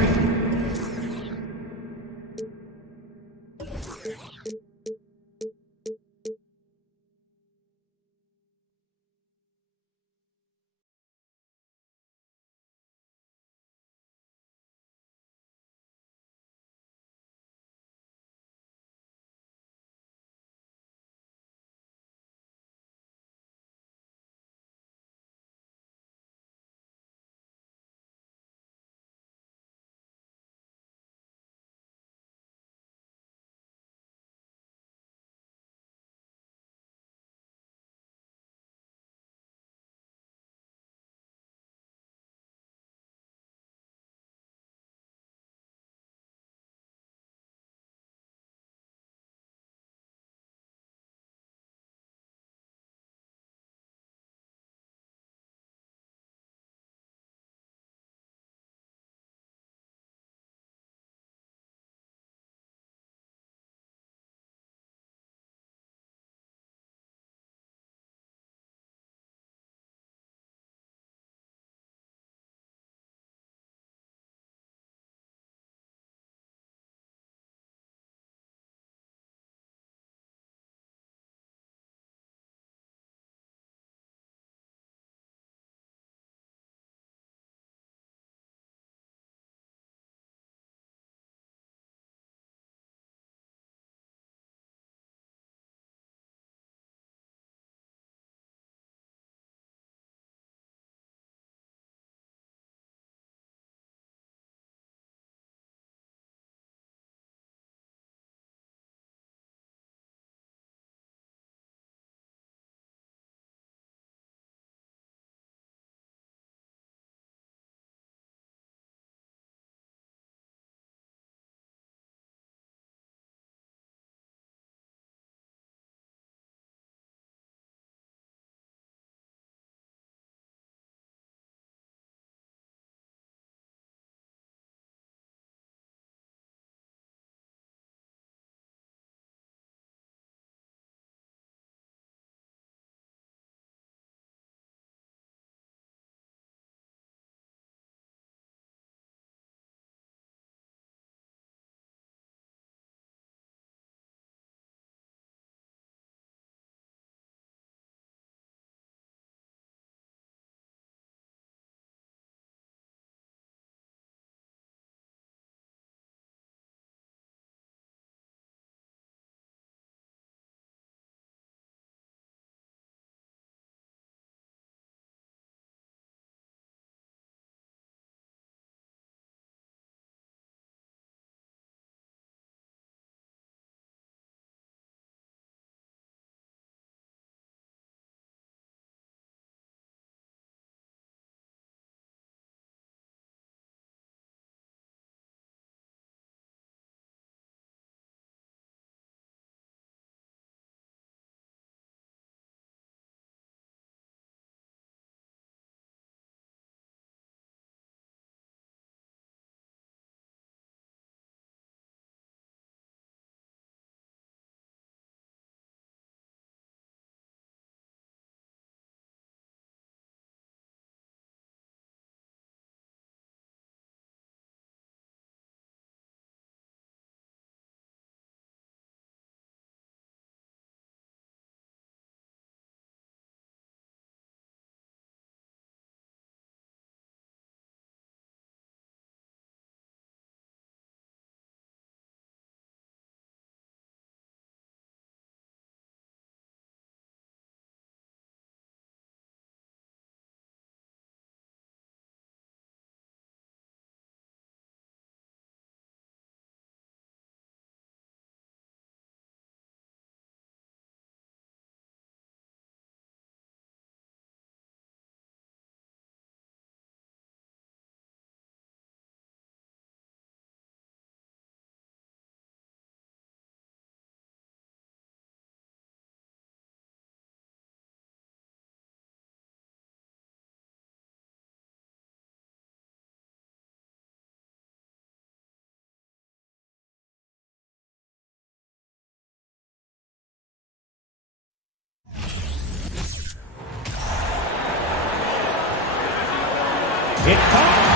It's time.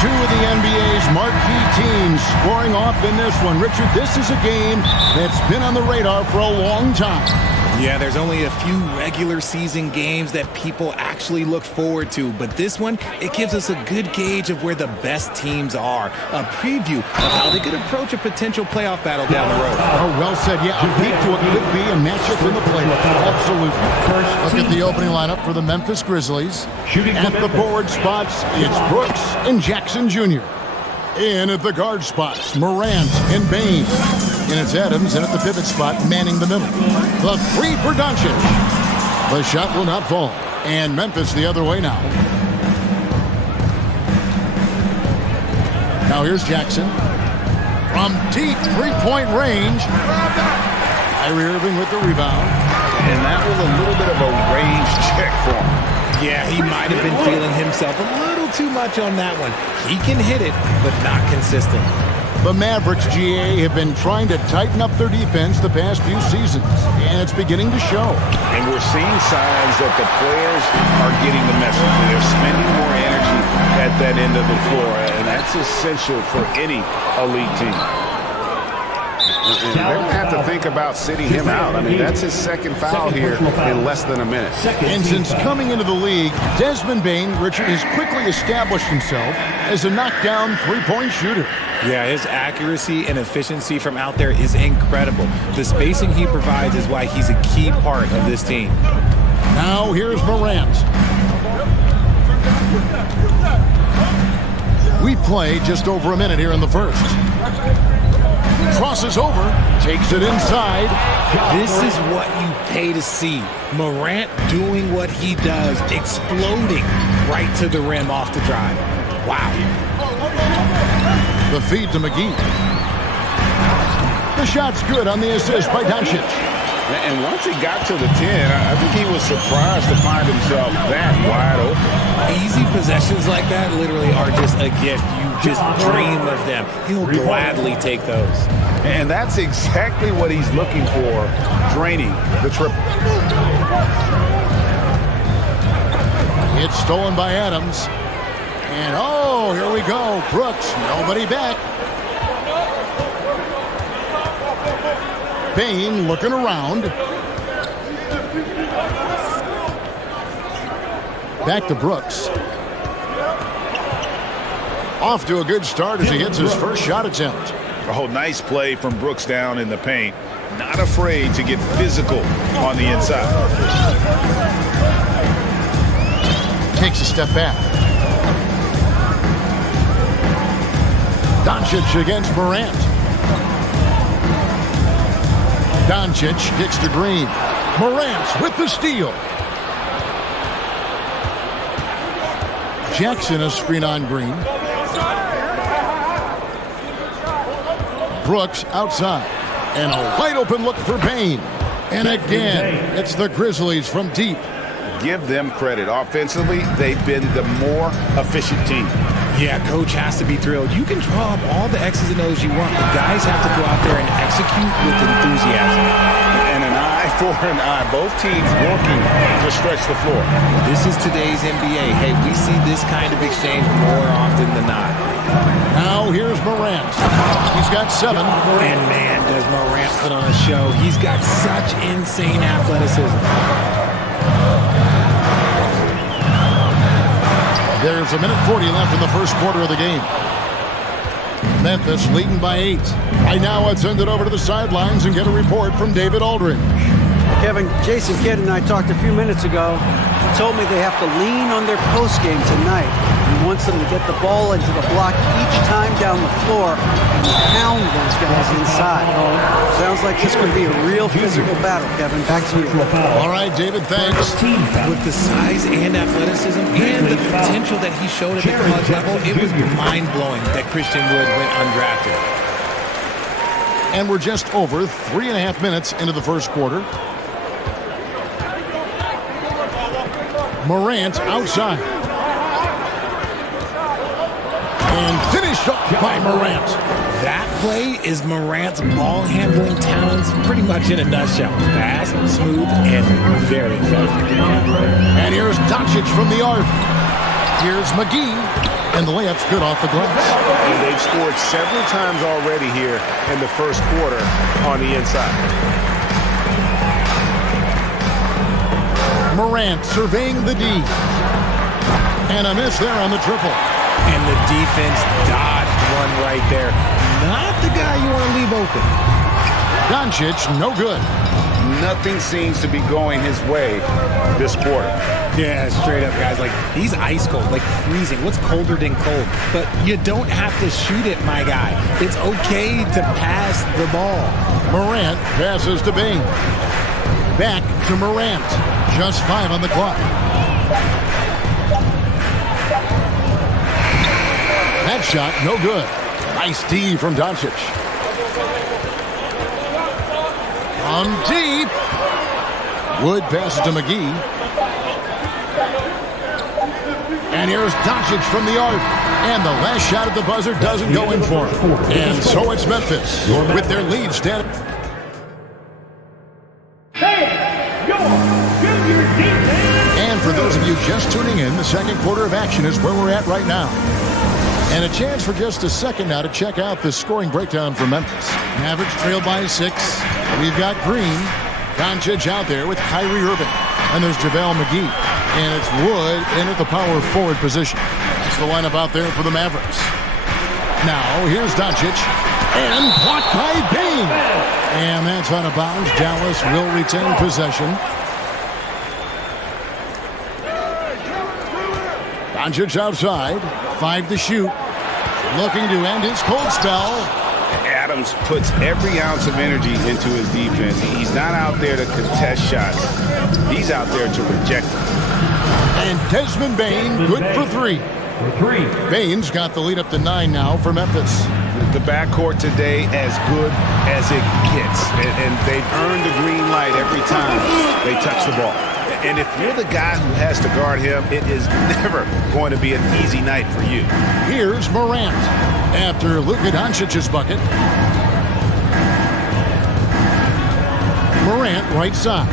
Two of the NBA's marquee teams scoring off in this one. Richard, this is a game that's been on the radar for a long time. Yeah, there's only a few regular season games that people actually look forward to, but this one, it gives us a good gauge of where the best teams are. A preview of how they could approach a potential playoff battle down the road. Oh, well said. Yeah, a peek to what could be a matchup in the playoffs. Absolutely. Look at the opening lineup for the Memphis Grizzlies. At the forward spots, it's Brooks and Jackson Jr. In at the guard spots, Morant and Bain. And it's Adams, and at the pivot spot, manning the middle. The three for Doncic. The shot will not fall. And Memphis the other way now. Now here's Jackson. From deep three-point range. Kyrie Irving with the rebound. And that was a little bit of a range check for him. Yeah, he might have been feeling himself a little too much on that one. He can hit it, but not consistent. The Mavericks, GA, have been trying to tighten up their defense the past few seasons, and it's beginning to show. And we're seeing signs that the players are getting the message. They're spending more energy at that end of the floor, and that's essential for any elite team. And they're going to have to think about sitting him out. I mean, that's his second foul here in less than a minute. And since coming into the league, Desmond Bain, Richard, has quickly established himself as a knockdown three-point shooter. Yeah, his accuracy and efficiency from out there is incredible. The spacing he provides is why he's a key part of this team. Now here's Morant. We play just over a minute here in the first. Crosses over, takes it inside. This is what you pay to see. Morant doing what he does, exploding right to the rim off the drive. Wow. The feed to McGee. The shot's good on the assist by Doncic. And once he got to the 10, I think he was surprised to find himself that wide open. Easy possessions like that literally are just a gift. You just dream of them. He'll gladly take those. And that's exactly what he's looking for, draining the triple. It's stolen by Adams. And oh, here we go. Brooks, nobody back. Bain looking around. Back to Brooks. Off to a good start as he hits his first shot attempt. Oh, nice play from Brooks down in the paint. Not afraid to get physical on the inside. Takes a step back. Doncic against Morant. Doncic kicks to Green. Morant with the steal. Jackson a screen on Green. Brooks outside. And a wide open look for Bain. And again, it's the Grizzlies from deep. Give them credit. Offensively, they've been the more efficient team. Yeah, coach has to be thrilled. You can draw up all the X's and O's you want. The guys have to go out there and execute with enthusiasm. And an eye for an eye. Both teams working to stretch the floor. This is today's NBA. Hey, we see this kind of exchange more often than not. Now here's Morant. He's got 7. And man, does Morant put on a show. He's got such insane athleticism. There's a minute 40 left in the first quarter of the game. Memphis leading by 8. Right now, let's send it over to the sidelines and get a report from David Aldridge. Kevin, Jason Kidd and I talked a few minutes ago. He told me they have to lean on their postgame tonight. He wants them to get the ball into the block each time down the floor and pound those guys inside. Sounds like this could be a real physical battle, Kevin. Back to you. All right, David, thanks. With the size and athleticism and the potential that he showed at the college level, it was mind-blowing that Christian Wood went undrafted. And we're just over 3.5 minutes into the first quarter. Morant outside. And finished up by Morant. That play is Morant's ball-handling talents pretty much in a nutshell. Fast, smooth, and very effective. And here's Doncic from the arc. Here's McGee, and the layup's good off the glass. And they've scored several times already here in the first quarter on the inside. Morant surveying the D. And a miss there on the triple. And the defense dodged one right there. Not the guy you want to leave open. Doncic, no good. Nothing seems to be going his way this quarter. Yeah, straight up, guys. Like, he's ice cold, like freezing. What's colder than cold? But you don't have to shoot it, my guy. It's okay to pass the ball. Morant passes to Bain. Back to Morant. Just 5 on the clock. That shot, no good. Nice D from Doncic. On deep. Wood passes to McGee. And here's Doncic from the arc. And the last shot at the buzzer doesn't go in for him. And so it's Memphis with their lead standing. And for those of you just tuning in, the second quarter of action is where we're at right now. And a chance for just a second now to check out the scoring breakdown for Memphis. Mavericks trail by 6. We've got Green. Doncic out there with Kyrie Irving. And there's JaVale McGee. And it's Wood in at the power forward position. That's the lineup out there for the Mavericks. Now, here's Doncic. And blocked by Bain. And that's out of bounds. Dallas will retain possession. Doncic outside. 5 to shoot. Looking to end his cold spell. Adams puts every ounce of energy into his defense. He's not out there to contest shots. He's out there to reject them. And Desmond Bain, good for 3. Bain's got the lead up to 9 now for Memphis. The backcourt today as good as it gets. And they've earned the green light every time they touch the ball. And if you're the guy who has to guard him, it is never going to be an easy night for you. Here's Morant after Luka Doncic's bucket. Morant right side.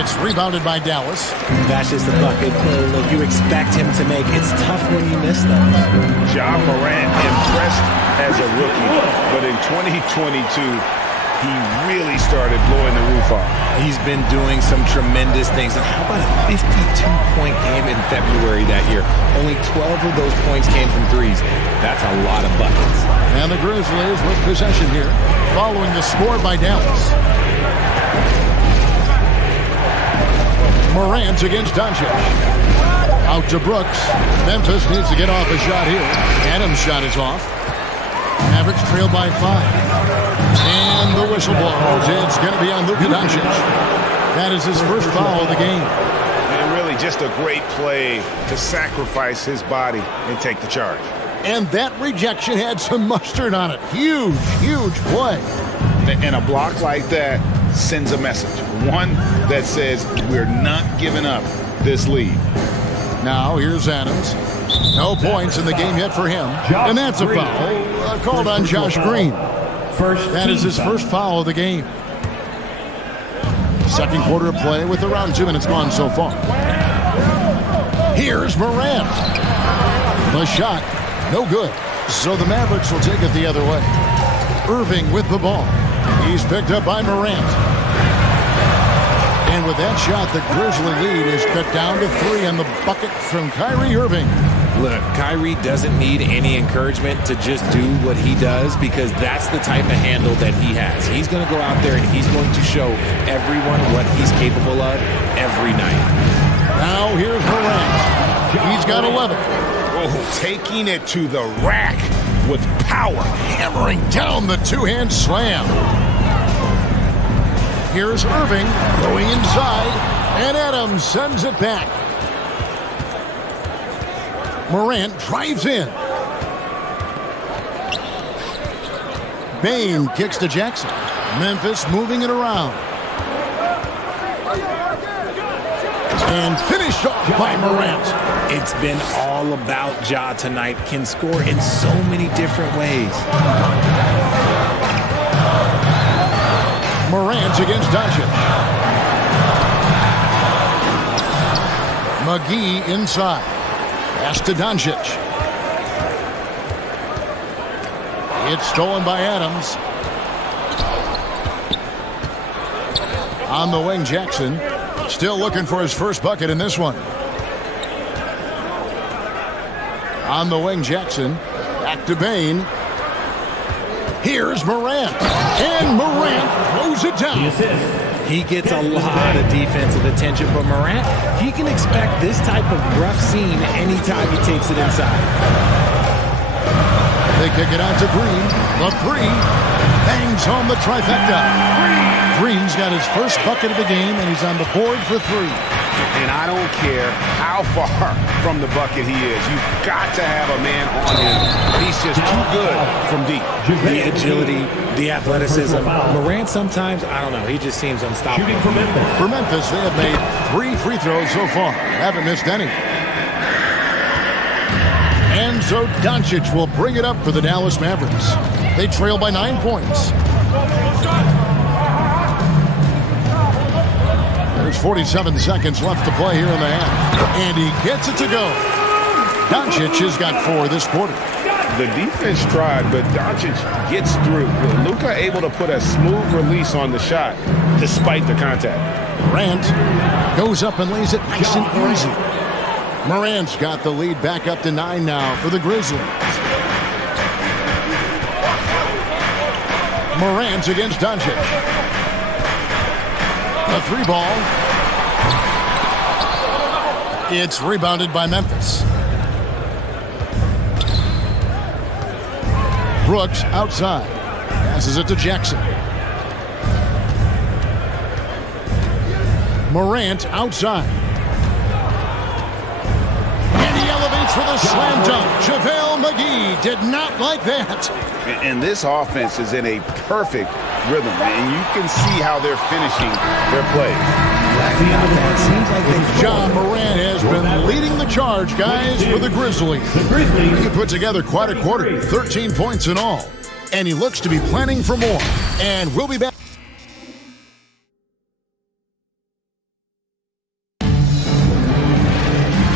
It's rebounded by Dallas. That's just a bucket. Look, you expect him to make. It's tough when you miss them. Ja Morant impressed as a rookie, but in 2022, he really started blowing the roof off. He's been doing some tremendous things. And how about a 52-point game in February that year? Only 12 of those points came from threes. That's a lot of buckets. And the Grizzlies with possession here, following the score by Dallas. Morant against Doncic. Out to Brooks. Memphis needs to get off a shot here. Adams' shot is off. Mavericks trail by 5. And the whistle blows. It's going to be on Luka Doncic. That is his first foul of the game. And really just a great play to sacrifice his body and take the charge. And that rejection had some mustard on it. Huge, huge play. And a block like that sends a message. One that says we're not giving up this lead. Now here's Adams. No points in the game yet for him. And that's a foul called on Josh Green. That is his first foul of the game. Second quarter of play with around 2 minutes gone so far. Here's Morant. The shot, no good. So the Mavericks will take it the other way. Irving with the ball. He's picked up by Morant. And with that shot, the Grizzly lead is cut down to 3 on the bucket from Kyrie Irving. Look, Kyrie doesn't need any encouragement to just do what he does because that's the type of handle that he has. He's going to go out there and he's going to show everyone what he's capable of every night. Now here's Morant. He's got 11. Oh, taking it to the rack with power. Hammering down the two-hand slam. Here's Irving going inside, and Adams sends it back. Morant drives in. Bain kicks to Jackson. Memphis moving it around. And finished off by Morant. It's been all about Ja tonight. Can score in so many different ways. Morant against Doncic. McGee inside. Pass to Doncic. It's stolen by Adams. On the wing, Jackson. Still looking for his first bucket in this one. On the wing, Jackson. Back to Bain. Here's Morant. And Morant throws it down. He gets a lot of defensive attention, but Morant, he can expect this type of rough scene anytime he takes it inside. They kick it out to Green. The three. Bangs home the trifecta. Green's got his first bucket of the game, and he's on the board for three. And I don't care how far from the bucket he is. You've got to have a man on him. He's just too good from deep. The agility, the athleticism. Morant sometimes, I don't know, he just seems unstoppable. For Memphis, they have made 3 free throws so far. Haven't missed any. And so Doncic will bring it up for the Dallas Mavericks. They trail by 9 points. There's 47 seconds left to play here in the half. And he gets it to go. Doncic has got 4 this quarter. The defense tried, but Doncic gets through. Luka able to put a smooth release on the shot despite the contact. Morant goes up and lays it nice and easy. Morant's got the lead back up to 9 now for the Grizzlies. Morant against Doncic. The 3 ball. It's rebounded by Memphis. Brooks outside. Passes it to Jackson. Morant outside. And he elevates for the slam dunk. JaVale McGee did not like that. And this offense is in a perfect rhythm, and you can see how they're finishing their plays. John Morant has been leading the charge, guys, for the Grizzlies. He put together quite a quarter, 13 points in all. And he looks to be planning for more. And we'll be back.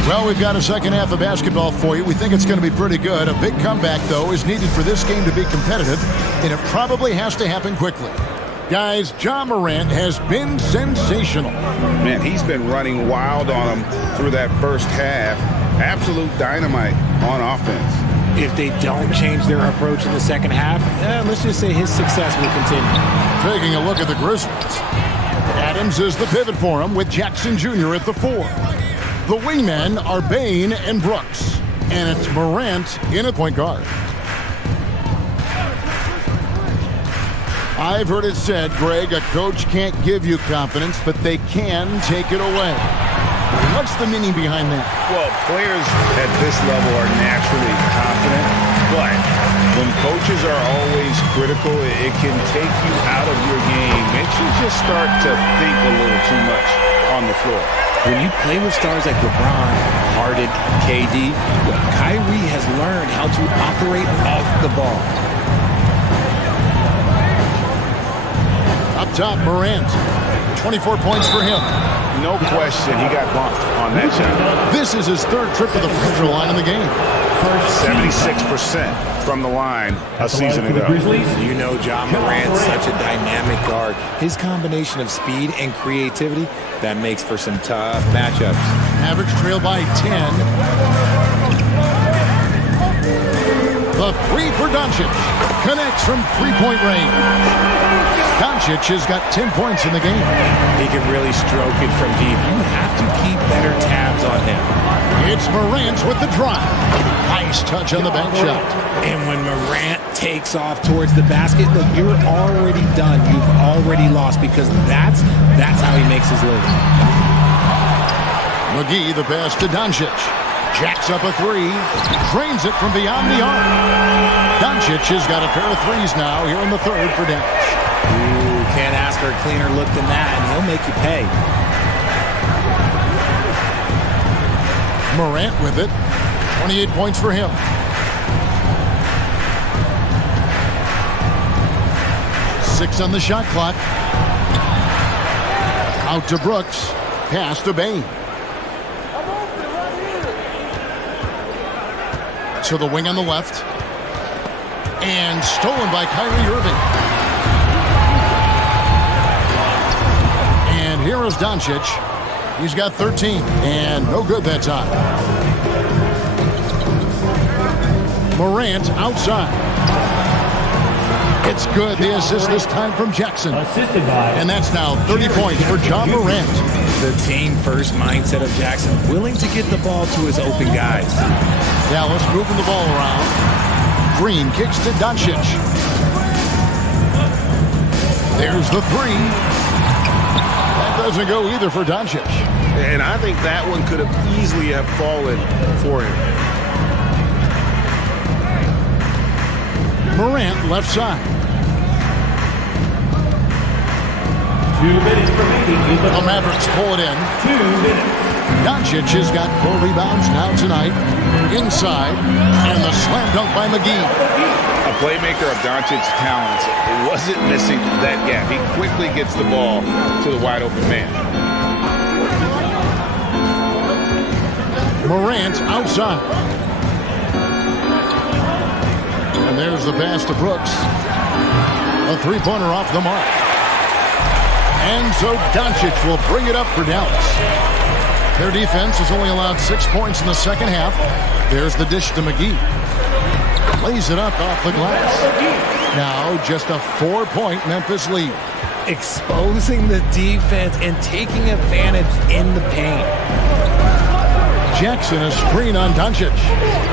Well, we've got a second half of basketball for you. We think it's going to be pretty good. A big comeback, though, is needed for this game to be competitive, and it probably has to happen quickly. Guys, John Morant has been sensational. Man, he's been running wild on them through that first half. Absolute dynamite on offense. If they don't change their approach in the second half, let's just say his success will continue. Taking a look at the Grizzlies. Adams is the pivot for him with Jackson Jr. at the 4. The wingmen are Bain and Brooks. And it's Morant in at point guard. I've heard it said, Greg, a coach can't give you confidence, but they can take it away. What's the meaning behind that? Well, players at this level are naturally confident, but when coaches are always critical, it can take you out of your game. Makes you just start to think a little too much on the floor. When you play with stars like LeBron, Harden, KD, Kyrie has learned how to operate off the ball. Up top, Morant. 24 points for him. No question, he got bumped on that shot. This is his 3rd trip to the free throw line in the game. 76% from the line a season ago. You know John Morant's such a dynamic guard. His combination of speed and creativity, that makes for some tough matchups. Mavericks trail by 10. The 3 for Doncic. Connects from 3-point range. Doncic has got 10 points in the game. He can really stroke it from deep. You have to keep better tabs on him. It's Morant with the drive. Nice touch on the bank shot. And when Morant takes off towards the basket, look, you're already done. You've already lost because that's how he makes his living. McGee, the pass to Doncic. Jacks up a 3. Drains it from beyond the arc. Doncic has got a pair of 3s now here in the 3rd for Dallas. Ooh, can't ask for a cleaner look than that, and he'll make you pay. Morant with it. 28 points for him. Six on the shot clock. Out to Brooks. Pass to Bain. To the wing on the left. And stolen by Kyrie Irving. And here is Doncic. He's got 13. And no good that time. Morant outside. It's good. The assist this time from Jackson. And that's now 30 points for John Morant. The team-first mindset of Jackson, willing to get the ball to his open guys. Dallas moving the ball around. Green kicks to Doncic. There's the three. That doesn't go either for Doncic. And I think that one could have easily have fallen for him. Morant left side. 2 minutes remaining. The Mavericks pull it in. 2 minutes. Doncic has got 4 rebounds now tonight. Inside. And the slam dunk by McGee. A playmaker of Doncic's talents wasn't missing that gap. He quickly gets the ball to the wide open man. Morant outside. And there's the pass to Brooks. A three-pointer off the mark. And so Doncic will bring it up for Dallas. Their defense has only allowed 6 points in the second half. There's the dish to McGee. Lays it up off the glass. Now just a 4-point Memphis lead. Exposing the defense and taking advantage in the paint. Jackson, a screen on Doncic.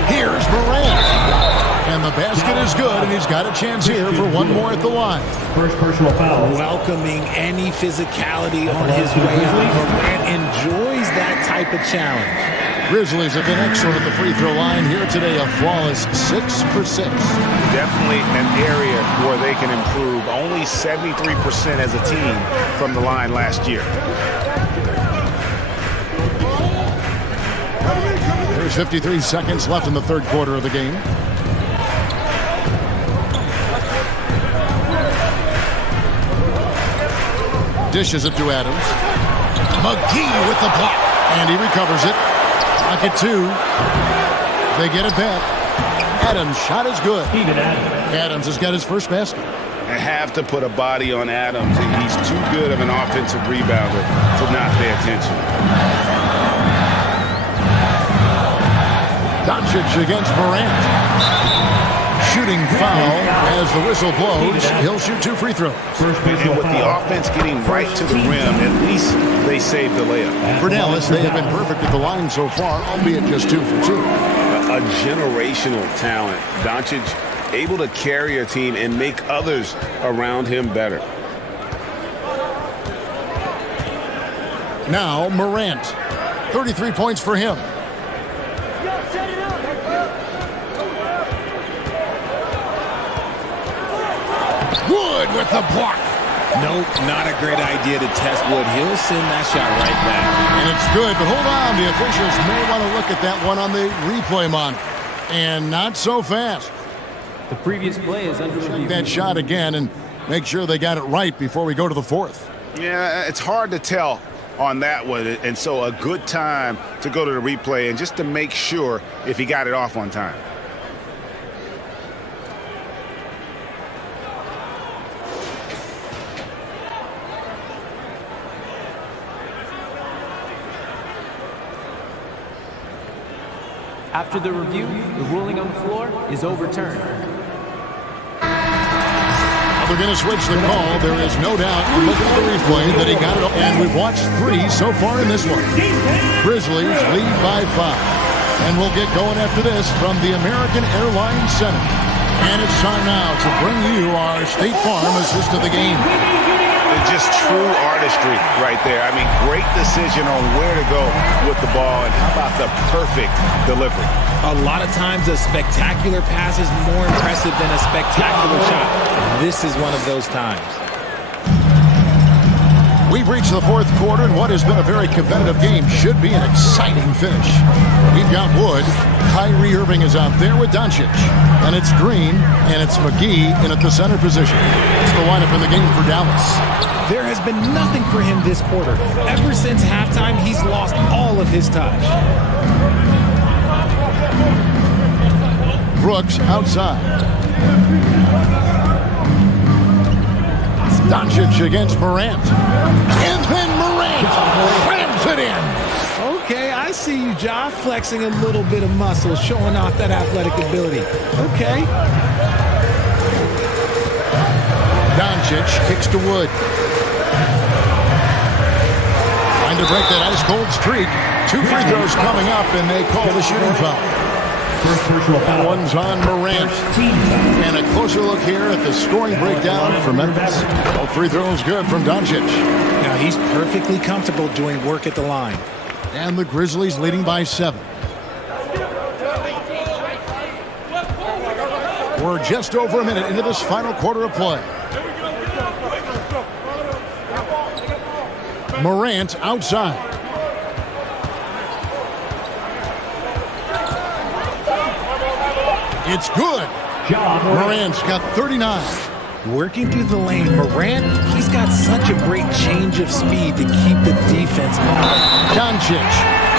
Here's Morant. And the basket is good, and he's got a chance here for one more at the line. First personal foul. Welcoming any physicality on his way out. Morant enjoys that type of challenge. Grizzlies have been excellent at the free throw line here today, a flawless 6 for 6. Definitely an area where they can improve. Only 73% as a team from the line last year. There's 53 seconds left in the third quarter of the game. Dishes it to Adams. McGee with the block. And he recovers it. Pocket 2. They get it back. Adams' shot is good. Adams has got his first basket. I have to put a body on Adams. He's too good of an offensive rebounder to not pay attention. Doncic against Morant. Shooting foul as the whistle blows. He'll shoot 2 free throws. And with the offense getting right to the rim, at least they saved the layup. For Dallas, they have been perfect at the line so far, albeit just 2 for 2. A generational talent. Doncic able to carry a team and make others around him better. Now Morant. 33 points for him. Wood with the block. Nope, not a great idea to test Wood. He'll send that shot right back. And it's good, but hold on. The officials may want to look at that one on the replay monitor. And not so fast. The previous play is under review. Check that shot again and make sure they got it right before we go to the fourth. Yeah, it's hard to tell on that one. And so a good time to go to the replay and just to make sure if he got it off on time. After the review, the ruling on the floor is overturned. They're going to switch the call. There is no doubt, looking at the replay, that he got it. And we've watched 3 so far in this one. Grizzlies lead by 5. And we'll get going after this from the American Airlines Center. And it's time now to bring you our State Farm assist of the game. Just true artistry right there. I mean, great decision on where to go with the ball, and how about the perfect delivery? A lot of times a spectacular pass is more impressive than a spectacular shot. This is one of those times. We've reached the fourth quarter, and what has been a very competitive game should be an exciting finish. We've got Wood. Kyrie Irving is out there with Doncic. And it's Green, and it's McGee in at the center position. It's the lineup in the game for Dallas. There has been nothing for him this quarter. Ever since halftime, he's lost all of his touch. Brooks outside. Doncic against Morant. And then Morant grabs it in. Okay, I see you, Ja, flexing a little bit of muscle, showing off that athletic ability. Okay. Doncic kicks to Wood. Trying to break that ice-cold streak. 2 free throws coming up, and they call the shooting foul. First personal foul. One's on Morant. And a closer look here at the scoring breakdown for Memphis. All free throws good from Doncic. Now he's perfectly comfortable doing work at the line. And the Grizzlies leading by 7. We're just over a minute into this final quarter of play. Morant outside. It's good. Morant's got 39. Working through the lane, Morant, he's got such a great change of speed to keep the defense out. Doncic,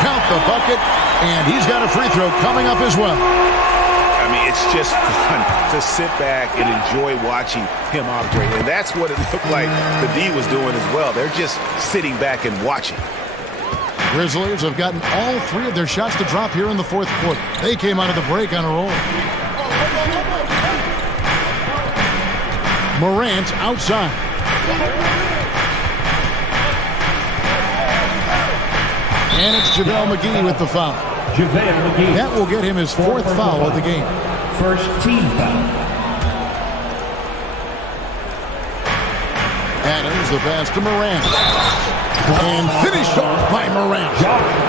count the bucket, and he's got a free throw coming up as well. I mean, it's just fun to sit back and enjoy watching him operate. And that's what it looked like the D was doing as well. They're just sitting back and watching. Grizzlies have gotten all 3 of their shots to drop here in the fourth quarter. They came out of the break on a roll. Morant outside. And it's JaVale McGee with the foul. JaVale McGee. That will get him his 4th foul of the game. First team foul. Adams the pass to Morant. And finished off by Morant.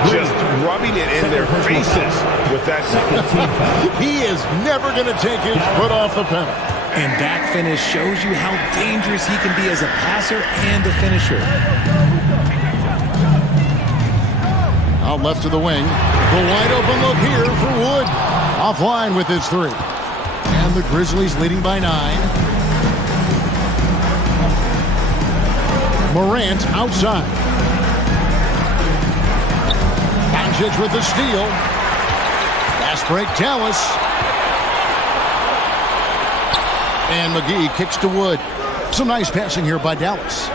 Just rubbing it in their faces with that second team foul. He is never going to take his foot off the pedal. And that finish shows you how dangerous he can be as a passer and a finisher. Out left to the wing. The wide open look here for Wood. Offline with his 3. And the Grizzlies leading by 9. Morant outside. Doncic with the steal. Fast break, Dallas. And McGee kicks to Wood. Some nice passing here by Dallas.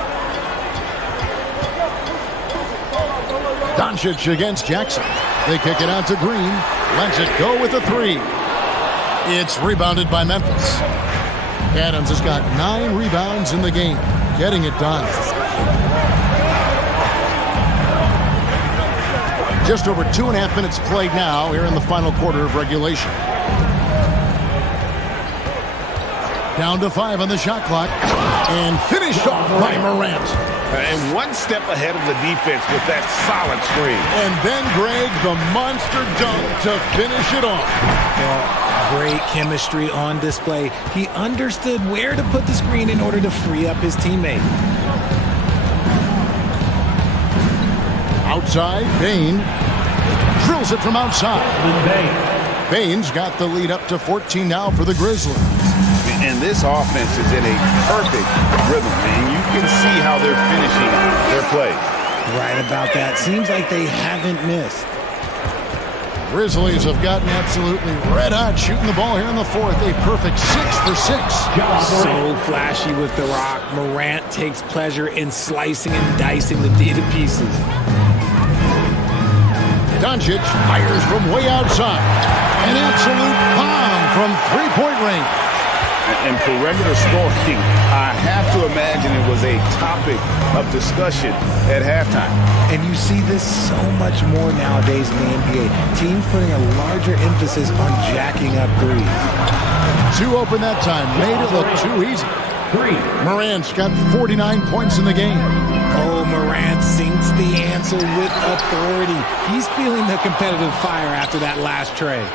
Doncic against Jackson. They kick it out to Green. Lets it go with a 3. It's rebounded by Memphis. Adams has got 9 rebounds in the game. Getting it done. Just over 2.5 minutes played now here in the final quarter of regulation. Down to 5 on the shot clock. And finished off by Morant. And one step ahead of the defense with that solid screen. And then, Greg, the monster dunk to finish it off. Great chemistry on display. He understood where to put the screen in order to free up his teammate. Outside, Bain drills it from outside. Bain's got the lead up to 14 now for the Grizzlies. And this offense is in a perfect rhythm, and you can see how they're finishing their play. Right about that. Seems like they haven't missed. Grizzlies have gotten absolutely red hot shooting the ball here in the fourth. A perfect 6 for 6. So flashy with the rock. Morant takes pleasure in slicing and dicing the D to pieces. Doncic fires from way outside. An absolute bomb from three-point range. And perimeter scoring, I have to imagine it was a topic of discussion at halftime. And you see this so much more nowadays in the NBA. Teams putting a larger emphasis on jacking up threes. 2 open that time. Made it look too easy. 3. Morant's got 49 points in the game. Oh, Morant sinks the answer with authority. He's feeling the competitive fire after that last tray.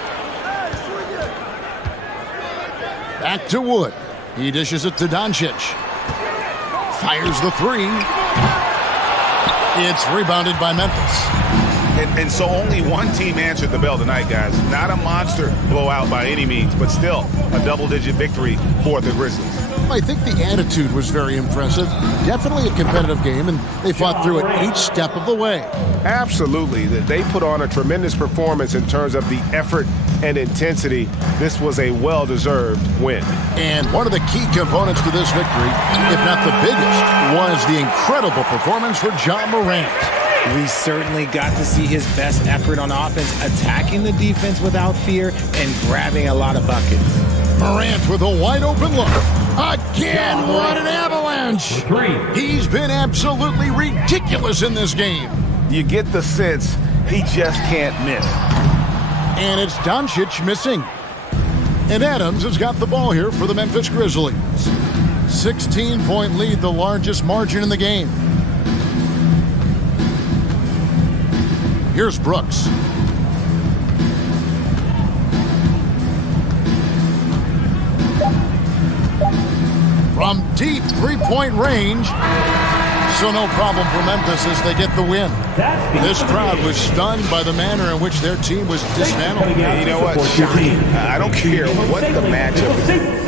Back to Wood. He dishes it to Doncic. Fires the 3. It's rebounded by Memphis. And so only one team answered the bell tonight, guys. Not a monster blowout by any means, but still a double-digit victory for the Grizzlies. I think the attitude was very impressive. Definitely a competitive game, and they fought through it each step of the way. Absolutely. They put on a tremendous performance in terms of the effort and intensity. This was a well-deserved win. And one of the key components to this victory, if not the biggest, was the incredible performance for Ja Morant. We certainly got to see his best effort on offense, attacking the defense without fear and grabbing a lot of buckets. Morant with a wide-open look. Again, what an avalanche! He's been absolutely ridiculous in this game. You get the sense he just can't miss. And it's Doncic missing. And Adams has got the ball here for the Memphis Grizzlies. 16-point lead, the largest margin in the game. Here's Brooks. From deep three-point range. So no problem for Memphis as they get the win. This crowd was stunned by the manner in which their team was dismantled. You know what? Shocking. I don't care what the matchup is.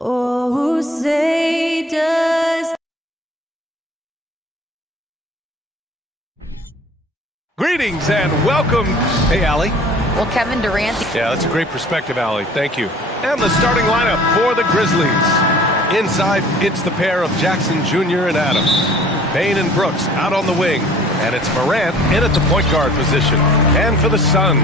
Oh, say does. Greetings and welcome. Hey, Allie. Well, Kevin Durant. Yeah, that's a great perspective, Allie. Thank you. And the starting lineup for the Grizzlies. Inside, it's the pair of Jackson Jr. and Adams. Bane and Brooks out on the wing. And it's Morant in at the point guard position. And for the Suns,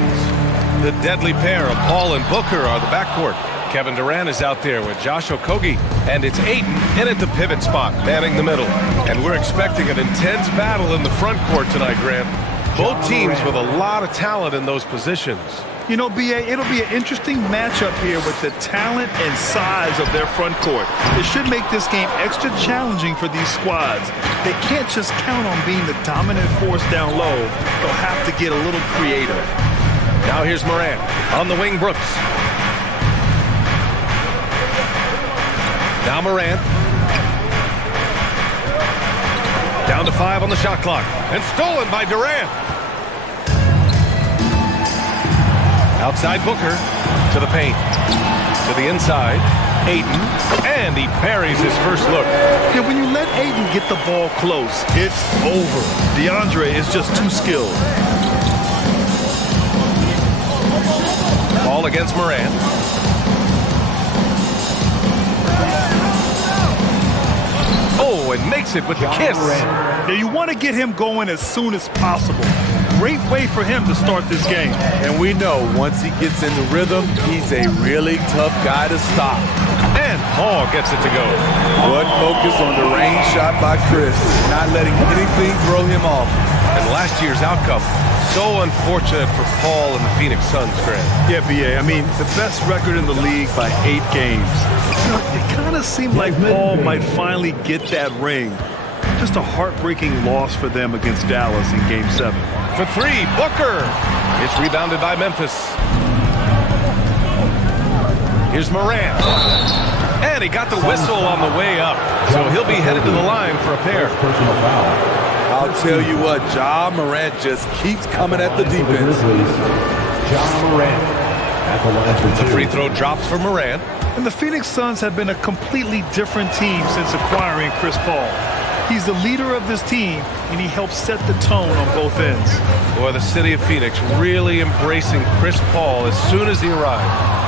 the deadly pair of Paul and Booker are the backcourt. Kevin Durant is out there with Josh Okogie. And it's Ayton in at the pivot spot, manning the middle. And we're expecting an intense battle in the front court tonight, Grant. Both teams with a lot of talent in those positions. You know, B.A., it'll be an interesting matchup here with the talent and size of their front court. It should make this game extra challenging for these squads. They can't just count on being the dominant force down low. They'll have to get a little creative. Now here's Morant. On the wing, Brooks. Now Morant. Down to 5 on the shot clock. And stolen by Durant. Outside Booker. To the paint. To the inside. Ayton. And he parries his first look. Yeah, when you let Ayton get the ball close, it's over. DeAndre is just too skilled. Ball against Morant. Oh, and makes it with the kiss. Now you want to get him going as soon as possible. Great way for him to start this game. And we know once he gets in the rhythm, he's a really tough guy to stop. And Paul gets it to go. Good focus on the range shot by Chris, not letting anything throw him off. And last year's outcome, so unfortunate for Paul and the Phoenix Suns, Grant. Yeah, B.A., I mean, the best record in the league by 8 games. You know, it kind of seemed like Paul might finally get that ring. Just a heartbreaking loss for them against Dallas in Game 7. For 3, Booker. It's rebounded by Memphis. Here's Morant. And he got the whistle on the way up. So he'll be headed to the line for a pair. Personal foul. I'll tell you what, Ja Morant just keeps coming at the defense. Ja Morant at the line for 2. The free throw drops for Morant. And the Phoenix Suns have been a completely different team since acquiring Chris Paul. He's the leader of this team, and he helps set the tone on both ends. Boy, the city of Phoenix really embracing Chris Paul as soon as he arrived.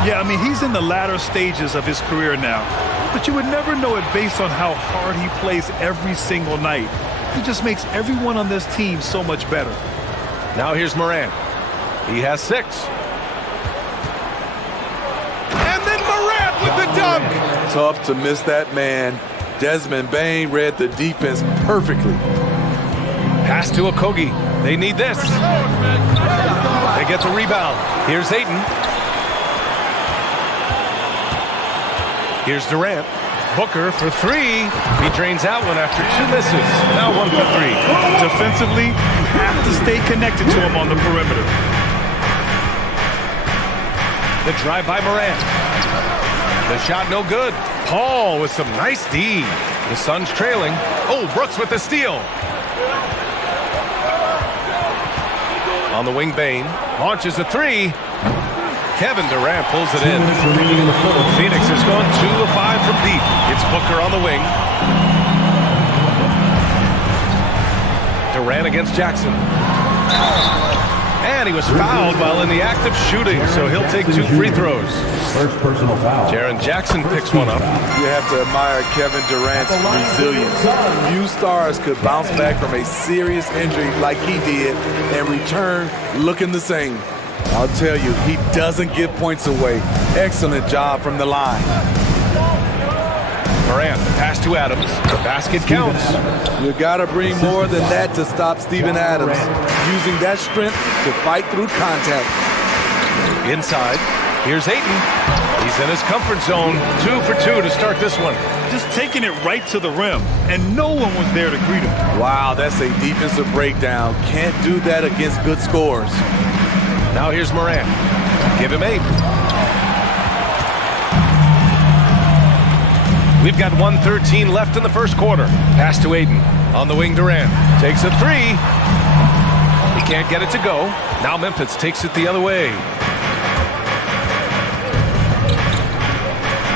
Yeah, I mean, he's in the latter stages of his career now. But you would never know it based on how hard he plays every single night. He just makes everyone on this team so much better. Now here's Morant. He has 6. And then Morant with the dunk. Tough to miss that man. Desmond Bane read the defense perfectly. Pass to Okogie. They need this. They get the rebound. Here's Ayton. Here's Durant. Booker for 3. He drains out one after 2 misses. Now 1 for 3. Defensively, you have to stay connected to him on the perimeter. The drive by Morant. The shot no good. Paul with some nice D. The Suns trailing. Oh, Brooks with the steal. On the wing, Bane launches a 3. Kevin Durant pulls it in. Phoenix has gone 2 of 5 from deep. It's Booker on the wing. Durant against Jackson. And he was fouled while in the act of shooting, so he'll take 2 free throws. First personal foul. Jaren Jackson picks one up. You have to admire Kevin Durant's resilience. Few stars could bounce back from a serious injury like he did and return looking the same. I'll tell you, he doesn't give points away. Excellent job from the line. Morant, pass to Adams. The basket counts. You gotta bring more than that to stop Steven Adams. Using that strength to fight through contact. Inside, here's Ayton. He's in his comfort zone. 2 for 2 to start this one. Just taking it right to the rim, and no one was there to greet him. Wow, that's a defensive breakdown. Can't do that against good scores. Now here's Morant. Give him 8. We've got 1:13 left in the first quarter. Pass to Ayton. On the wing, Durant takes a 3. He can't get it to go. Now Memphis takes it the other way.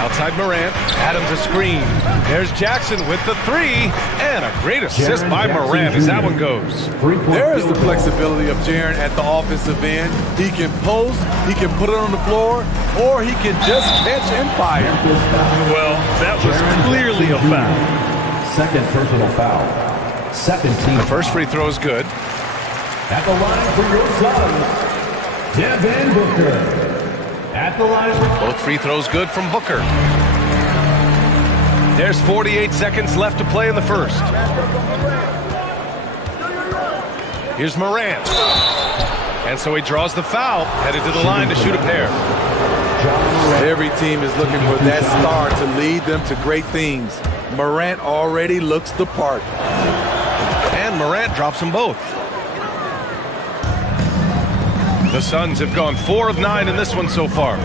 Outside Morant, Adams a screen. There's Jackson with the three, and a great assist by Morant as that one goes. There is the flexibility of Jaren at the offensive end. He can post, he can put it on the floor, or he can just catch and fire. Well, that was clearly a foul. Second personal foul. Second team. The first free throw is good. At the line for your Suns, Devin Booker. At the line. Both free throws good from Booker. There's 48 seconds left to play in the first. Here's Morant. And so he draws the foul, headed to the line to shoot a pair. Every team is looking for that star to lead them to great things. Morant already looks the part. And Morant drops them both. The Suns have gone 4 of 9 in this one so far.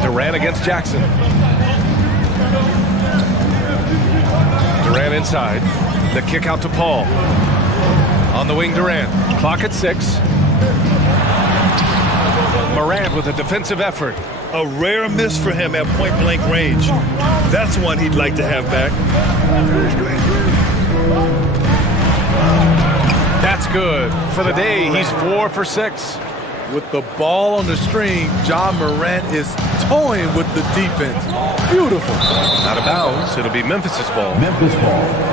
Durant against Jackson. Durant inside. The kick out to Paul. On the wing, Durant. Clock at 6. Morant with a defensive effort. A rare miss for him at point-blank range. That's one he'd like to have back. That's good. For the day, he's 4 for 6. With the ball on the string, John Morant is toying with the defense. Beautiful. Out of bounds. It'll be Memphis's ball. Memphis ball.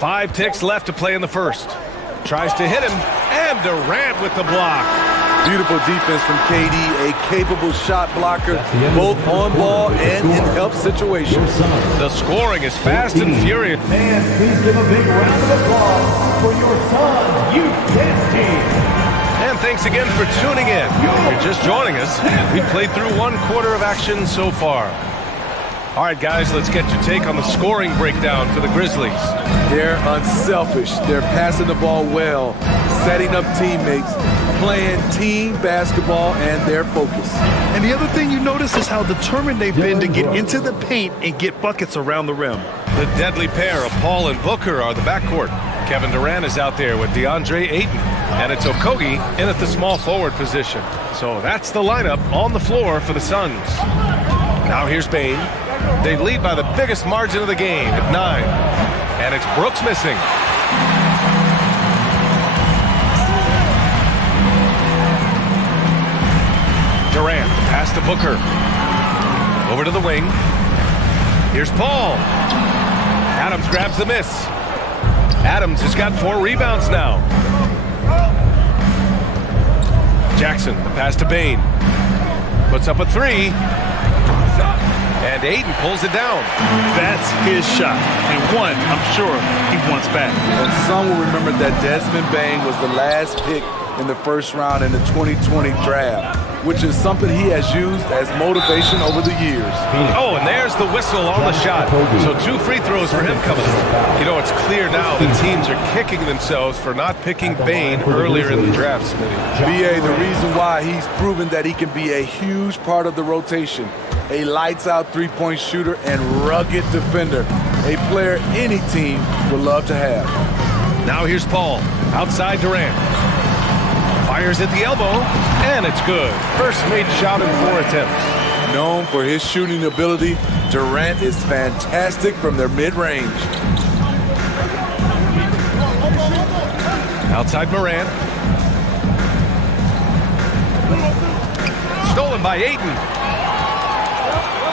Five ticks left to play in the first. Tries to hit him, and Durant with the block. Beautiful defense from KD, a capable shot blocker, both on ball and in help situations. The scoring is fast and furious. And please give a big round of applause for your Suns Youth Dance Team. And thanks again for tuning in. If you're just joining us, we've played through 1/4 of action so far. All right, guys, let's get your take on the scoring breakdown for the Grizzlies. They're unselfish. They're passing the ball well, setting up teammates, playing team basketball, and their focus. And the other thing you notice is how determined they've been to get into the paint and get buckets around the rim. The deadly pair of Paul and Booker are the backcourt. Kevin Durant is out there with DeAndre Ayton, and it's Okogie in at the small forward position. So that's the lineup on the floor for the Suns. Now here's Bane. They lead by the biggest margin of the game at 9. And it's Brooks missing. Durant, pass to Booker. Over to the wing. Here's Paul. Adams grabs the miss. Adams has got 4 rebounds now. Jackson, the pass to Bane. Puts up a 3. And Ayton pulls it down. That's his shot. And one, I'm sure, he wants back. And some will remember that Desmond Bane was the last pick in the first round in the 2020 draft, which is something he has used as motivation over the years. Oh, and there's the whistle on the shot. So 2 free throws for him coming up. You know, it's clear now that teams are kicking themselves for not picking Bane earlier in the draft, Smitty. BA, the reason why he's proven that he can be a huge part of the rotation. A lights-out three-point shooter and rugged defender. A player any team would love to have. Now here's Paul. Outside Durant. Fires at the elbow, and it's good. First made shot in 4 attempts. Known for his shooting ability, Durant is fantastic from their mid-range. Outside Morant. Stolen by Ayton.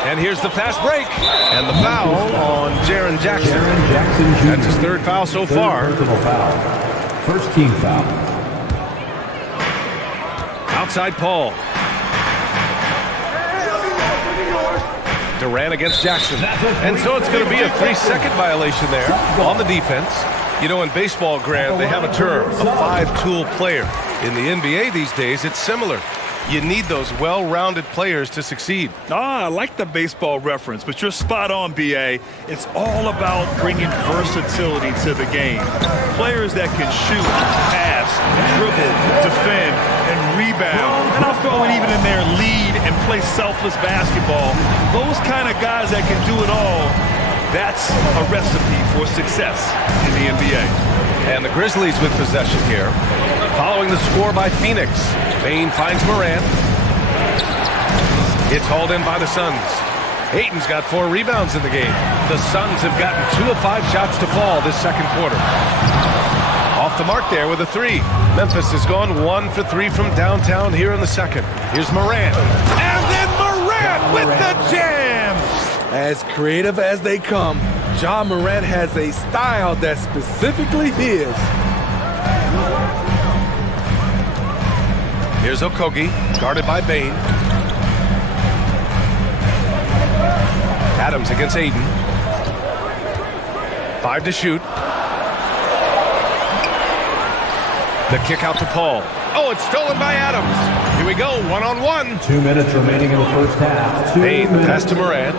And here's the fast break. And the foul on Jaren Jackson. That's his 3rd foul so far. First team foul. Outside Paul. Durant against Jackson. And so it's going to be a 3-second violation there on the defense. You know, in baseball, Grant, they have a term, a 5-tool player. In the NBA these days, it's similar. You need those well-rounded players to succeed. I like the baseball reference, but you're spot on, BA. It's all about bringing versatility to the game. Players that can shoot, pass, dribble, defend, and rebound. And I'll throw in even in there lead and play selfless basketball. Those kind of guys that can do it all, That's a recipe for success in the NBA. And the Grizzlies with possession here. Following the score by Phoenix. Bane finds Morant. It's hauled in by the Suns. Ayton's got 4 rebounds in the game. The Suns have gotten 2 of 5 shots to fall this second quarter. Off the mark there with a 3. Memphis has gone 1 for 3 from downtown here in the second. Here's Morant. And then Morant with the jam! As creative as they come, Ja Morant has a style that's specifically his. Here's Okogie, guarded by Bane. Adams against Ayton. 5 to shoot. The kick out to Paul. Oh, it's stolen by Adams. Here we go, one-on-one. 2 minutes remaining in the first half. Bane, pass to Morant.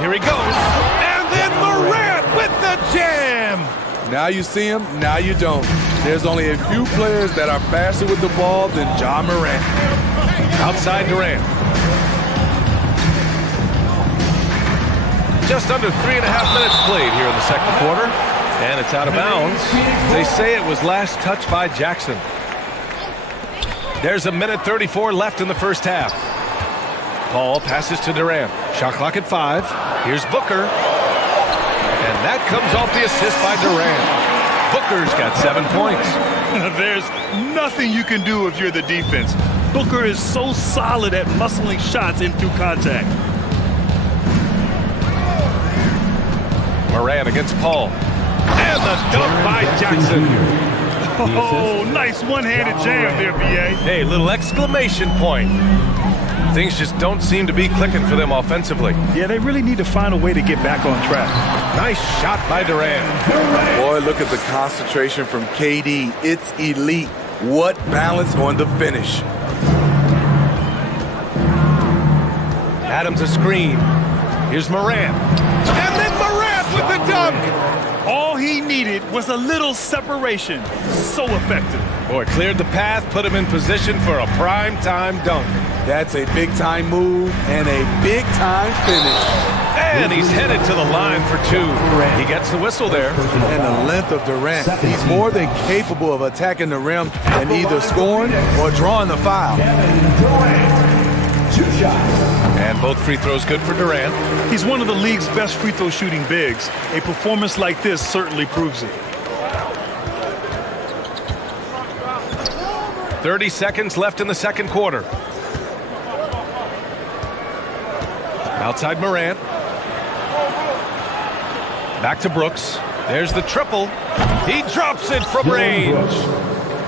Here he goes. And then Morant with the jam. Now you see him, now you don't. There's only a few players that are faster with the ball than Ja Morant. Outside Durant. Just under 3.5 minutes played here in the second quarter. And it's out of bounds. They say it was last touched by Jackson. There's 1:34 left in the first half. Paul passes to Durant. Shot clock at 5. Here's Booker. And that comes off the assist by Durant. Booker's got 7 points. There's nothing you can do if you're the defense. Booker is so solid at muscling shots in through contact. Morant against Paul. And the dunk by Jackson. Oh, nice one-handed jam there, B.A. Hey, little exclamation point. Things just don't seem to be clicking for them offensively. Yeah, they really need to find a way to get back on track. Nice shot by Durant. Boy, look at the concentration from KD. It's elite. What balance on the finish. Adams a screen. Here's Morant. And then Morant with the dunk. All he needed was a little separation. So effective. Boy, cleared the path, put him in position for a prime-time dunk. That's a big-time move and a big-time finish. And he's headed to the line for 2. He gets the whistle there. And the length of Durant. He's more than capable of attacking the rim and either scoring or drawing the foul. 2 shots. And both free throws good for Durant. He's one of the league's best free throw shooting bigs. A performance like this certainly proves it. 30 seconds left in the second quarter. Outside Morant. Back to Brooks. There's the triple. He drops it from range.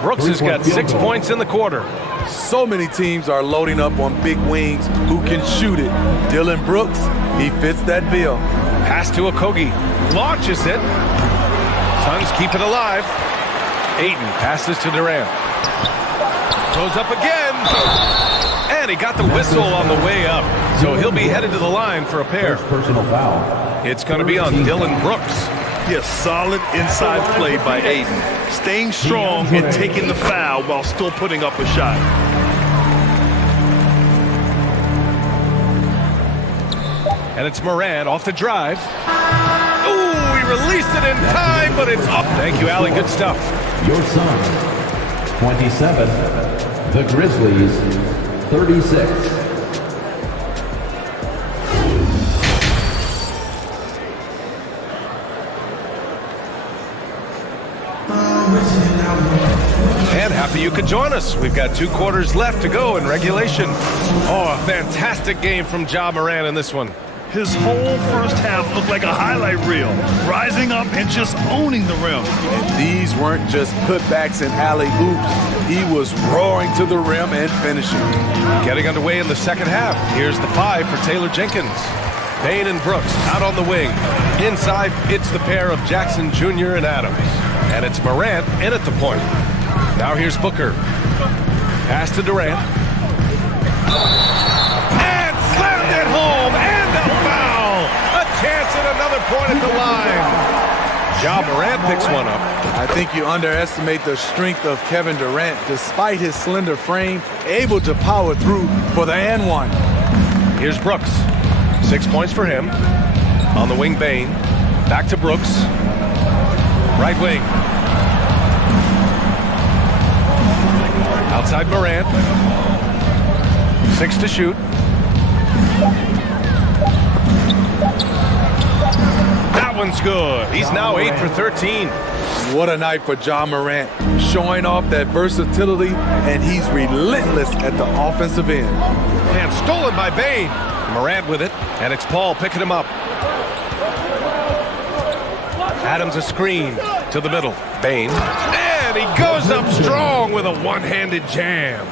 Brooks has got 6 points in the quarter. So many teams are loading up on big wings who can shoot it. Dylan Brooks, he fits that bill. Pass to Okogie. Launches it. Suns keep it alive. Ayton passes to Durant. Goes up again. And he got the whistle on the way up. So he'll be headed to the line for a pair. Personal foul. It's going to be on Dylan Brooks. Yes, solid inside play by Ayton. Staying strong and taking the foul while still putting up a shot. And it's Morant off the drive. Ooh, he released it in time, but it's up. Thank you, Allie. Good stuff. Your Suns, 27. The Grizzlies, 36. And happy you could join us. We've got 2 quarters left to go in regulation. Oh, a fantastic game from Ja Morant in this one. His whole first half looked like a highlight reel, rising up and just owning the rim. And these weren't just putbacks and alley-oops. He was roaring to the rim and finishing. Getting underway in the second half. Here's the 5 for Taylor Jenkins. Bane and Brooks out on the wing. Inside, it's the pair of Jackson Jr. and Adams. And it's Morant in at the point. Now here's Booker. Pass to Durant. And slammed it home. And a foul. A chance at another point at the line. Ja Morant picks one up. I think you underestimate the strength of Kevin Durant. Despite his slender frame, able to power through for the and one. Here's Brooks. 6 points for him. On the wing, Bane. Back to Brooks. Right wing. Outside Morant. 6 to shoot. That one's good. He's now 8 for 13. What a night for Ja Morant. Showing off that versatility, and he's relentless at the offensive end. And stolen by Bane. Morant with it, and it's Paul picking him up. Adams a screen to the middle. Bane. And he goes up strong with a one-handed jam.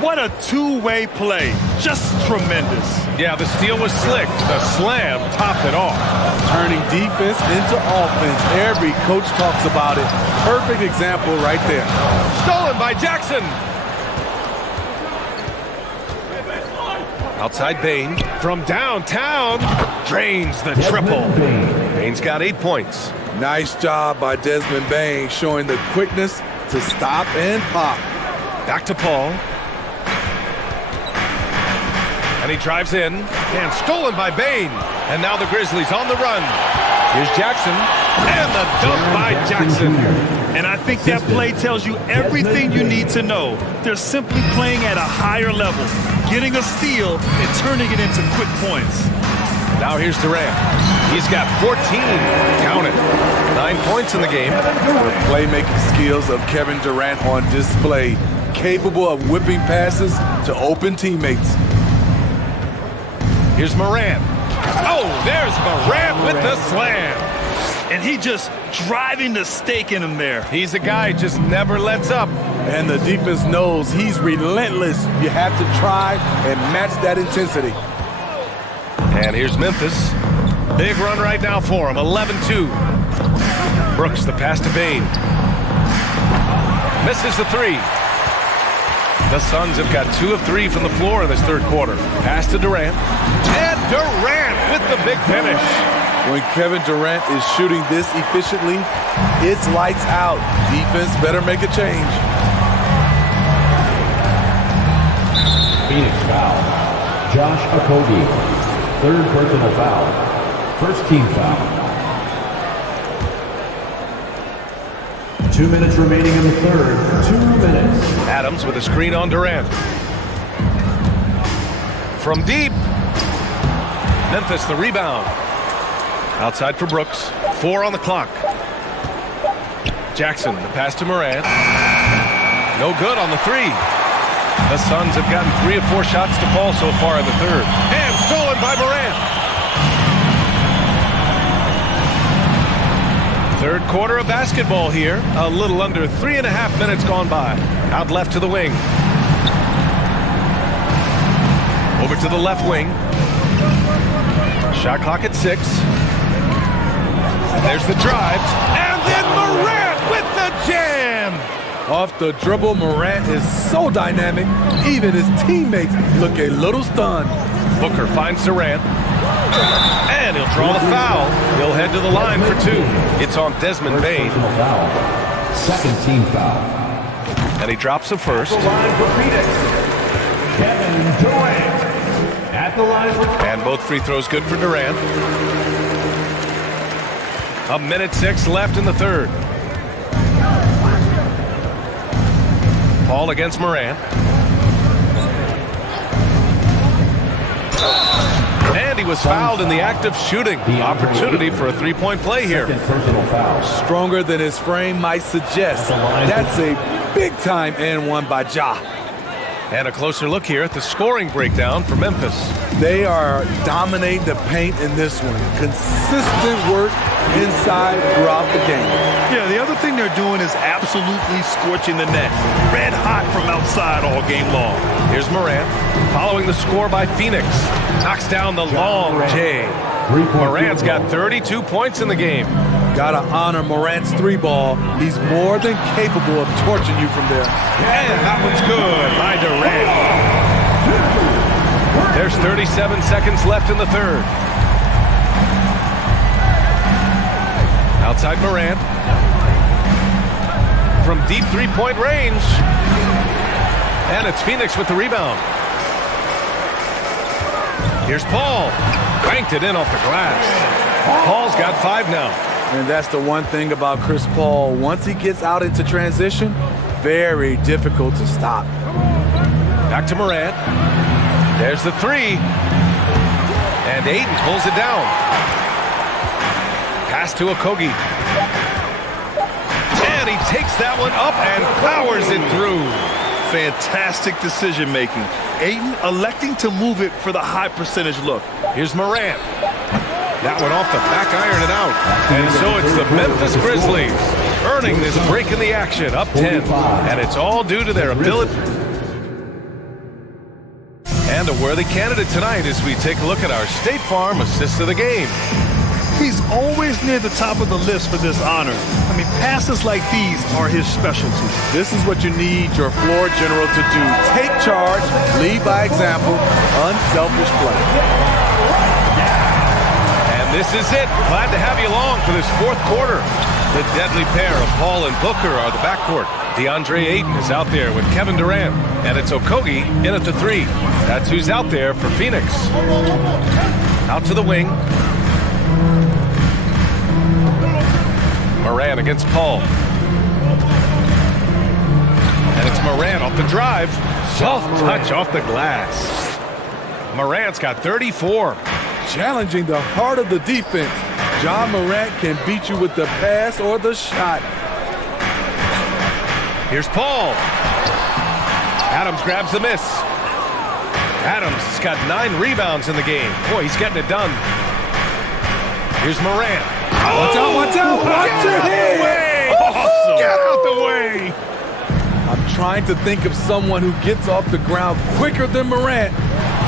What a two-way play. Just tremendous. Yeah, the steal was slick. The slam topped it off. Turning defense into offense. Every coach talks about it. Perfect example right there. Stolen by Jackson. Outside Bane from downtown. Drains the triple. Bane's got 8 points. Nice job by Desmond Bane, showing the quickness to stop and pop. Back to Paul. And he drives in. And stolen by Bane. And now the Grizzlies on the run. Here's Jackson. And the dunk by Jackson. And I think that play tells you everything you need to know. They're simply playing at a higher level, getting a steal and turning it into quick points. Now here's Durant. He's got 14. Count it. 9 points in the game. The playmaking skills of Kevin Durant on display. Capable of whipping passes to open teammates. Here's Morant. Oh, there's Morant with the slam. And he just driving the stake in him there. He's a guy who just never lets up. And the defense knows he's relentless. You have to try and match that intensity. And here's Memphis. Big run right now for him. 11-2. Brooks, the pass to Bane. Misses the three. The Suns have got 2 of 3 from the floor in this third quarter. Pass to Durant. And Durant with the big finish. When Kevin Durant is shooting this efficiently, it's lights out. Defense better make a change. Phoenix foul. Josh Okogie. 3rd personal foul. 1st team foul. 2 minutes remaining in the third. 2 minutes. Adams with a screen on Durant. From deep. Memphis the rebound. Outside for Brooks. 4 on the clock. Jackson, the pass to Morant. No good on the three. The Suns have gotten 3 of 4 shots to fall so far in the third. And stolen by Morant. Third quarter of basketball here. A little under 3.5 minutes gone by. Out left to the wing. Over to the left wing. Shot clock at 6. There's the drive. And then Morant with the jam. Off the dribble, Morant is so dynamic. Even his teammates look a little stunned. Booker finds Durant. And he'll draw the foul. He'll head to the line for 2. It's on Desmond Bane. 2nd team foul. And he drops the first. At the line for Phoenix. Kevin Durant. At the line for... And both free throws good for Durant. 1:06 left in the third. Paul against Morant. And he was fouled in the act of shooting. Opportunity for a three-point play here. Stronger than his frame might suggest. That's a big-time and one by Ja. And a closer look here at the scoring breakdown for Memphis. They are dominating the paint in this one. Consistent work inside throughout the game. Yeah, the other thing they're doing is absolutely scorching the net. Red hot from outside all game long. Here's Morant, following the score by Phoenix. Knocks down the long J. Morant's got 32 points in the game. Gotta honor Morant's 3-ball. He's more than capable of torching you from there. And that one's good by Durant. There's 37 seconds left in the third. Outside Morant. From deep three-point range. And it's Phoenix with the rebound. Here's Paul. Banked it in off the glass. Paul's got 5 now. And that's the one thing about Chris Paul. Once he gets out into transition, very difficult to stop. Back to Morant. There's the 3. And Ayton pulls it down. Pass to Okogie. And he takes that one up and powers it through. Fantastic decision-making. Ayton electing to move it for the high percentage look. Here's Morant. That one off the back iron and out. And so it's the Memphis Grizzlies earning this break in the action, up 10. And it's all due to their ability. And a worthy candidate tonight as we take a look at our State Farm assist of the game. He's always near the top of the list for this honor. I mean, passes like these are his specialty. This is what you need your floor general to do. Take charge, lead by example, unselfish play. And this is it. Glad to have you along for this fourth quarter. The deadly pair of Paul and Booker are the backcourt. DeAndre Ayton is out there with Kevin Durant. And it's Okogie in at the 3. That's who's out there for Phoenix. Out to the wing. Morant against Paul. And it's Morant off the drive. Soft touch off the glass. Morant's got 34. Challenging the heart of the defense. John Morant can beat you with the pass or the shot. Here's Paul. Adams grabs the miss. Adams has got 9 rebounds in the game. Boy, he's getting it done. Here's Morant. Watch out, watch out, watch your head! Awesome. Get out the way! I'm trying to think of someone who gets off the ground quicker than Morant.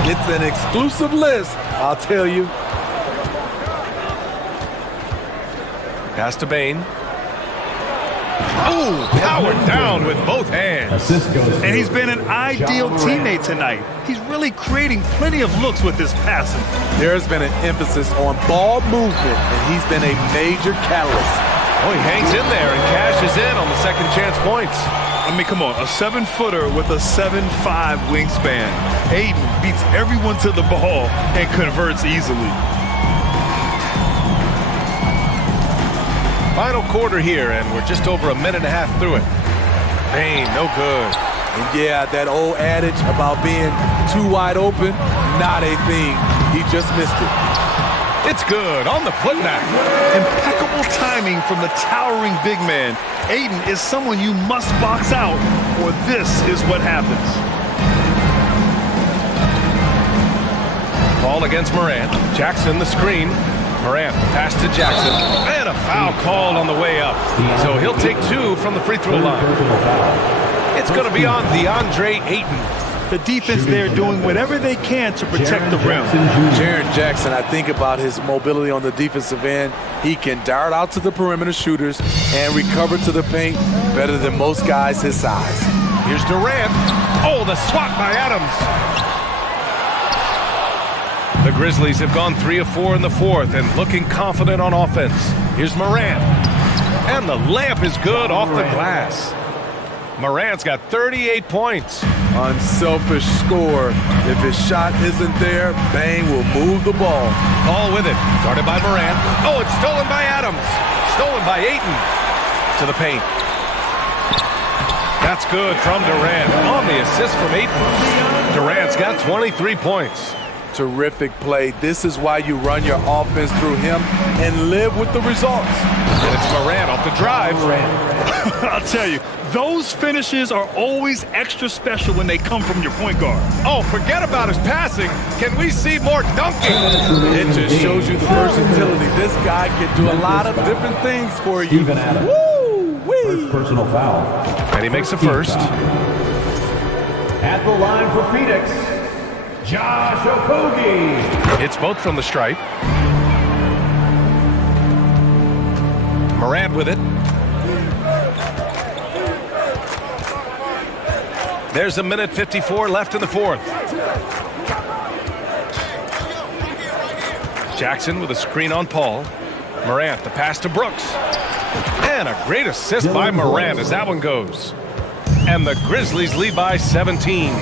It's an exclusive list, I'll tell you. Pass to Bane. Oh, powered down with both hands. And he's been an ideal teammate tonight. He's really creating plenty of looks with his passing. There's been an emphasis on ball movement, and he's been a major catalyst. Oh, he hangs in there and cashes in on the second chance points. I mean, come on, a 7-footer with a 7'5" wingspan. Ayton beats everyone to the ball and converts easily. Final quarter here, and we're just over a minute and a half through it. Bane, no good. And yeah, that old adage about being too wide open, not a thing. He just missed it. It's good on the putback. Impeccable timing from the towering big man. Ayton is someone you must box out, or this is what happens. Ball against Morant. Jackson the screen. Morant, pass to Jackson, and a foul called on the way up. So he'll take 2 from the free throw line. It's going to be on DeAndre Ayton. The defense there doing whatever they can to protect the rim. Jaren Jackson, I think about his mobility on the defensive end. He can dart out to the perimeter shooters and recover to the paint better than most guys his size. Here's Durant. Oh, the swat by Adams. The Grizzlies have gone 3 of 4 in the fourth and looking confident on offense. Here's Morant. And the layup is good off the glass. Morant's got 38 points. Unselfish score. If his shot isn't there, Bane will move the ball. Paul with it. Guarded by Morant. Oh, it's stolen by Adams. Stolen by Ayton. To the paint. That's good from Durant. On the assist from Ayton. Durant's got 23 points. Terrific play. This is why you run your offense through him and live with the results. And it's Morant off the drive. I'll tell you, those finishes are always extra special when they come from your point guard. Oh, forget about his passing. Can we see more dunking? It just shows you the versatility. This guy can do a lot of different things for you. Woo-wee! First personal foul. And he makes the first. At the line for Phoenix, Josh Okogie. It's both from the stripe. Morant with it. There's a minute 54 left in the fourth. Jackson with a screen on Paul. Morant, the pass to Brooks. And a great assist by Morant as that one goes. And the Grizzlies lead by 17.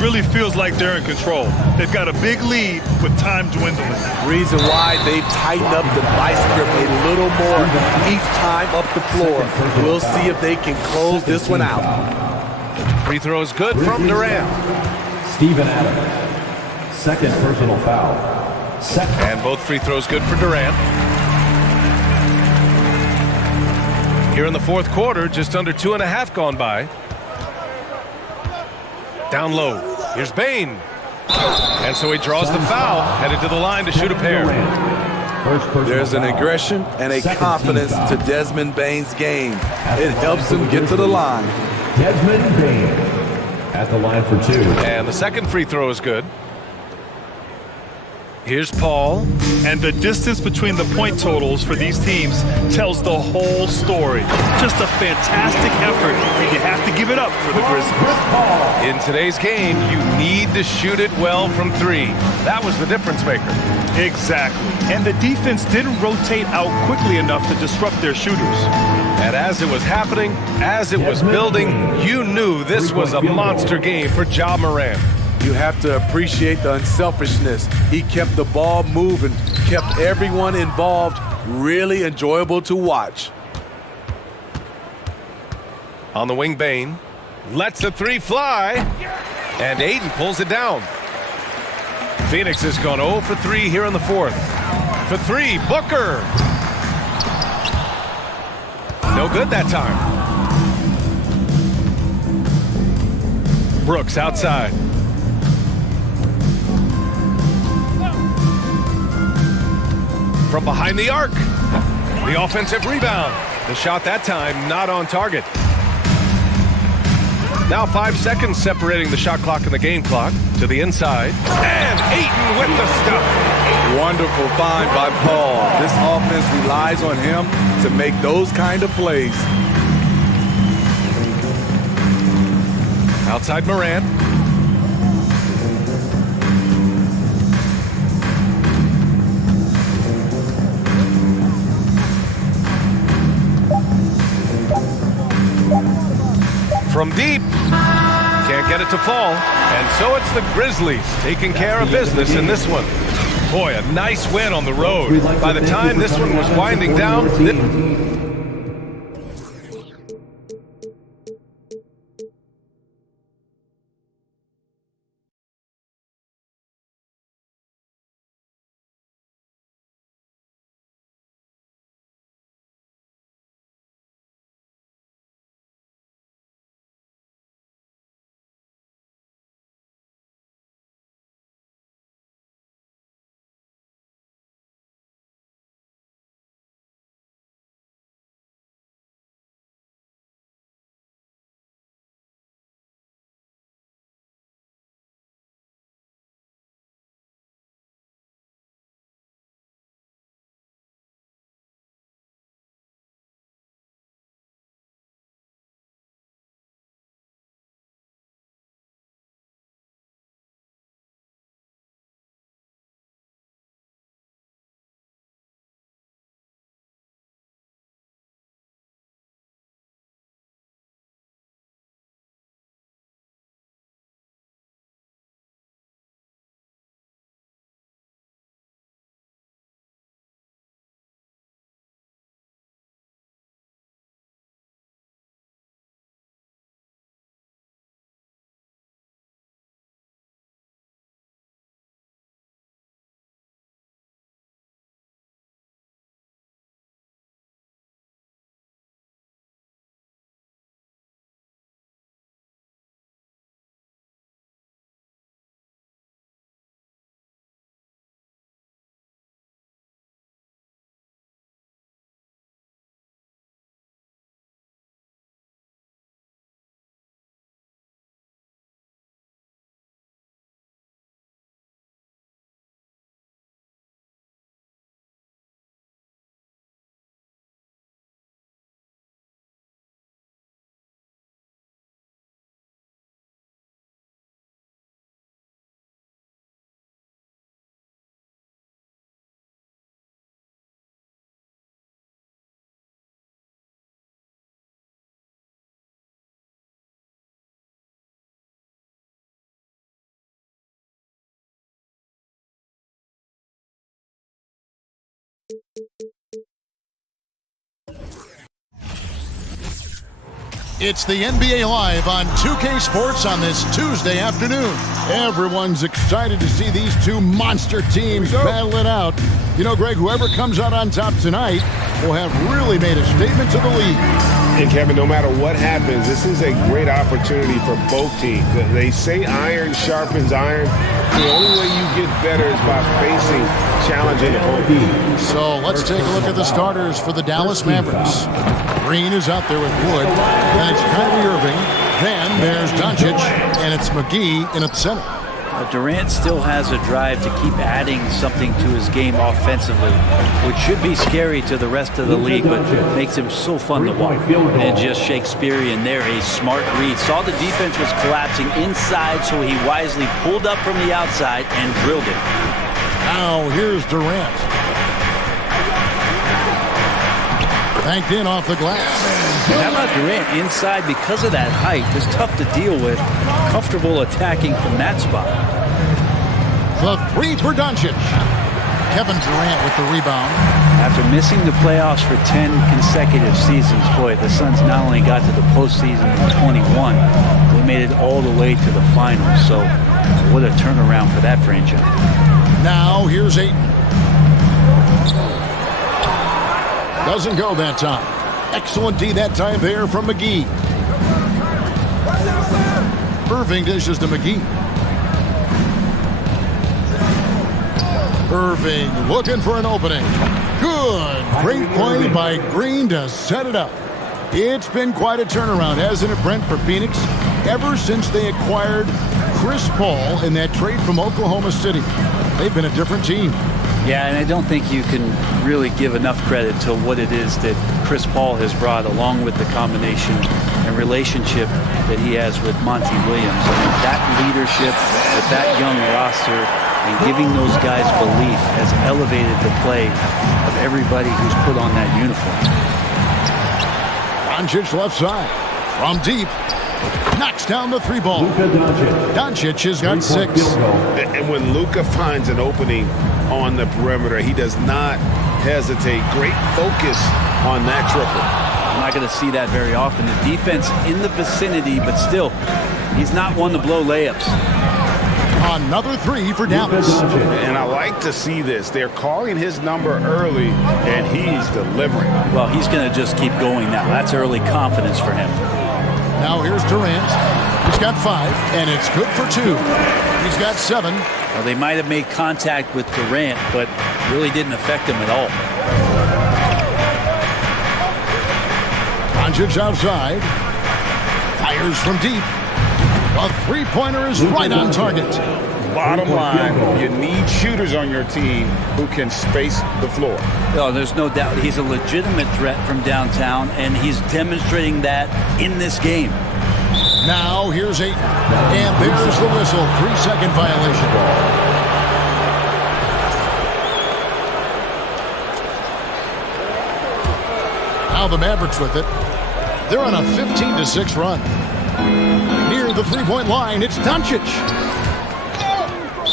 Really feels like they're in control. They've got a big lead with time dwindling. Reason why they've tightened up the vice grip a little more each time up the floor. We'll see if they can close this one out. Free throw is good from Durant. Steven Adams. Second personal foul. And both free throws good for Durant. Here in the fourth quarter, just under 2.5 gone by. Down low. Here's Bain. And so he draws the foul, headed to the line to shoot a pair. There's an aggression and a confidence to Desmond Bain's game. It helps him get to the line. Desmond Bain at the line for 2. And the second free throw is good. Here's Paul. And the distance between the point totals for these teams tells the whole story. Just a fantastic effort, and you have to give it up for the Grizzlies. In today's game, you need to shoot it well from 3. That was the difference maker. Exactly. And the defense didn't rotate out quickly enough to disrupt their shooters. And as it was happening, as it was building, you knew this was a monster game for Ja Morant. You have to appreciate the unselfishness. He kept the ball moving, kept everyone involved, really enjoyable to watch. On the wing, Bain lets a 3 fly, and Ayton pulls it down. Phoenix has gone 0 for 3 here in the fourth. For 3, Booker. No good that time. Brooks outside. From behind the arc. The offensive rebound. The shot that time not on target. Now 5 seconds separating the shot clock and the game clock. To the inside. And Ayton with the stuff. Wonderful find by Paul. This offense relies on him to make those kind of plays. Outside Morant. From deep. Can't get it to fall. And so it's the Grizzlies taking care of business in this one. Boy, a nice win on the road. By the time this one was winding down... It's the NBA Live on 2K Sports on this Tuesday afternoon. Everyone's excited to see these two monster teams battle it out. You know, Greg, whoever comes out on top tonight will have really made a statement to the league. And Kevin, no matter what happens, this is a great opportunity for both teams. They say iron sharpens iron. The only way you get better is by facing challenging opponents. So let's take a look at the starters for the Dallas Mavericks. Green is out there with Wood. Then it's Kyrie Irving. Then there's Doncic. And it's McGee in at the center. Durant still has a drive to keep adding something to his game offensively, which should be scary to the rest of the league, but makes him so fun to watch. And just Shakespearean there, a smart read. Saw the defense was collapsing inside, so he wisely pulled up from the outside and drilled it. Now here's Durant. Banked in off the glass. And how about Durant inside because of that height? It's tough to deal with. Comfortable attacking from that spot. The three for Doncic. Kevin Durant with the rebound. After missing the playoffs for 10 consecutive seasons, boy, the Suns not only got to the postseason in 21, they made it all the way to the finals. So what a turnaround for that franchise. Now here's Ayton. Doesn't go that time. Excellent D that time there from McGee. Irving dishes to McGee. Irving looking for an opening. Good. Great play by Green to set it up. It's been quite a turnaround, hasn't it, Brent, for Phoenix? Ever since they acquired Chris Paul in that trade from Oklahoma City, they've been a different team. Yeah, and I don't think you can really give enough credit to what it is that Chris Paul has brought, along with the combination and relationship that he has with Monty Williams. I mean, that leadership with that young roster and giving those guys belief has elevated the play of everybody who's put on that uniform. Doncic left side. From deep. Knocks down the three ball. Doncic has got 6. And when Luka finds an opening on the perimeter, he does not hesitate. Great focus on that triple. I'm not going to see that very often. The defense in the vicinity, but still, he's not one to blow layups. Another 3 for Dallas. And I like to see this. They're calling his number early, and he's delivering. Well, he's going to just keep going now. That's early confidence for him. Now here's Durant. He's got 5, and it's good for 2. He's got 7. Well, they might have made contact with Durant, but really didn't affect him at all. Doncic outside. Fires from deep. A three-pointer is right on target. Bottom line, you need shooters on your team who can space the floor. Oh, there's no doubt he's a legitimate threat from downtown, and he's demonstrating that in this game. Now here's Ayton. And there's the whistle. 3-second violation. Now the Mavericks with it. They're on a 15-6 run. Near the three-point line, it's Doncic.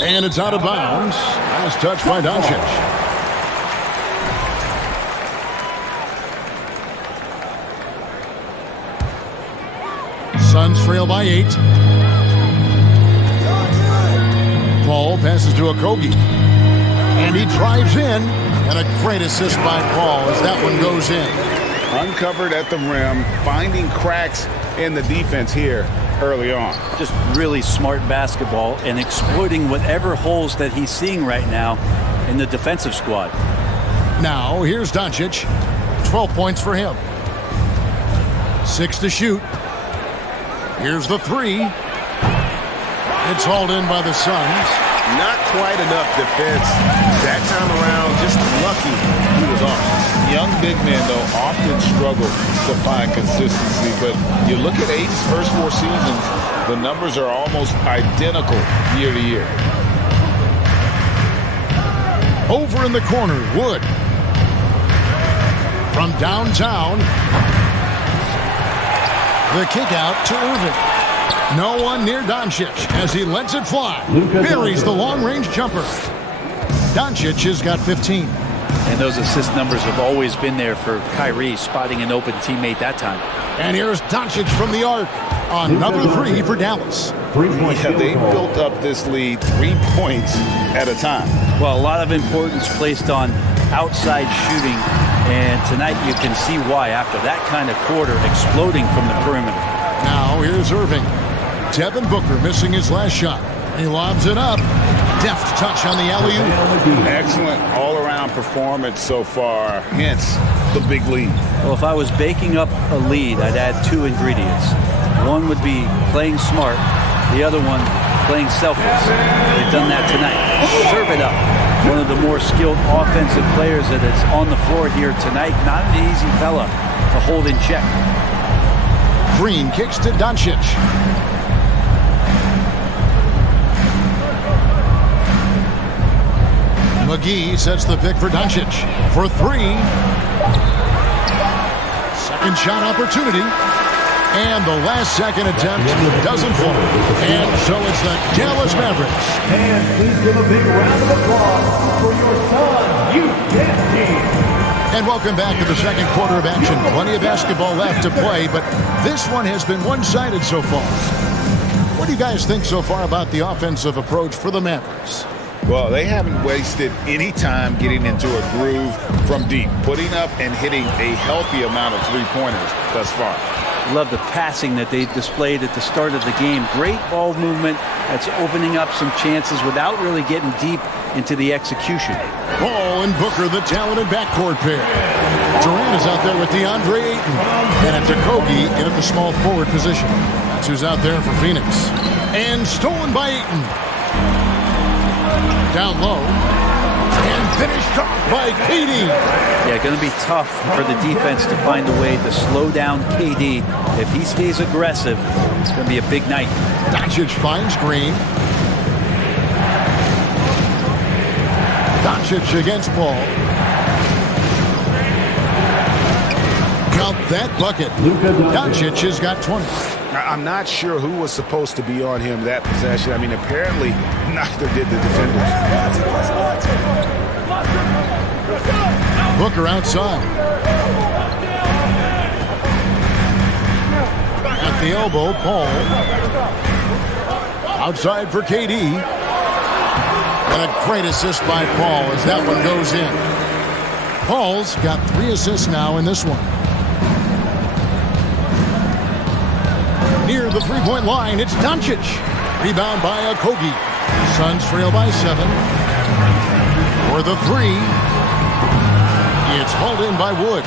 And it's out of bounds. Last touch by Doncic. Suns trail by 8. Paul passes to Okogie. And he drives in. And a great assist by Paul as that one goes in. Uncovered at the rim, finding cracks in the defense here early on. Just really smart basketball and exploiting whatever holes that he's seeing right now in the defensive squad. Now here's Doncic. 12 points for him. 6 to shoot. Here's the 3. It's hauled in by the Suns. Not quite enough defense that time around. Just lucky he was off. Young big men, though, often struggle to find consistency. But you look at Ayton's first 4 seasons, the numbers are almost identical year to year. Over in the corner, Wood. From downtown. The kick out to Irving. No one near Doncic as he lets it fly. Buries the long-range jumper. Doncic has got 15. And those assist numbers have always been there for Kyrie, spotting an open teammate that time. And here's Doncic from the arc. Another three for Dallas. Yeah, they built up this lead 3 points at a time. Well, a lot of importance placed on outside shooting, and tonight you can see why after that kind of quarter, exploding from the perimeter. Now here's Irving. Devin Booker missing his last shot. He lobs it up. Deft touch on the alley-oop. Excellent all-around performance so far, hence the big lead. Well, if I was baking up a lead, I'd add 2 ingredients. One would be playing smart. The other one, playing selfless. They've done that tonight. Serve it up. One of the more skilled offensive players that is on the floor here tonight. Not an easy fella to hold in check. Green kicks to Doncic. McGee sets the pick for Doncic for 3. Second shot opportunity. And the last second attempt doesn't fall. And so it's the Dallas Mavericks. And please give a big round of applause for your Suns Youth Dance Team. And welcome back to the second quarter of action. Plenty of basketball left to play, but this one has been one-sided so far. What do you guys think so far about the offensive approach for the Mavericks? Well, they haven't wasted any time getting into a groove from deep, putting up and hitting a healthy amount of three-pointers thus far. Love the passing that they displayed at the start of the game. Great ball movement that's opening up some chances without really getting deep into the execution. Ball and Booker, the talented backcourt pair. Durant is out there with DeAndre Ayton. And it's Okogie in at the small forward position. That's who's out there for Phoenix. And stolen by Ayton. Down low. And finished off by KD. Yeah, going to be tough for the defense to find a way to slow down KD. If he stays aggressive, it's going to be a big night. Doncic finds Green. Doncic against Paul. Count that bucket. Doncic has got 20. I'm not sure who was supposed to be on him that possession. I mean, apparently neither did the defenders. Booker outside. At the elbow, Paul. Outside for KD. And a great assist by Paul as that one goes in. Paul's got 3 assists now in this one. Near the three-point line, it's Doncic. Rebound by Okogie. Suns trail by 7. For the 3. It's hauled in by Wood.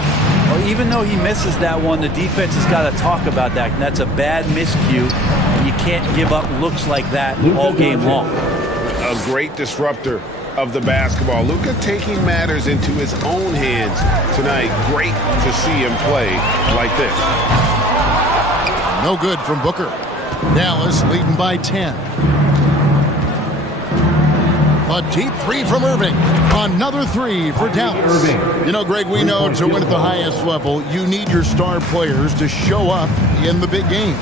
Well, even though he misses that one, the defense has got to talk about that. And that's a bad miscue. And you can't give up looks like that all game long. A great disruptor of the basketball. Luka taking matters into his own hands tonight. Great to see him play like this. No good from Booker. Dallas leading by 10. A deep 3 from Irving. Another 3 for Dallas. You know, Greg, we know to win at the highest level, you need your star players to show up in the big game.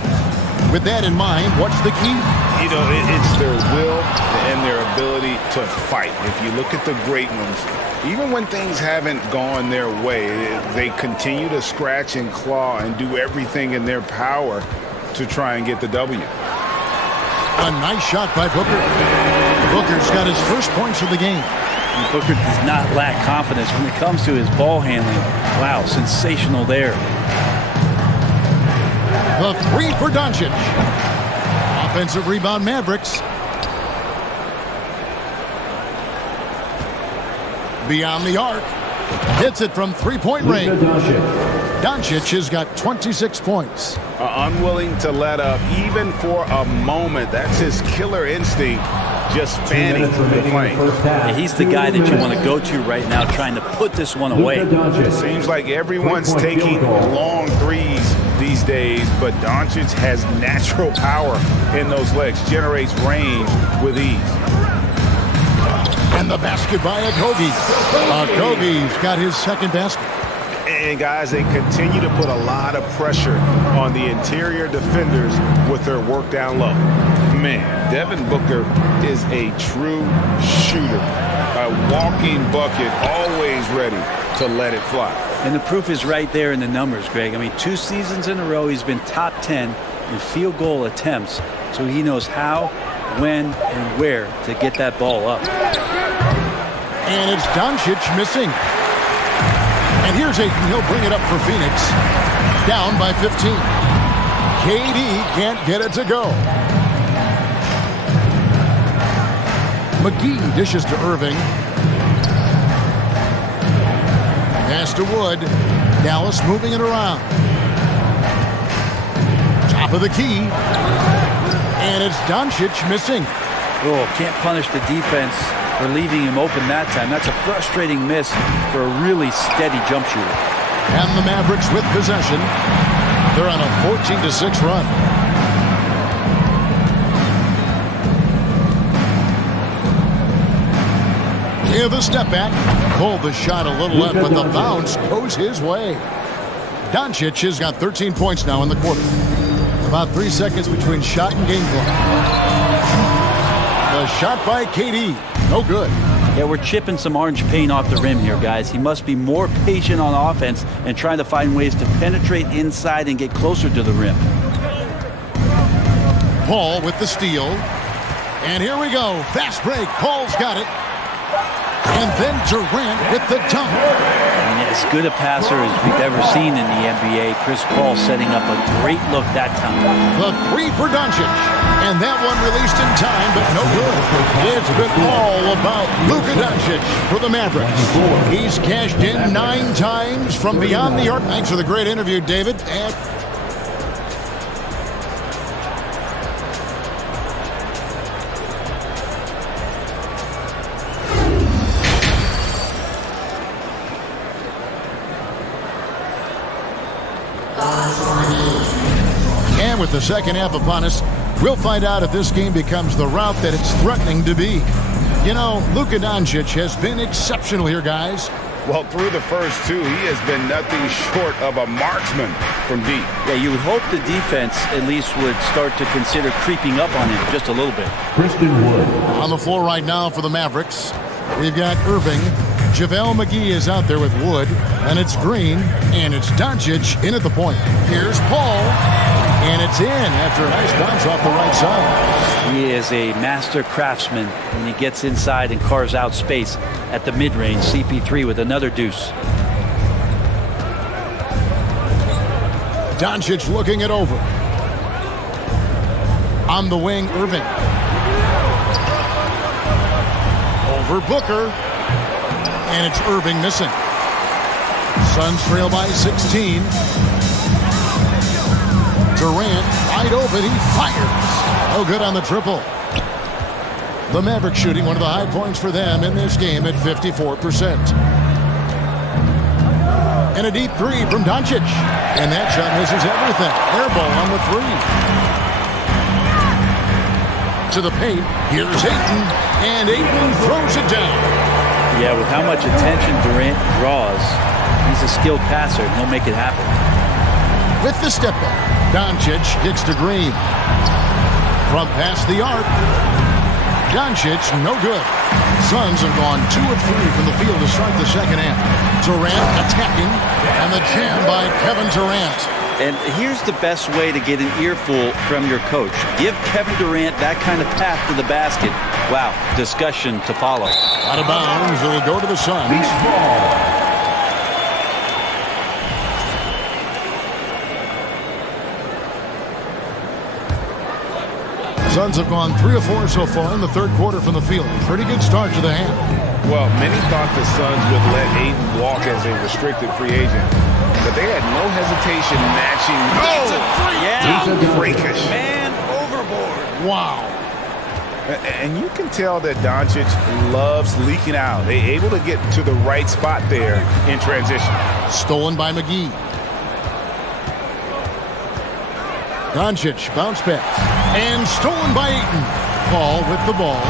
With that in mind, what's the key? You know, it's their will and their ability to fight. If you look at the great ones, even when things haven't gone their way, they continue to scratch and claw and do everything in their power to try and get the W. A nice shot by Booker. Booker's got his first points of the game. And Booker does not lack confidence when it comes to his ball handling. Wow, sensational there. The 3 for Doncic. Offensive rebound, Mavericks. Beyond the arc. Hits it from three-point range. Doncic has got 26 points. Unwilling to let up even for a moment. That's his killer instinct, just fanning the flame. Yeah, he's the guy that you want to go to right now, trying to put this one away. It seems like everyone's taking long threes these days, but Doncic has natural power in those legs, generates range with ease. And the basket by Okogie. Okogie's got his second basket. And guys, they continue to put a lot of pressure on the interior defenders with their work down low. Man, Devin Booker is a true shooter. A walking bucket, always is ready to let it fly. And the proof is right there in the numbers, Greg. I mean, 2 seasons in a row, he's been top 10 in field goal attempts, so he knows how, when, and where to get that ball up. And it's Doncic missing. And here's Ayton. He'll bring it up for Phoenix. Down by 15. KD can't get it to go. McGee dishes to Irving. Pass to Wood. Dallas moving it around. Top of the key. And it's Doncic missing. Oh, can't punish the defense for leaving him open that time. That's a frustrating miss for a really steady jump shooter. And the Mavericks with possession. They're on a 14-6 run. Give a step back. Pulled the shot a little left, but the bounce goes his way. Doncic has got 13 points now in the quarter. About 3 seconds between shot and game clock. The shot by KD. No good. Yeah, we're chipping some orange paint off the rim here, guys. He must be more patient on offense and trying to find ways to penetrate inside and get closer to the rim. Paul with the steal. And here we go. Fast break. Paul's got it. And then Durant with the dunk. And as good a passer as we've ever seen in the NBA. Chris Paul setting up a great look that time. The 3 for Doncic. And that one released in time, but no good. It's been all about Luka Doncic for the Mavericks. He's cashed in 9 times from beyond the arc. Thanks for the great interview, David. And with the second half upon us, we'll find out if this game becomes the route that it's threatening to be. You know, Luka Doncic has been exceptional here, guys. Well, through the first 2, he has been nothing short of a marksman from deep. Yeah, you would hope the defense at least would start to consider creeping up on him just a little bit. Christian Wood. On the floor right now for the Mavericks, we've got Irving. JaVale McGee is out there with Wood. And it's Green. And it's Doncic in at the point. Here's Paul. And it's in after a nice bounce off the right side. He is a master craftsman when he gets inside and carves out space at the mid-range. CP3 with another deuce. Doncic looking it over. On the wing, Irving. Over Booker. And it's Irving missing. Suns trail by 16. Durant wide open. He fires. No good on the triple. The Mavericks shooting one of the high points for them in this game at 54%. And a deep 3 from Doncic. And that shot misses everything. Air ball on the 3. To the paint. Here's Ayton. And Ayton throws it down. Yeah, with how much attention Durant draws, he's a skilled passer, and he'll make it happen. With the step back, Doncic kicks to Green. From past the arc, Doncic, no good. Suns have gone 2 of 3 from the field to start the second half. Durant attacking, and the jam by Kevin Durant. And here's the best way to get an earful from your coach. Give Kevin Durant that kind of path to the basket. Wow, discussion to follow. Out of bounds, it'll go to the Suns. Suns have gone 3 of 4 so far in the third quarter from the field. Pretty good start to the half. Well, many thought the Suns would let Ayton walk as a restricted free agent, but they had no hesitation matching. Yeah, breakers. Man overboard. Wow. And you can tell that Doncic loves leaking out. They're able to get to the right spot there in transition. Stolen by McGee. Doncic, bounce pass. And stolen by Ayton. Paul with the ball.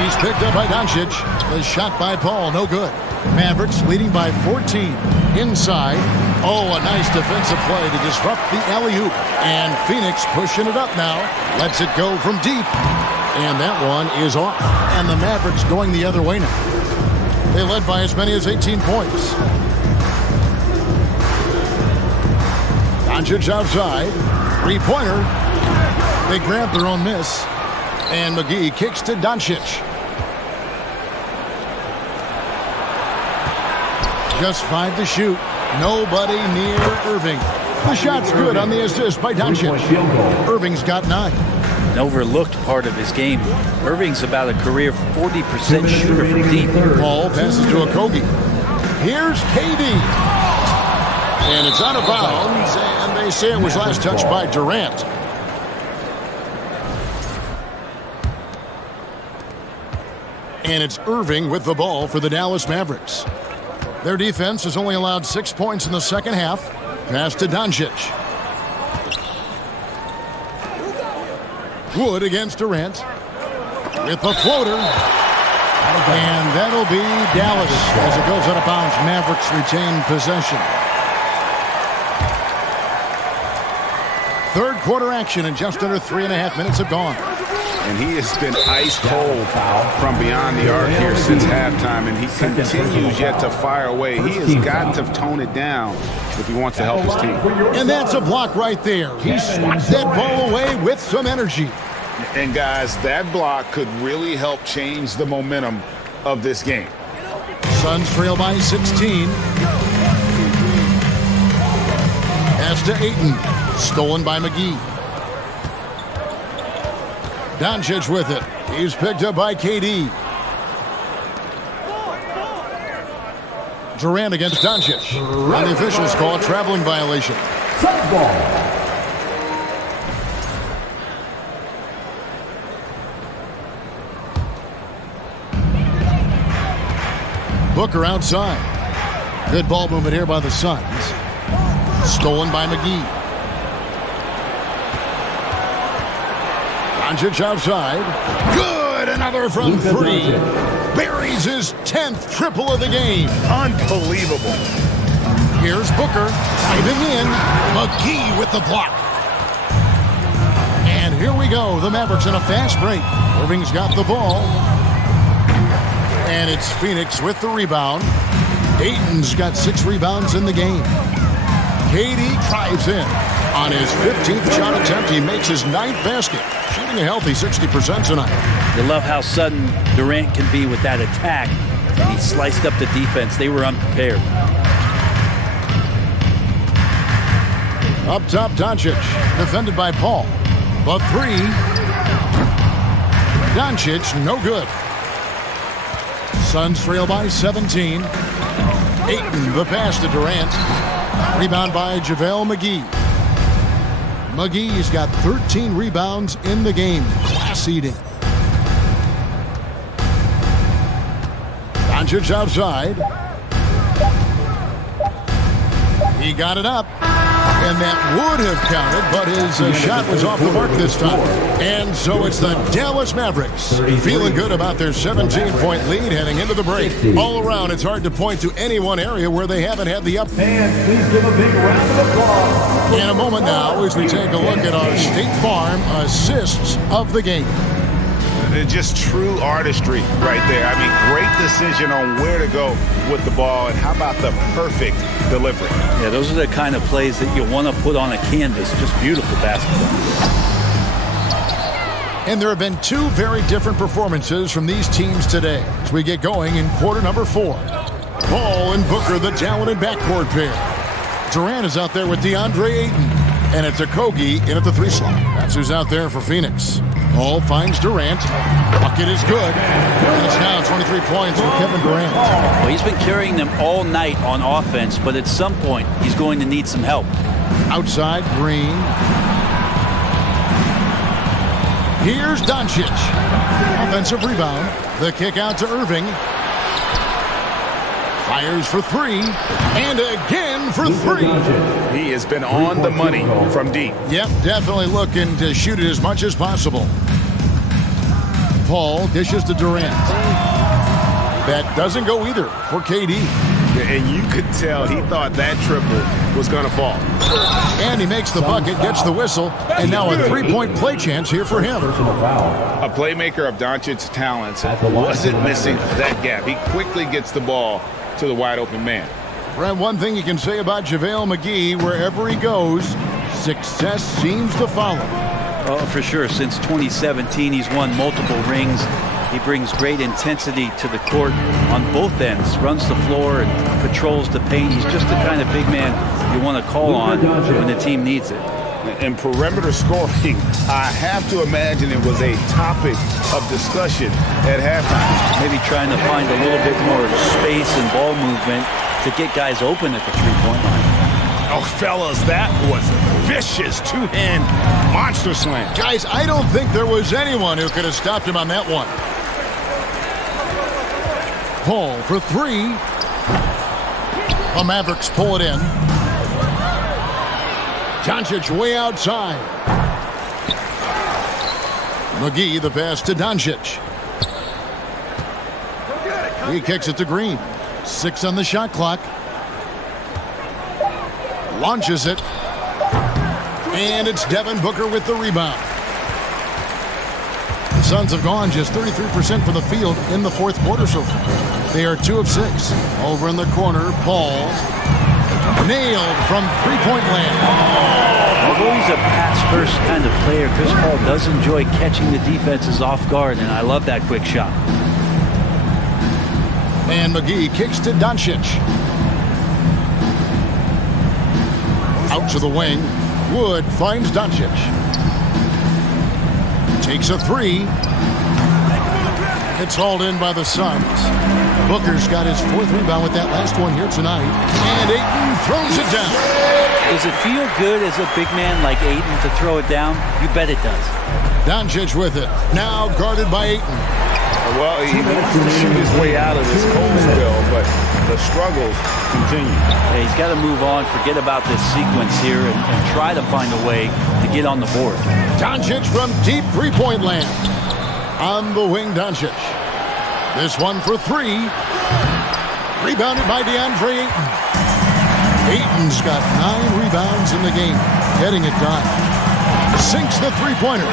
He's picked up by Doncic. The shot by Paul, no good. Mavericks leading by 14. Inside. Oh, a nice defensive play to disrupt the alley-oop. And Phoenix pushing it up now. Lets it go from deep. And that one is off. And the Mavericks going the other way now. They led by as many as 18 points. Doncic outside. Three-pointer. They grab their own miss. And McGee kicks to Doncic. Just 5 to shoot. Nobody near Irving. The shot's good on the assist by Doncic. Irving's got 9. An overlooked part of his game. Irving's about a career 40% shooter from deep. Paul passes to Okogie. Here's KD. And it's out of bounds, and they say it was last touched by Durant. And it's Irving with the ball for the Dallas Mavericks. Their defense has only allowed 6 points in the second half. Pass to Doncic. Wood against Durant. With the floater. And that'll be Dallas as it goes out of bounds. Mavericks retain possession. Third quarter action and just under 3.5 minutes have gone. And he has been ice cold from beyond the arc here since halftime, and he continues yet to fire away. He has got to tone it down if he wants to help his team. And that's a block right there. He swats that ball away with some energy. And guys, that block could really help change the momentum of this game. Suns trail by 16. Pass to Ayton. Stolen by McGee. Doncic with it. He's picked up by KD. Durant against Doncic. And the officials call a traveling violation. Booker outside. Good ball movement here by the Suns. Stolen by McGee. Doncic outside. Good! Another from 3. Buries his 10th triple of the game. Unbelievable. Here's Booker. Diving in. McGee with the block. And here we go. The Mavericks in a fast break. Irving's got the ball. And it's Phoenix with the rebound. Ayton's got 6 rebounds in the game. KD drives in. On his 15th shot attempt, he makes his 9th basket. Shooting a healthy 60% tonight. You love how sudden Durant can be with that attack. And he sliced up the defense. They were unprepared. Up top, Doncic. Defended by Paul. The 3. Doncic, no good. Suns trail by 17. Ayton, the pass to Durant. Rebound by JaVale McGee. McGee's got 13 rebounds in the game. Class eating. Doncic outside. He got it up. And that would have counted, but his shot was off the mark this time. And so it's the Dallas Mavericks feeling good about their 17-point lead heading into the break. All around, it's hard to point to any one area where they haven't had the up. And please give a big round of applause. In a moment now, as we take a look at our State Farm assists of the game. Just true artistry right there. I mean, great decision on where to go with the ball, and how about the perfect delivery? Yeah, those are the kind of plays that you want to put on a canvas. Just beautiful basketball. And there have been 2 very different performances from these teams today as we get going in quarter number 4. Paul and Booker, the talented backcourt pair. Durant is out there with DeAndre Ayton. And it's Okogie in at the 3 slot. That's who's out there for Phoenix. Paul finds Durant. Bucket is good. And it's now 23 points for Kevin Durant. Well, he's been carrying them all night on offense, but at some point, he's going to need some help. Outside, Green. Here's Doncic. Offensive rebound. The kick out to Irving. Fires for 3. And again for 3. He has been on the money from deep. Yep, definitely looking to shoot it as much as possible. Paul dishes to Durant. That doesn't go either for KD. And you could tell he thought that triple was going to fall. And he makes the bucket, gets the whistle, and now a three-point play chance here for him. A playmaker of Doncic's talents wasn't missing that gap. He quickly gets the ball to the wide-open man. Brad, one thing you can say about JaVale McGee, wherever he goes, success seems to follow. Oh, for sure. Since 2017, he's won multiple rings. He brings great intensity to the court on both ends, runs the floor and patrols the paint. He's just the kind of big man you want to call on when the team needs it. And perimeter scoring, I have to imagine it was a topic of discussion at halftime. Maybe trying to find a little bit more space and ball movement to get guys open at the three-point line. Oh, fellas, that was vicious two-hand monster slam. Guys, I don't think there was anyone who could have stopped him on that one. Paul for three. The Mavericks pull it in. Doncic way outside. McGee the pass to Doncic. He kicks it to Green. 6 on the shot clock. Launches it. And it's Devin Booker with the rebound. The Suns have gone just 33% from the field in the fourth quarter so far. They are 2 of 6. Over in the corner, Paul. Nailed from three-point land. Although he's a pass-first kind of player, Chris Paul does enjoy catching the defenses off guard, and I love that quick shot. And McGee kicks to Doncic. Out to the wing. Wood finds Doncic. Takes a three. It's hauled in by the Suns. Booker's got his 4th rebound with that last one here tonight. And Ayton throws it down. Does it feel good as a big man like Ayton to throw it down? You bet it does. Doncic with it. Now guarded by Ayton. Well, he needs to shoot his way out of this cold spell, but the struggles continue. Yeah, he's got to move on, forget about this sequence here, and try to find a way to get on the board. Doncic from deep three-point land. On the wing, Doncic. This one for three. Rebounded by DeAndre Ayton. Ayton's got 9 rebounds in the game. Getting it done. Sinks the three-pointer.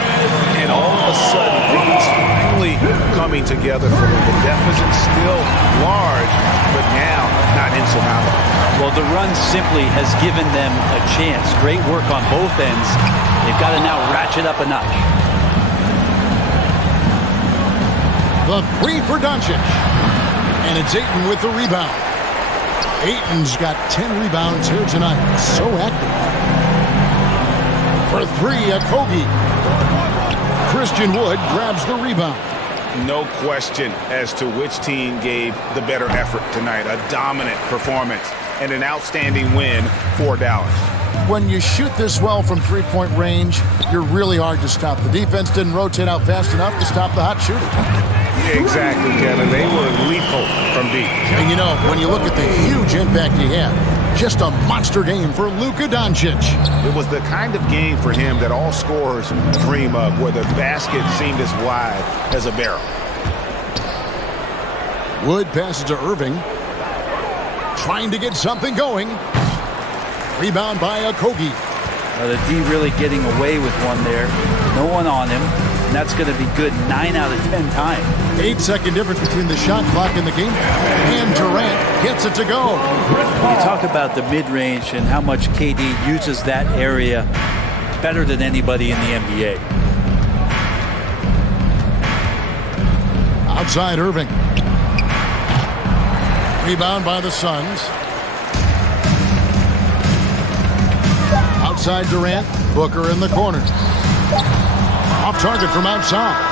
And all of a sudden, things finally coming together for him. The deficit's still large, but now not insurmountable. Well, the run simply has given them a chance. Great work on both ends. They've got to now ratchet up a notch. The three for Doncic. And it's Ayton with the rebound. Ayton's got 10 rebounds here tonight. So active. For three, Okogie. Christian Wood grabs the rebound. No question as to which team gave the better effort tonight. A dominant performance and an outstanding win for Dallas. When you shoot this well from three-point range, you're really hard to stop. The defense didn't rotate out fast enough to stop the hot shooter. Exactly, Kevin. They were lethal from deep. And you know, when you look at the huge impact he had, just a monster game for Luka Doncic. It was the kind of game for him that all scorers dream of, where the basket seemed as wide as a barrel. Wood passes to Irving. Trying to get something going. Rebound by Okogie. The D really getting away with one there. No one on him. And that's going to be good 9 out of 10 times. 8-second difference between the shot clock and the game. And Durant gets it to go. When you talk about the mid-range and how much KD uses that area better than anybody in the NBA. Outside Irving. Rebound by the Suns. Outside Durant. Booker in the corner. Off target from outside.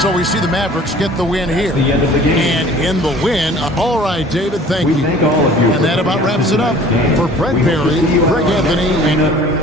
So we see the Mavericks get the win here. And in the win, all right, David, thank you. And that about wraps it up. For Brett Barry, Greg Anthony, and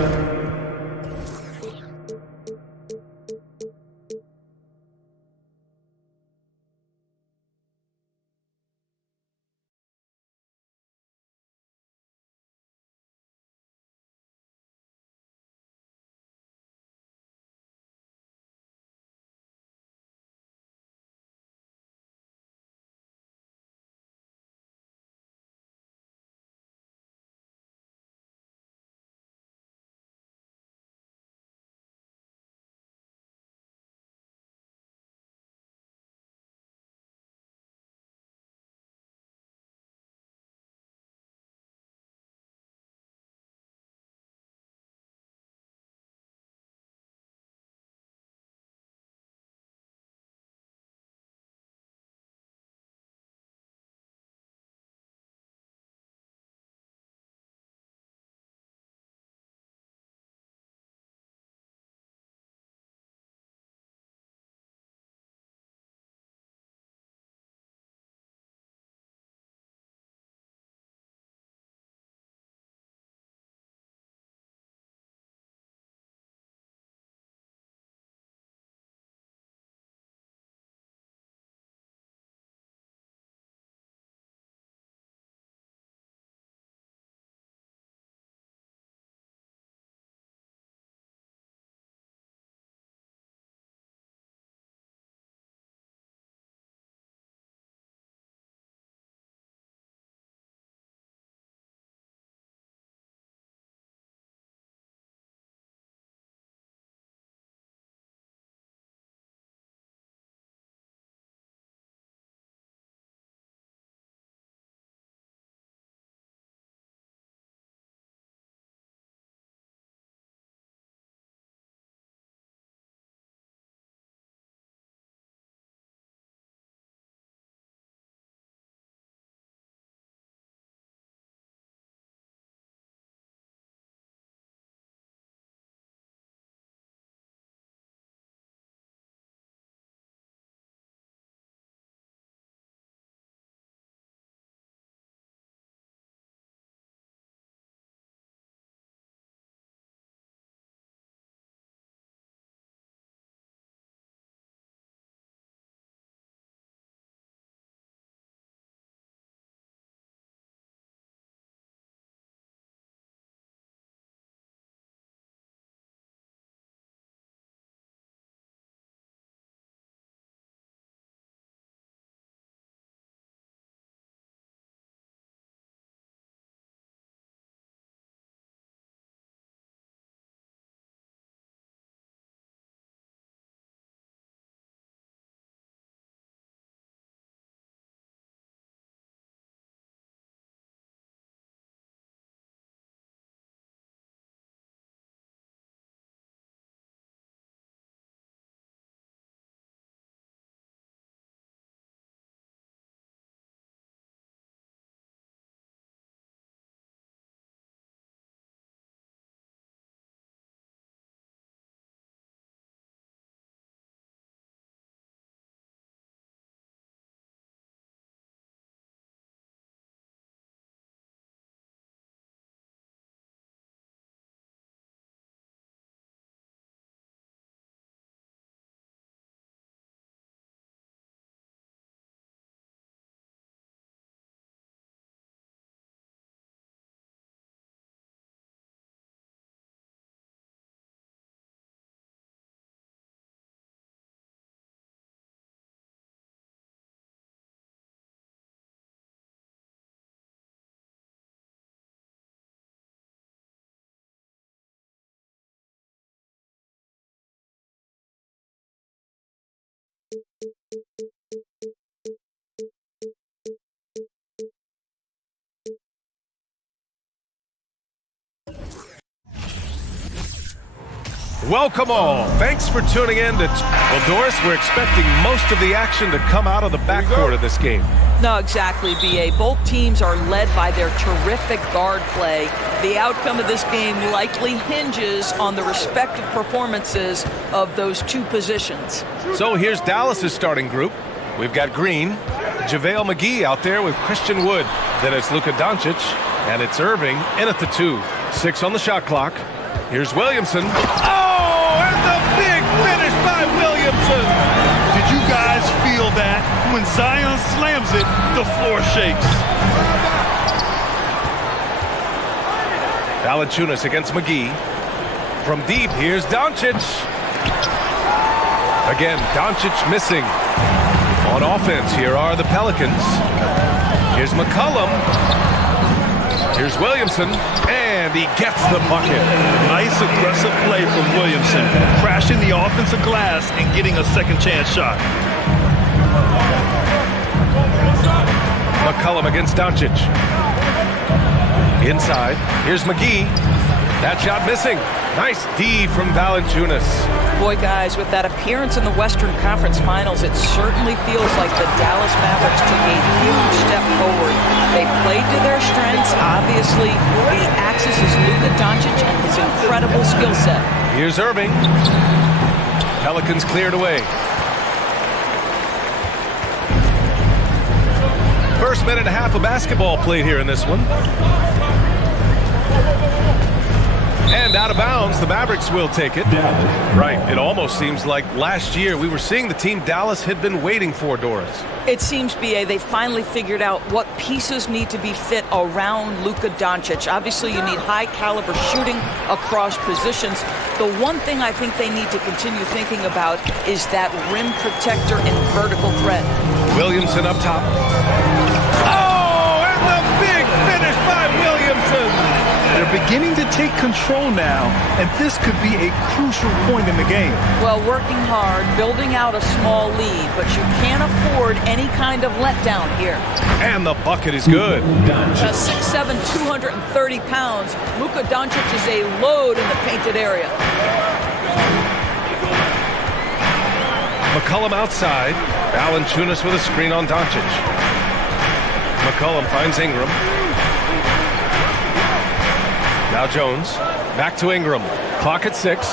Welcome all. Thanks for tuning in to... Well, Doris, we're expecting most of the action to come out of the backcourt of this game. No, exactly, B.A. Both teams are led by their terrific guard play. The outcome of this game likely hinges on the respective performances of those two positions. So here's Dallas's starting group. We've got Green, JaVale McGee out there with Christian Wood. Then it's Luka Doncic, and it's Irving in at the 2. 6 on the shot clock. Here's Williamson. Oh, and the big finish by Williamson. Did you guys feel that? When Zion slams it, the floor shakes. Valanciunas against McGee. From deep, here's Doncic. Again, Doncic missing. On offense, here are the Pelicans. Here's McCollum. Here's Williamson, and he gets the bucket. Nice aggressive play from Williamson, crashing the offensive glass and getting a second chance shot. McCollum against Doncic. Inside, here's McGee. That shot missing. Nice D from Valanciunas. Boy, guys, with that appearance in the Western Conference Finals, it certainly feels like the Dallas Mavericks took a huge step forward. They played to their strengths. Obviously, the axis is Luka Doncic and his incredible skill set. Here's Irving. Pelicans cleared away. First minute and a half of basketball played here in this one. And out of bounds, the Mavericks will take it. Right, it almost seems like last year we were seeing the team Dallas had been waiting for, Doris. It seems, B.A., they finally figured out what pieces need to be fit around Luka Doncic. Obviously, you need high-caliber shooting across positions. The one thing I think they need to continue thinking about is that rim protector and vertical threat. Williamson up top. Oh, and the big finish by Williamson. They're beginning to take control now, and this could be a crucial point in the game. Well, working hard, building out a small lead, but you can't afford any kind of letdown here. And the bucket is good. 6'7", 230 pounds. Luka Doncic is a load in the painted area. McCollum outside. Valanciunas with a screen on Doncic. McCollum finds Ingram. Now Jones, back to Ingram. Clock at 6.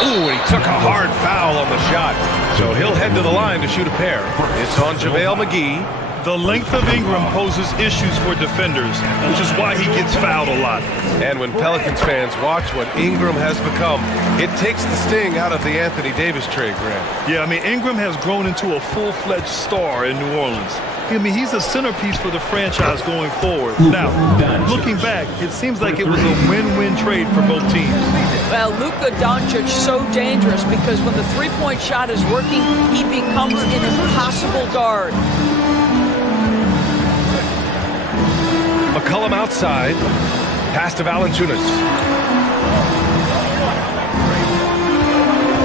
Ooh, and he took a hard foul on the shot. So he'll head to the line to shoot a pair. It's on JaVale McGee. The length of Ingram poses issues for defenders, which is why he gets fouled a lot. And when Pelicans fans watch what Ingram has become, it takes the sting out of the Anthony Davis trade, Grant. Yeah, I mean, Ingram has grown into a full-fledged star in New Orleans. I mean, he's a centerpiece for the franchise going forward. Now, looking back, it seems like it was a win-win trade for both teams. Well, Luka Doncic so dangerous because when the three-point shot is working, he becomes an impossible guard. McCollum outside. Pass to Valanciunas.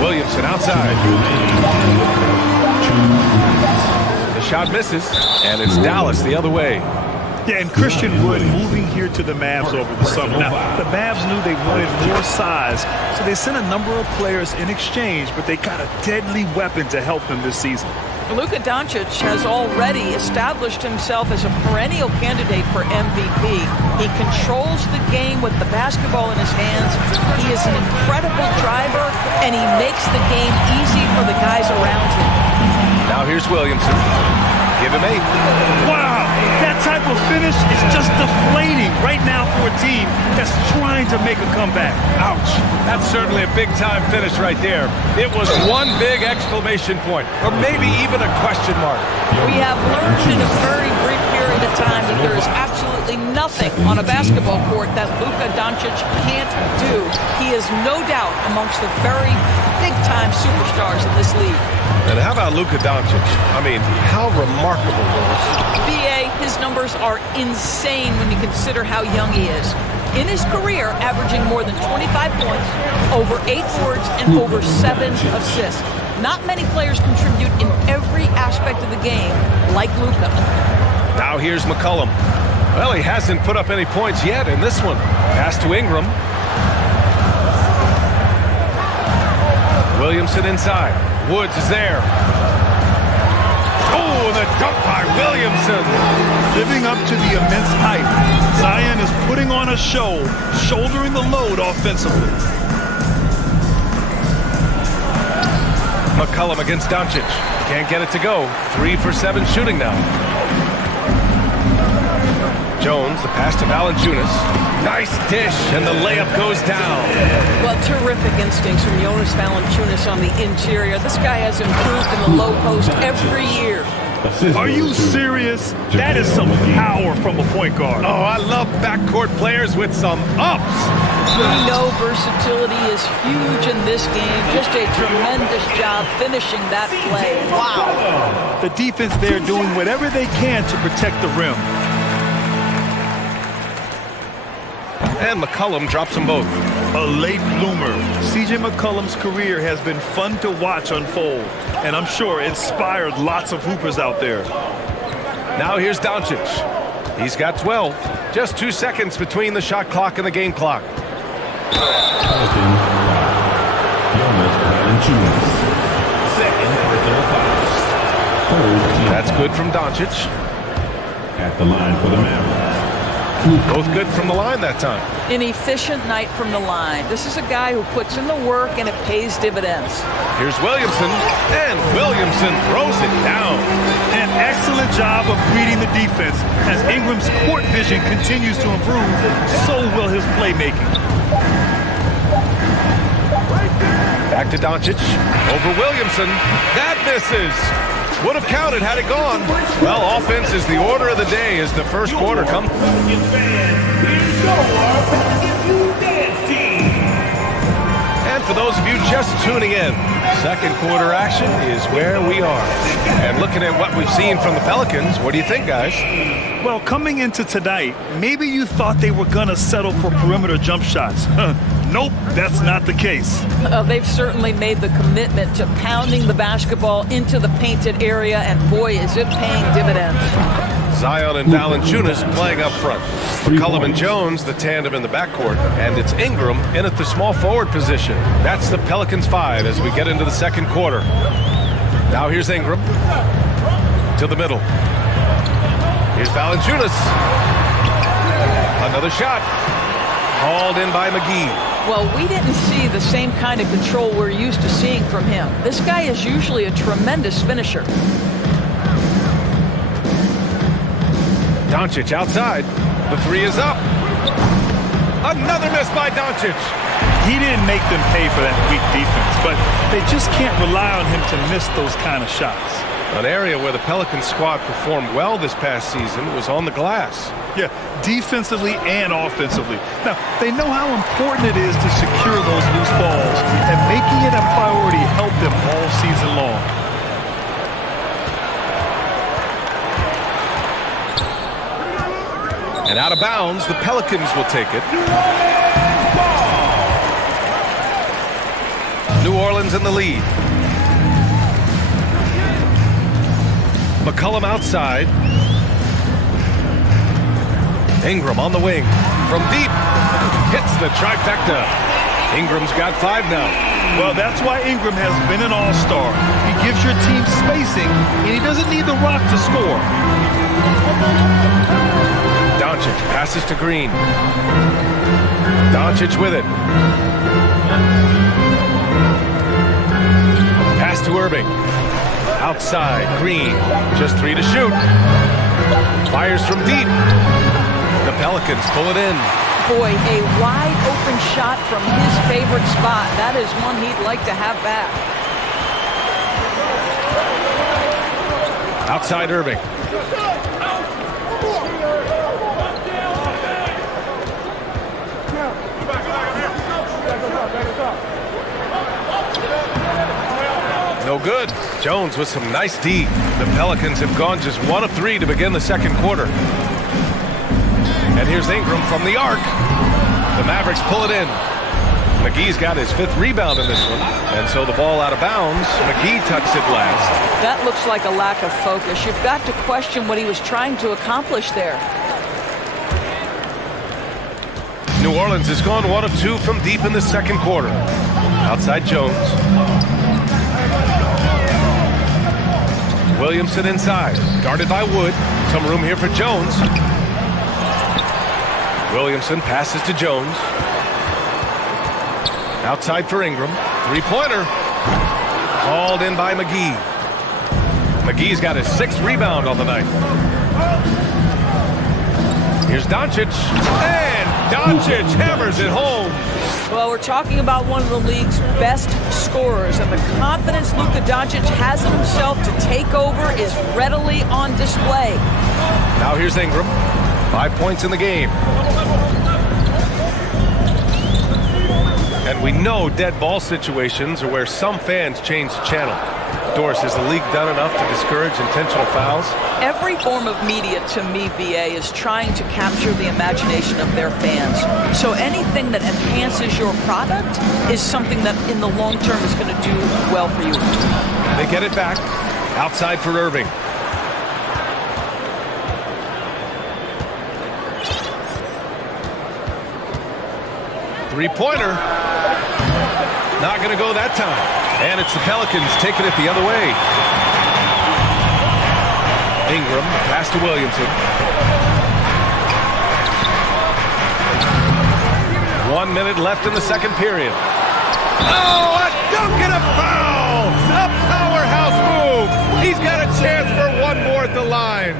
Williamson outside. The shot misses, and it's Dallas the other way. Yeah, and Christian Wood moving here to the Mavs over the summer. Now, the Mavs knew they wanted more size, so they sent a number of players in exchange, but they got a deadly weapon to help them this season. Luka Doncic has already established himself as a perennial candidate for MVP. He controls the game with the basketball in his hands. He is an incredible driver, and he makes the game easy for the guys around him. Now here's Williamson. Give him 8. Wow, that type of finish is just deflating right now for a team that's trying to make a comeback. Ouch. That's certainly a big-time finish right there. It was one big exclamation point, or maybe even a question mark. We have learned in a very brief period of time that there is absolutely nothing on a basketball court that Luka Doncic can't do. He is no doubt amongst the very big-time superstars in this league. And how about Luka Doncic? I mean, how remarkable was B.A., his numbers are insane when you consider how young he is. In his career, averaging more than 25 points, over 8 boards, and over 7 assists. Not many players contribute in every aspect of the game like Luka. Now here's McCollum. Well, he hasn't put up any points yet in this one. Pass to Ingram. Williamson inside. Woods is there. Oh, the dunk by Williamson. Living up to the immense hype, Zion is putting on a show, shouldering the load offensively. McCollum against Doncic. Can't get it to go. 3 for 7 shooting now. Jones, the pass to Valanciunas. Nice dish, and the layup goes down. Well, terrific instincts from Jonas Valanciunas on the interior. This guy has improved in the low post every year. Are you serious? That is some power from a point guard. Oh, I love backcourt players with some ups. We know versatility is huge in this game. Just a tremendous job finishing that play. Wow. The defense there doing whatever they can to protect the rim. And McCollum drops them both. A late bloomer. C.J. McCollum's career has been fun to watch unfold, and I'm sure inspired lots of hoopers out there. Now here's Doncic. He's got 12. Just 2 seconds between the shot clock and the game clock. That's good from Doncic. At the line for the Mavericks. Both good from the line that time. An efficient night from the line. This is a guy who puts in the work and it pays dividends. Here's Williamson, and Williamson throws it down. An excellent job of reading the defense. As Ingram's court vision continues to improve, so will his playmaking. Back to Doncic. Over Williamson. That misses. Would have counted had it gone. Well, offense is the order of the day as the first quarter comes. And for those of you just tuning in, second quarter action is where we are. And looking at what we've seen from the Pelicans, what do you think, guys? Well, coming into tonight, maybe you thought they were going to settle for perimeter jump shots. Nope, that's not the case. They've certainly made the commitment to pounding the basketball into the painted area, and boy, is it paying dividends. Zion and Valanciunas playing up front. McCollum and Jones, the tandem in the backcourt, and it's Ingram in at the small forward position. That's the Pelicans 5 as we get into the second quarter. Now here's Ingram to the middle. Here's Valanciunas. Another shot. Hauled in by McGee. Well, we didn't see the same kind of control we're used to seeing from him. This guy is usually a tremendous finisher. Doncic outside. The 3 is up. Another miss by Doncic. He didn't make them pay for that weak defense, but they just can't rely on him to miss those kind of shots. An area where the Pelicans squad performed well this past season was on the glass. Yeah, defensively and offensively. Now, they know how important it is to secure those loose balls, and making it a priority helped them all season long. And out of bounds, the Pelicans will take it. New Orleans in the lead. McCollum outside. Ingram on the wing. From deep. Hits the trifecta. Ingram's got 5 now. Well, that's why Ingram has been an all-star. He gives your team spacing, and he doesn't need the rock to score. Doncic passes to Green. Doncic with it. Pass to Irving. Outside, Green. Just 3 to shoot. Fires from deep. The Pelicans pull it in. Boy, a wide open shot from his favorite spot. That is one he'd like to have back. Outside Irving. No good. Jones with some nice D. The Pelicans have gone just 1 of 3 to begin the second quarter. And here's Ingram from the arc. The Mavericks pull it in. McGee's got his 5th rebound in this one. And so the ball out of bounds. McGee touched it last. That looks like a lack of focus. You've got to question what he was trying to accomplish there. New Orleans has gone 1 of 2 from deep in the second quarter. Outside Jones. Williamson inside, guarded by Wood. Some room here for Jones. Williamson passes to Jones. Outside for Ingram. Three-pointer. Hauled in by McGee. McGee's got his 6th rebound on the night. Here's Doncic. And Doncic hammers it home. Well, we're talking about one of the league's best scorers, and the confidence Luka Doncic has in himself to take over is readily on display. Now here's Ingram. 5 points in the game. And we know dead ball situations are where some fans change the channel. Doris, has the league done enough to discourage intentional fouls? Every form of media, to me, BA, is trying to capture the imagination of their fans. So anything that enhances your product is something that in the long term is going to do well for you. They get it back. Outside for Irving. Three-pointer. Not going to go that time. And it's the Pelicans taking it the other way. Ingram, pass to Williamson. 1 minute left in the second period. Oh, a dunk and a foul! A powerhouse move! He's got a chance for one more at the line.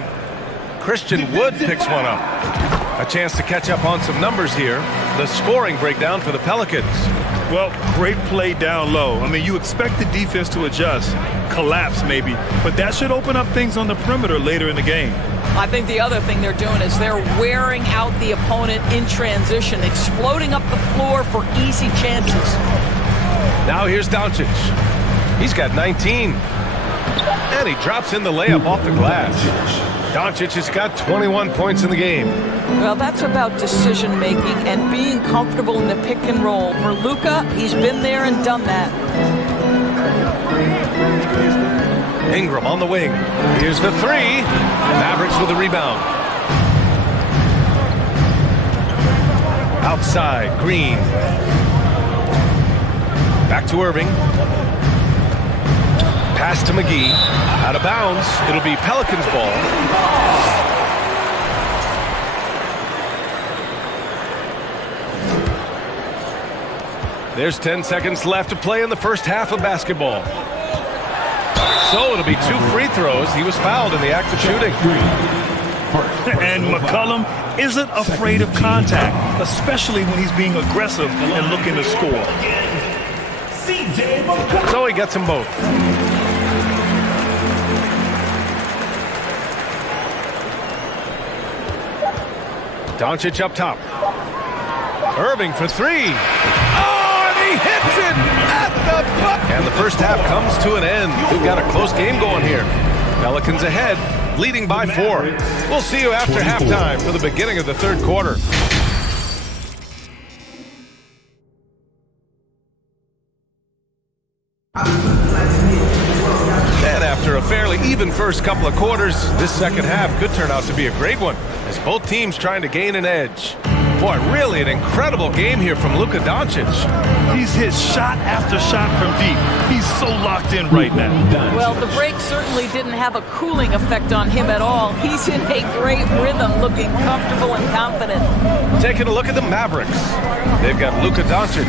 Christian Wood picks one up. A chance to catch up on some numbers here. The scoring breakdown for the Pelicans. Well, great play down low. I mean, you expect the defense to adjust, collapse maybe, but that should open up things on the perimeter later in the game. I think the other thing they're doing is they're wearing out the opponent in transition, exploding up the floor for easy chances. Now here's Doncic. He's got 19. And he drops in the layup off the glass. Doncic has got 21 points in the game. Well, that's about decision-making and being comfortable in the pick and roll. For Luka, he's been there and done that. Ingram on the wing. Here's the three. Mavericks with a rebound. Outside, Green. Back to Irving. Pass to McGee. Out of bounds. It'll be Pelicans ball. There's 10 seconds left to play in the first half of basketball. So it'll be 2 free throws. He was fouled in the act of shooting. And McCollum isn't afraid of contact, especially when he's being aggressive and looking to score. So he gets them both. Doncic up top. Irving for three. Oh, and he hits it at the bucket. And the first half comes to an end. We've got a close game going here. Pelicans ahead, leading by 4. We'll see you after halftime for the beginning of the third quarter. And after a fairly even first couple of quarters, this second half could turn out to be a great one, as both teams trying to gain an edge. Boy, really an incredible game here from Luka Doncic. He's hit shot after shot from deep. He's so locked in right now. Well, the break certainly didn't have a cooling effect on him at all. He's in a great rhythm, looking comfortable and confident. Taking a look at the Mavericks. They've got Luka Doncic.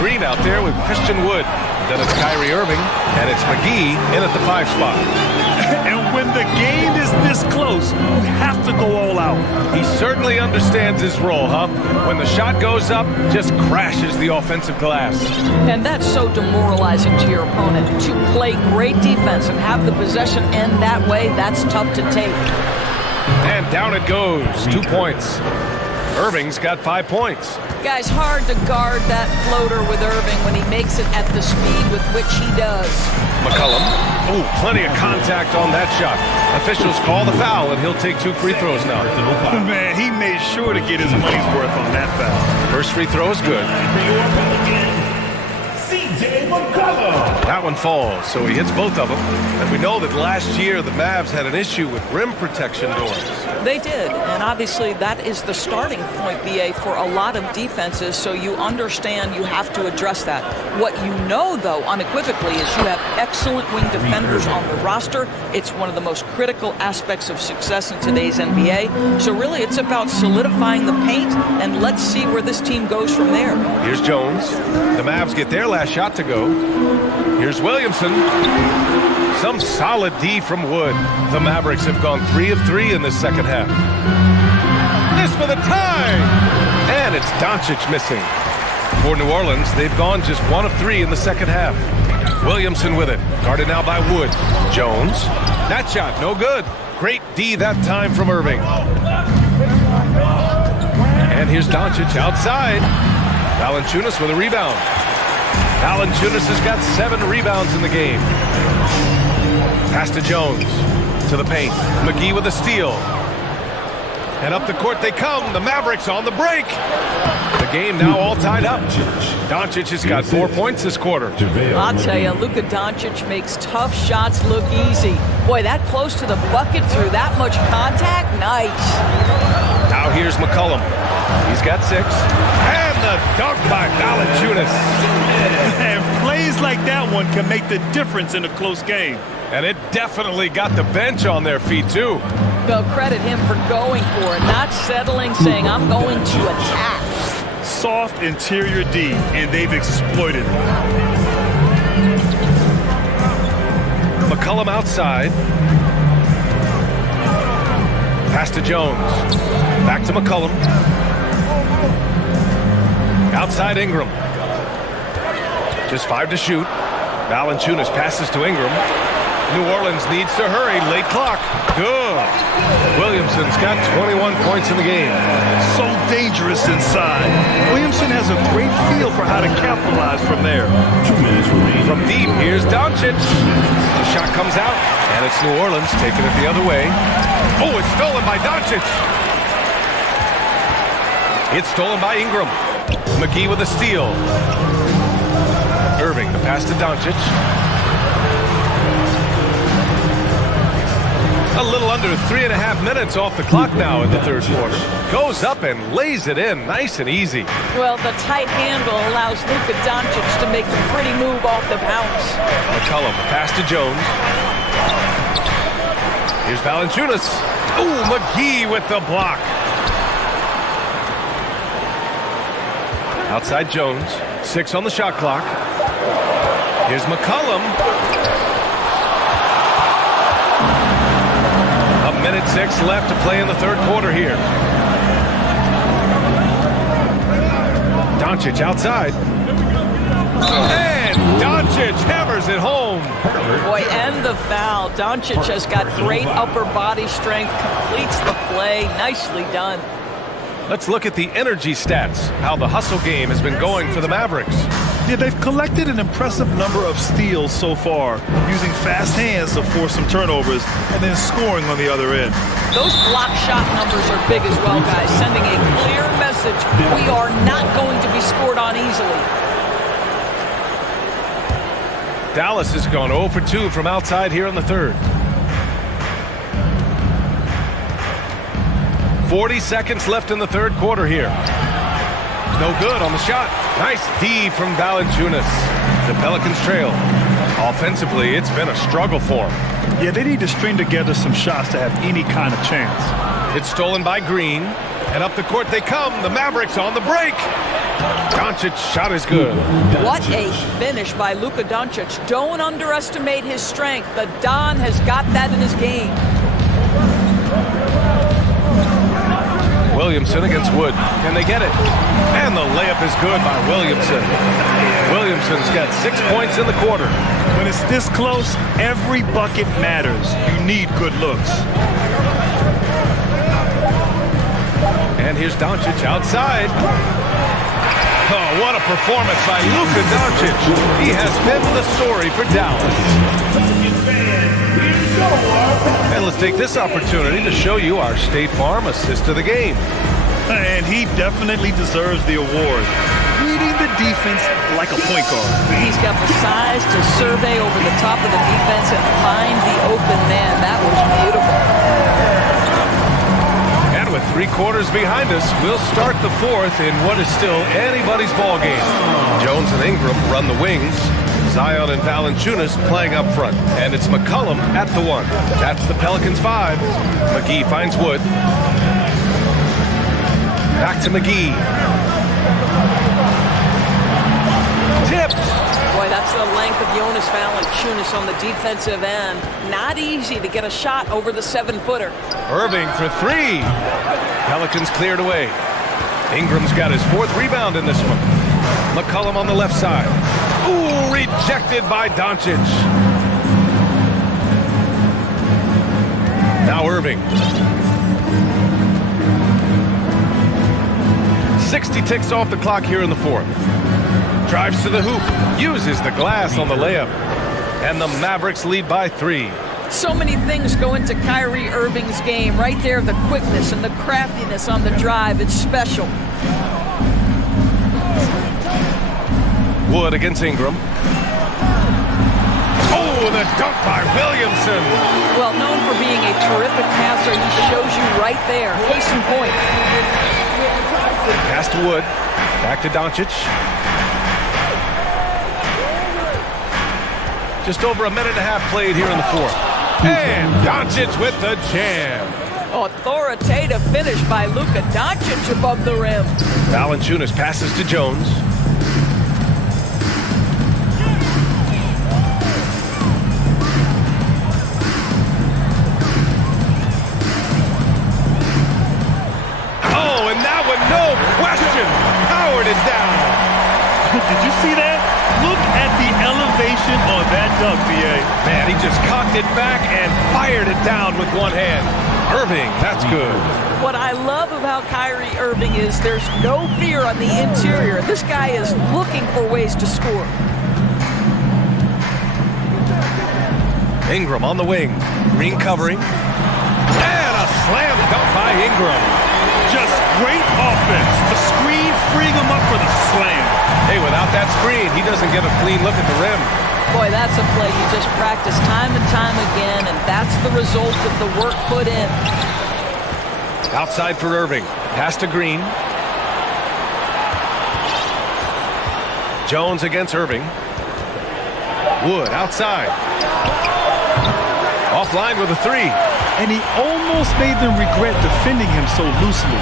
Green out there with Christian Wood. Then it's Kyrie Irving, and it's McGee in at the 5 spot. And when the game is this close, you have to go all out. He certainly understands his role, huh? When the shot goes up, just crashes the offensive glass. And that's so demoralizing to your opponent. To play great defense and have the possession end that way, that's tough to take. And down it goes. 2 points. Irving's got 5 points. Guys, hard to guard that floater with Irving when he makes it at the speed with which he does. McCollum. Oh, plenty of contact on that shot. Officials call the foul, and he'll take 2 free throws now. Man, he made sure to get his money's worth on that foul. First free throw is good. That one falls, so he hits both of them. And we know that last year the Mavs had an issue with rim protection doors. They did, and obviously that is the starting point, BA, for a lot of defenses, so you understand you have to address that. What you know, though, unequivocally, is you have excellent wing defenders on the roster. It's one of the most critical aspects of success in today's NBA. So really, it's about solidifying the paint, and let's see where this team goes from there. Here's Jones. The Mavs get their last shot to go. Here's Williamson. Some solid D from Wood. The Mavericks have gone 3 of 3 in this second half. This for the tie! And it's Doncic missing. For New Orleans, they've gone just 1 of 3 in the second half. Williamson with it. Guarded now by Wood. Jones. That shot, no good. Great D that time from Irving. And here's Doncic outside. Valanciunas with a rebound. Valanciunas has got 7 rebounds in the game. Pass to Jones. To the paint. McGee with a steal. And up the court they come. The Mavericks on the break. The game now all tied up. Doncic has got 4 points this quarter. I'll tell you, Luka Doncic makes tough shots look easy. Boy, that close to the bucket through that much contact, nice. Now here's McCollum. He's got 6. And the dunk by Valanciunas. And plays like that one can make the difference in a close game. And it definitely got the bench on their feet, too. They'll credit him for going for it, not settling, saying, I'm going to attack. Soft interior D, and they've exploited it. McCollum outside. Pass to Jones. Back to McCollum. Outside Ingram. Just 5 to shoot. Valanciunas passes to Ingram. New Orleans needs to hurry. Late clock. Good. Williamson's got 21 points in the game. So dangerous inside. Williamson has a great feel for how to capitalize from there. 2 minutes remaining. From deep, here's Doncic. The shot comes out, and it's New Orleans taking it the other way. Oh, it's stolen by Doncic. It's stolen by Ingram. McGee with a steal. Irving, the pass to Doncic. A little under 3.5 minutes off the clock now in the third quarter. Goes up and lays it in nice and easy. Well, the tight handle allows Luka Doncic to make a pretty move off the bounce. McCollum, pass to Jones. Here's Valanciunas. Ooh, McGee with the block. Outside Jones. 6 on the shot clock. Here's McCollum. Minute 6 left to play in the third quarter here. Doncic outside. And Doncic hammers it home. Boy, and the foul. Doncic has got great upper body strength, completes the play. Nicely done. Let's look at the energy stats, how the hustle game has been going for the Mavericks. Yeah, they've collected an impressive number of steals so far, using fast hands to force some turnovers and then scoring on the other end. Those block shot numbers are big as well, guys, sending a clear message. We are not going to be scored on easily. Dallas has gone 0 for 2 from outside here in the third. 40 seconds left in the third quarter here. No good on the shot. Nice D from Valanciunas. The Pelicans trail. Offensively, it's been a struggle for them. Yeah, they need to string together some shots to have any kind of chance. It's stolen by Green. And up the court they come. The Mavericks on the break. Doncic's shot is good. What a finish by Luka Doncic. Don't underestimate his strength. The Don has got that in his game. Williamson against Wood. Can they get it? And the layup is good by Williamson. Williamson's got 6 points in the quarter. When it's this close, every bucket matters. You need good looks. And here's Doncic outside. Oh, what a performance by Luka Doncic. He has been the story for Dallas. And let's take this opportunity to show you our State Farm assist of the game. And he definitely deserves the award. Reading the defense like a point guard. He's got the size to survey over the top of the defense and find the open man. That was beautiful. And with 3 quarters behind us, we'll start the 4th in what is still anybody's ball game. Jones and Ingram run the wings. Zion and Valanciunas playing up front. And it's McCollum at the 1. That's the Pelicans 5. McGee finds Wood. Back to McGee. Tipped. Boy, that's the length of Jonas Valanciunas on the defensive end. Not easy to get a shot over the 7-footer. Irving for 3. Pelicans cleared away. Ingram's got his 4th rebound in this one. McCollum on the left side. Ooh, rejected by Doncic. Now Irving. 60 ticks off the clock here in the 4th. Drives to the hoop. Uses the glass on the layup. And the Mavericks lead by 3. So many things go into Kyrie Irving's game. Right there, the quickness and the craftiness on the drive. It's special. Wood against Ingram. Oh, the dunk by Williamson. Well, known for being a terrific passer, he shows you right there. Case in point. Pass to Wood. Back to Doncic. Just over a minute and a half played here in the 4th. And Doncic with the jam. Authoritative finish by Luka Doncic above the rim. Valanciunas passes to Jones. Oh, and that one, no question, powered it down. Did you see that? Look at the elevation on that dunk, B.A. Man, he just cocked it back and fired it down with one hand. Irving, that's good. What I love about Kyrie Irving is there's no fear on the interior. This guy is looking for ways to score. Ingram on the wing. Green covering. And a slam dunk by Ingram. Just great offense. The screen freeing him up for the slam. Hey, without that screen, he doesn't get a clean look at the rim. Boy, that's a play you just practice time and time again, and that's the result of the work put in. Outside for Irving. Pass to Green. Jones against Irving. Wood outside. Offline with a 3. And he almost made them regret defending him so loosely.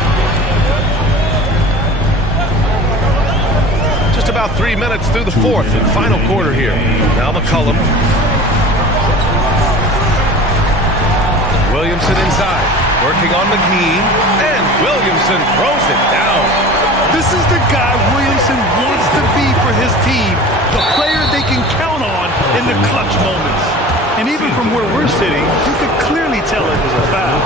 Just about 3 minutes through the 4th and final quarter here. Now McCollum. Williamson inside. Working on McGee. And Williamson throws it down. This is the guy Williamson wants to be for his team. The player they can count on in the clutch moments. And even from where we're sitting, you could clearly tell it was a foul.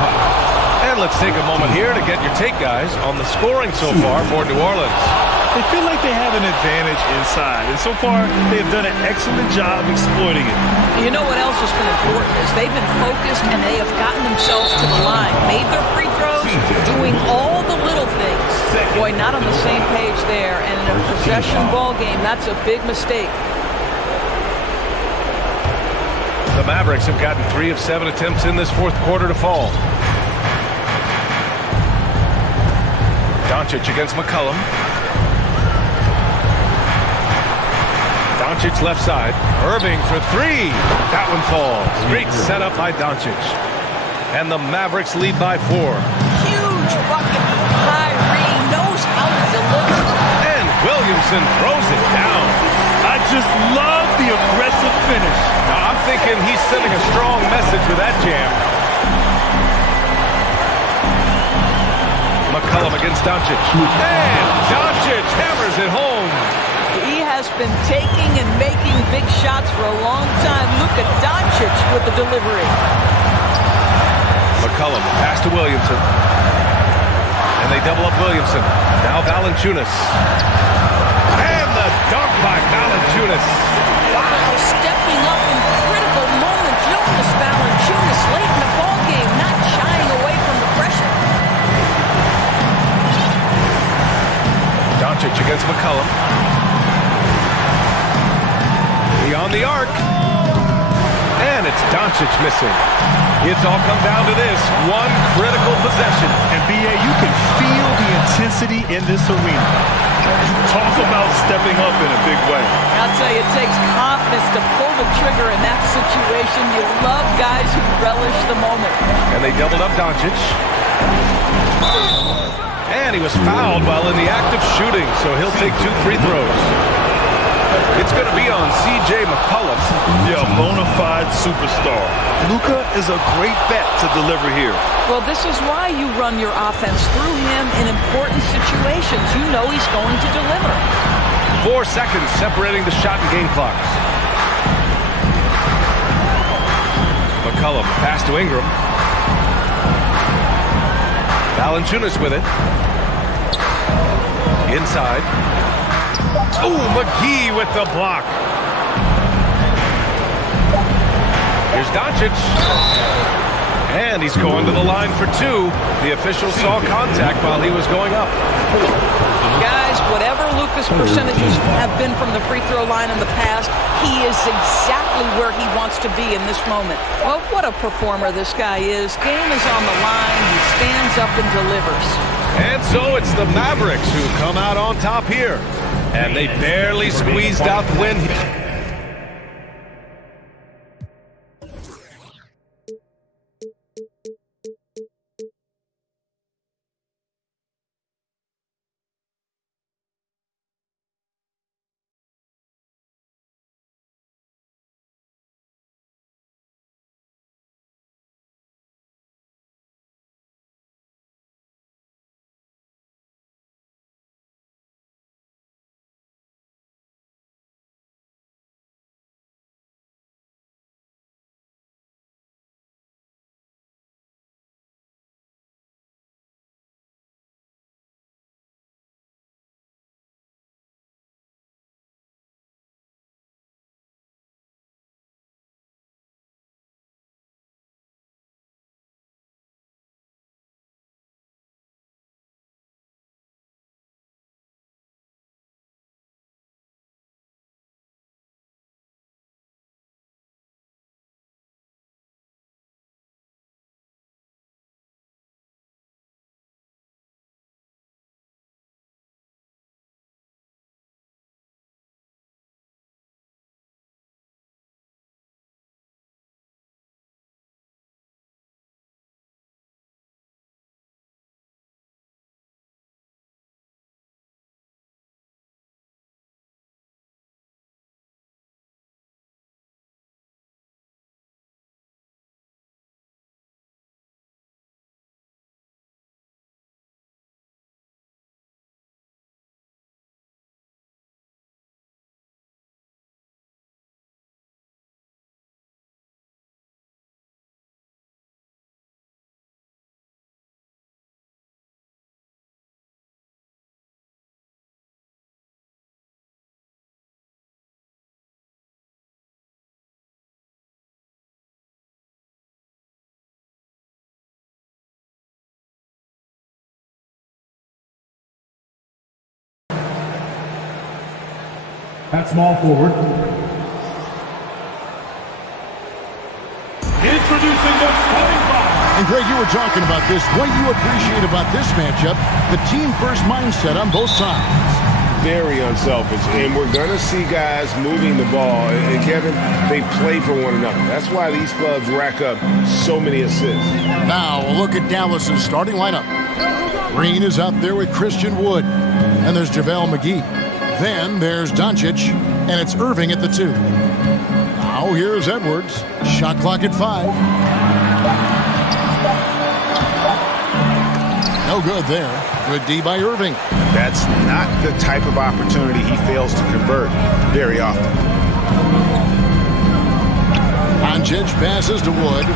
And let's take a moment here to get your take, guys, on the scoring so far for New Orleans. They feel like they have an advantage inside, and so far they have done an excellent job exploiting it. You know what else has been important is they've been focused and they have gotten themselves to the line, made their free throws, doing all the little things. Boy, not on the same page there, and in a possession ball game, that's a big mistake. The Mavericks have gotten 3 of 7 attempts in this 4th quarter to fall. Doncic against McCollum. Doncic left side. Irving for 3. That one falls. Great setup by Doncic. And the Mavericks lead by 4. Huge bucket. Kyrie knows how to deliver. And Williamson throws it down. I just love the aggressive finish. Now, I'm thinking he's sending a strong message with that jam. McCollum against Doncic. And Doncic hammers it home. He has been taking and making big shots for a long time. Look at Doncic with the delivery. McCollum pass to Williamson. And they double up Williamson. Now Valanciunas. And the dunk by Valanciunas. Wow, stepping up in critical moments. Jonas Valanciunas late in the ballgame, not shying away from the pressure. Doncic against McCollum. on the arc. And it's Doncic missing. It's all come down to this one critical possession. And B.A., you can feel the intensity in this arena. Talk about stepping up in a big way. I'll tell you, it takes confidence to pull the trigger in that situation. You love guys who relish the moment. And they doubled up Doncic. And he was fouled while in the act of shooting, so he'll take 2 free throws. It's going to be on C.J. McCollum. Yeah, bona fide superstar. Luka is a great bet to deliver here. Well, this is why you run your offense through him in important situations. You know he's going to deliver. 4 seconds separating the shot and game clocks. McCollum, pass to Ingram. Valanciunas with it. Inside. Oh, McGee with the block. Here's Doncic. And he's going to the line for 2. The official saw contact while he was going up. Guys, whatever Luka's percentages have been from the free throw line in the past, he is exactly where he wants to be in this moment. Well, what a performer this guy is. Game is on the line. He stands up and delivers. And so it's the Mavericks who come out on top here. And they barely squeezed out the win. At small forward. Introducing the starting five. And Greg, you were talking about this. What you appreciate about this matchup, the team-first mindset on both sides. Very unselfish, and we're going to see guys moving the ball. And Kevin, they play for one another. That's why these clubs rack up so many assists. Now a look at Dallas's starting lineup. Green is out there with Christian Wood, and there's JaVale McGee. Then there's Doncic, and it's Irving at the 2. Now here's Edwards. Shot clock at 5. No good there. Good D by Irving. That's not the type of opportunity he fails to convert very often. Doncic passes to Wood.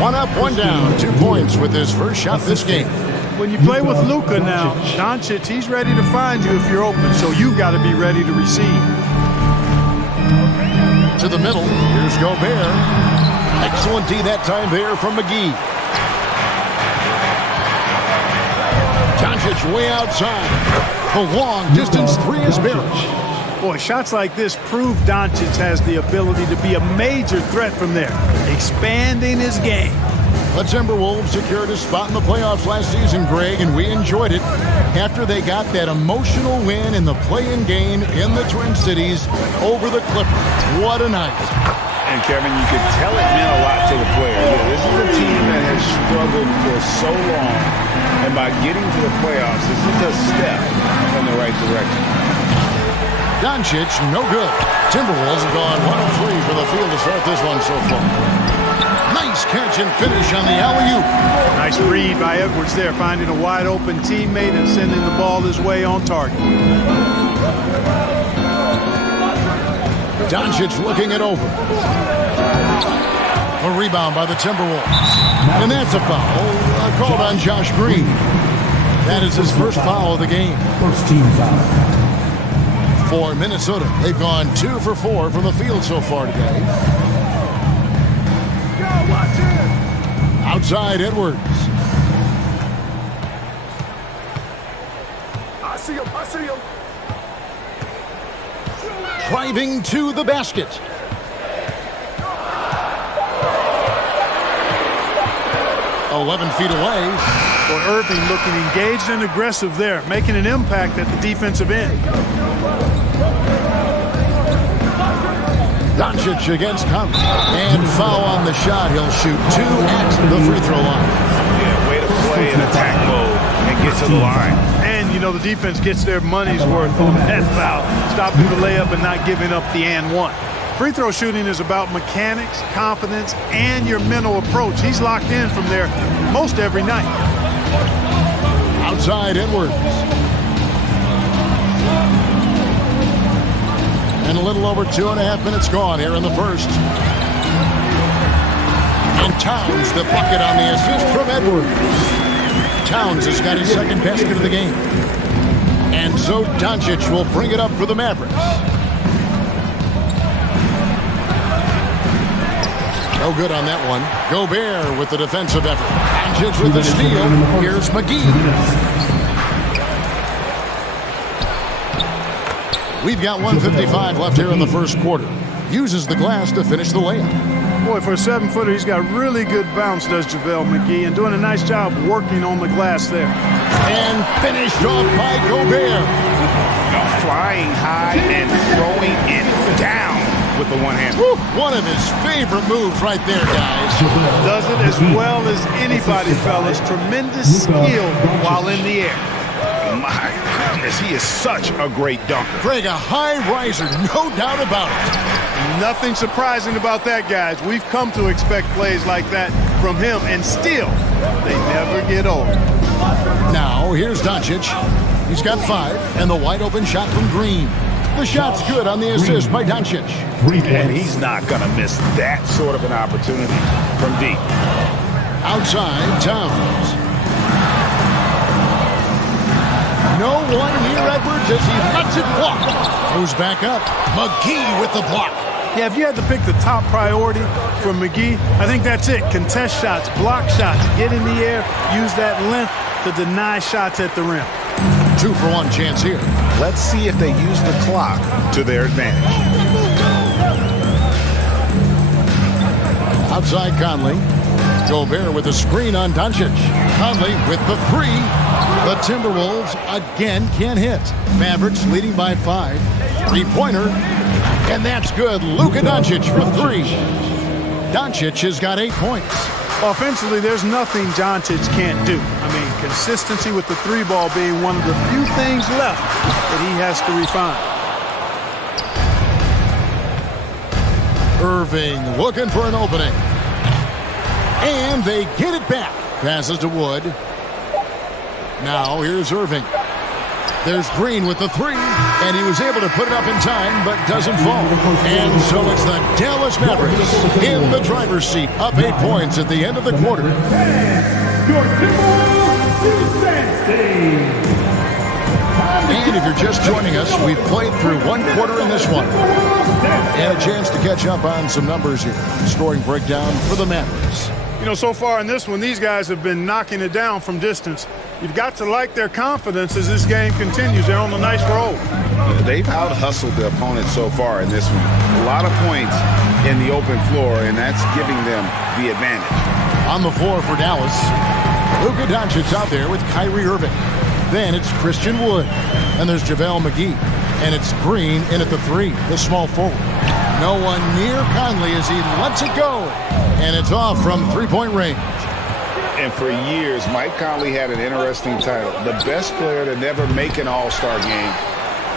1 up, 1 down. 2 points with his first shot this game. When you play with Luka now, Doncic, he's ready to find you if you're open, so you've got to be ready to receive. To the middle, here's Gobert. Excellent D that time there from McGee. Doncic way outside. The long distance 3 is buried. Boy, shots like this prove Doncic has the ability to be a major threat from there, expanding his game. The Timberwolves secured a spot in the playoffs last season, Greg, and we enjoyed it after they got that emotional win in the play-in game in the Twin Cities over the Clippers. What a night. And, Kevin, you could tell it meant a lot to the players. Yeah, this is a team that has struggled for so long, and by getting to the playoffs, this is a step in the right direction. Doncic, no good. Timberwolves have gone 1 of 3 for the field to start this one so far. Nice catch and finish on the alley-oop. Nice read by Edwards there, finding a wide-open teammate and sending the ball his way on target. Doncic looking it over. A rebound by the Timberwolves. And that's a foul called on Josh Green. That is his first foul of the game. First team foul. For Minnesota, they've gone 2 for 4 from the field so far today. Outside Edwards. I see him. Driving to the basket. "11 feet away. Well, Irving looking engaged and aggressive there, making an impact at the defensive end. Doncic against Conley. And foul on the shot. He'll shoot 2 at the free throw line. Yeah, way to play in attack mode and get to the line. And, you know, the defense gets their money's worth on that foul, stopping the layup and not giving up the and one. Free throw shooting is about mechanics, confidence, and your mental approach. He's locked in from there most every night. Outside Edwards. And a little over 2.5 minutes gone here in the first. And Towns the bucket on the assist from Edwards. Towns has got his second basket of the game. And so Doncic will bring it up for the Mavericks. No good on that one. Gobert with the defensive effort. Doncic with the steal. Here's McGee. We've got 1:55 left here in the first quarter. Uses the glass to finish the layup. Boy, for a 7-footer, he's got really good bounce, does JaVale McGee, and doing a nice job working on the glass there. And finished off by Gobert. Flying high and throwing it down with the one hand. One of his favorite moves right there, guys. Does it as well as anybody, fellas. Tremendous skill while in the air. My goodness, he is such a great dunker. Greg, a high riser, no doubt about it. Nothing surprising about that, guys. We've come to expect plays like that from him, and still, they never get old. Now, here's Doncic. He's got 5, and the wide-open shot from Green. The shot's good on the assist by Doncic. And he's not going to miss that sort of an opportunity from deep. Outside, Towns. No one near Edwards as he lets it block. Goes back up. McGee with the block. Yeah, if you had to pick the top priority for McGee, I think that's it. Contest shots, block shots, get in the air, use that length to deny shots at the rim. 2-for-1 chance here. Let's see if they use the clock to their advantage. Outside Conley. Gobert with the screen on Doncic. Conley with the 3. The Timberwolves again can't hit. Mavericks leading by 5. 3-pointer. And that's good. Luka Doncic for 3. Doncic has got 8 points. Offensively, there's nothing Doncic can't do. I mean, consistency with the 3-ball being one of the few things left that he has to refine. Irving looking for an opening. And they get it back. Passes to Wood. Now here's Irving. There's Green with the 3, and he was able to put it up in time, but doesn't fall. And so it's the Dallas Mavericks in the driver's seat, up 8 points at the end of the quarter. And if you're just joining us, we've played through 1 quarter in this one. And a chance to catch up on some numbers here. Scoring breakdown for the Mavericks. You know, so far in this one, these guys have been knocking it down from distance. You've got to like their confidence as this game continues. They're on a nice roll. They've out-hustled the opponent so far in this one. A lot of points in the open floor, and that's giving them the advantage. On the floor for Dallas, Luka Doncic out there with Kyrie Irving. Then it's Christian Wood. And there's JaVale McGee. And it's Green in at the 3, the small forward. No one near Conley as he lets it go. And it's off from three-point range. And for years, Mike Conley had an interesting title. The best player to never make an All-Star game.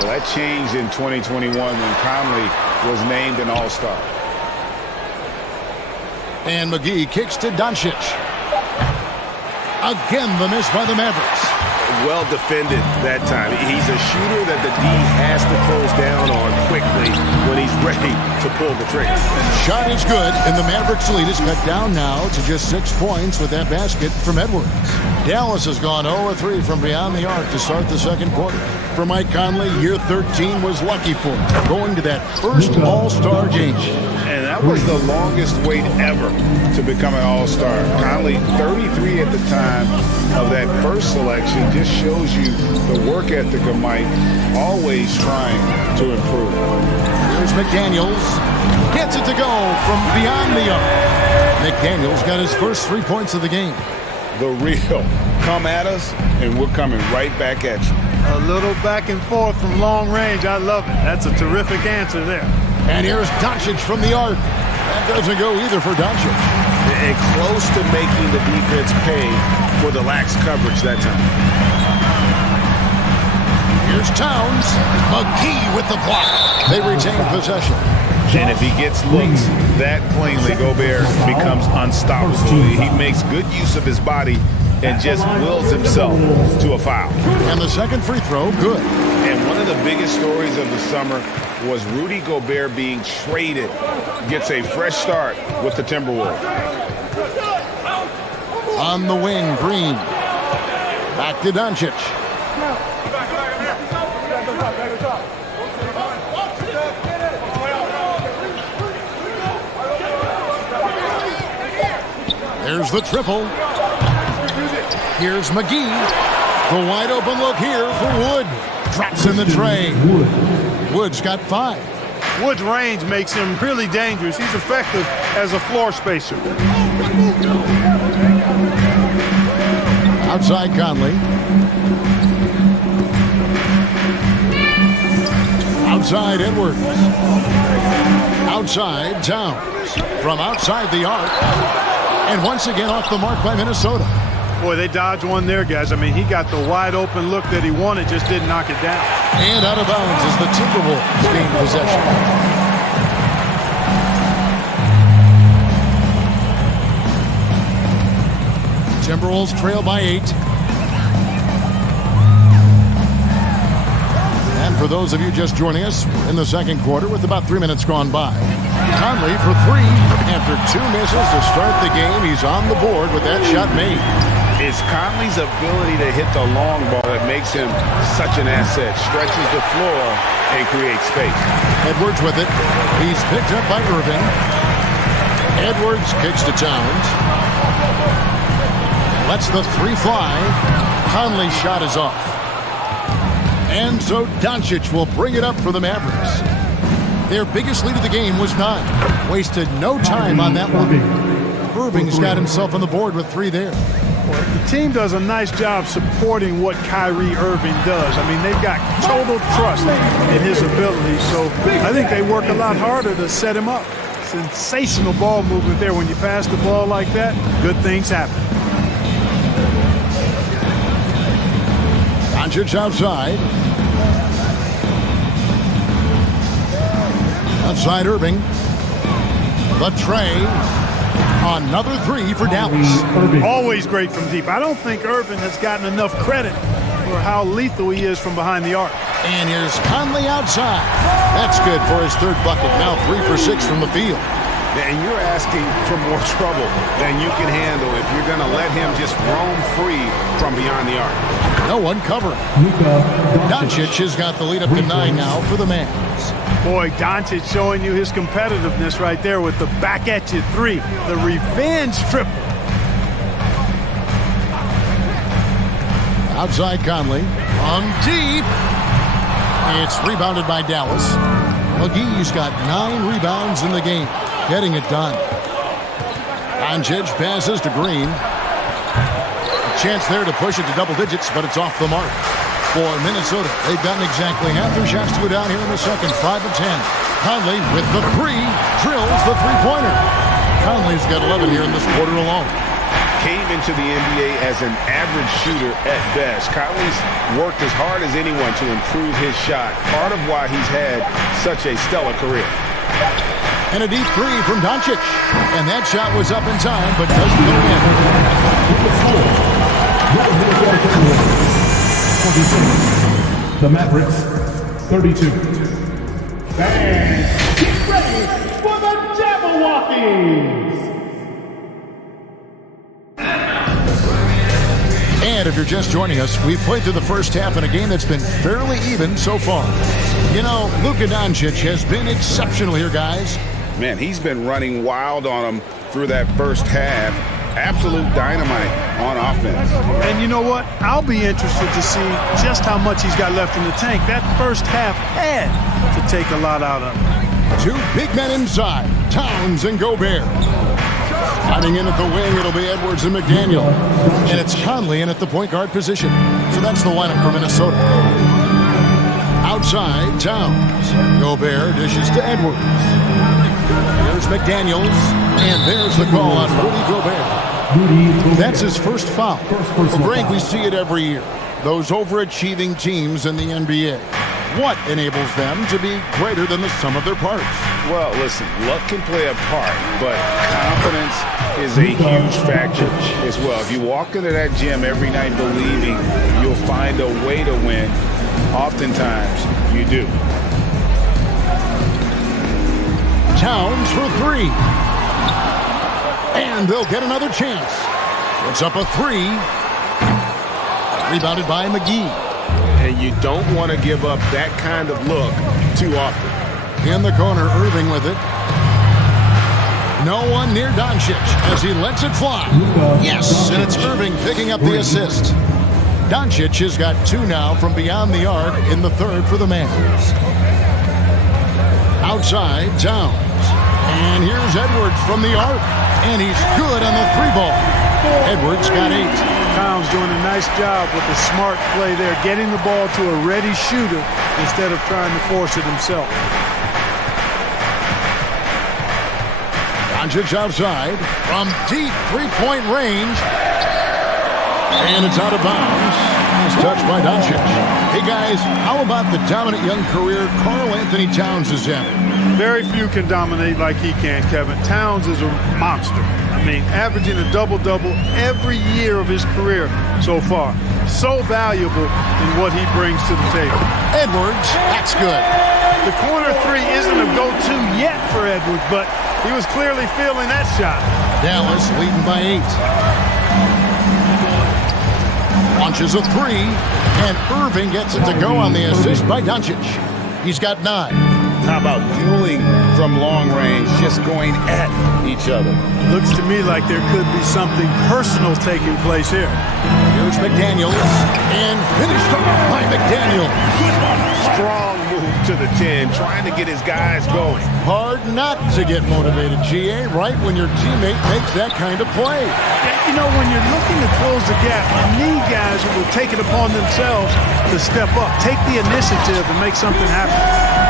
Well, that changed in 2021 when Conley was named an All-Star. And McGee kicks to Doncic. Again, the miss by the Mavericks. Well defended that time. He's a shooter that the D has to close down on quickly when he's ready to pull the trigger. Shot is good, and the Mavericks lead is cut down now to just 6 points with that basket from Edwards. Dallas has gone 0-3 from beyond the arc to start the second quarter. For Mike Conley, year 13 was lucky for him, going to that first All-Star game. And that was the longest wait ever to become an All-Star. Conley, 33 at the time of that first selection, just shows you the work ethic of Mike, always trying to improve. Here's McDaniels. Gets it to go from beyond the arc. McDaniels got his first 3 points of the game. The real. Come at us, and we're coming right back at you. A little back and forth from long range. I love it. That's a terrific answer there. And here's Doncic from the arc. That doesn't go either for Doncic. And close to making the defense pay for the lax coverage that time. Here's Towns. McGee with the block. They retain possession. And if he gets looks that cleanly, Gobert becomes unstoppable. He makes good use of his body and just wills himself to a foul. And the second free throw, good. And one of the biggest stories of the summer was Rudy Gobert being traded. Gets a fresh start with the Timberwolves. On the wing, Green. Back to Doncic. There's the triple. Here's McGee. The wide open look here for Wood. Drops in the tray. Wood's got 5. Wood's range makes him really dangerous. He's effective as a floor spacer. Outside Conley. Outside Edwards. Outside Towns. From outside the arc. And once again off the mark by Minnesota. Boy, they dodged one there, guys. I mean, he got the wide open look that he wanted, just didn't knock it down. And out of bounds as the Timberwolves gain possession. Timberwolves trail by 8. And for those of you just joining us, we're in the second quarter with about 3 minutes gone by. Conley for 3. After 2 misses to start the game, he's on the board with that shot made. It's Conley's ability to hit the long ball that makes him such an asset. Stretches the floor and creates space. Edwards with it. He's picked up by Irving. Edwards kicks to Towns. Lets the 3 fly. Conley's shot is off. And so Doncic will bring it up for the Mavericks. Their biggest lead of the game was 9. Wasted no time on that one. Irving's got himself on the board with 3 there. The team does a nice job supporting what Kyrie Irving does. I mean, they've got total trust in his ability, so I think they work a lot harder to set him up. Sensational ball movement there. When you pass the ball like that, good things happen. Doncic outside. Outside Irving. The tray. Another 3 for Dallas. Always great from deep. I don't think Irving has gotten enough credit for how lethal he is from behind the arc. And here's Conley outside. That's good for his 3rd bucket. Now 3 for 6 from the field. And you're asking for more trouble than you can handle if you're going to let him just roam free from beyond the arc. No one covered. Doncic has got the lead up to 9 now for the Mavs. Boy, Doncic showing you his competitiveness right there with the back at you 3. The revenge triple. Outside Conley. On deep. It's rebounded by Dallas. McGee's got 9 rebounds in the game. Getting it done. Doncic passes to Green. A chance there to push it to double digits, but it's off the mark. For Minnesota, they've gotten exactly half their shots to go down here in the second. 5 of 10. Conley with the 3. Drills the three-pointer. Conley's got 11 here in this quarter alone. Came into the NBA as an average shooter at best. Conley's worked as hard as anyone to improve his shot. Part of why he's had such a stellar career. And a deep 3 from Doncic. And that shot was up in time, but doesn't go in. 26. The Mavericks, 32. And get ready for the Jabberwockies! And if you're just joining us, we've played through the first half in a game that's been fairly even so far. You know, Luka Doncic has been exceptional here, guys. Man, he's been running wild on him through that first half. Absolute dynamite on offense. And you know what? I'll be interested to see just how much he's got left in the tank. That first half had to take a lot out of him. 2 big men inside, Towns and Gobert. Sliding in at the wing, it'll be Edwards and McDaniel. And it's Conley in at the point guard position. So that's the lineup for Minnesota. Outside, Towns. Gobert dishes to Edwards. Here's McDaniels. And there's the call on Rudy Gobert. That's his first foul. Well, Greg, we see it every year. Those overachieving teams in the NBA. What enables them to be greater than the sum of their parts? Well, listen, luck can play a part, but confidence is a huge factor as well. If you walk into that gym every night believing you'll find a way to win, oftentimes you do. Towns for 3. And they'll get another chance. It's up a 3. Rebounded by McGee. And you don't want to give up that kind of look too often. In the corner, Irving with it. No one near Doncic as he lets it fly. Yes, and it's Irving picking up the assist. Doncic has got 2 now from beyond the arc in the third for the Mavs. Outside, Towns. And here's Edwards from the arc. And he's good on the 3-ball. Edwards got 8. Towns doing a nice job with the smart play there, getting the ball to a ready shooter instead of trying to force it himself. Doncic outside from deep 3-point range. And it's out of bounds. It's touched by Doncic. Hey, guys, how about the dominant young career Karl Anthony Towns is having? Very few can dominate like he can, Kevin. Towns is a monster. I mean, averaging a double-double every year of his career so far. So valuable in what he brings to the table. Edwards, that's good. The corner 3 isn't a go-to yet for Edwards, but he was clearly feeling that shot. Dallas leading by 8. Launches a 3, and Irving gets it to go on the assist by Doncic. He's got 9. How about dueling from long range, just going at each other? Looks to me like there could be something personal taking place here. Here's McDaniels, and finished off by McDaniels. Strong move to the 10, trying to get his guys going. Hard not to get motivated, GA, right when your teammate makes that kind of play. You know, when you're looking to close the gap, you need guys who will take it upon themselves to step up, take the initiative and make something happen.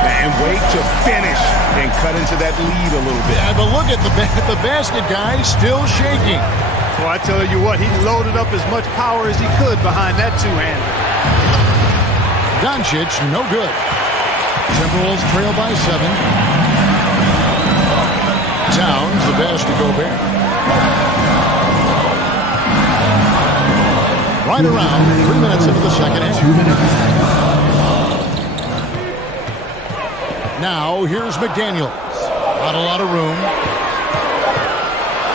And wait to finish and cut into that lead a little bit. Yeah, but look at the basket guy still shaking. Well, I tell you what, he loaded up as much power as he could behind that 2-hander. Doncic, no good. Timberwolves trail by 7. Towns, the pass to Gobert. Right around 3 minutes into the second half. 2 minutes. Now, here's McDaniels. Not a lot of room.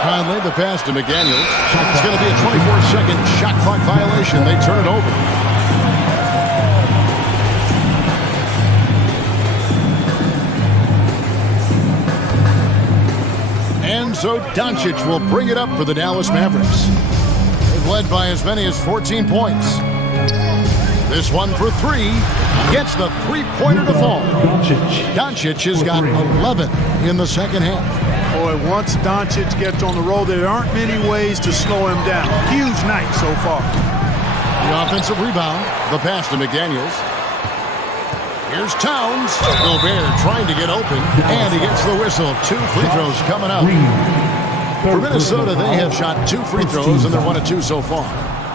Conley, the pass to McDaniels. It's going to be a 24-second shot clock violation. They turn it over. And so Doncic will bring it up for the Dallas Mavericks. They've led by as many as 14 points. This one for three. Gets the three-pointer to fall. Doncic has got 11 in the second half. Boy, once Doncic gets on the roll, there aren't many ways to slow him down. Huge night so far. The offensive rebound. The pass to McDaniels. Here's Towns. Gobert trying to get open, and he gets the whistle. 2 free throws coming up. For Minnesota, they have shot 2 free throws, and they're 1 of 2 so far.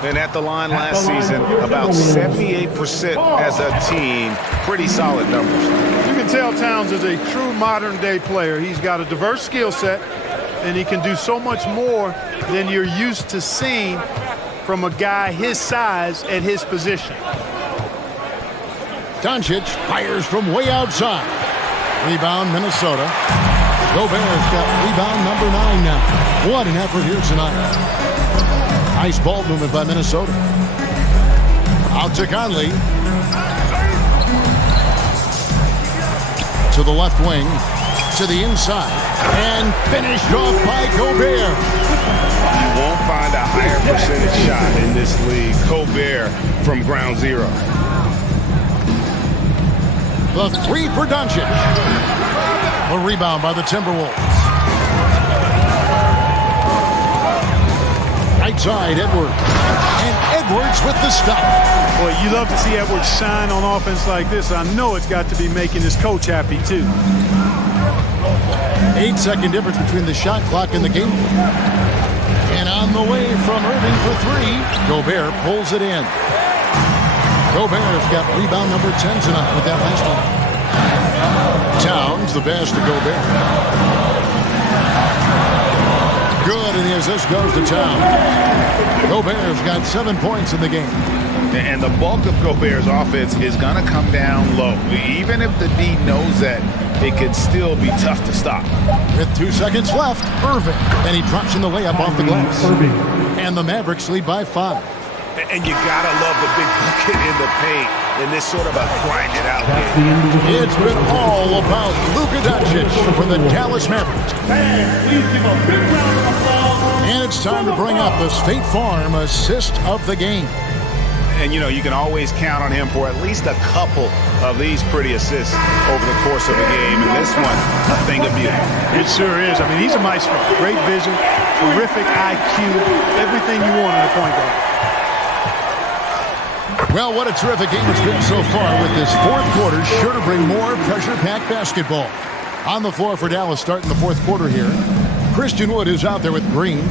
And at the line last season, about 78% as a team. Pretty solid numbers. You can tell Towns is a true modern-day player. He's got a diverse skill set, and he can do so much more than you're used to seeing from a guy his size at his position. Doncic fires from way outside. Rebound, Minnesota. Gobert's got rebound number 9 now. What an effort here tonight. Nice ball movement by Minnesota. Out to Conley. To the left wing. To the inside. And finished off by Gobert. You won't find a higher percentage shot in this league. Gobert from ground zero. The 3 for Doncic. A rebound by the Timberwolves. Right side, Edwards. And Edwards with the stop. Boy, you love to see Edwards shine on offense like this. I know it's got to be making his coach happy, too. 8-second difference between the shot clock and the game. And on the way from Irving for 3, Gobert pulls it in. Gobert's got rebound number 10 tonight with that last one. Towns, the pass to Gobert. Good, and the assist goes to Towns. Gobert's got 7 points in the game. And the bulk of Gobert's offense is going to come down low. Even if the D knows that, it could still be tough to stop. With 2 seconds left, Irving. And he drops in the layup off the glass. And the Mavericks lead by 5. And you got to love the big bucket in the paint in this sort of a grind-it-out game. It's been all about Luka Doncic for the Dallas Mavericks. Please give a big round of applause. And it's time to bring up the State Farm assist of the game. And, you know, you can always count on him for at least a couple of these pretty assists over the course of the game. And this one, a thing of beauty. It sure is. I mean, he's a maestro. Great vision, terrific IQ, everything you want in a point guard. Well, what a terrific game it's been so far with this fourth quarter. Sure to bring more pressure-packed basketball. On the floor for Dallas starting the fourth quarter here. Christian Wood is out there with Green.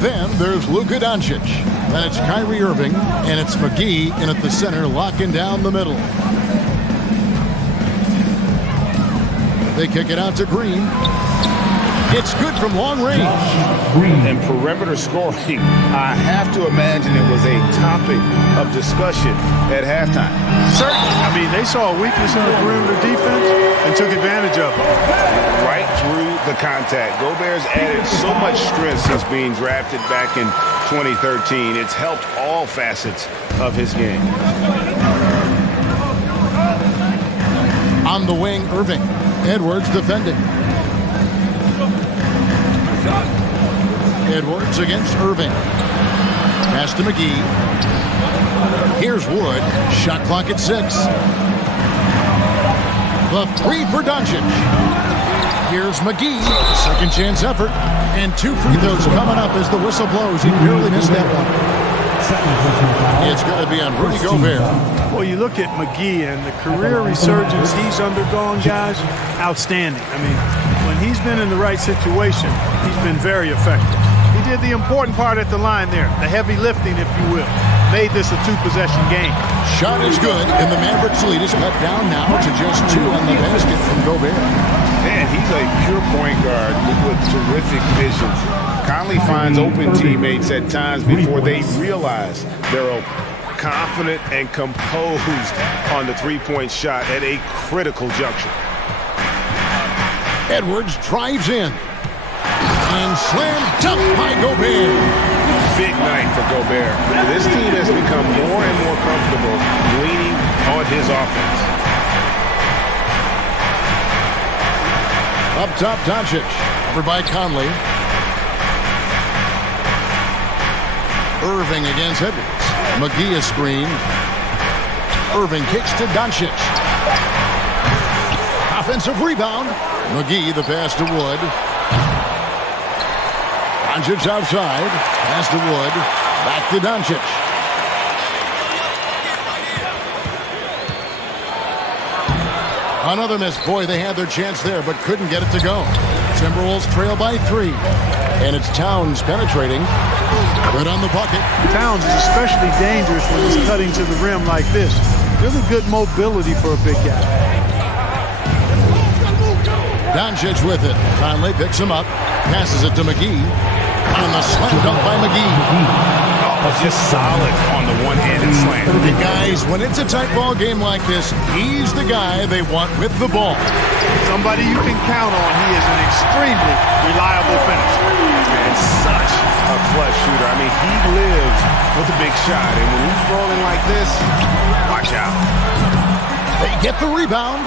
Then there's Luka Doncic. Then it's Kyrie Irving. And it's McGee in at the center, locking down the middle. They kick it out to Green. It's good from long range. And perimeter scoring, I have to imagine it was a topic of discussion at halftime. Certainly. I mean, they saw a weakness in the perimeter defense and took advantage of it. Right through the contact. Gobert's added so much strength since being drafted back in 2013. It's helped all facets of his game. On the wing, Irving. Edwards defending. Edwards against Irving. Pass to McGee. Here's Wood. Shot clock at 6. The 3 for Doncic. Here's McGee. Second chance effort. And 2 free throws coming up as the whistle blows. He barely missed that one. It's going to be on Rudy Gobert. Well, you look at McGee and the career resurgence he's undergone, guys, outstanding. I mean, when he's been in the right situation, he's been very effective. He did the important part at the line there, the heavy lifting, if you will. Made this a 2-possession game. Shot is good, and the Mavericks lead is cut down now to just 2 on the basket from Gobert. Man, he's a pure point guard with terrific vision. Conley finds open teammates at times before they realize they're open. Confident and composed on the three-point shot at a critical juncture. Edwards drives in. And slam dunk by Gobert. Big night for Gobert. This team has become more and more comfortable leaning on his offense. Up top, Doncic. Over by Conley. Irving against Edwards. McGee a screen. Irving kicks to Doncic. Offensive rebound. McGee, the pass to Wood. Doncic outside. Pass to Wood. Back to Doncic. Another miss. Boy, they had their chance there, but couldn't get it to go. Timberwolves trail by 3. And it's Towns penetrating. Good on the bucket. Towns is especially dangerous when he's cutting to the rim like this. Really good mobility for a big guy. Doncic with it. Conley picks him up. Passes it to McGee. On the slam dunk by McGee. Just solid on the one-handed slam. The guys, when it's a tight ball game like this, he's the guy they want with the ball. Somebody you can count on. He is an extremely reliable finisher. And such a clutch shooter. I mean, he lives with a big shot. And when he's rolling like this, watch out. They get the rebound.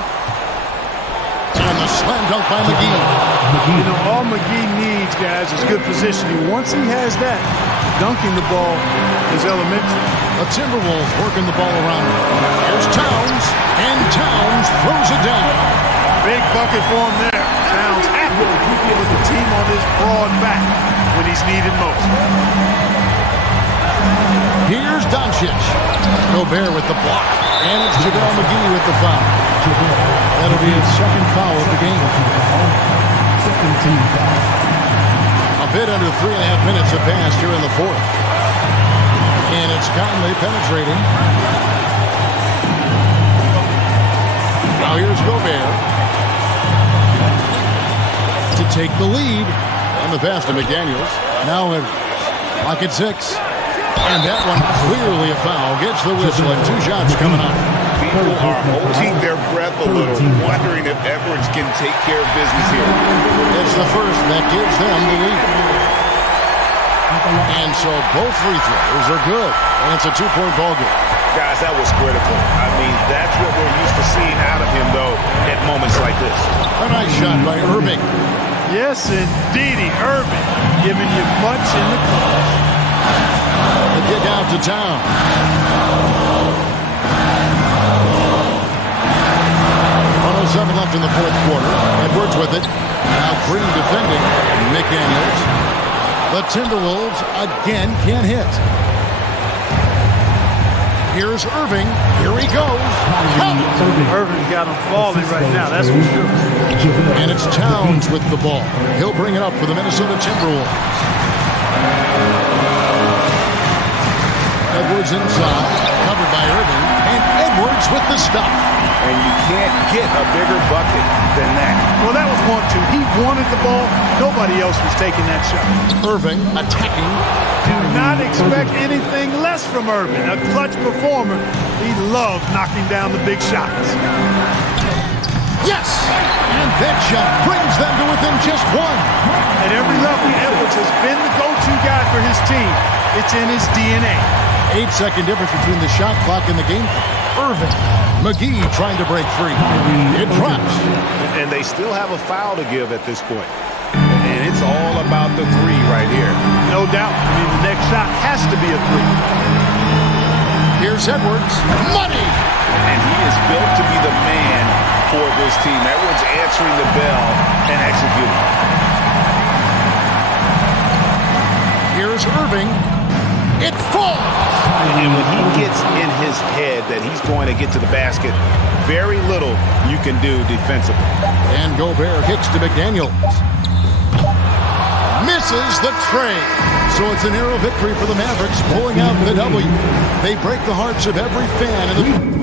And the slam dunk by McGee. You know, all McGee needs, guys, is good positioning. Once he has that, dunking the ball is elementary. The Timberwolves working the ball around him. Here's Towns, and Towns throws it down. Big bucket for him there. Towns happy with the team on his broad back when he's needed most. Here's Doncic. Gobert with the block. And it's JaVale McGee with the foul. That'll be his second foul of the game. A bit under 3.5 minutes have passed here in the fourth. And it's Conley penetrating. Now here's Gobert to take the lead. And the pass to McDaniels. Now in pocket 6. And that one clearly a foul. Gets the whistle and 2 shots coming up. People are holding their breath a little, wondering if Edwards can take care of business here. It's the first that gives them the lead. And so both free throws are good. And it's a 2-point ball game. Guys, that was critical. I mean, that's what we're used to seeing out of him, though, at moments like this. A nice shot by Irving. Yes, indeedy. Irving giving you much in the clutch. The kick out to Town. 1:07 left in the fourth quarter. Edwards with it. Now Green defending. McDaniels. The Timberwolves again can't hit. Here's Irving. Here he goes. Irving's got him falling right now. That's for sure. And it's Towns with the ball. He'll bring it up for the Minnesota Timberwolves. Edwards inside, covered by Irving, and Edwards with the stop. And you can't get a bigger bucket than that. Well, that was 1-2. He wanted the ball. Nobody else was taking that shot. Irving attacking. Do not expect anything less from Irving. A clutch performer. He loves knocking down the big shots. Yes! And that shot brings them to within just 1. At every level, Edwards has been the go-to guy for his team. It's in his DNA. 8-second difference between the shot clock and the game. Irving. McGee trying to break free. It drops. And they still have a foul to give at this point. And it's all about the 3 right here. No doubt. I mean, the next shot has to be a 3. Here's Edwards. Money! And he is built to be the man for this team. Edwards answering the bell and executing. Here's Irving. It falls! And when he gets in his head that he's going to get to the basket, very little you can do defensively. And Gobert kicks to McDaniels. Misses the tray. So it's a narrow victory for the Mavericks, pulling out the W. They break the hearts of every fan in the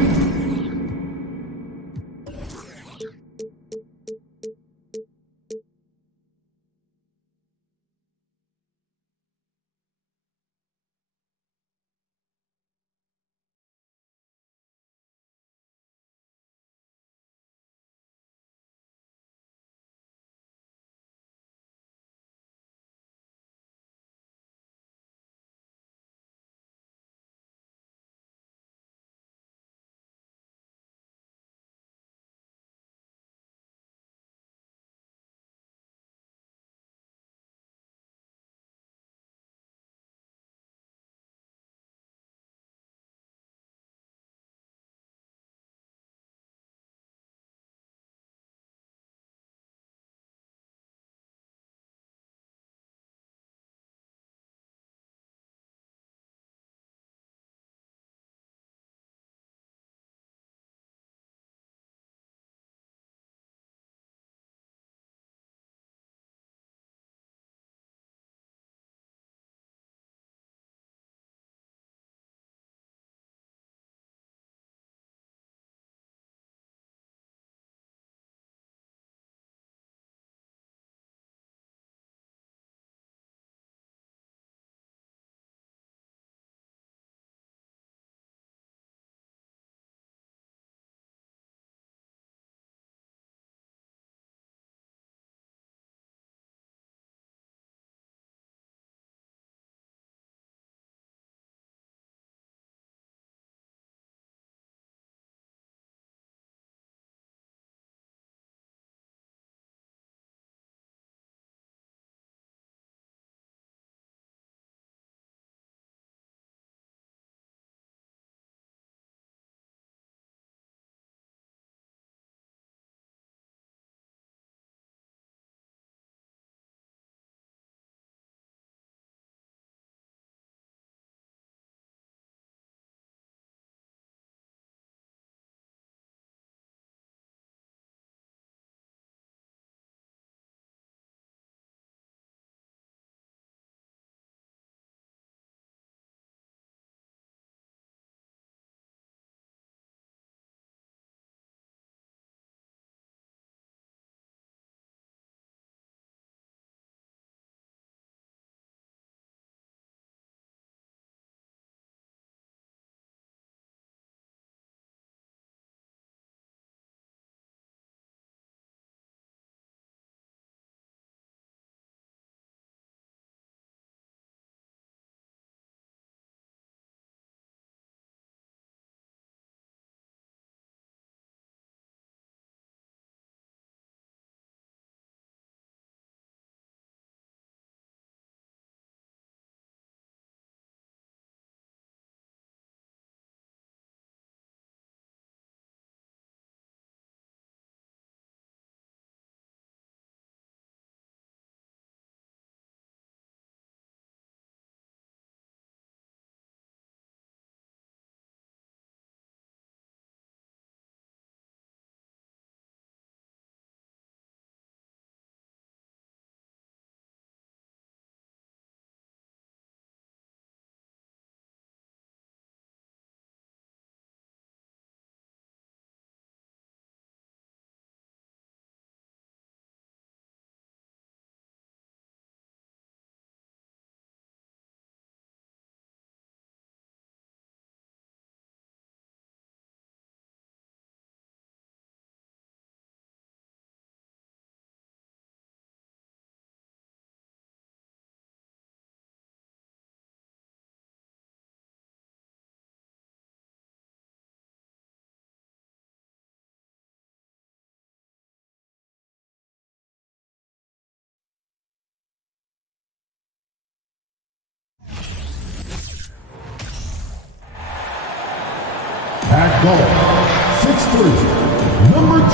Goal, 6'3", number 12,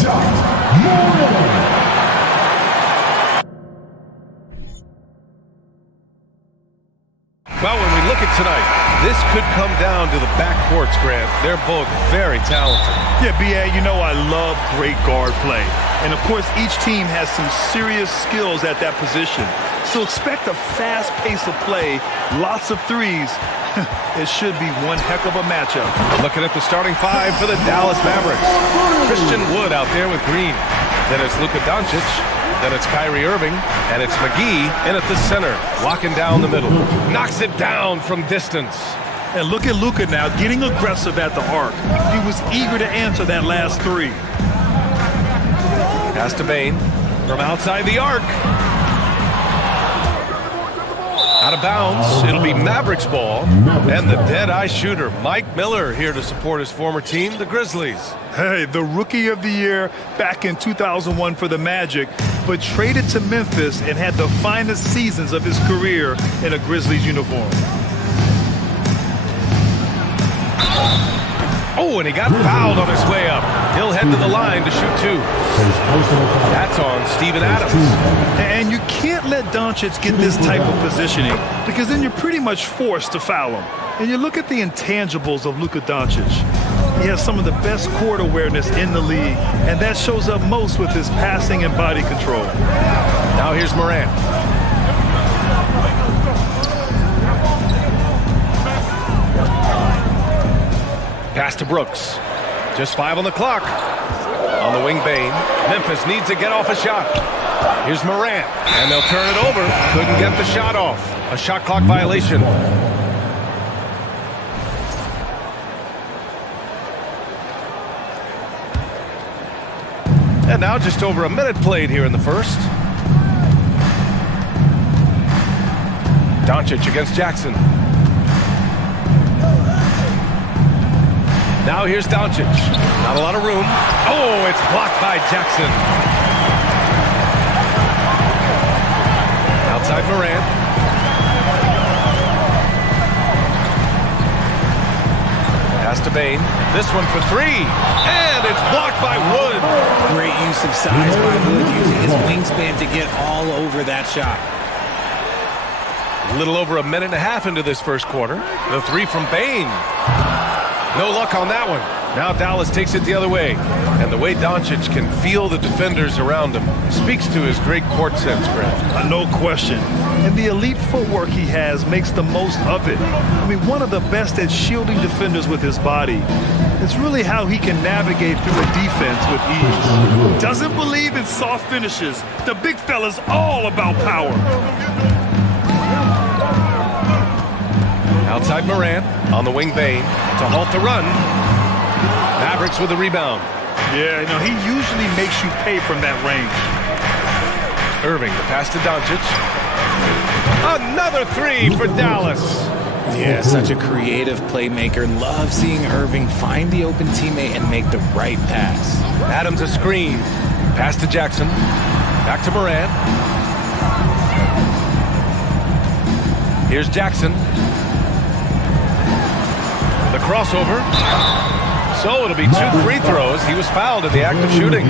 Josh Moore. Well, when we look at tonight, this could come down to the backcourts, Grant. They're both very talented. Yeah, B.A., you know I love great guard play. And, of course, each team has some serious skills at that position. So expect a fast pace of play, lots of threes. It should be one heck of a matchup. Looking at the starting five for the Dallas Mavericks. Christian Wood out there with Green. Then it's Luka Doncic. Then it's Kyrie Irving, and it's McGee in at the center, locking down the middle. Knocks it down from distance. And look at Luka now, getting aggressive at the arc. He was eager to answer that last three. Pass to Bane from outside the arc. Out of bounds. It'll be Mavericks ball. And the dead-eye shooter, Mike Miller, here to support his former team, the Grizzlies. Hey, the Rookie of the Year back in 2001 for the Magic, but traded to Memphis and had the finest seasons of his career in a Grizzlies uniform. Oh, and he got fouled on his way up. He'll head to the line to shoot two. That's on Steven Adams. And you can't let Doncic get this type of positioning because then you're pretty much forced to foul him. And you look at the intangibles of Luka Doncic. He has some of the best court awareness in the league, and that shows up most with his passing and body control. Now here's Morant. Pass to Brooks. Just 5 on the clock. On the wing, Bane. Memphis needs to get off a shot. Here's Morant, and they'll turn it over. Couldn't get the shot off. A shot clock violation. And now just over a minute played here in the first. Doncic against Jackson. Now here's Doncic. Not a lot of room. Oh, it's blocked by Jackson. Outside Morant. Pass to Bane. This one for three. And it's blocked by Wood. Great use of size by Wood, using his wingspan to get all over that shot. A little over a minute and a half into this first quarter. The three from Bane. No luck on that one. Now Dallas takes it the other way. And the way Doncic can feel the defenders around him speaks to his great court sense, Grant. No question. And the elite footwork he has makes the most of it. I mean, one of the best at shielding defenders with his body. It's really how he can navigate through a defense with ease. Doesn't believe in soft finishes. The big fella's all about power. Outside Morant, on the wing Bane, to halt the run. Mavericks with the rebound. Yeah, you know, he usually makes you pay from that range. Irving, the pass to Doncic. Another three for Dallas. Yeah, such a creative playmaker. Love seeing Irving find the open teammate and make the right pass. Adams a screen. Pass to Jackson. Back to Morant. Here's Jackson. The crossover. So it'll be 2 free throws. He was fouled in the act of shooting.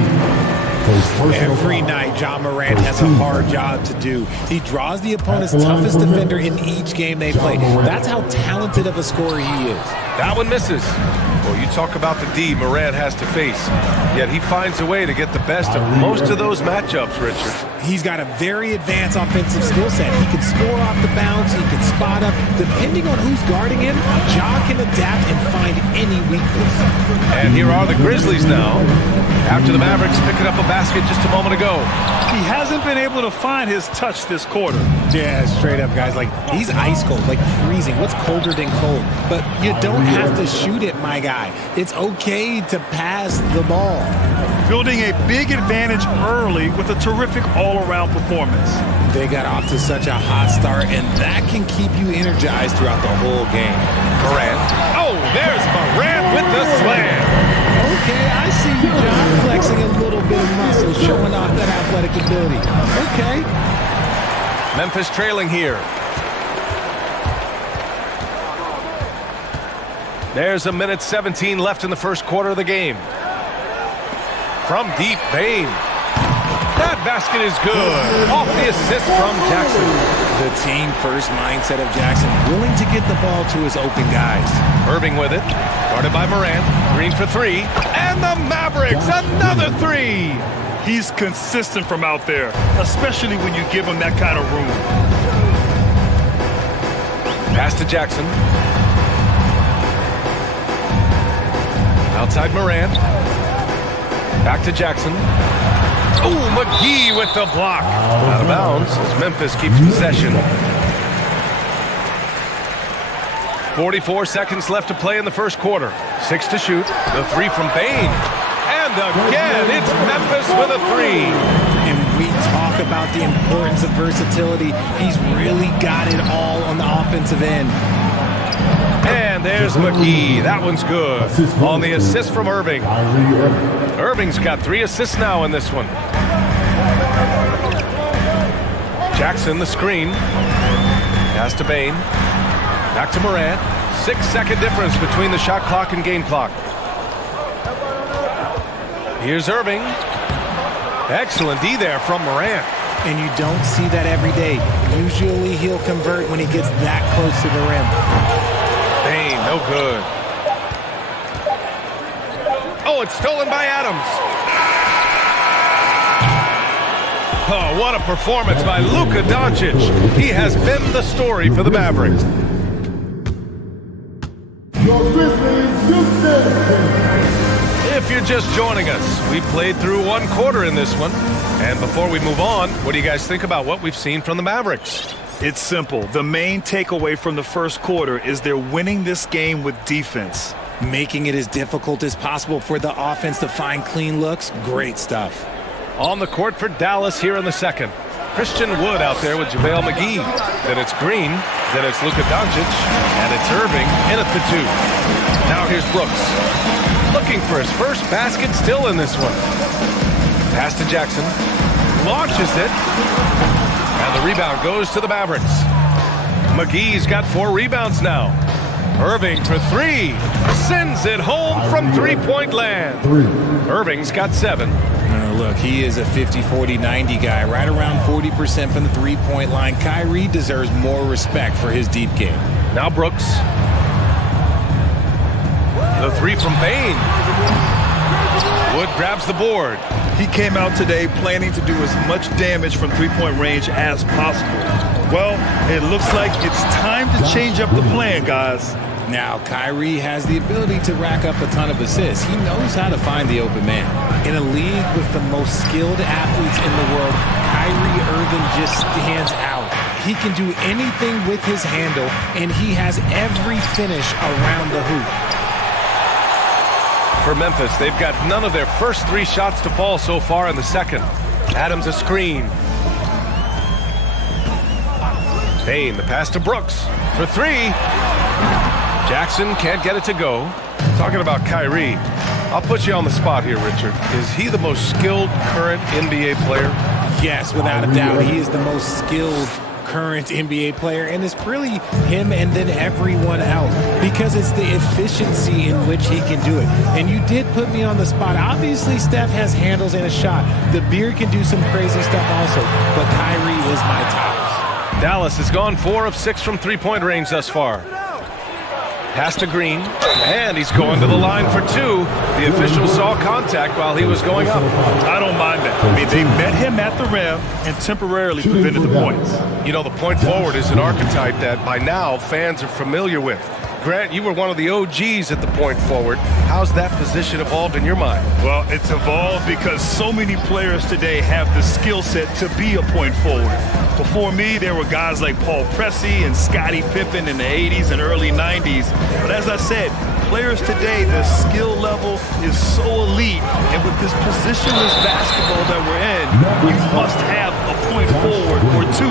Every night, John Morant has a hard job to do. He draws the opponent's toughest defender in each game they play. That's how talented of a scorer he is. That one misses. Well, you talk about the D Morant has to face. Yet he finds a way to get the best of most of those matchups, Richard. He's got a very advanced offensive skill set. He can score off the bounce. He can spot up. Depending on who's guarding him, Ja can adapt and find any weakness. And here are the Grizzlies now. After the Mavericks picking up a basket just a moment ago. He hasn't been able to find his touch this quarter. Yeah, straight up, guys. Like, he's ice cold, like freezing. What's colder than cold? But you don't have to shoot it, my guy. It's okay to pass the ball. Building a big advantage early with a terrific all-around performance. They got off to such a hot start, and that can keep you energized throughout the whole game. Morant. Oh, there's Morant with the slam. Okay, I see you, John, flexing a little bit of muscle, showing off that athletic ability. Okay. Memphis trailing here. There's 1:17 left in the first quarter of the game. From deep, Bain. That basket is good. Off the assist from Jackson. The team first mindset of Jackson, willing to get the ball to his open guys. Irving with it. Guarded by Morant. Green for three. And the Mavericks, another three. He's consistent from out there, especially when you give him that kind of room. Pass to Jackson. Outside Morant. Back to Jackson. Oh, McGee with the block. Out of bounds as Memphis keeps possession. 44 seconds left to play in the first quarter. 6 to shoot. The three from Bain. And again, it's Memphis with a three. And we talk about the importance of versatility. He's really got it all on the offensive end. And there's McGee. That one's good. On the assist from Irving. Irving's got 3 assists now in this one. Jackson, the screen. Pass to Bain. Back to Morant. 6-second difference between the shot clock and game clock. Here's Irving. Excellent D there from Morant. And you don't see that every day. Usually he'll convert when he gets that close to the rim. Bain, no good. Oh, it's stolen by Adams. Oh, what a performance by Luka Doncic. He has been the story for the Mavericks. If you're just joining us, we played through one quarter in this one. And before we move on, what do you guys think about what we've seen from the Mavericks? It's simple. The main takeaway from the first quarter is they're winning this game with defense. Making it as difficult as possible for the offense to find clean looks. Great stuff. On the court for Dallas here in the second. Christian Wood out there with JaVale McGee. Then it's Green. Then it's Luka Doncic. And it's Irving in at the 2. Now here's Brooks. Looking for his first basket still in this one. Pass to Jackson. Launches it. And the rebound goes to the Mavericks. McGee's got 4 rebounds now. Irving for 3. Sends it home from three-point land. Irving's got 7. Look, he is a 50-40-90 guy, right around 40% from the three-point line. Kyrie deserves more respect for his deep game. Now Brooks. The 3 from Bain. Wood grabs the board. He came out today planning to do as much damage from three-point range as possible. Well, it looks like it's time to change up the plan, guys. Now, Kyrie has the ability to rack up a ton of assists. He knows how to find the open man. In a league with the most skilled athletes in the world, Kyrie Irving just stands out. He can do anything with his handle, and he has every finish around the hoop. For Memphis, they've got none of their first 3 shots to fall so far in the second. Adams a screen. Bain, the pass to Brooks for 3. Jackson can't get it to go. Talking about Kyrie, I'll put you on the spot here, Richard. Is he the most skilled current NBA player? Yes, without a doubt. He is the most skilled current NBA player, and it's really him and then everyone else because it's the efficiency in which he can do it. And you did put me on the spot. Obviously, Steph has handles and a shot. The Beard can do some crazy stuff also, but Kyrie is my top. Dallas has gone 4 of 6 from three-point range thus far. Pass to Green, and he's going to the line for 2. The official saw contact while he was going up. I don't mind that. I mean, they met him at the rim and temporarily prevented the points. You know, the point forward is an archetype that by now fans are familiar with. Grant, you were one of the OGs at the point forward. How's that position evolved in your mind? Well, it's evolved because so many players today have the skill set to be a point forward. Before me, there were guys like Paul Pressey and Scottie Pippen in the 80s and early 90s. But as I said, players today, the skill level is so elite. And with this positionless basketball that we're in, you must have a point forward or 2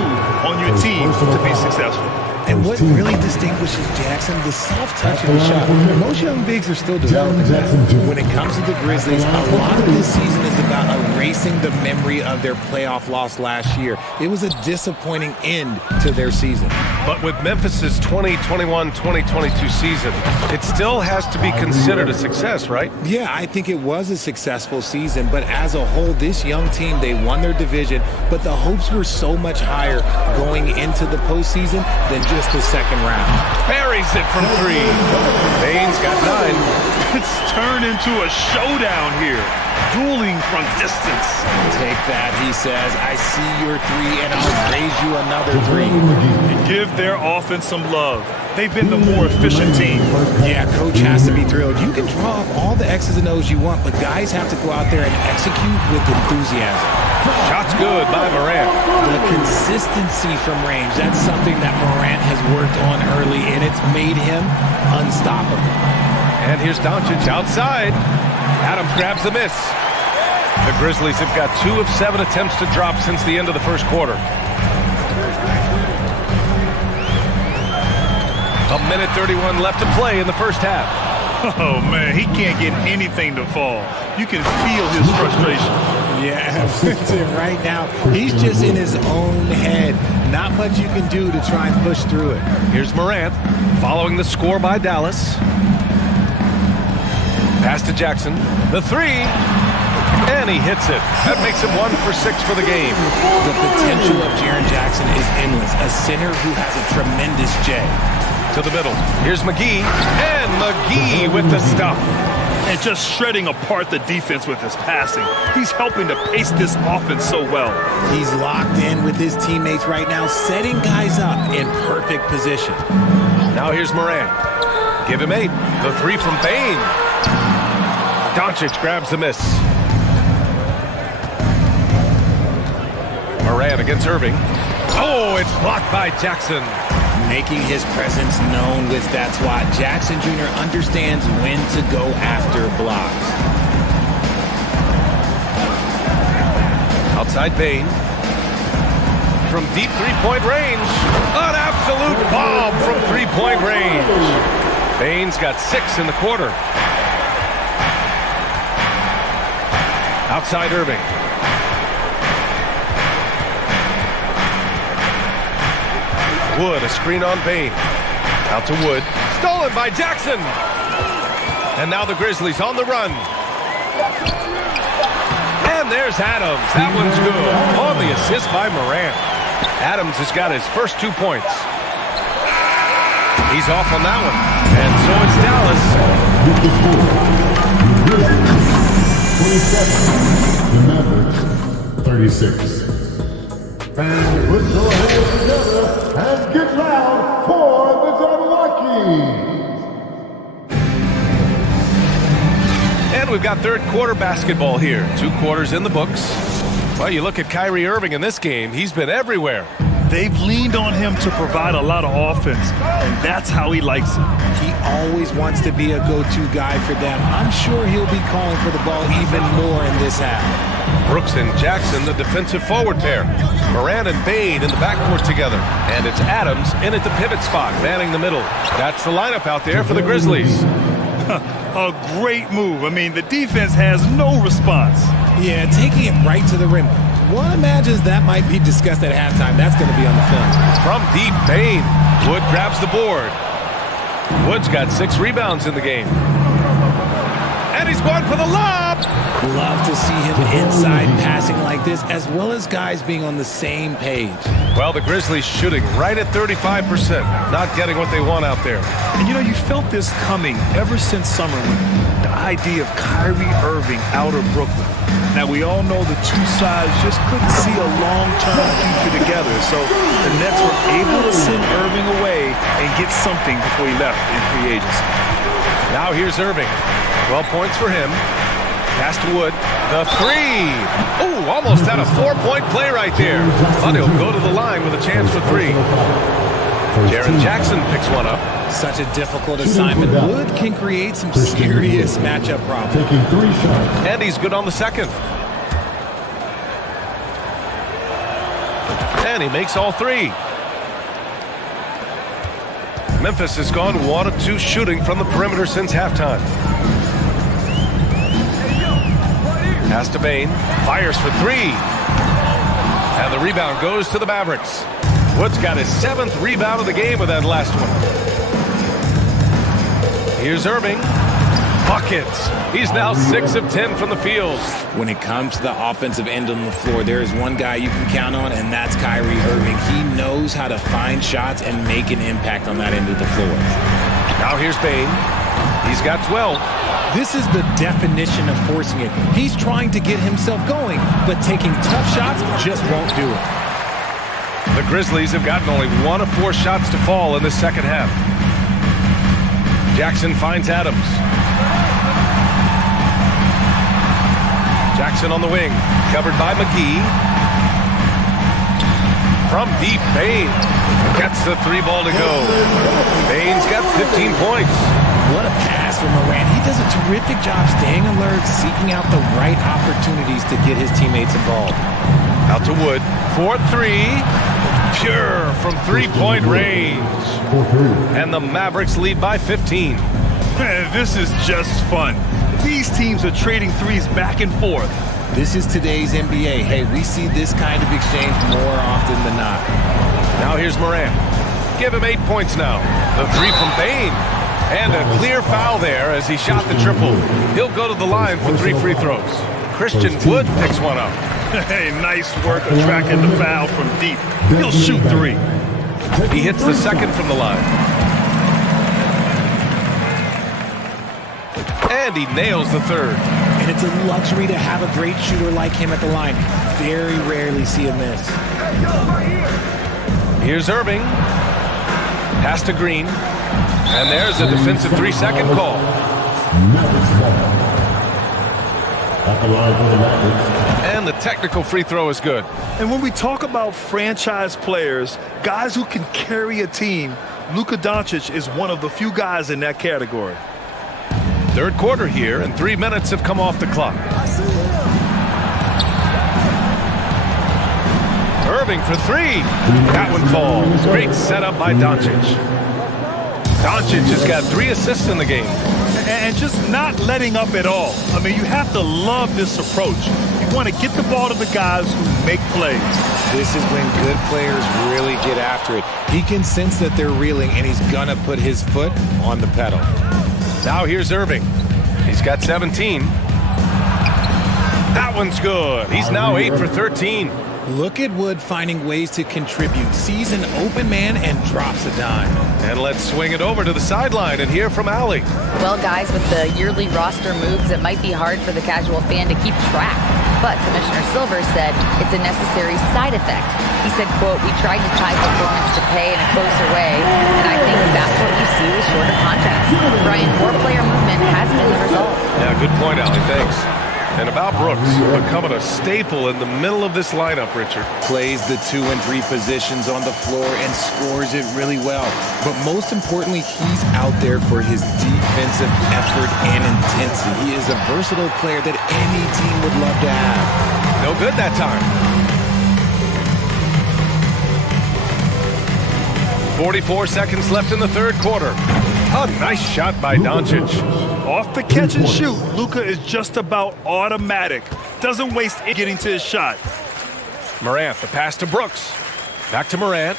on your team to be successful. And And what really distinguishes Jackson, the soft touch of the shot. Most young bigs are still developing that. When it comes to the Grizzlies, a lot of this season is about erasing the memory of their playoff loss last year. It was a disappointing end to their season. But with Memphis's 2021-2022 season, it still has to be considered a success, right? Yeah, I think it was a successful season, but as a whole, this young team, they won their division, but the hopes were so much higher going into the postseason than just the second round. Buries it from three. Baines got 9. It's turned into a showdown here. Dueling from distance. Take that, he says. I see your 3, and I'll raise you another 3. And give their offense some love. They've been the more efficient team. Yeah, coach has to be thrilled. You can draw up all the X's and O's you want, but guys have to go out there and execute with enthusiasm. Shot's good by Morant. The consistency from range, that's something that Morant has worked on early, and it's made him unstoppable. And here's Doncic outside. Adams grabs the miss. The Grizzlies have got 2 of 7 attempts to drop since the end of the first quarter. A minute 31 left to play in the first half. Oh, man, he can't get anything to fall. You can feel his frustration. Yeah, right now, he's just in his own head. Not much you can do to try and push through it. Here's Morant, following the score by Dallas. Pass to Jackson. The 3. And he hits it. That makes him 1 for 6 for the game. The potential of Jaren Jackson is endless. A center who has a tremendous J. To the middle. Here's McGee. And McGee with the stuff. And just shredding apart the defense with his passing. He's helping to pace this offense so well. He's locked in with his teammates right now, setting guys up in perfect position. Now here's Morant. Give him 8. The 3 from Bane. Doncic grabs the miss. Morant against Irving. Oh, it's blocked by Jackson. Making his presence known with that swat. Jackson Jr. understands when to go after blocks. Outside Bane. From deep three-point range. An absolute bomb from three-point range. Bane's got 6 in the quarter. Outside Irving. Wood, a screen on Bane. Out to Wood. Stolen by Jackson. And now the Grizzlies on the run. And there's Adams. That one's good. On the assist by Morant. Adams has got his first 2 points. He's off on that one. And so it's Dallas. 27. The Mavericks, 36. And put your hands together and get loud for the Jabberwockies. And we've got third quarter basketball here. 2 quarters in the books. Well, you look at Kyrie Irving in this game. He's been everywhere. They've leaned on him to provide a lot of offense, and that's how he likes it. He always wants to be a go-to guy for them. I'm sure he'll be calling for the ball even more in this half. Brooks and Jackson, the defensive forward pair. Morant and Bane in the backcourt together. And it's Adams in at the pivot spot, manning the middle. That's the lineup out there for the Grizzlies. A great move. I mean, the defense has no response. Yeah, taking it right to the rim. One imagines that might be discussed at halftime. That's going to be on the film. From deep, Bane. Wood grabs the board. Wood's got 6 rebounds in the game. And he's going for the lob. Love to see him inside passing like this, as well as guys being on the same page. Well, the Grizzlies shooting right at 35%. Not getting what they want out there. And you know, you felt this coming ever since summer league. The idea of Kyrie Irving out of Brooklyn. Now, we all know the two sides just couldn't see a long-term future together. So the Nets were able to send Irving away and get something before he left in free agency. Now here's Irving. 12 points for him. Pass to Wood. The 3. Ooh, almost had a 4-point play right there. But he'll go to the line with a chance for 3. Jaren Jackson picks one up. Such a difficult assignment. Wood can create some serious matchup problems. Taking 3 shots. And he's good on the second. And he makes all 3. Memphis has gone 1 of 2 shooting from the perimeter since halftime. Pass to Bain. Fires for 3. And the rebound goes to the Mavericks. Wood's got his 7th rebound of the game with that last one. Here's Irving. Buckets. He's now 6 of 10 from the field. When it comes to the offensive end on the floor, there is one guy you can count on, and that's Kyrie Irving. He knows how to find shots and make an impact on that end of the floor. Now here's Bain. He's got 12. This is the definition of forcing it. He's trying to get himself going, but taking tough shots just won't do it. The Grizzlies have gotten only 1 of 4 shots to fall in the second half. Jackson finds Adams. Jackson on the wing, covered by McGee. From deep, Bain gets the 3 ball to go. Bain's got 15 points. What a pass from Morant. He does a terrific job staying alert, seeking out the right opportunities to get his teammates involved. Out to Wood for 3. Pure from 3-point range. And the Mavericks lead by 15. Man, this is just fun. These teams are trading threes back and forth. This is today's NBA. Hey, we see this kind of exchange more often than not. Now here's Morant. Give him 8 points now. The 3 from Bain. And a clear foul there as he shot the triple. He'll go to the line for 3 free throws. Christian Wood picks one up. Hey, nice work attracting the foul from deep. He'll shoot 3. He hits the second from the line. And he nails the third. And it's a luxury to have a great shooter like him at the line. Very rarely see a miss. Here's Irving. Pass to Green. And there's a defensive 3-second call. And the technical free throw is good. And when we talk about franchise players, guys who can carry a team, Luka Doncic is one of the few guys in that category. Third quarter here, and 3 minutes have come off the clock. Irving for 3. That one falls. Great setup by Doncic. Doncic has got 3 assists in the game. And just not letting up at all. I mean, you have to love this approach. You want to get the ball to the guys who make plays. This is when good players really get after it. He can sense that they're reeling, and he's going to put his foot on the pedal. Now here's Irving. He's got 17. That one's good. He's now 8 for 13. Look at Wood finding ways to contribute. Sees an open man and drops a dime. And let's swing it over to the sideline and hear from Allie. Well, guys, with the yearly roster moves, it might be hard for the casual fan to keep track. But Commissioner Silver said it's a necessary side effect. He said, quote, "We tried to tie performance to pay in a closer way, and I think that's what you see with shorter contracts." Brian, more player movement has been the result. Yeah, good point, Allie. Thanks. And about Brooks, becoming a staple in the middle of this lineup, Richard. Plays the 2 and 3 positions on the floor and scores it really well. But most importantly, he's out there for his defensive effort and intensity. He is a versatile player that any team would love to have. No good that time. 44 seconds left in the third quarter. A nice shot by Doncic. Off the catch and shoot, Luka is just about automatic. Doesn't waste it getting to his shot. Morant, the pass to Brooks. Back to Morant.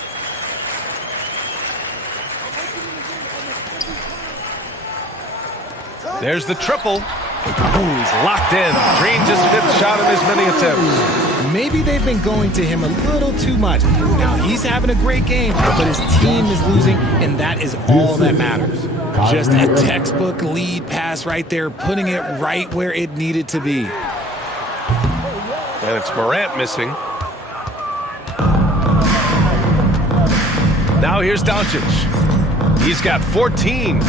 There's the triple. Ooh, he's locked in. Drains his 5th shot in as many attempts. Maybe they've been going to him a little too much. Now he's having a great game, but his team is losing, and that is all that matters. Just a textbook lead pass right there, putting it right where it needed to be. And it's Morant missing. Now here's Doncic. He's got 14.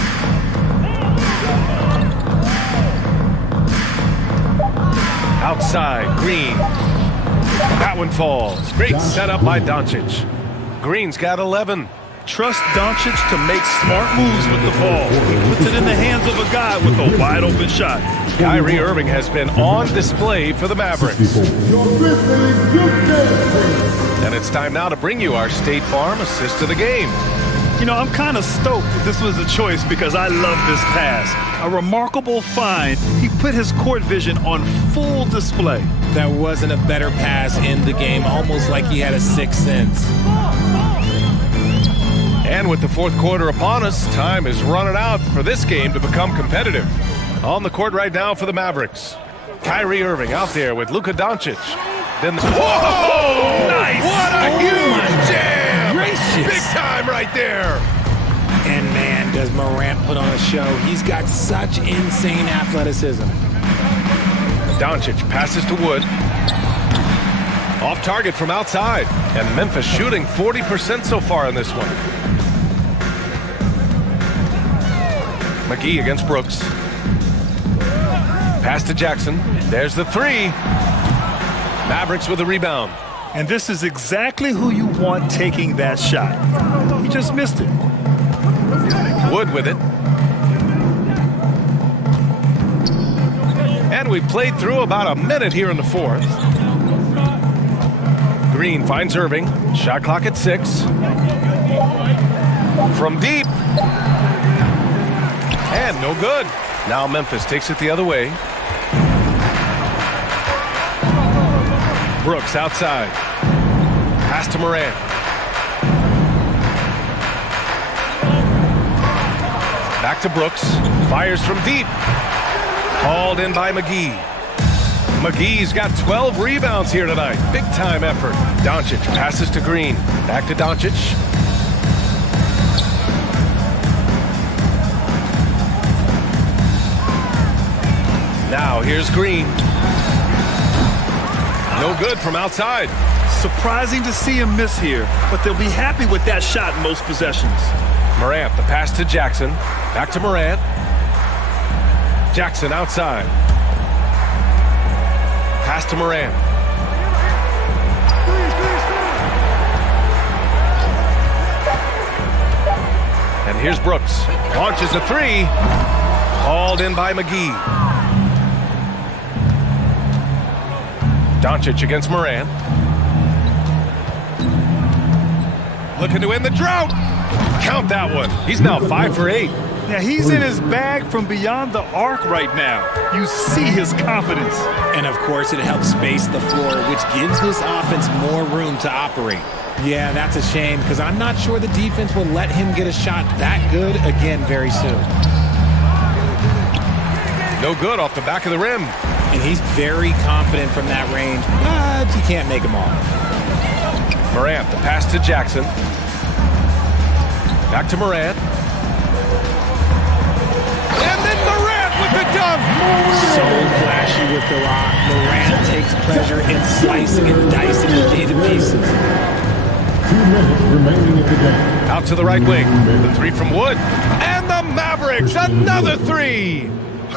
Outside, Green. That one falls. Great setup by Doncic. Green's got 11. Trust Doncic to make smart moves with the ball. He puts it in the hands of a guy with a wide open shot. Kyrie Irving has been on display for the Mavericks. And it's time now to bring you our State Farm assist of the game. You know, I'm kind of stoked that this was a choice because I love this pass. A remarkable find. He put his court vision on full display. That wasn't a better pass in the game, almost like he had a sixth sense. And with the fourth quarter upon us, time is running out for this game to become competitive. On the court right now for the Mavericks, Kyrie Irving out there with Luka Doncic. Then whoa! Nice! What a huge jam! Gracious. Big time right there! And man, does Morant put on a show. He's got such insane athleticism. Doncic passes to Wood. Off target from outside. And Memphis shooting 40% so far in this one. McGee against Brooks. Pass to Jackson. There's the three. Mavericks with a rebound. And this is exactly who you want taking that shot. He just missed it. Wood with it. And we played through about a minute here in the fourth. Green finds Irving. Shot clock at 6. From deep. And no good. Now Memphis takes it the other way. Brooks outside. Pass to Morant. Back to Brooks. Fires from deep. Hauled in by McGee. McGee's got 12 rebounds here tonight. Big time effort. Doncic passes to Green. Back to Doncic. Now here's Green. No good from outside. Surprising to see him miss here, but they'll be happy with that shot in most possessions. Morant, the pass to Jackson. Back to Morant. Jackson outside. Pass to Morant. And here's Brooks. Launches a three. Hauled in by McGee. Doncic against Morant. Looking to end the drought. Count that one. He's now 5 for 8. Yeah, he's in his bag from beyond the arc right now. You see his confidence. And of course, it helps space the floor, which gives this offense more room to operate. Yeah, that's a shame because I'm not sure the defense will let him get a shot that good again very soon. No good off the back of the rim. And he's very confident from that range, but you can't make him all. Morant, the pass to Jackson. Back to Morant. And then Morant with the dunk. So flashy with the rock. Morant takes pleasure in slicing and dicing the J to pieces. 2 minutes remaining in the game. Out to the right wing. The three from Wood. And the Mavericks, another three.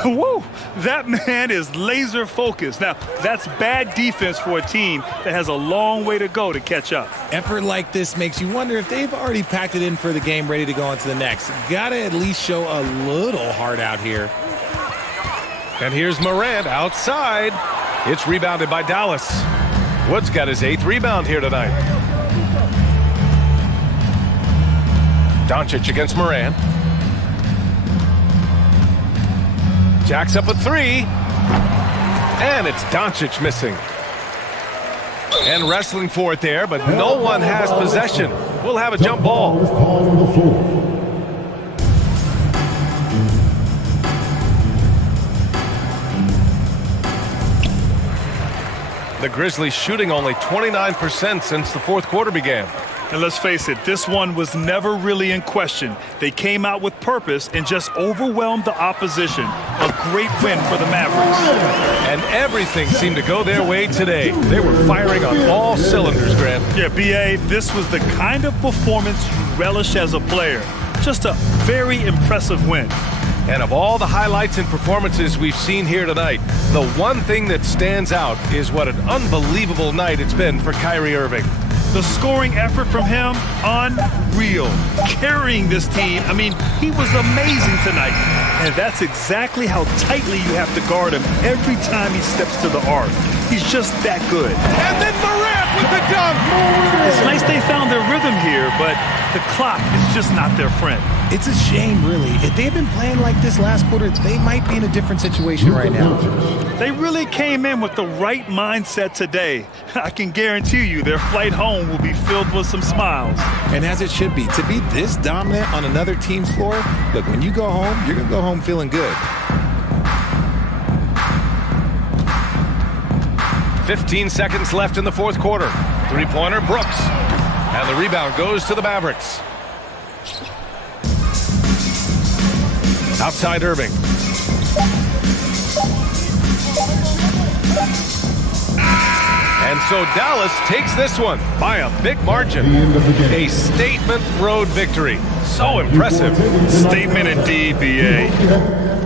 Woo! That man is laser focused. Now, that's bad defense for a team that has a long way to go to catch up. Effort like this makes you wonder if they've already packed it in for the game ready to go on to the next. Gotta at least show a little heart out here. And here's Morant outside. It's rebounded by Dallas. Wood's got his 8th rebound here tonight. Doncic against Morant. Jacks up a three. And it's Doncic missing. And wrestling for it there, but no one has possession. We'll have a jump ball. The Grizzlies shooting only 29% since the fourth quarter began. And let's face it, this one was never really in question. They came out with purpose and just overwhelmed the opposition. A great win for the Mavericks. And everything seemed to go their way today. They were firing on all cylinders, Grant. Yeah, B.A., this was the kind of performance you relish as a player. Just a very impressive win. And of all the highlights and performances we've seen here tonight, the one thing that stands out is what an unbelievable night it's been for Kyrie Irving. The scoring effort from him, unreal. Carrying this team, I mean, he was amazing tonight. And that's exactly how tightly you have to guard him every time he steps to the arc. He's just that good. And then Morant with the dunk! It's nice they found their rhythm here, here, but the clock is just not their friend. It's a shame, really. If they had been playing like this last quarter, they might be in a different situation right now. They really came in with the right mindset today. I can guarantee you their flight home will be filled with some smiles. And as it should be. To be this dominant on another team's floor, look, when you go home, you're going to go home feeling good. 15 seconds left in the fourth quarter. Three-pointer, Brooks. And the rebound goes to the Mavericks. Outside Irving. And so Dallas takes this one by a big margin. A statement road victory. So impressive. Statement indeed, B.A.